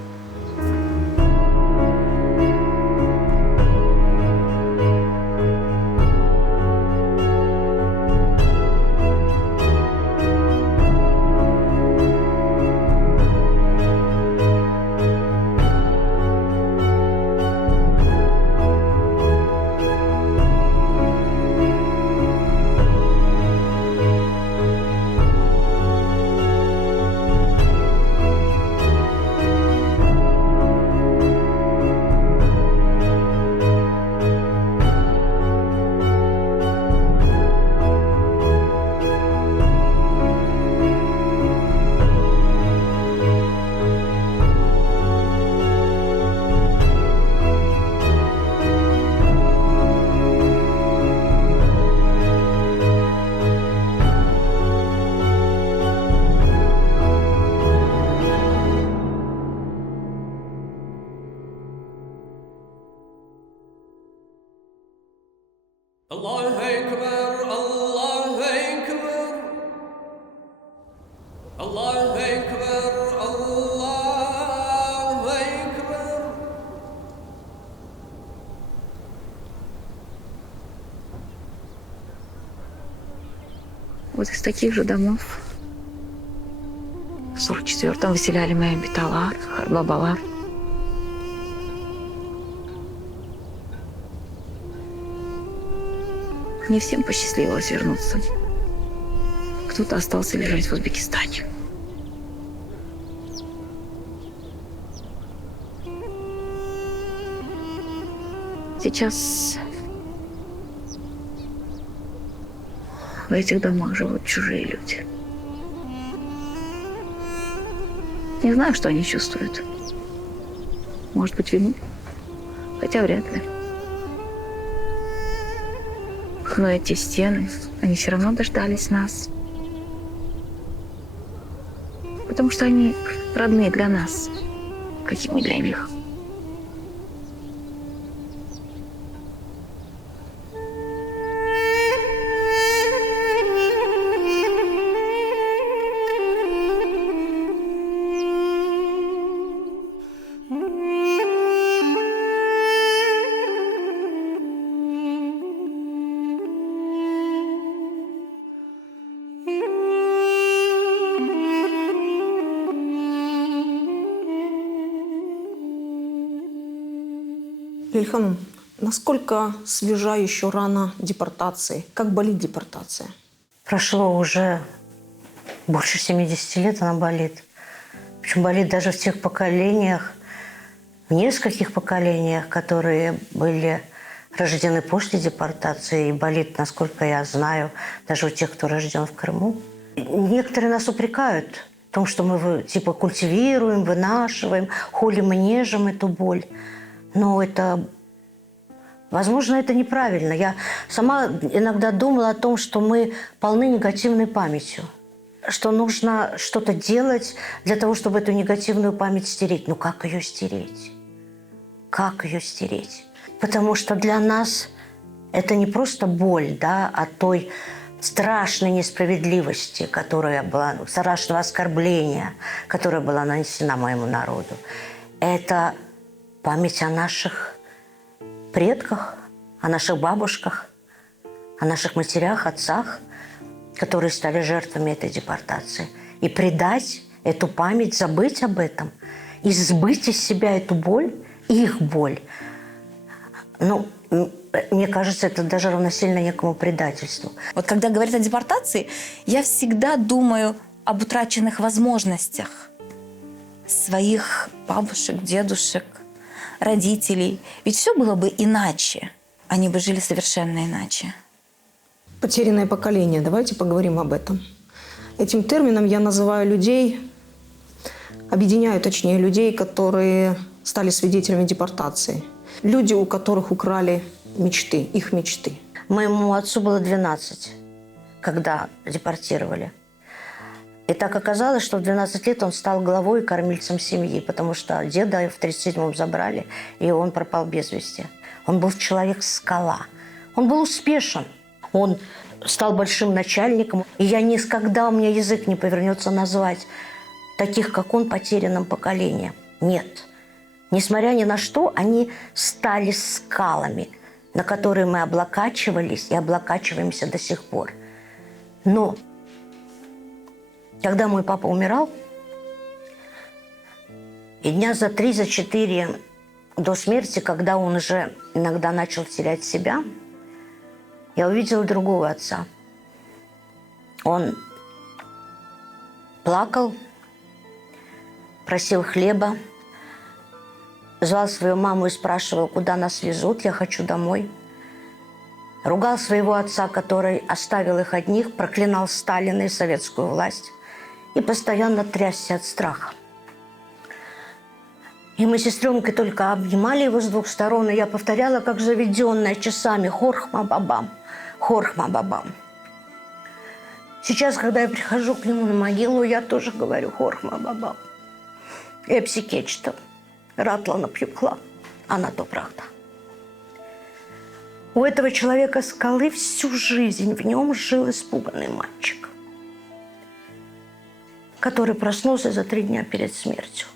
Вот из таких же домов в 44-м выселяли мои Биталар, Харбабалар. Не всем посчастливилось вернуться. Кто-то остался лежать в Узбекистане. Сейчас в этих домах живут чужие люди. Не знаю, что они чувствуют. Может быть, вину? Хотя вряд ли. Но эти стены, они все равно дождались нас. Потому что они родные для нас, как и мы для них. Лиль-ханым, насколько свежа еще рана депортации? Как болит депортация? Прошло уже больше 70 лет, она болит. Причем болит даже в тех поколениях, в нескольких поколениях, которые были рождены после депортации. И болит, насколько я знаю, даже у тех, кто рожден в Крыму. Некоторые нас упрекают в том, что мы типа культивируем, вынашиваем, холим и нежим эту боль. Но это, возможно, это неправильно. Я сама иногда думала о том, что мы полны негативной памятью, что нужно что-то делать для того, чтобы эту негативную память стереть. Ну как ее стереть? Как ее стереть? Потому что для нас это не просто боль, да, от той страшной несправедливости, которая была, страшного оскорбления, которое было нанесено моему народу. Это память о наших предках, о наших бабушках, о наших матерях, отцах, которые стали жертвами этой депортации. И предать эту память, забыть об этом, и сбыть из себя эту боль, их боль. Ну, мне кажется, это даже равносильно некому предательству. Вот когда говорят о депортации, я всегда думаю об утраченных возможностях своих бабушек, дедушек, родителей. Ведь все было бы иначе. Они бы жили совершенно иначе. Потерянное поколение. Давайте поговорим об этом. Этим термином я называю людей, объединяю, точнее, людей, которые стали свидетелями депортации. Люди, у которых украли мечты, их мечты. Моему отцу было 12, когда депортировали. И так оказалось, что в 12 лет он стал главой и кормильцем семьи, потому что деда в 1937-м забрали, и он пропал без вести. Он был человек-скала. Он был успешен. Он стал большим начальником. И я никогда, у меня язык не повернется назвать таких, как он, потерянным поколением. Нет. Несмотря ни на что, они стали скалами, на которые мы облокачивались и облокачиваемся до сих пор. Но когда мой папа умирал, и дня за 3-4 до смерти, когда он уже иногда начал терять себя, я увидела другого отца. Он плакал, просил хлеба, звал свою маму и спрашивал, куда нас везут, я хочу домой. Ругал своего отца, который оставил их одних, проклинал Сталина и советскую власть и постоянно трясся от страха. И мы с сестренкой только обнимали его с двух сторон, и я повторяла, как заведенная, часами: «Хорхма-бабам, хорхма-бабам». Сейчас, когда я прихожу к нему на могилу, я тоже говорю: «Хорхма-бабам». Епси кечта, ратлана пьюкла, она то правда. У этого человека скалы всю жизнь в нем жил испуганный мальчик, который проснулся за 3 дня перед смертью.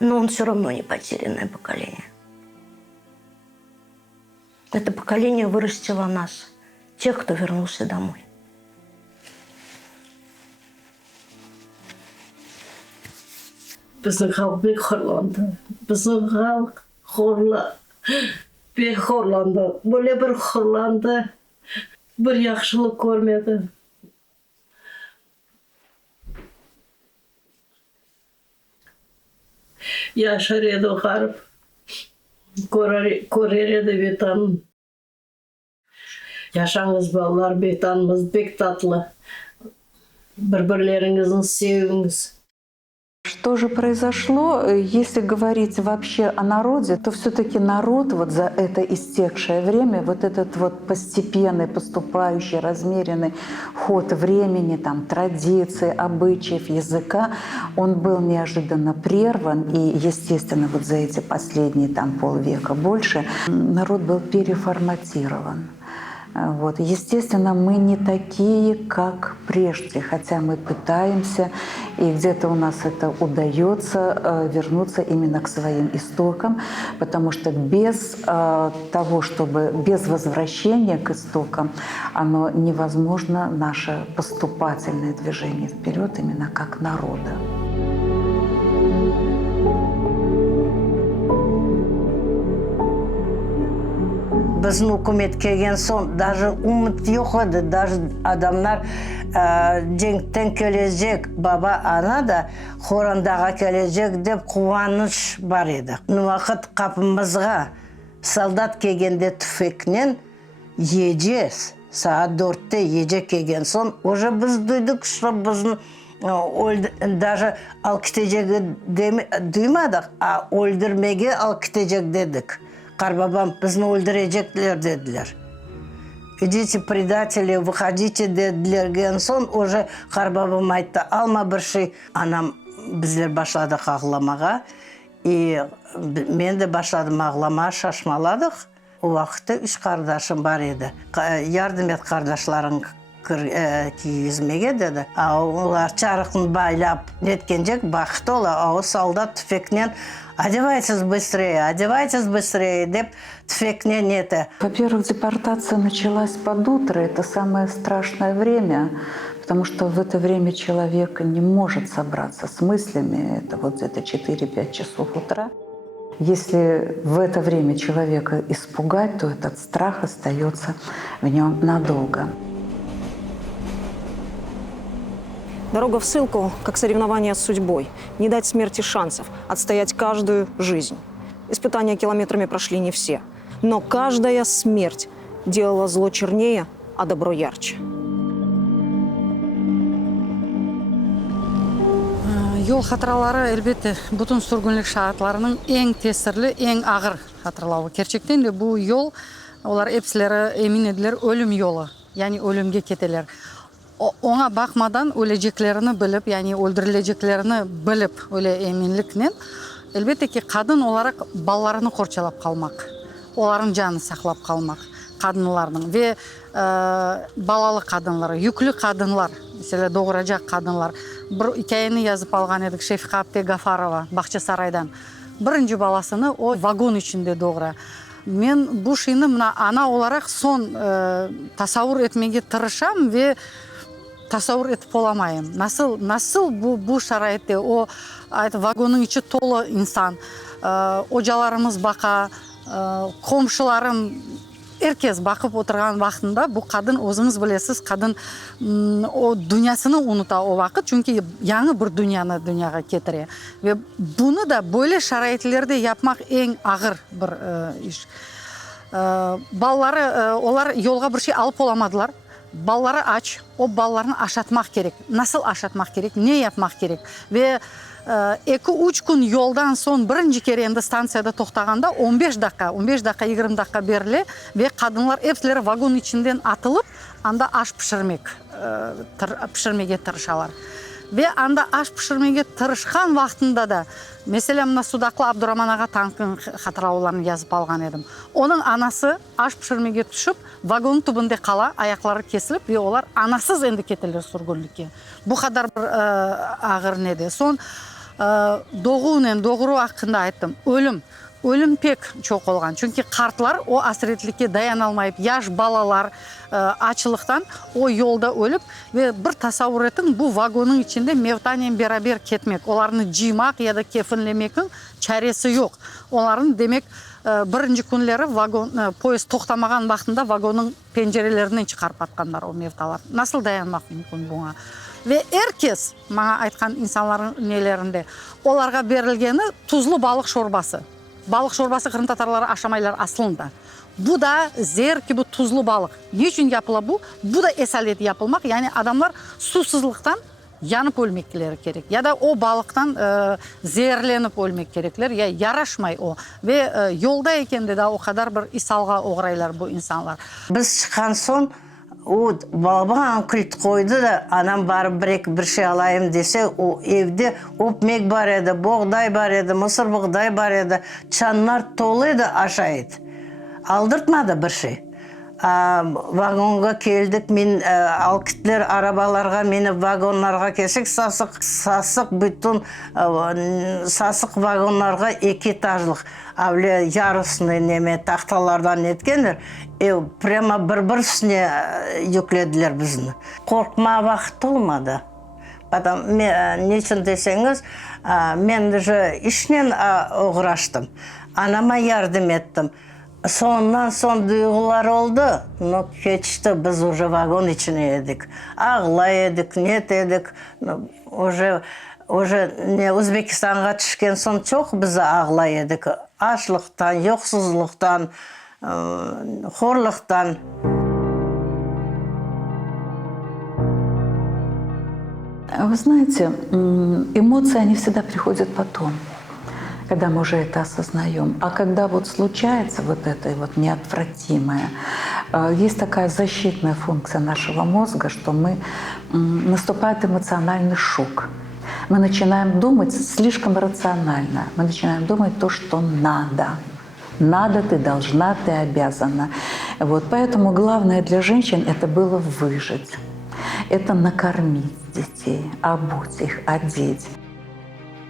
Но он все равно не потерянное поколение. Это поколение вырастило нас, тех, кто вернулся домой. Біздің халық бек хорланды. Біздің халық бек хорланды. Бөле бір хорланды, бір яқшылық көрмеді. Яшар еді қарып, көрер еді бетанын. Яшаңыз балалар, бетанымыз бек татлы. Бір-бірлеріңіздің севіңіз. Что же произошло? Если говорить вообще о народе, то все-таки народ вот за это истекшее время, вот этот вот постепенный, поступающий, размеренный ход времени, там, традиций, обычаев, языка, он был неожиданно прерван. И, естественно, вот за эти последние там, полвека больше народ был переформатирован. Вот. Естественно, мы не такие, как прежде, хотя мы пытаемся, и где-то у нас это удается вернуться именно к своим истокам, потому что без того, чтобы без возвращения к истокам, оно невозможно наше поступательное движение вперед именно как народа. Біздің үкімет келген соң даже үміт жоқ еді, даже адамдар деңктен кележек, баба ана да хорандаға кележек деп қуаныш бар еді. Уақыт қапымызға солдат келгенде түфекнен еже, сағат 4-те еже келген соң, уже біз дүйдік, что біздің Даже ал китежеги дuymadık, а öldürmege al kitecek dedik. Karbabam bizni öldürecekler dediler. Идите, предатели, выходите dedilerden son уже Karbabam aytты, alma bir şey. Anam bizler başladık ağlamağa. Men de başladım ağlamaya, şaşmaladık. O vakitte 3 kardeşim var idi. Yardım et kardeşlerin kiyizmege dedi. Onlar çarıkını baylap netkenecek baktı ola. O soldat tüfekten одевайтесь быстрее, деп tüfekten neti. Во-первых, депортация началась под утро. Это самое страшное время, потому что в это время человек не может собраться с мыслями. Это вот где-то 4-5 часов утра. Если в это время человека испугать, то этот страх остается в нем надолго. Дорога в ссылку, как соревнование с судьбой. Не дать смерти шансов, отстоять каждую жизнь. Испытания километрами прошли не все. Но каждая смерть делала зло чернее, а добро ярче. Yol hatıralары әлбетте бүтін сүргінлік шағатларының ең тесірлі, ең ағыр hatırlауы. Gerçekten de bu yol, олар епсілері емин еділер өлім yolu. Yani өлімге кетелер. Оңа бақмадан өлежеклеріні біліп, yani өлдірілежеклеріні біліп, өле еминлікнен, әлбетте ки қадын оларақ балаларыны қорчалап қалмақ. Оларын жаны сақлап қалмақ. Kadınlarının ve balalı kadınları, yüklü kadınlar, mesela doğuracak kadınlar. Bir hikayeni yazıp algan edik Şefika Apte Gafarova, Bahçesaray'dan. Birinci balasını o vagon içinde doğura. Men bu şeyini ana olarak son tasavvur etmeye tırışam ve tasavvur etip olamayım. Nasıl bu şarayette o vagonun içi tolu insan, hocalarımız baka, komşularım, herkes bakıp oturgan vaxtında bu kadın özünüz bilesiz kadın o dünyasını unuta o vakit çünkü yanı bir dünyaya getiriyor ve bunu da böyle şaraitlerde yapmak en ağır bir iş. Balları onlar yolga bir şey alıp olamadılar. Balları aç, o ballarını aşatmak gerek. Nasıl aşatmak gerek, ne yapmak gerek ve 2-3 gün yoldan son birinci kere endi stansiyada to'xtaganda 15 dakika 20 dakika berildi ve kadınlar hepsileri vagon içinden atılıp anda aş pişirmege tırışalar. Ve anda aş pişirmege tırışkan vaxtında da mesela mına Sudaklı Abdurrahman ağa tankın hatırlaуларын yazıp algan edim. Onun anası aş pişirmege düşüp vagonun tubunda kala ayakları kesilip ve olar anasız endi keteler sürgünlükке. Bu kadar bir ağır nedi. Son doğuru hakkında ayттым. Ölüm pek çok olgan. Çünkü kartlar o asretlikке dayanalmayıp yaş balalar açılıktan o yolda ölüp ve bir tasavvur etin bu vagonun içinde mevtaniyen beraber ketmek. Onlarını cıymak ya da kefinlemekin çaresi yok. Onların demek birinci günleri poyez toxtamagan vaxtında vagonun pencerelerinden çıkarıp atkanlar o mevtalar. Nasıl dayanmak mümkün buna? Ve herkes, bana aytkan insanların nelerinde, onlarga berilgeni tuzlu balık şorbası. Balık şorbası Kırım Tatarları aşamaylar aslında. Bu da zehir ki bu tuzlu balık. Niçin yapıla bu? Bu da esalet yapılmak. Yani adamlar susuzluktan yanıp ölmekleri gerek. Ya da o balıktan zehirlenip ölmek gerekler. Ya yaraşmay o. Ve yolda eken de o kadar bir ishalga uğraylar bu insanlar. Biz çıkan son o baba kilit koydu da anam barıp bir şey alayım dese o evde opmek var edi, buğday var edi, mısır buğday var edi, çanlar doluydu aşağıydı. Aldırtmadı bir şey. Vagonga keldik, men alkitler arabalarga meni vagonlarga kesik sasık bütün sasık vagonlarga 2 etajlık avle yarısını neme tahtalardan etkenler. Prema bir üstüne yüklediler bizni. Korkma vakit olmadı. Niçin deseniz, men de işten uğraştım. Anama yardım ettim. Sondan son duygular oldu. Geçti, biz уже vagon içine yedik. Ağlayedik, net edik. Ne Özbekistan'a çıkan son çok bize ağlayedik. Açlıktan, yoksuzluktan, horluktan. Вы знаете, эмоции, они всегда приходят потом, когда мы уже это осознаем. А когда вот случается вот это вот неотвратимое, есть такая защитная функция нашего мозга, что наступает эмоциональный шок. Мы начинаем думать слишком рационально. Мы начинаем думать то, что надо. Надо, ты должна, ты обязана. Вот. Поэтому главное для женщин это было выжить. Это накормить детей, обуть их, одеть.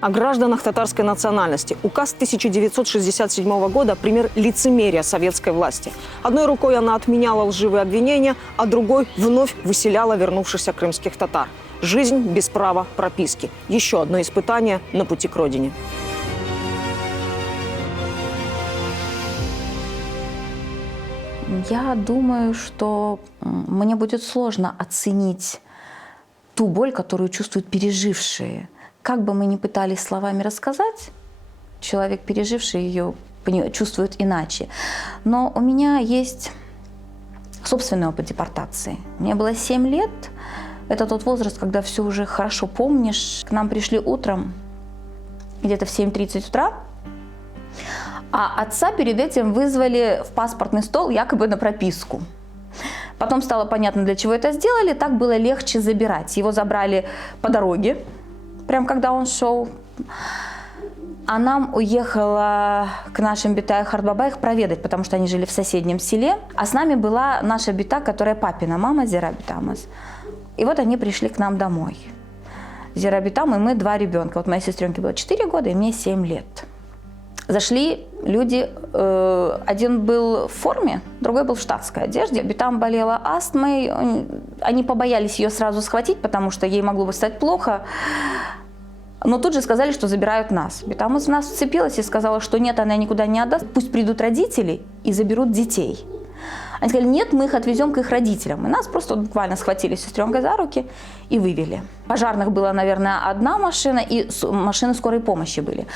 О гражданах татарской национальности. Указ 1967 года – пример лицемерия советской власти. Одной рукой она отменяла лживые обвинения, а другой вновь выселяла вернувшихся крымских татар. Жизнь без права прописки. Еще одно испытание на пути к родине. Я думаю, что мне будет сложно оценить ту боль, которую чувствуют пережившие. Как бы мы ни пытались словами рассказать, человек, переживший ее, чувствует иначе. Но у меня есть собственный опыт депортации. Мне было 7 лет. Это тот возраст, когда все уже хорошо помнишь. К нам пришли утром, где-то в 7:30 утра. А отца перед этим вызвали в паспортный стол якобы на прописку. Потом стало понятно, для чего это сделали. Так было легче забирать. Его забрали по дороге, прям когда он шел. А нам уехала к нашим бита и Хардбаба их проведать, потому что они жили в соседнем селе. А с нами была наша бита, которая папина мама, Зира Битамас. И вот они пришли к нам домой. Зира Битам и мы 2 ребенка. Вот моей сестренке было 4 года, и мне 7 лет. Зашли люди, один был в форме, другой был в штатской одежде. Битам болела астмой, они побоялись ее сразу схватить, потому что ей могло бы стать плохо. Но тут же сказали, что забирают нас. Битам из нас вцепилась и сказала, что нет, она никуда не отдаст, пусть придут родители и заберут детей. Они сказали, нет, мы их отвезем к их родителям. И нас просто буквально схватили с сестренкой за руки и вывели. Пожарных была, наверное, 1 машина, и машины скорой помощи были.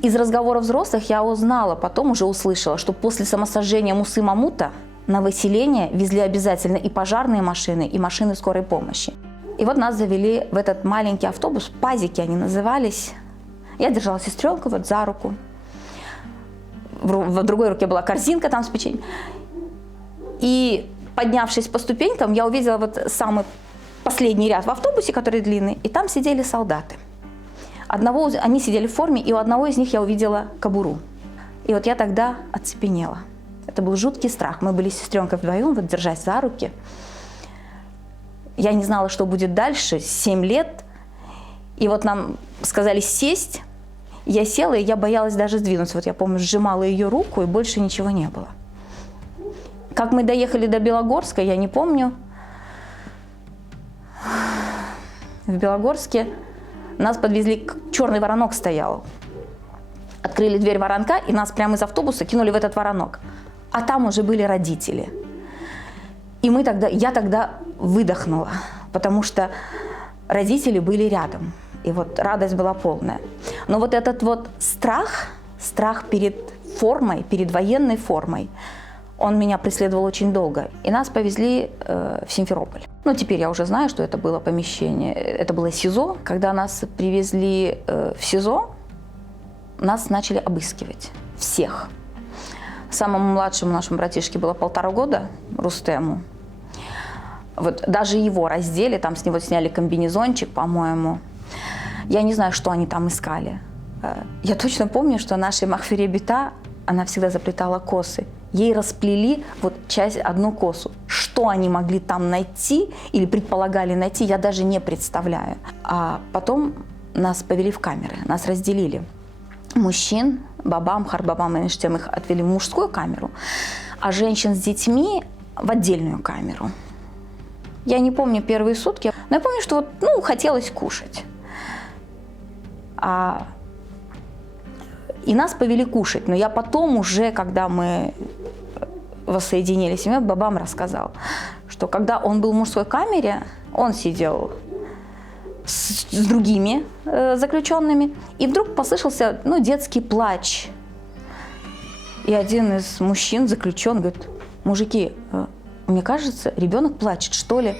Из разговоров взрослых я узнала, потом уже услышала, что после самосожжения Мусы Мамута на выселение везли обязательно и пожарные машины, и машины скорой помощи. И вот нас завели в этот маленький автобус, пазики они назывались. Я держала сестренку вот за руку. В другой руке была корзинка там с печеньем. И поднявшись по ступенькам, я увидела вот самый последний ряд в автобусе, который длинный, и там сидели солдаты. Они сидели в форме, и у одного из них я увидела кобуру. И вот я тогда оцепенела. Это был жуткий страх. Мы были с сестренкой вдвоем, вот держась за руки. Я не знала, что будет дальше, 7 лет. И вот нам сказали сесть. Я села, и я боялась даже сдвинуться. Вот я помню, сжимала ее руку, и больше ничего не было. Как мы доехали до Белогорска, я не помню. В Белогорске нас подвезли, черный воронок стоял. Открыли дверь воронка, и нас прямо из автобуса кинули в этот воронок. А там уже были родители. И я тогда выдохнула, потому что родители были рядом. И вот радость была полная. Но вот этот вот страх перед формой, перед военной формой, он меня преследовал очень долго. И нас повезли в Симферополь. Ну, теперь я уже знаю, что это было помещение, это было СИЗО. Когда нас привезли в СИЗО, нас начали обыскивать. Всех. Самому младшему нашему братишке было 1,5 года, Рустему. Вот даже его раздели, там с него сняли комбинезончик, по-моему. Я не знаю, что они там искали. Я точно помню, что наша Махфире Бита, она всегда заплетала косы. Ей расплели вот одну косу. Что они могли там найти или предполагали найти, я даже не представляю. А потом нас повели в камеры, нас разделили. Мужчин, бабам, харбабам и Эйнштейн их отвели в мужскую камеру, а женщин с детьми в отдельную камеру. Я не помню первые сутки, но я помню, что хотелось кушать. И нас повели кушать. Но я потом уже, когда мы воссоединились, мне бабам рассказал, что когда он был в мужской камере, он сидел с другими заключенными, и вдруг послышался детский плач. И один из мужчин, заключенных, говорит: мужики, мне кажется, ребенок плачет, что ли?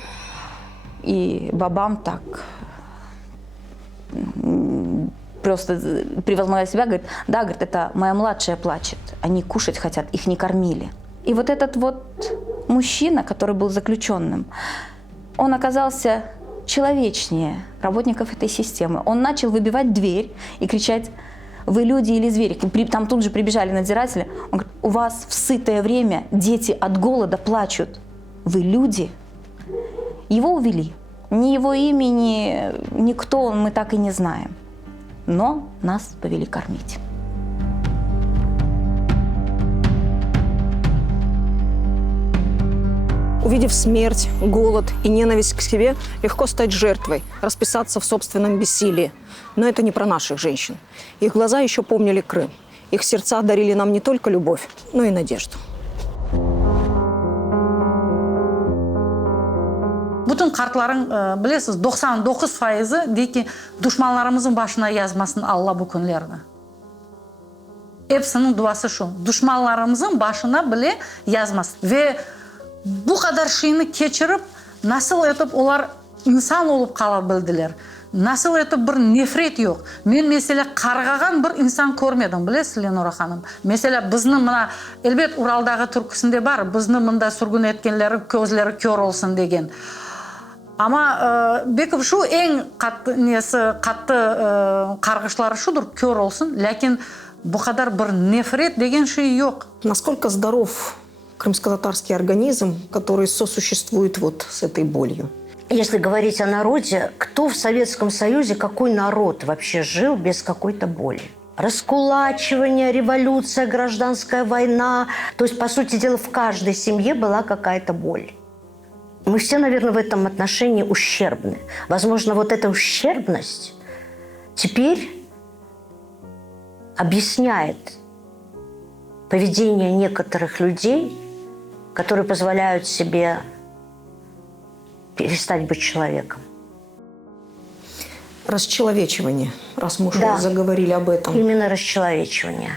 и бабам так просто превозмогая себя, говорит, да, говорит, это моя младшая плачет, они кушать хотят, их не кормили. И вот этот вот мужчина, который был заключенным, он оказался человечнее работников этой системы. Он начал выбивать дверь и кричать: вы люди или звери? Там тут же прибежали надзиратели. Он говорит: у вас в сытое время дети от голода плачут. Вы люди? Его увели. Ни его имени, никто мы так и не знаем. Но нас повели кормить. Увидев смерть, голод и ненависть к себе, легко стать жертвой, расписаться в собственном бессилии. Но это не про наших женщин. Их глаза еще помнили Крым. Их сердца дарили нам не только любовь, но и надежду. Бүтін қартларың, білесіз, 99% дейкі дұшманларымыздың башына язмасын Алла бұл күнлерді. Hepsinin duası şu, düşmanlarımızın başına bile yazmaz. Ve bu kadar şeyini geçirip nasıl etip onlar insan olup kalabildiler. Nasıl etip bir nefret yok. Men mesela qarğagan bir insan görmedim, bilesizler Lenora Hanım. Mesela bizni mına elbet Uralдағы türküsünde var, bizni mında sürgün etkenleri gözleri kör olsun degen. Ama bekip şu en katı qargıçları şudur, kör olsun. Lakin bu kadar bir nefret деген şey yok. Насколько здоров крымско-татарский организм, который сосуществует вот с этой болью? Если говорить о народе, кто в Советском Союзе, какой народ вообще жил без какой-то боли? Раскулачивание, революция, гражданская война. То есть, по сути дела, в каждой семье была какая-то боль. Мы все, наверное, в этом отношении ущербны. Возможно, вот эта ущербность теперь объясняет поведение некоторых людей, которые позволяют себе перестать быть человеком. Расчеловечивание, раз мы уже заговорили об этом. Именно расчеловечивание.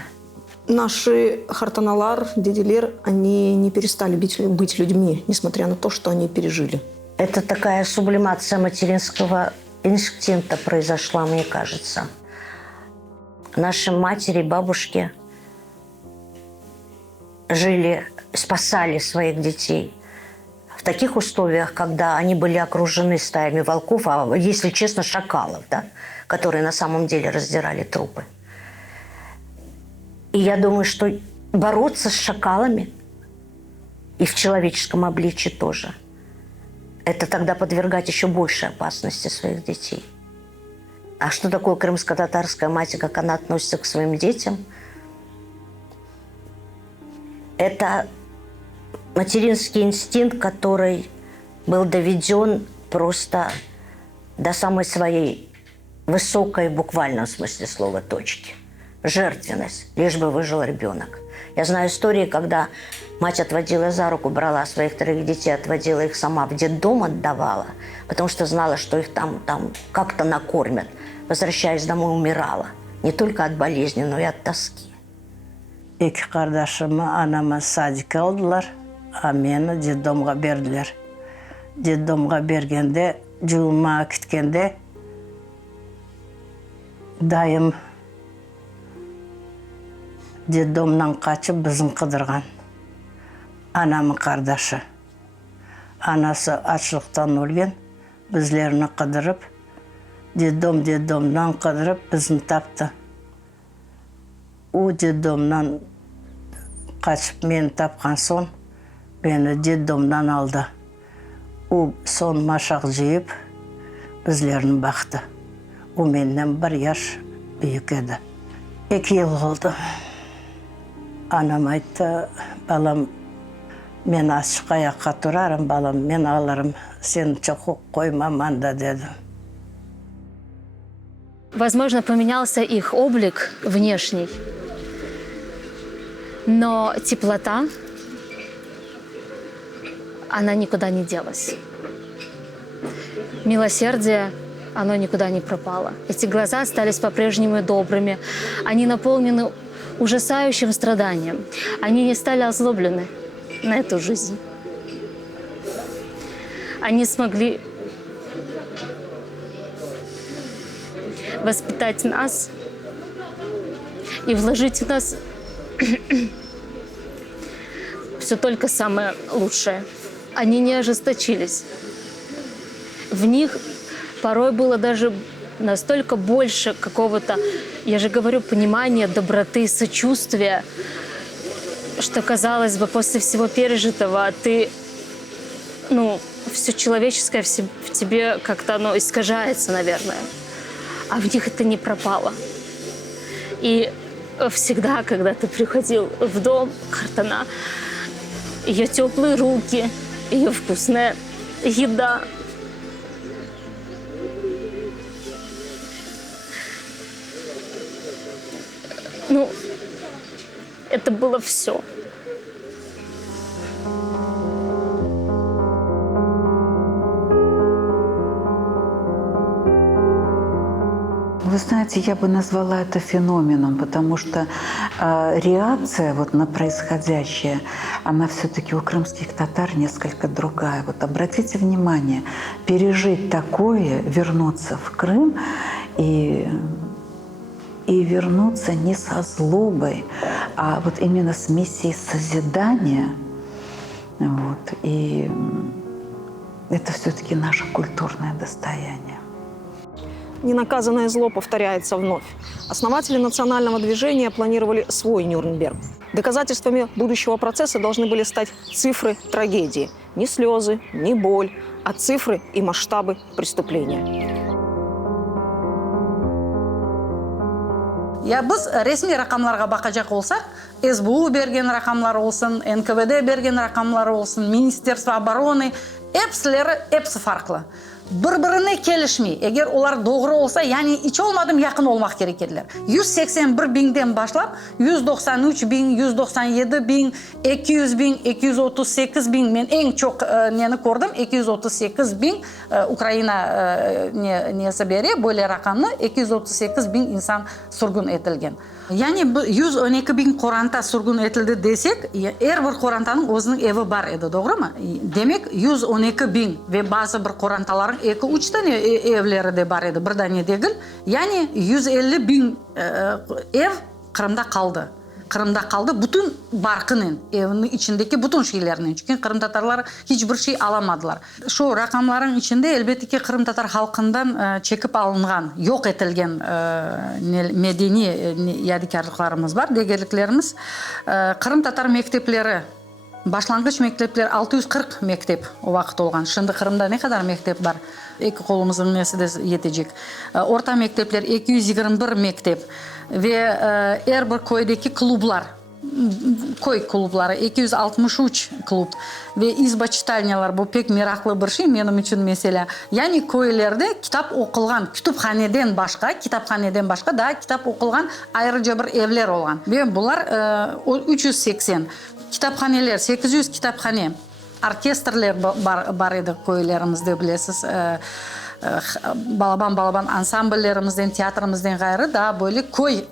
Наши хартаналар, деделер, они не перестали быть людьми, несмотря на то, что они пережили. Это такая сублимация материнского инстинкта произошла, мне кажется. Наши матери, бабушки жили, спасали своих детей в таких условиях, когда они были окружены стаями волков, а, если честно, шакалов, да, которые на самом деле раздирали трупы. И я думаю, что бороться с шакалами и в человеческом обличье тоже, это тогда подвергать еще большей опасности своих детей. А что такое крымско-татарская мать и как она относится к своим детям? Это материнский инстинкт, который был доведен просто до самой своей высокой, в буквальном смысле слова, точки. Жертвенность, лишь бы выжил ребенок. Я знаю истории, когда мать отводила за руку, брала своих 3 детей, отводила их сама в детдом, отдавала, потому что знала, что их там как-то накормят. Возвращаясь домой, умирала. Не только от болезни, но и от тоски. Екі қардашымы анама садикке алдылар, а мені детдомға берділер. Детдомға бергенде, жылыма кеткенде, дайым детдомнан қачып біздің қыдырған. Анамын қардашы. Анасы ачлықтан өлген, біздеріні қыдырып, детдомнан қыдырып біздің тапты. О детдомнан қачып мені тапқан сон, мені детдомнан алды. О сон машақ жиып, біздерін бақты. О менен 1 яш büyük еді. 2 yıl oldu. Anam айтты, балам, мен ашық аяққа тұрарым, балам, мен аларым, сен чоқық қойма манда, деді. Возможно, поменялся их облик внешний, но теплота, она никуда не делась. Милосердие, оно никуда не пропало. Эти глаза остались по-прежнему добрыми. Они наполнены ужасающим страданием. Они не стали озлоблены на эту жизнь. Они смогли воспитать нас и вложить в нас все только самое лучшее. Они не ожесточились. В них порой было даже настолько больше какого-то, я же говорю, понимания, доброты, сочувствия, что, казалось бы, после всего пережитого ты, все человеческое в тебе как-то оно искажается, наверное. А в них это не пропало. И всегда, когда ты приходил в дом Хартана, ее теплые руки, ее вкусная еда. Это было все. Вы знаете, я бы назвала это феноменом, потому что реакция на происходящее, она все-таки у крымских татар несколько другая. Обратите внимание, пережить такое, вернуться в Крым и вернуться не со злобой, а именно с миссией созидания. И это все-таки наше культурное достояние. Ненаказанное зло повторяется вновь. Основатели национального движения планировали свой Нюрнберг. Доказательствами будущего процесса должны были стать цифры трагедии. Не слезы, не боль, а цифры и масштабы преступления. Біз ресми рақамларға бақажақ болсақ, СБУ берген рақамлар болсын, НКВД берген рақамлар болсын, Министерство обороны, әпсі фарқлы. Bir-birine kelishmey. Eğer ular doğru olsa, yani hiç olmadım yakın olmak gerekirler. 181 binden başlap 193 bin, 197 bin, 200 bin, 238 bin. Men en çok neni gördüm. 238 bin Ukrayna nesi beri böyle rakamlı 238 bin insan sürgün etilgen. Yani 112 bin koranta sürgün etildi desek, her bir korantanın özünün evi var edi, doğru mu? Demek 112 bin ve bazı bir korantaların 2-3 tane evleri de var edi, bir tane değil. Yani 150 bin ev Kırım'da kaldı. Kırım'da kaldı bütün barkının, evinin içindeki bütün şeylerinin. Çünkü Kırım Tatarlar hiçbir şey alamadılar. Şu rakamların içinde elbette ki Kırım Tatar halkından çekip alıngan, yok etilgen medeni yadikarlıklarımız var, degeliklerimiz. Kırım Tatar mektepleri, başlangıç mektepler 640 mektep o vakit olgan. Şimdi Kırım'da ne kadar mektep var? İki kolumuzun nesi de yetecek. Orta mektepler 221 mektep. Ve her bir köydeki klublar, köy klubları 263 klub ve izbaçıtalyalar, bu pek meraklı bir şey benim için mesela. Yani köylerde kitap okılgan, kütüphaneden başka daha kitap okılgan ayrıca bir evler olan. Ve bunlar 380 kitaphaneler, 800 kitaphane, orkestrler var edi köylerimizde bilesiz. Balaban ansamblerimizden, teatrımızdan gayrı daha böyle köy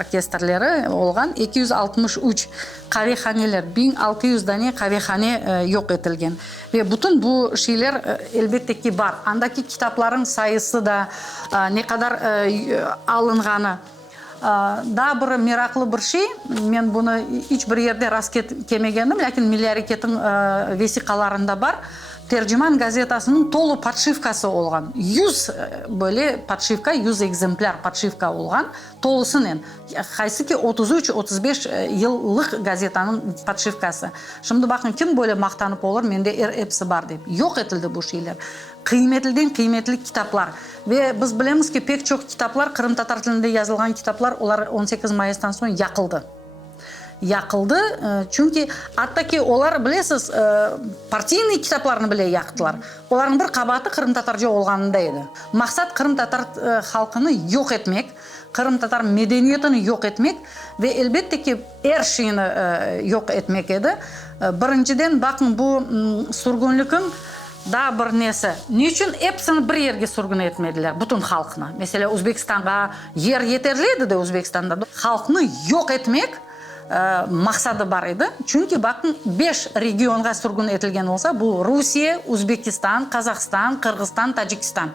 orkestrleri olgan 263 kahvehaneler, 1600 tane kahvehane yok etilgen. Ve bütün bu şeyler elbette ki var. Andaki kitapların sayısı da ne kadar alınganı. Daha bir meraklı bir şey. Ben bunu hiçbir yerde rast kemegendim. Lakin Milli Hareket'in vesikalarında var. Tercüman gazetasının tolu подшивкасы olgan. 100 böyle подшивка, 100 egzemplar подшивка olgan. Tolusunun. Qaysı ki 33-35 yıllık gazetanın подшивкасы. Şimdi bakın kim böyle maqtanıp olur, mende hepsi var deyip. Yok etildi bu şeyler. Kıymetliden kıymetli kitaplar. Ve biz bilemiz ki pek çok kitaplar, Kırım Tatar tilinde yazılgan kitaplar, onlar 18 Mayıs'tan sonra yakıldı. Yakıldı. Çünkü hatta ki onlar bilesiz partiyni kitaplarını bile yaktılar. Onların bir kabatı Kırım Tatarca olganındaydı. Maksat Kırım Tatar halkını yok etmek, Kırım Tatar medeniyetini yok etmek ve elbette ki her şeyini yok etmek idi. Birinciden bakın bu sürgünlükün daha bir nesi. Niçin hepsini bir yerge sürgün etmediler bütün halkını? Mesela Özbekistan'a yer yeterliydi de Özbekistan'da. Halkını yok etmek maksadı var idi. Çünkü bakın 5 regionga sürgün etilgen olsa bu Rusya, Özbekistan, Kazakistan, Kırgızistan, Tacikistan.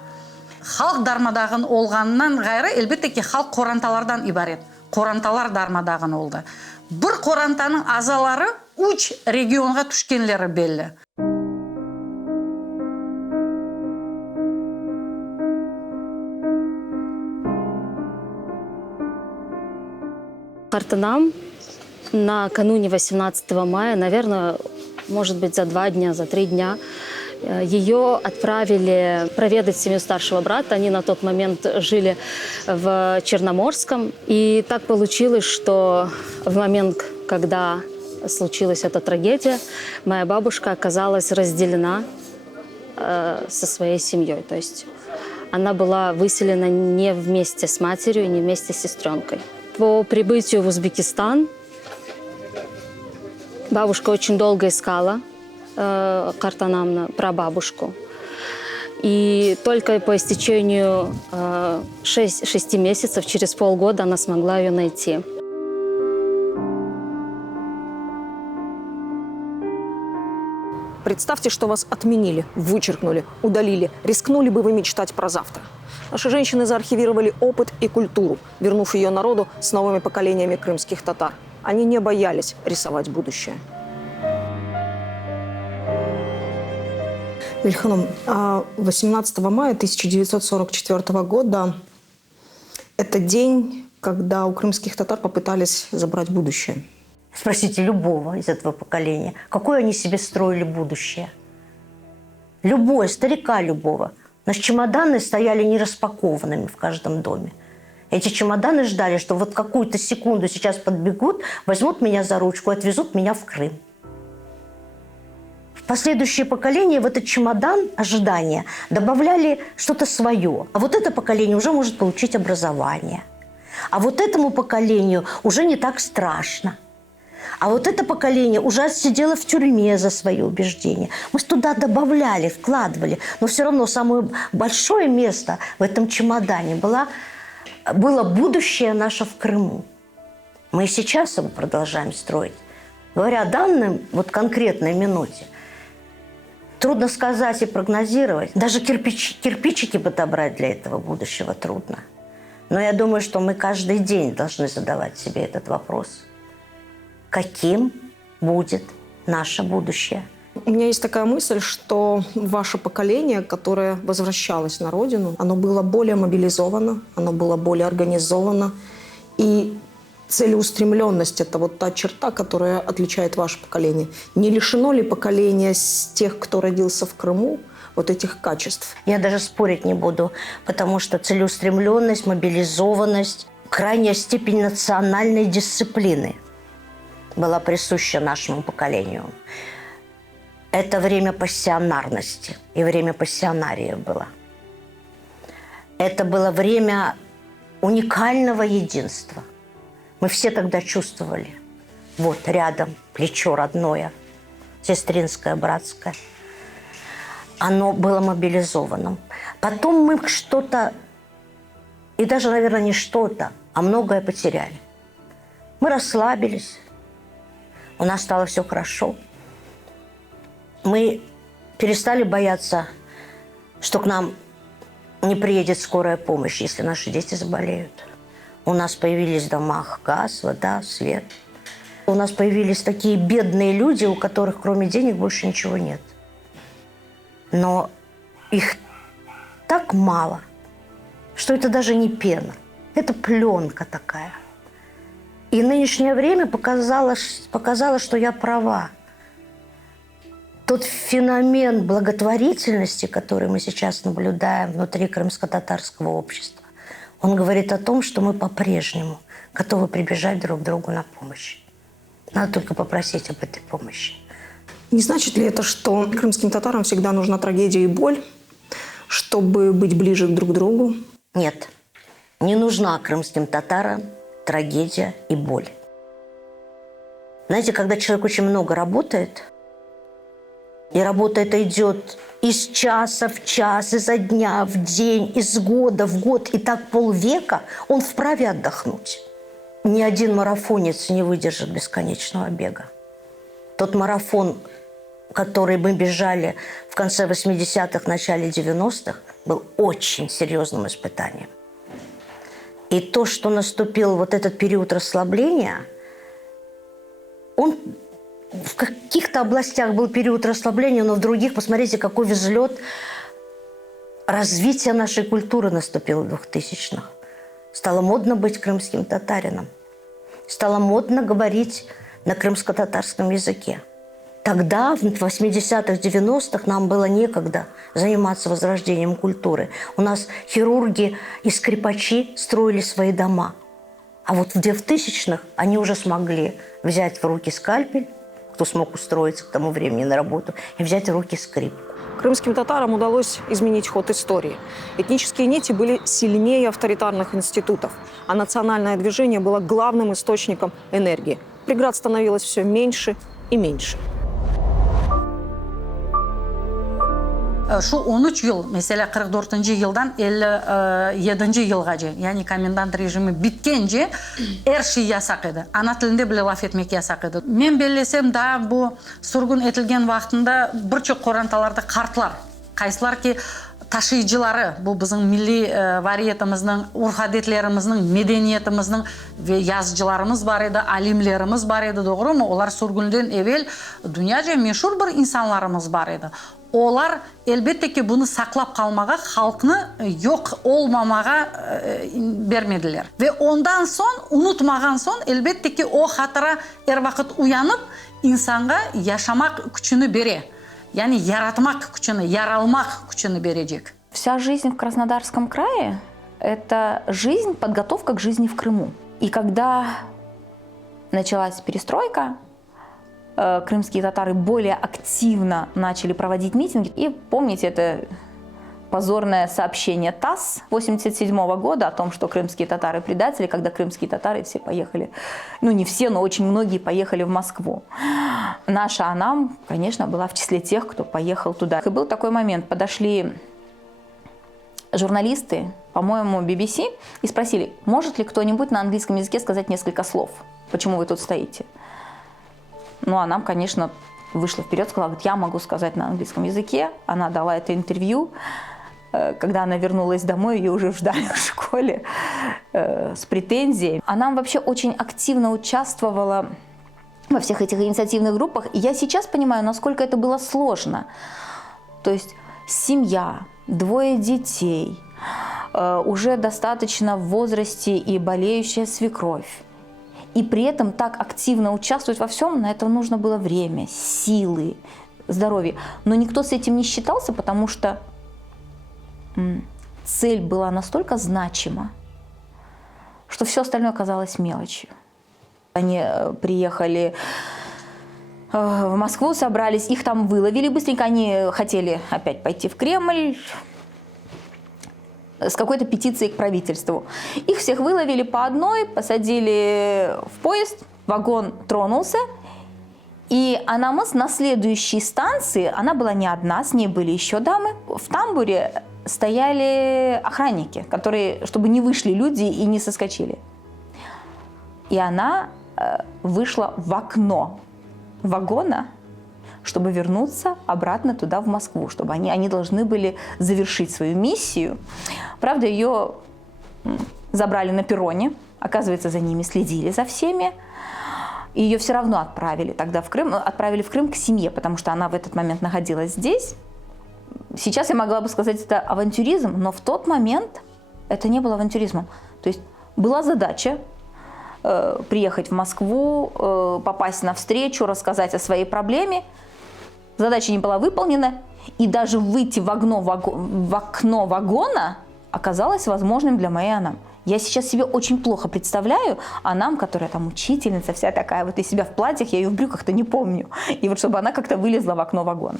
халық дармадағын олғанынан ғайры әлбетте ки халық қоранталардан ибарет. Қоранталар дармадағын олды. Бір қорантаның азалары 3 регионға түшкенлері белі. Картанам накануне 18 мая, наверное, может быть, за 2 дня, за 3 дня, ее отправили проведать семью старшего брата. Они на тот момент жили в Черноморском. И так получилось, что в момент, когда случилась эта трагедия, моя бабушка оказалась разделена со своей семьей. То есть она была выселена не вместе с матерью, не вместе с сестренкой. По прибытию в Узбекистан бабушка очень долго искала Картанамна, прабабушку. И только по истечению 6 месяцев, через полгода, она смогла ее найти. Представьте, что вас отменили, вычеркнули, удалили. Рискнули бы вы мечтать про завтра? Наши женщины заархивировали опыт и культуру, вернув ее народу с новыми поколениями крымских татар. Они не боялись рисовать будущее. Вильханум, 18 мая 1944 года – это день, когда у крымских татар попытались забрать будущее. Спросите любого из этого поколения, какое они себе строили будущее. Любое, старика любого. Наши чемоданы стояли нераспакованными в каждом доме. Эти чемоданы ждали, что вот какую-то секунду сейчас подбегут, возьмут меня за ручку, отвезут меня в Крым. В последующее поколение в этот чемодан ожидания добавляли что-то свое. А вот это поколение уже может получить образование. А вот этому поколению уже не так страшно. А вот это поколение уже сидело в тюрьме за свои убеждения. Мы туда добавляли, вкладывали. Но все равно самое большое место в этом чемодане было будущее наше в Крыму. Мы и сейчас его продолжаем строить. Говоря о данном, вот конкретной минуте, трудно сказать и прогнозировать. Даже кирпичики подобрать для этого будущего трудно. Но я думаю, что мы каждый день должны задавать себе этот вопрос. Каким будет наше будущее? У меня есть такая мысль, что ваше поколение, которое возвращалось на родину, оно было более мобилизовано, оно было более организовано. И целеустремленность – это вот та черта, которая отличает ваше поколение. Не лишено ли поколение с тех, кто родился в Крыму, вот этих качеств? Я даже спорить не буду, потому что целеустремленность, мобилизованность, крайняя степень национальной дисциплины была присуща нашему поколению. Это время пассионарности и время пассионария было. Это было время уникального единства. Мы все тогда чувствовали. Вот рядом плечо родное, сестринское, братское. Оно было мобилизованным. Потом мы что-то, и даже, наверное, не что-то, а многое потеряли. Мы расслабились. У нас стало все хорошо. Мы перестали бояться, что к нам не приедет скорая помощь, если наши дети заболеют. У нас появились в домах газ, вода, свет. У нас появились такие бедные люди, у которых кроме денег больше ничего нет. Но их так мало, что это даже не пена. Это пленка такая. И нынешнее время показало, что я права. Тот феномен благотворительности, который мы сейчас наблюдаем внутри крымско-татарского общества, он говорит о том, что мы по-прежнему готовы прибежать друг другу на помощь. Надо только попросить об этой помощи. Не значит ли это, что крымским татарам всегда нужна трагедия и боль, чтобы быть ближе друг к другу? Нет, не нужна крымским татарам трагедия и боль. Знаете, когда человек очень много работает, и работа эта идет из часа в час, изо дня в день, из года в год, и так полвека, он вправе отдохнуть. Ни один марафонец не выдержит бесконечного бега. Тот марафон, который мы бежали в конце 80-х, начале 90-х, был очень серьезным испытанием. И то, что наступил вот этот период расслабления, он в каких-то областях был период расслабления, но в других, посмотрите, какой взлет развития нашей культуры наступил в 2000-х. Стало модно быть крымским татарином. Стало модно говорить на крымско-татарском языке. Тогда, в 80-х, 90-х, нам было некогда заниматься возрождением культуры. У нас хирурги и скрипачи строили свои дома. А вот в 2000-х они уже смогли взять в руки скальпель, кто смог устроиться к тому времени на работу, и взять в руки скрипку. Крымским татарам удалось изменить ход истории. Этнические нити были сильнее авторитарных институтов, а национальное движение было главным источником энергии. Преград становилось все меньше и меньше. Шу 13 yıl, mesela 44 yıldan 57 yılga, yani komendant rejimi bitkence her şey yasak edi. Ana tilinde bile laf etmek yasak edi. Men belesem da bu surgun etilgen vaqtında birçok qorantalarda kartlar, qaysilar ki taşıyıcıları, bu bizim milli variyetimizin, urf-adetlerimizin, medeniyetimizin ve yazıcılarımız var idi, alimlerimiz var idi, doğru mu? Onlar surgundan evvel dünyaca meşhur bir insanlarımız var idi. Олар elbette ki bunu saklap kalmağa, halkını yok olmamağa vermediler. Ve ondan son, unutmagan son elbette ki o hatıra her vakit uyanıp insana yaşamak gücünü bere. Yani yaratmak gücünü, yaralmak gücünü verecek. Вся жизнь в Краснодарском крае – это жизнь, подготовка к жизни в Крыму. И когда началась перестройка, крымские татары более активно начали проводить митинги. И помните это позорное сообщение ТАСС 1987 года о том, что крымские татары предатели, когда крымские татары все поехали, ну не все, но очень многие поехали в Москву. Наша Анам, конечно, была в числе тех, кто поехал туда. И был такой момент, подошли журналисты, по-моему, BBC, и спросили, может ли кто-нибудь на английском языке сказать несколько слов, почему вы тут стоите. Ну, а нам, конечно, вышла вперед, сказала, говорит, я могу сказать на английском языке. Она дала это интервью. Когда она вернулась домой, ее уже ждали в школе с претензией. Она вообще очень активно участвовала во всех этих инициативных группах. И я сейчас понимаю, насколько это было сложно. То есть семья, 2 детей, уже достаточно в возрасте и болеющая свекровь. И при этом так активно участвовать во всем, на это нужно было время, силы, здоровье. Но никто с этим не считался, потому что цель была настолько значима, что все остальное казалось мелочью. Они приехали в Москву, собрались, их там выловили быстренько, они хотели опять пойти в Кремль, с какой-то петицией к правительству. Их всех выловили по одной, посадили в поезд, вагон тронулся, и Анамыс на следующей станции, она была не одна, с ней были еще дамы, в тамбуре стояли охранники, которые, чтобы не вышли люди и не соскочили. И она вышла в окно вагона, чтобы вернуться обратно туда, в Москву, чтобы они должны были завершить свою миссию. Правда, ее забрали на перроне, оказывается, за ними следили, за всеми. И ее все равно отправили тогда в Крым, отправили в Крым к семье, потому что она в этот момент находилась здесь. Сейчас я могла бы сказать, это авантюризм, но в тот момент это не было авантюризмом. То есть была задача приехать в Москву, попасть на встречу, рассказать о своей проблеме. Задача не была выполнена, и даже выйти в окно вагона оказалось возможным для моей Анам. Я сейчас себе очень плохо представляю Анам, которая там учительница, вся такая вот из себя в платьях, я ее в брюках-то не помню. И вот чтобы она как-то вылезла в окно вагона.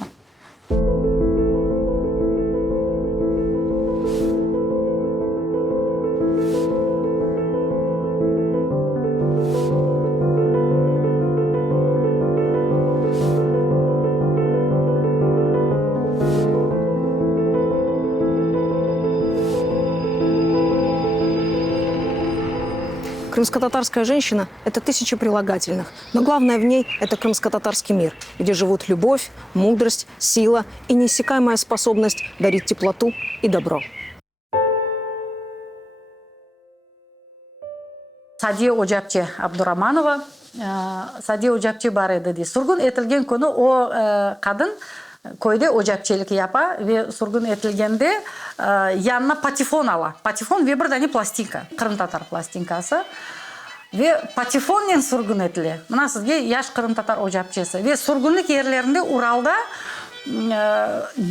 Крымско-татарская женщина – это 1000 прилагательных, но главное в ней – это крымско-татарский мир, где живут любовь, мудрость, сила и неиссякаемая способность дарить теплоту и добро. Садия Ожапче Абдураманова, Садия Ожапче бар еді де. Сургун етілген күні о қадын көйде ожапчелік япа, ве сургун етілгенде янына патефон ала. Патефон ве бірдәне пластинка, қырым-татар пластинкасы. Ве патефоннен сургун етілі. Мына сізге яш қырым-татар ожапчесі. Ве сургунлық ерлерінде Уралда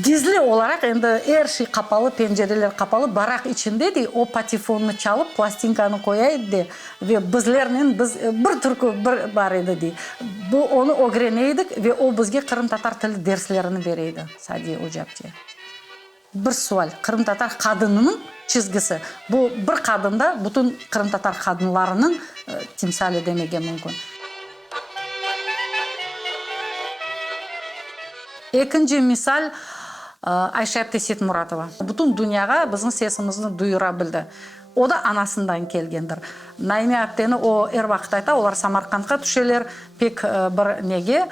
гизли olarak erşi kapalı, pencereler kapalı, barak içinde de o patifonunu çalıp plastinkanı koyaydı ve bizlerinin bir türkü var idi. Bu onu öğreneydik ve o bizge Kırım-Tatar tili derslerini vereydi Sadiye Ojapçı. Bir sual, Kırım-Tatar kadınının çizgisi. Bu bir kadında bütün Kırım-Tatar kadınlarının timsali demege mümkün. Екінші misal Ayşe Әпте Сетмұратова. Bütün dünyaya біздің сесімізді duyura bildi. O da anasından kelgendir. Naime Әптені o вақыт айта, олар Самарқандқа түшелер пек бір неге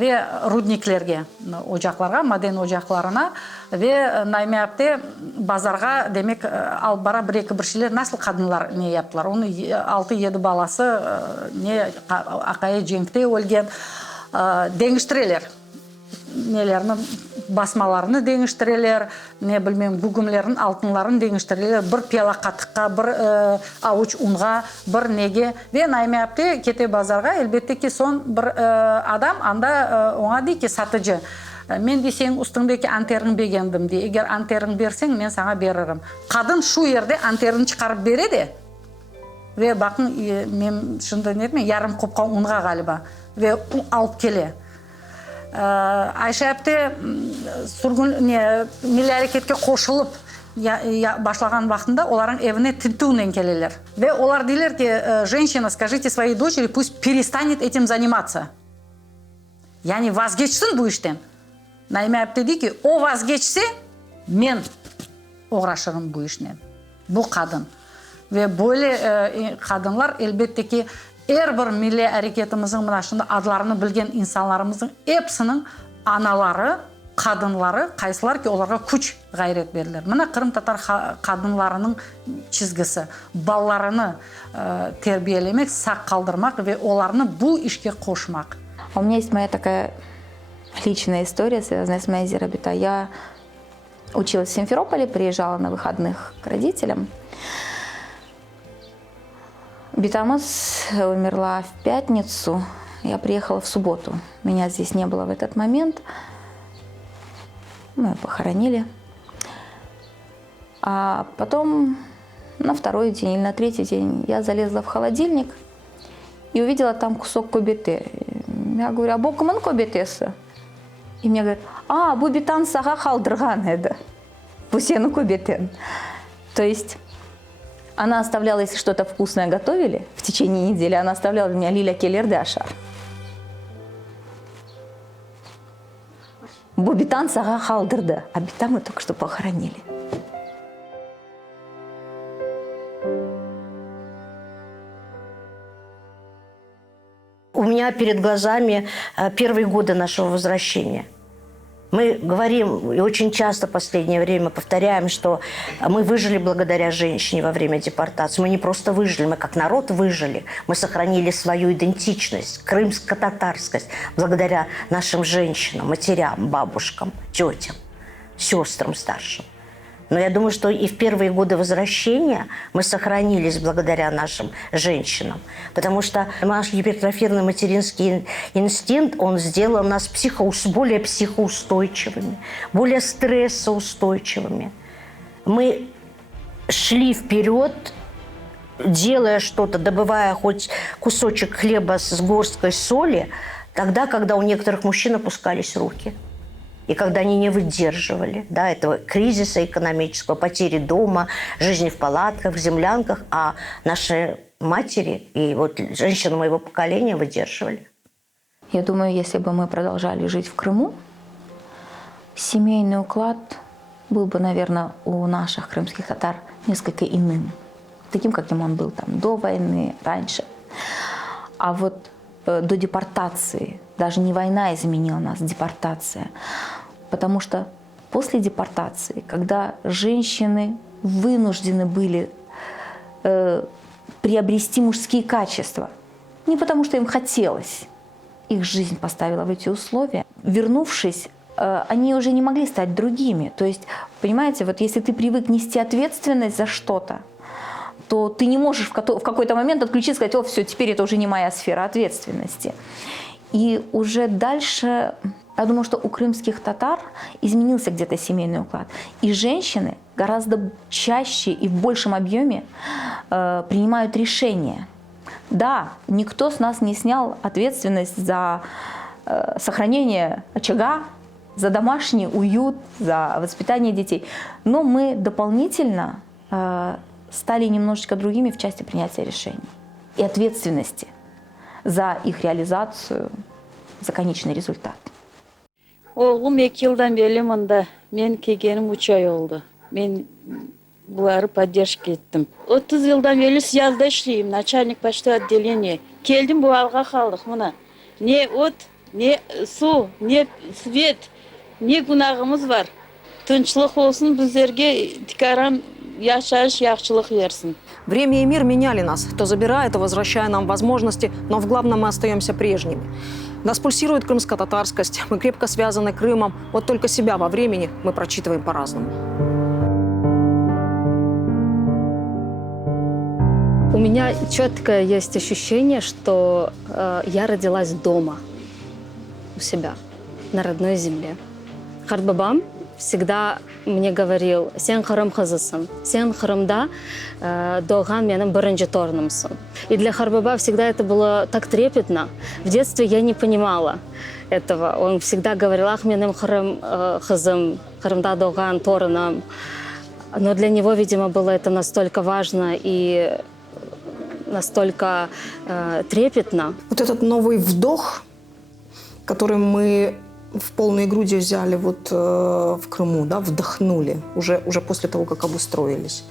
ve rudniklerге, ocaqlarga, maden ocaqlarına ve Naime Әпте bazarga demek al bara bir şeyler nasıl kadınlar ne yaptılar? Onu 6-7 balası ne akaya cenkte olgen dengiştireler. Nelerini, basmalarını dеңіштірелер, не білмем, бүгімлерін, алтынларын деңіштірелер, бір пияла қатыққа, бір ауыч ұнға, бір неге. Ve Naime Әпте кете базарға, elbette ki son bir adam anda оңа dey ki satıcı. Men de senin üstündeki anterini beğendim diye. Eğer anterini bersen men sana veririm. Kadın şu yerde anterini çıkarıp beredi. Ve bakın men şimdi ne diyeyim, yarım kopka unga galiba. Ve alıp kele. Ayşe Әпте milli hareketке қосылып başlagan vaxtında onların evine tintuvnen kelirler. Ve onlar diler ki, женщина, скажите своей дочери, пусть перестанет этим заниматься. Yani vazgeçsin bu işten. Naime Әпте deydi ki, o vazgeçse, men uğraşırım bu işten. Bu kadın. Ve böyle kadınlar elbette ki her bir milli hareketimizin mınашында adlarını bilgen insanlarımızın hepsinin anaları, kadınları, kayısılar ki onlara güç gayret verirler. Mına Kırım-Tatar kadınlarının çizgisi, ballarını terbiyelemek, sak kaldırmak ve onlarını bu işe koşmak. У меня есть моя такая личная история, связанная с моей Зирабита. Я училась в Симферополе, приезжала на выходных к родителям. Битамас умерла в пятницу, я приехала в субботу. Меня здесь не было в этот момент. Мы похоронили. А потом на второй день или на третий день я залезла в холодильник и увидела там кусок кобете. Я говорю, а бокуман кобетесі? И мне говорят, bu битан саға қалдырған еді. Bu сені кобетен. То есть она оставляла, если что-то вкусное готовили, в течение недели она оставляла для меня Лиля Келлер де Ашар. Бубитан саға қалдырды, а бита мы только что похоронили. У меня перед глазами первые годы нашего возвращения. Мы говорим и очень часто в последнее время повторяем, что мы выжили благодаря женщине во время депортации. Мы не просто выжили, мы как народ выжили. Мы сохранили свою идентичность, крымско-татарскость, благодаря нашим женщинам, матерям, бабушкам, тетям, сестрам старшим. Но я думаю, что и в первые годы возвращения мы сохранились благодаря нашим женщинам. Потому что наш гипертрофированный материнский инстинкт, он сделал нас более психоустойчивыми, более стрессоустойчивыми. Мы шли вперед, делая что-то, добывая хоть кусочек хлеба с горсткой соли, тогда, когда у некоторых мужчин опускались руки. И когда они не выдерживали этого кризиса экономического, потери дома, жизни в палатках, в землянках, а наши матери и вот женщины моего поколения выдерживали. Я думаю, если бы мы продолжали жить в Крыму, семейный уклад был бы, наверное, у наших крымских татар несколько иным. таким, каким он был там до войны, раньше. А вот до депортации, даже не война изменила нас, депортация. Потому что после депортации, когда женщины вынуждены были приобрести мужские качества, не потому что им хотелось, их жизнь поставила в эти условия, вернувшись, они уже не могли стать другими. То есть, понимаете, вот если ты привык нести ответственность за что-то, то ты не можешь в какой-то момент отключиться и сказать: о, все, теперь это уже не моя сфера ответственности. И уже дальше, я думаю, что у крымских татар изменился где-то семейный уклад. И женщины гораздо чаще и в большем объеме принимают решения. Да, никто с нас не снял ответственность за сохранение очага, за домашний уют, за воспитание детей. Но мы дополнительно стали немножечко другими в части принятия решений и ответственности за их реализацию, за конечный результат. Oğlum 2 yıldan beri mında. Men kelgenim 3 ay oldu. Men buları поддержка ettim. 30 yıldan beri Siyaz'da işleyim. Начальник почты отделения. Keldim bu alga kaldık buna. Ne ot, ne su, ne свет, ne günahımız var. Тынчылык olsun bizlerge tikaran yaşayış, yaxşılık versin. Время и мир меняли нас, то забирая, то возвращая нам возможности, но в главном мы остаемся прежними. Нас пульсирует крымско-татарскость, мы крепко связаны Крымом, вот только себя во времени мы прочитываем по-разному. У меня четкое есть ощущение, что я родилась дома, у себя, на родной земле. Хартбабам всегда мне говорил: сен Хырым қызысың, сен Хырымда doğan менің бірінші торнымсың. И для Харбаба всегда это было так трепетно. В детстве я не понимала этого. Он всегда говорил: ах, менің Хырым қызым, Хырымда doğan торным. Но для него, видимо, было это настолько важно и настолько трепетно. Вот этот новый вдох, который мы в полной груди взяли вот в Крыму, да, вдохнули уже после того, как обустроились.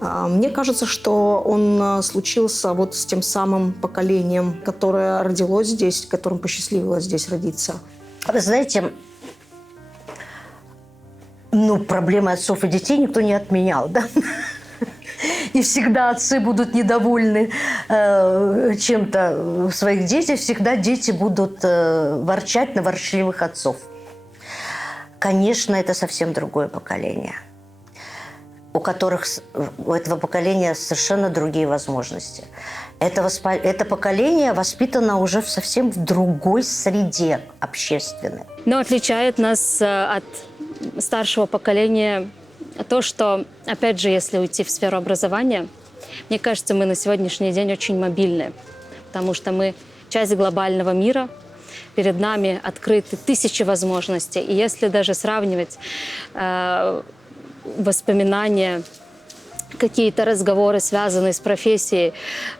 Мне кажется, что он случился вот с тем самым поколением, которое родилось здесь, которым посчастливилось здесь родиться. Вы знаете, проблемы отцов и детей никто не отменял, да? И всегда отцы будут недовольны чем-то в своих детях, всегда дети будут ворчать на ворчливых отцов. Конечно, это совсем другое поколение, у этого поколения совершенно другие возможности. Это поколение воспитано уже совсем в другой среде общественной. Но отличает нас от старшего поколения то, что, опять же, если уйти в сферу образования, мне кажется, мы на сегодняшний день очень мобильны, потому что мы часть глобального мира, перед нами открыты тысячи возможностей. И если даже сравнивать воспоминания, какие-то разговоры, связанные с профессией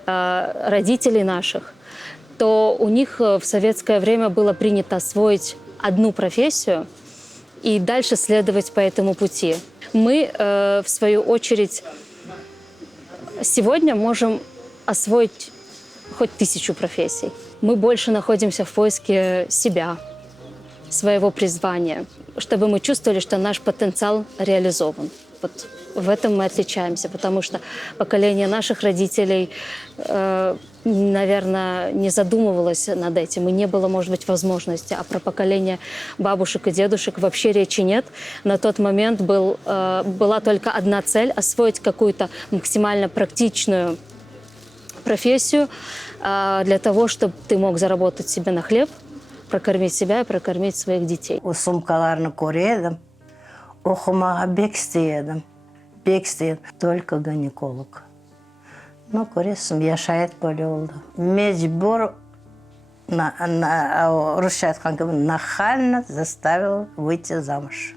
родителей наших, то у них в советское время было принято освоить одну профессию и дальше следовать по этому пути. Мы, в свою очередь, сегодня можем освоить хоть 1000 профессий. Мы больше находимся в поиске себя, своего призвания, чтобы мы чувствовали, что наш потенциал реализован. Вот в этом мы отличаемся, потому что поколение наших родителей, наверное, не задумывалось над этим, и не было, может быть, возможности. А про поколение бабушек и дедушек вообще речи нет. На тот момент была только одна цель – освоить какую-то максимально практичную профессию для того, чтобы ты мог заработать себе на хлеб, прокормить себя и прокормить своих детей. Сумкаларны көрдім, оқымаға бек істедім, только гинеколог. Көресің, яшает бөлі oldu. Мejбур, орысша айтқан кім, нахально заставил выйти замуж.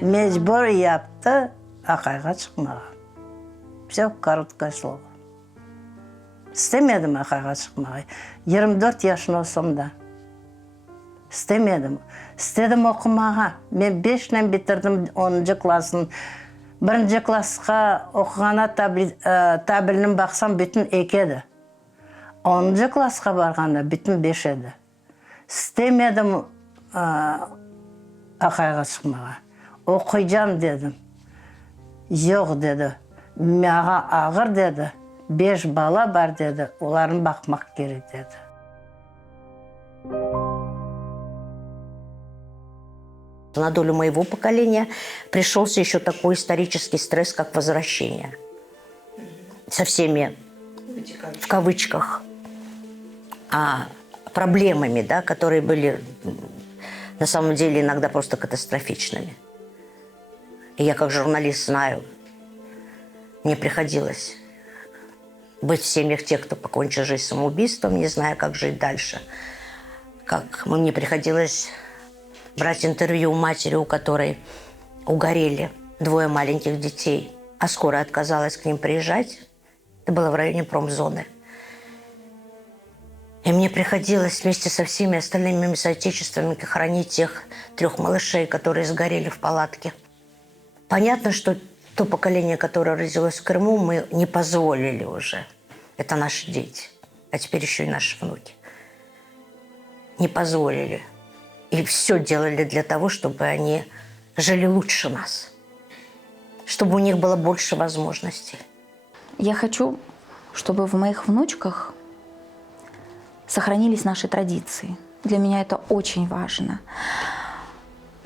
Мejбур yaptı, ақайға шықмаға. Все, короткое слово. İstemedim ақайға шықмаға. 24 yaşında olsam da. İstemedim. İstedim okumağa. Ben 5'le bitirdim 10. klaсын. Бірінші классқа оқығана табілім бақсам бүтін 2 еді. 10 классқа барғанда бүтін 5 еді. Істемедім ақайға шықмаға. Оқойжам дедім. Жоқ деді. Маған ағыр деді. 5 бала бар деді. Оларын бақмақ керек деді. На долю моего поколения пришелся еще такой исторический стресс, как возвращение. Со всеми, в кавычках, проблемами, да, которые были на самом деле иногда просто катастрофичными. И я как журналист знаю, мне приходилось быть в семьях тех, кто покончил жизнь самоубийством, не зная, как жить дальше. Как мне приходилось брать интервью у матери, у которой угорели 2 маленьких детей, а скорая отказалась к ним приезжать. Это было в районе промзоны. И мне приходилось вместе со всеми остальными соотечественниками хоронить тех 3 малышей, которые сгорели в палатке. Понятно, что то поколение, которое родилось в Крыму, мы не позволили уже. Это наши дети, а теперь еще и наши внуки. Не позволили. И все делали для того, чтобы они жили лучше нас. Чтобы у них было больше возможностей. Я хочу, чтобы в моих внучках сохранились наши традиции. Для меня это очень важно.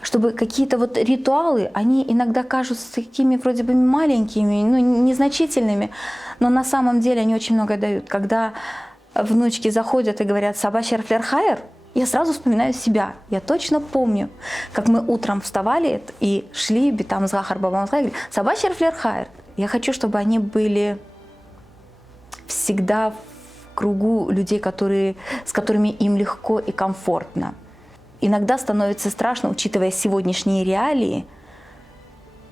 Чтобы какие-то вот ритуалы, они иногда кажутся такими вроде бы маленькими, ну, незначительными, но на самом деле они очень много дают. Когда внучки заходят и говорят «Саба шерфлер хайер», я сразу вспоминаю себя. Я точно помню, как мы утром вставали и шли, битам захар бабам говорили «Саба шерфлер хайер». Я хочу, чтобы они были всегда в кругу людей, с которыми им легко и комфортно. Иногда становится страшно, учитывая сегодняшние реалии,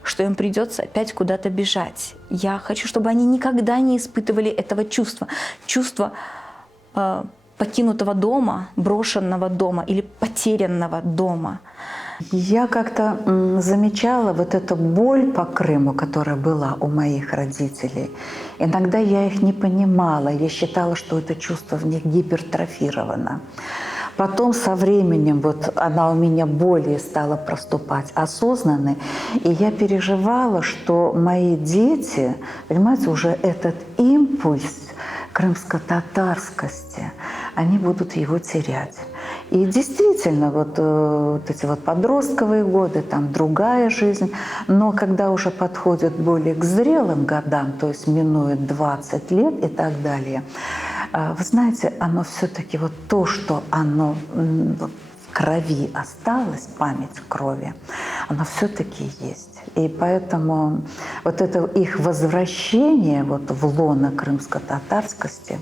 что им придется опять куда-то бежать. Я хочу, чтобы они никогда не испытывали этого чувства. Чувства покинутого дома, брошенного дома или потерянного дома. Я как-то замечала вот эту боль по Крыму, которая была у моих родителей. Иногда я их не понимала, я считала, что это чувство в них гипертрофировано. Потом со временем вот она у меня более стала проступать осознанной, и я переживала, что мои дети, понимаете, уже этот импульс крымско-татарскости, они будут его терять. И действительно, вот эти вот подростковые годы, там другая жизнь, но когда уже подходят более к зрелым годам, то есть минует 20 лет и так далее, вы знаете, оно все-таки вот то, что оно в крови осталось, память крови, оно все-таки есть. И поэтому вот это их возвращение вот в лоно крымско-татарскости,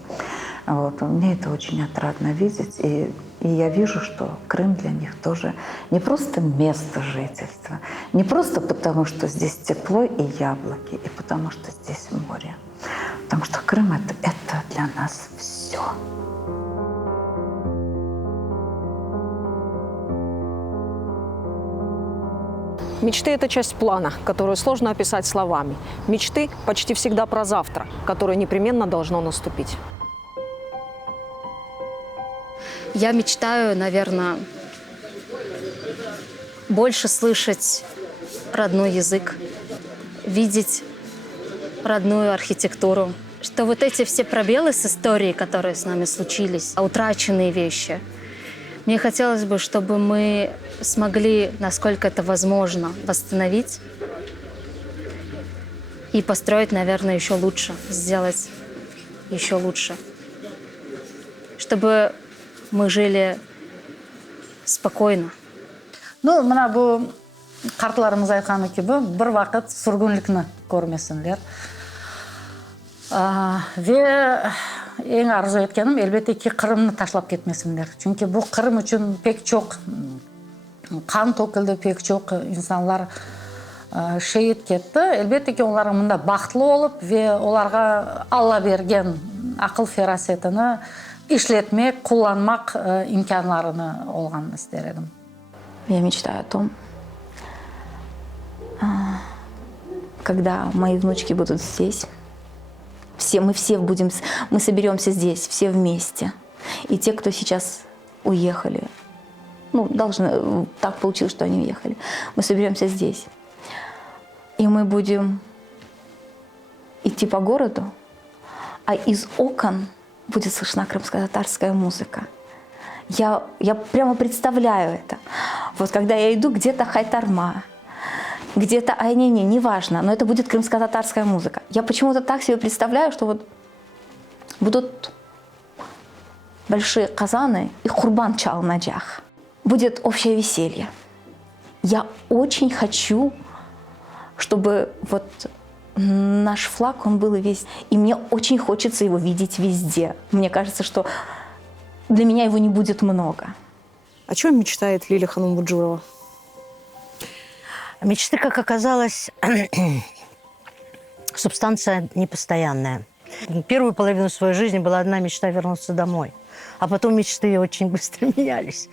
вот, мне это очень отрадно видеть. И я вижу, что Крым для них тоже не просто место жительства, не просто потому, что здесь тепло и яблоки, и потому, что здесь море. Потому что Крым — это для нас все. Мечты – это часть плана, которую сложно описать словами. Мечты почти всегда про завтра, которое непременно должно наступить. Я мечтаю, наверное, больше слышать родной язык, видеть родную архитектуру, что вот эти все пробелы с историей, которые с нами случились, утраченные вещи, мне хотелось бы, чтобы мы смогли, насколько это возможно, восстановить и построить, наверное, еще лучше, сделать еще лучше, чтобы мы жили спокойно. Ну, мына бұл қартыларымыз айтқаны кебі, бір вақыт сүргінлікні көрмесіңдер. Ве ең арзу еткенім, әлбетте ки Қырымны ташлап кетмесіңдер. Чүнки бұл Қырым үшін пек çok қан төгілді, пек çok insanlar шейіт кетті. Әлбетте ки олар мұнда бақытлы болып, ве оларға Алла берген ақыл ферасетіні ишлетмек, кулланмак имканларыны олған істер едім. Я мечтаю о том, когда мои внучки будут здесь. Мы соберемся здесь, все вместе. И те, кто сейчас уехали, так получилось, что они уехали, мы соберемся здесь. И мы будем идти по городу, а из окон будет слышна крымско-татарская музыка. Я прямо представляю это. Вот когда я иду, где-то хайтарма, где-то айнине, неважно, но это будет крымско-татарская музыка. Я почему-то так себе представляю, что вот будут большие казаны и хурбан чалнаджах. Будет общее веселье. Я очень хочу, чтобы вот наш флаг, он был весь. И мне очень хочется его видеть везде. Мне кажется, что для меня его не будет много. О чем мечтает Лилия Ханумбуджурова? Мечты, как оказалось, субстанция непостоянная. Первую половину своей жизни была одна мечта вернуться домой. А потом мечты очень быстро менялись.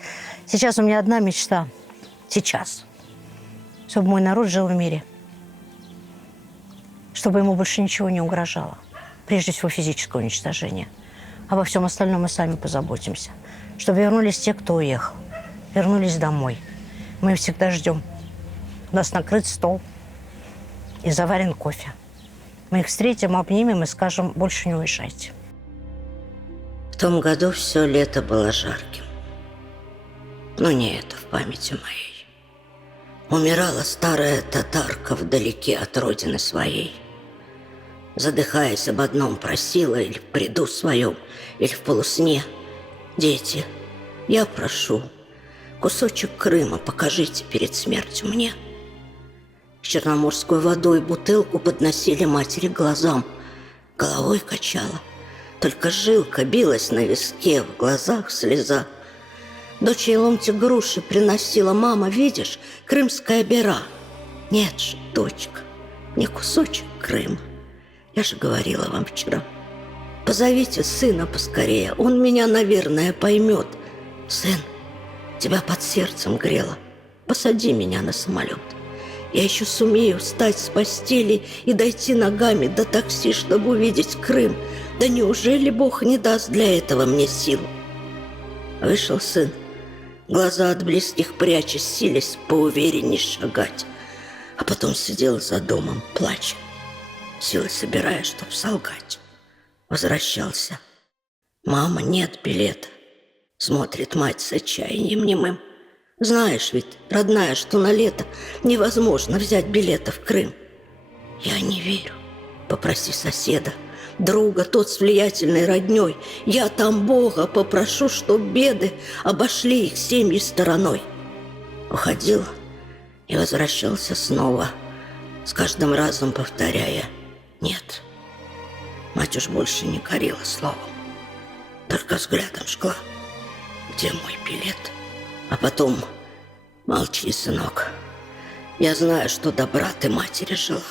Сейчас у меня одна мечта. Сейчас. Чтобы мой народ жил в мире. Чтобы ему больше ничего не угрожало. Прежде всего физическое уничтожение. Обо всем остальном мы сами позаботимся. Чтобы вернулись те, кто уехал. Вернулись домой. Мы их всегда ждем. У нас накрыт стол и заварен кофе. Мы их встретим, обнимем и скажем: больше не уезжайте. В том году все лето было жарким. Но не это в памяти моей. Умирала старая татарка вдалеке от родины своей. Задыхаясь об одном, просила или в бреду своем, или в полусне: дети, я прошу, кусочек Крыма покажите перед смертью мне. С черноморской водой бутылку подносили матери к глазам. Головой качала, только жилка билась на виске, в глазах слеза. Дочь ей ломтик груши приносила: мама, видишь, крымская бера. Нет же, дочка, не кусочек Крыма. Я же говорила вам вчера. Позовите сына поскорее, он меня, наверное, поймет. Сын, тебя под сердцем грело. Посади меня на самолет. Я еще сумею встать с постели и дойти ногами до такси, чтобы увидеть Крым. Да неужели Бог не даст для этого мне силу? Вышел сын, глаза от близких пряча, силясь поуверенней шагать. А потом сидел за домом, плача, силы собирая, чтоб солгать. Возвращался. Мама, нет билета. Смотрит мать с отчаянием немым. Знаешь ведь, родная, что на лето невозможно взять билета в Крым. Я не верю. Попроси соседа, друга, тот с влиятельной родней. Я там Бога попрошу, чтоб беды обошли их семьи стороной. Уходил и возвращался снова, с каждым разом повторяя: нет. Мать уж больше не корила словом, только взглядом жгла: где мой билет? А потом: молчи, сынок, я знаю, что добра ты матери желал.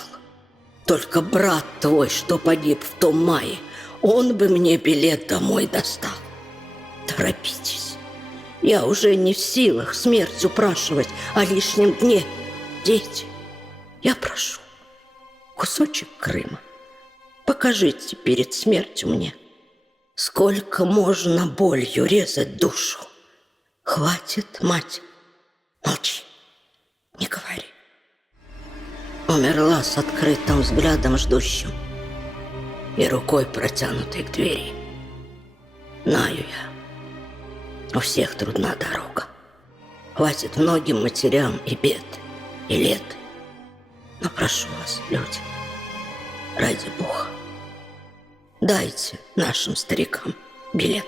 Только брат твой, что погиб в том мае, он бы мне билет домой достал. Торопитесь, я уже не в силах смерть упрашивать о лишнем дне. Дети, я прошу, кусочек Крыма покажите перед смертью мне. Сколько можно болью резать душу? Хватит, мать, молчи, не говори. Умерла с открытым взглядом ждущим и рукой протянутой к двери. Знаю я, у всех трудна дорога. Хватит многим матерям и бед, и лет. Но прошу вас, люди, ради Бога, дайте нашим старикам билет.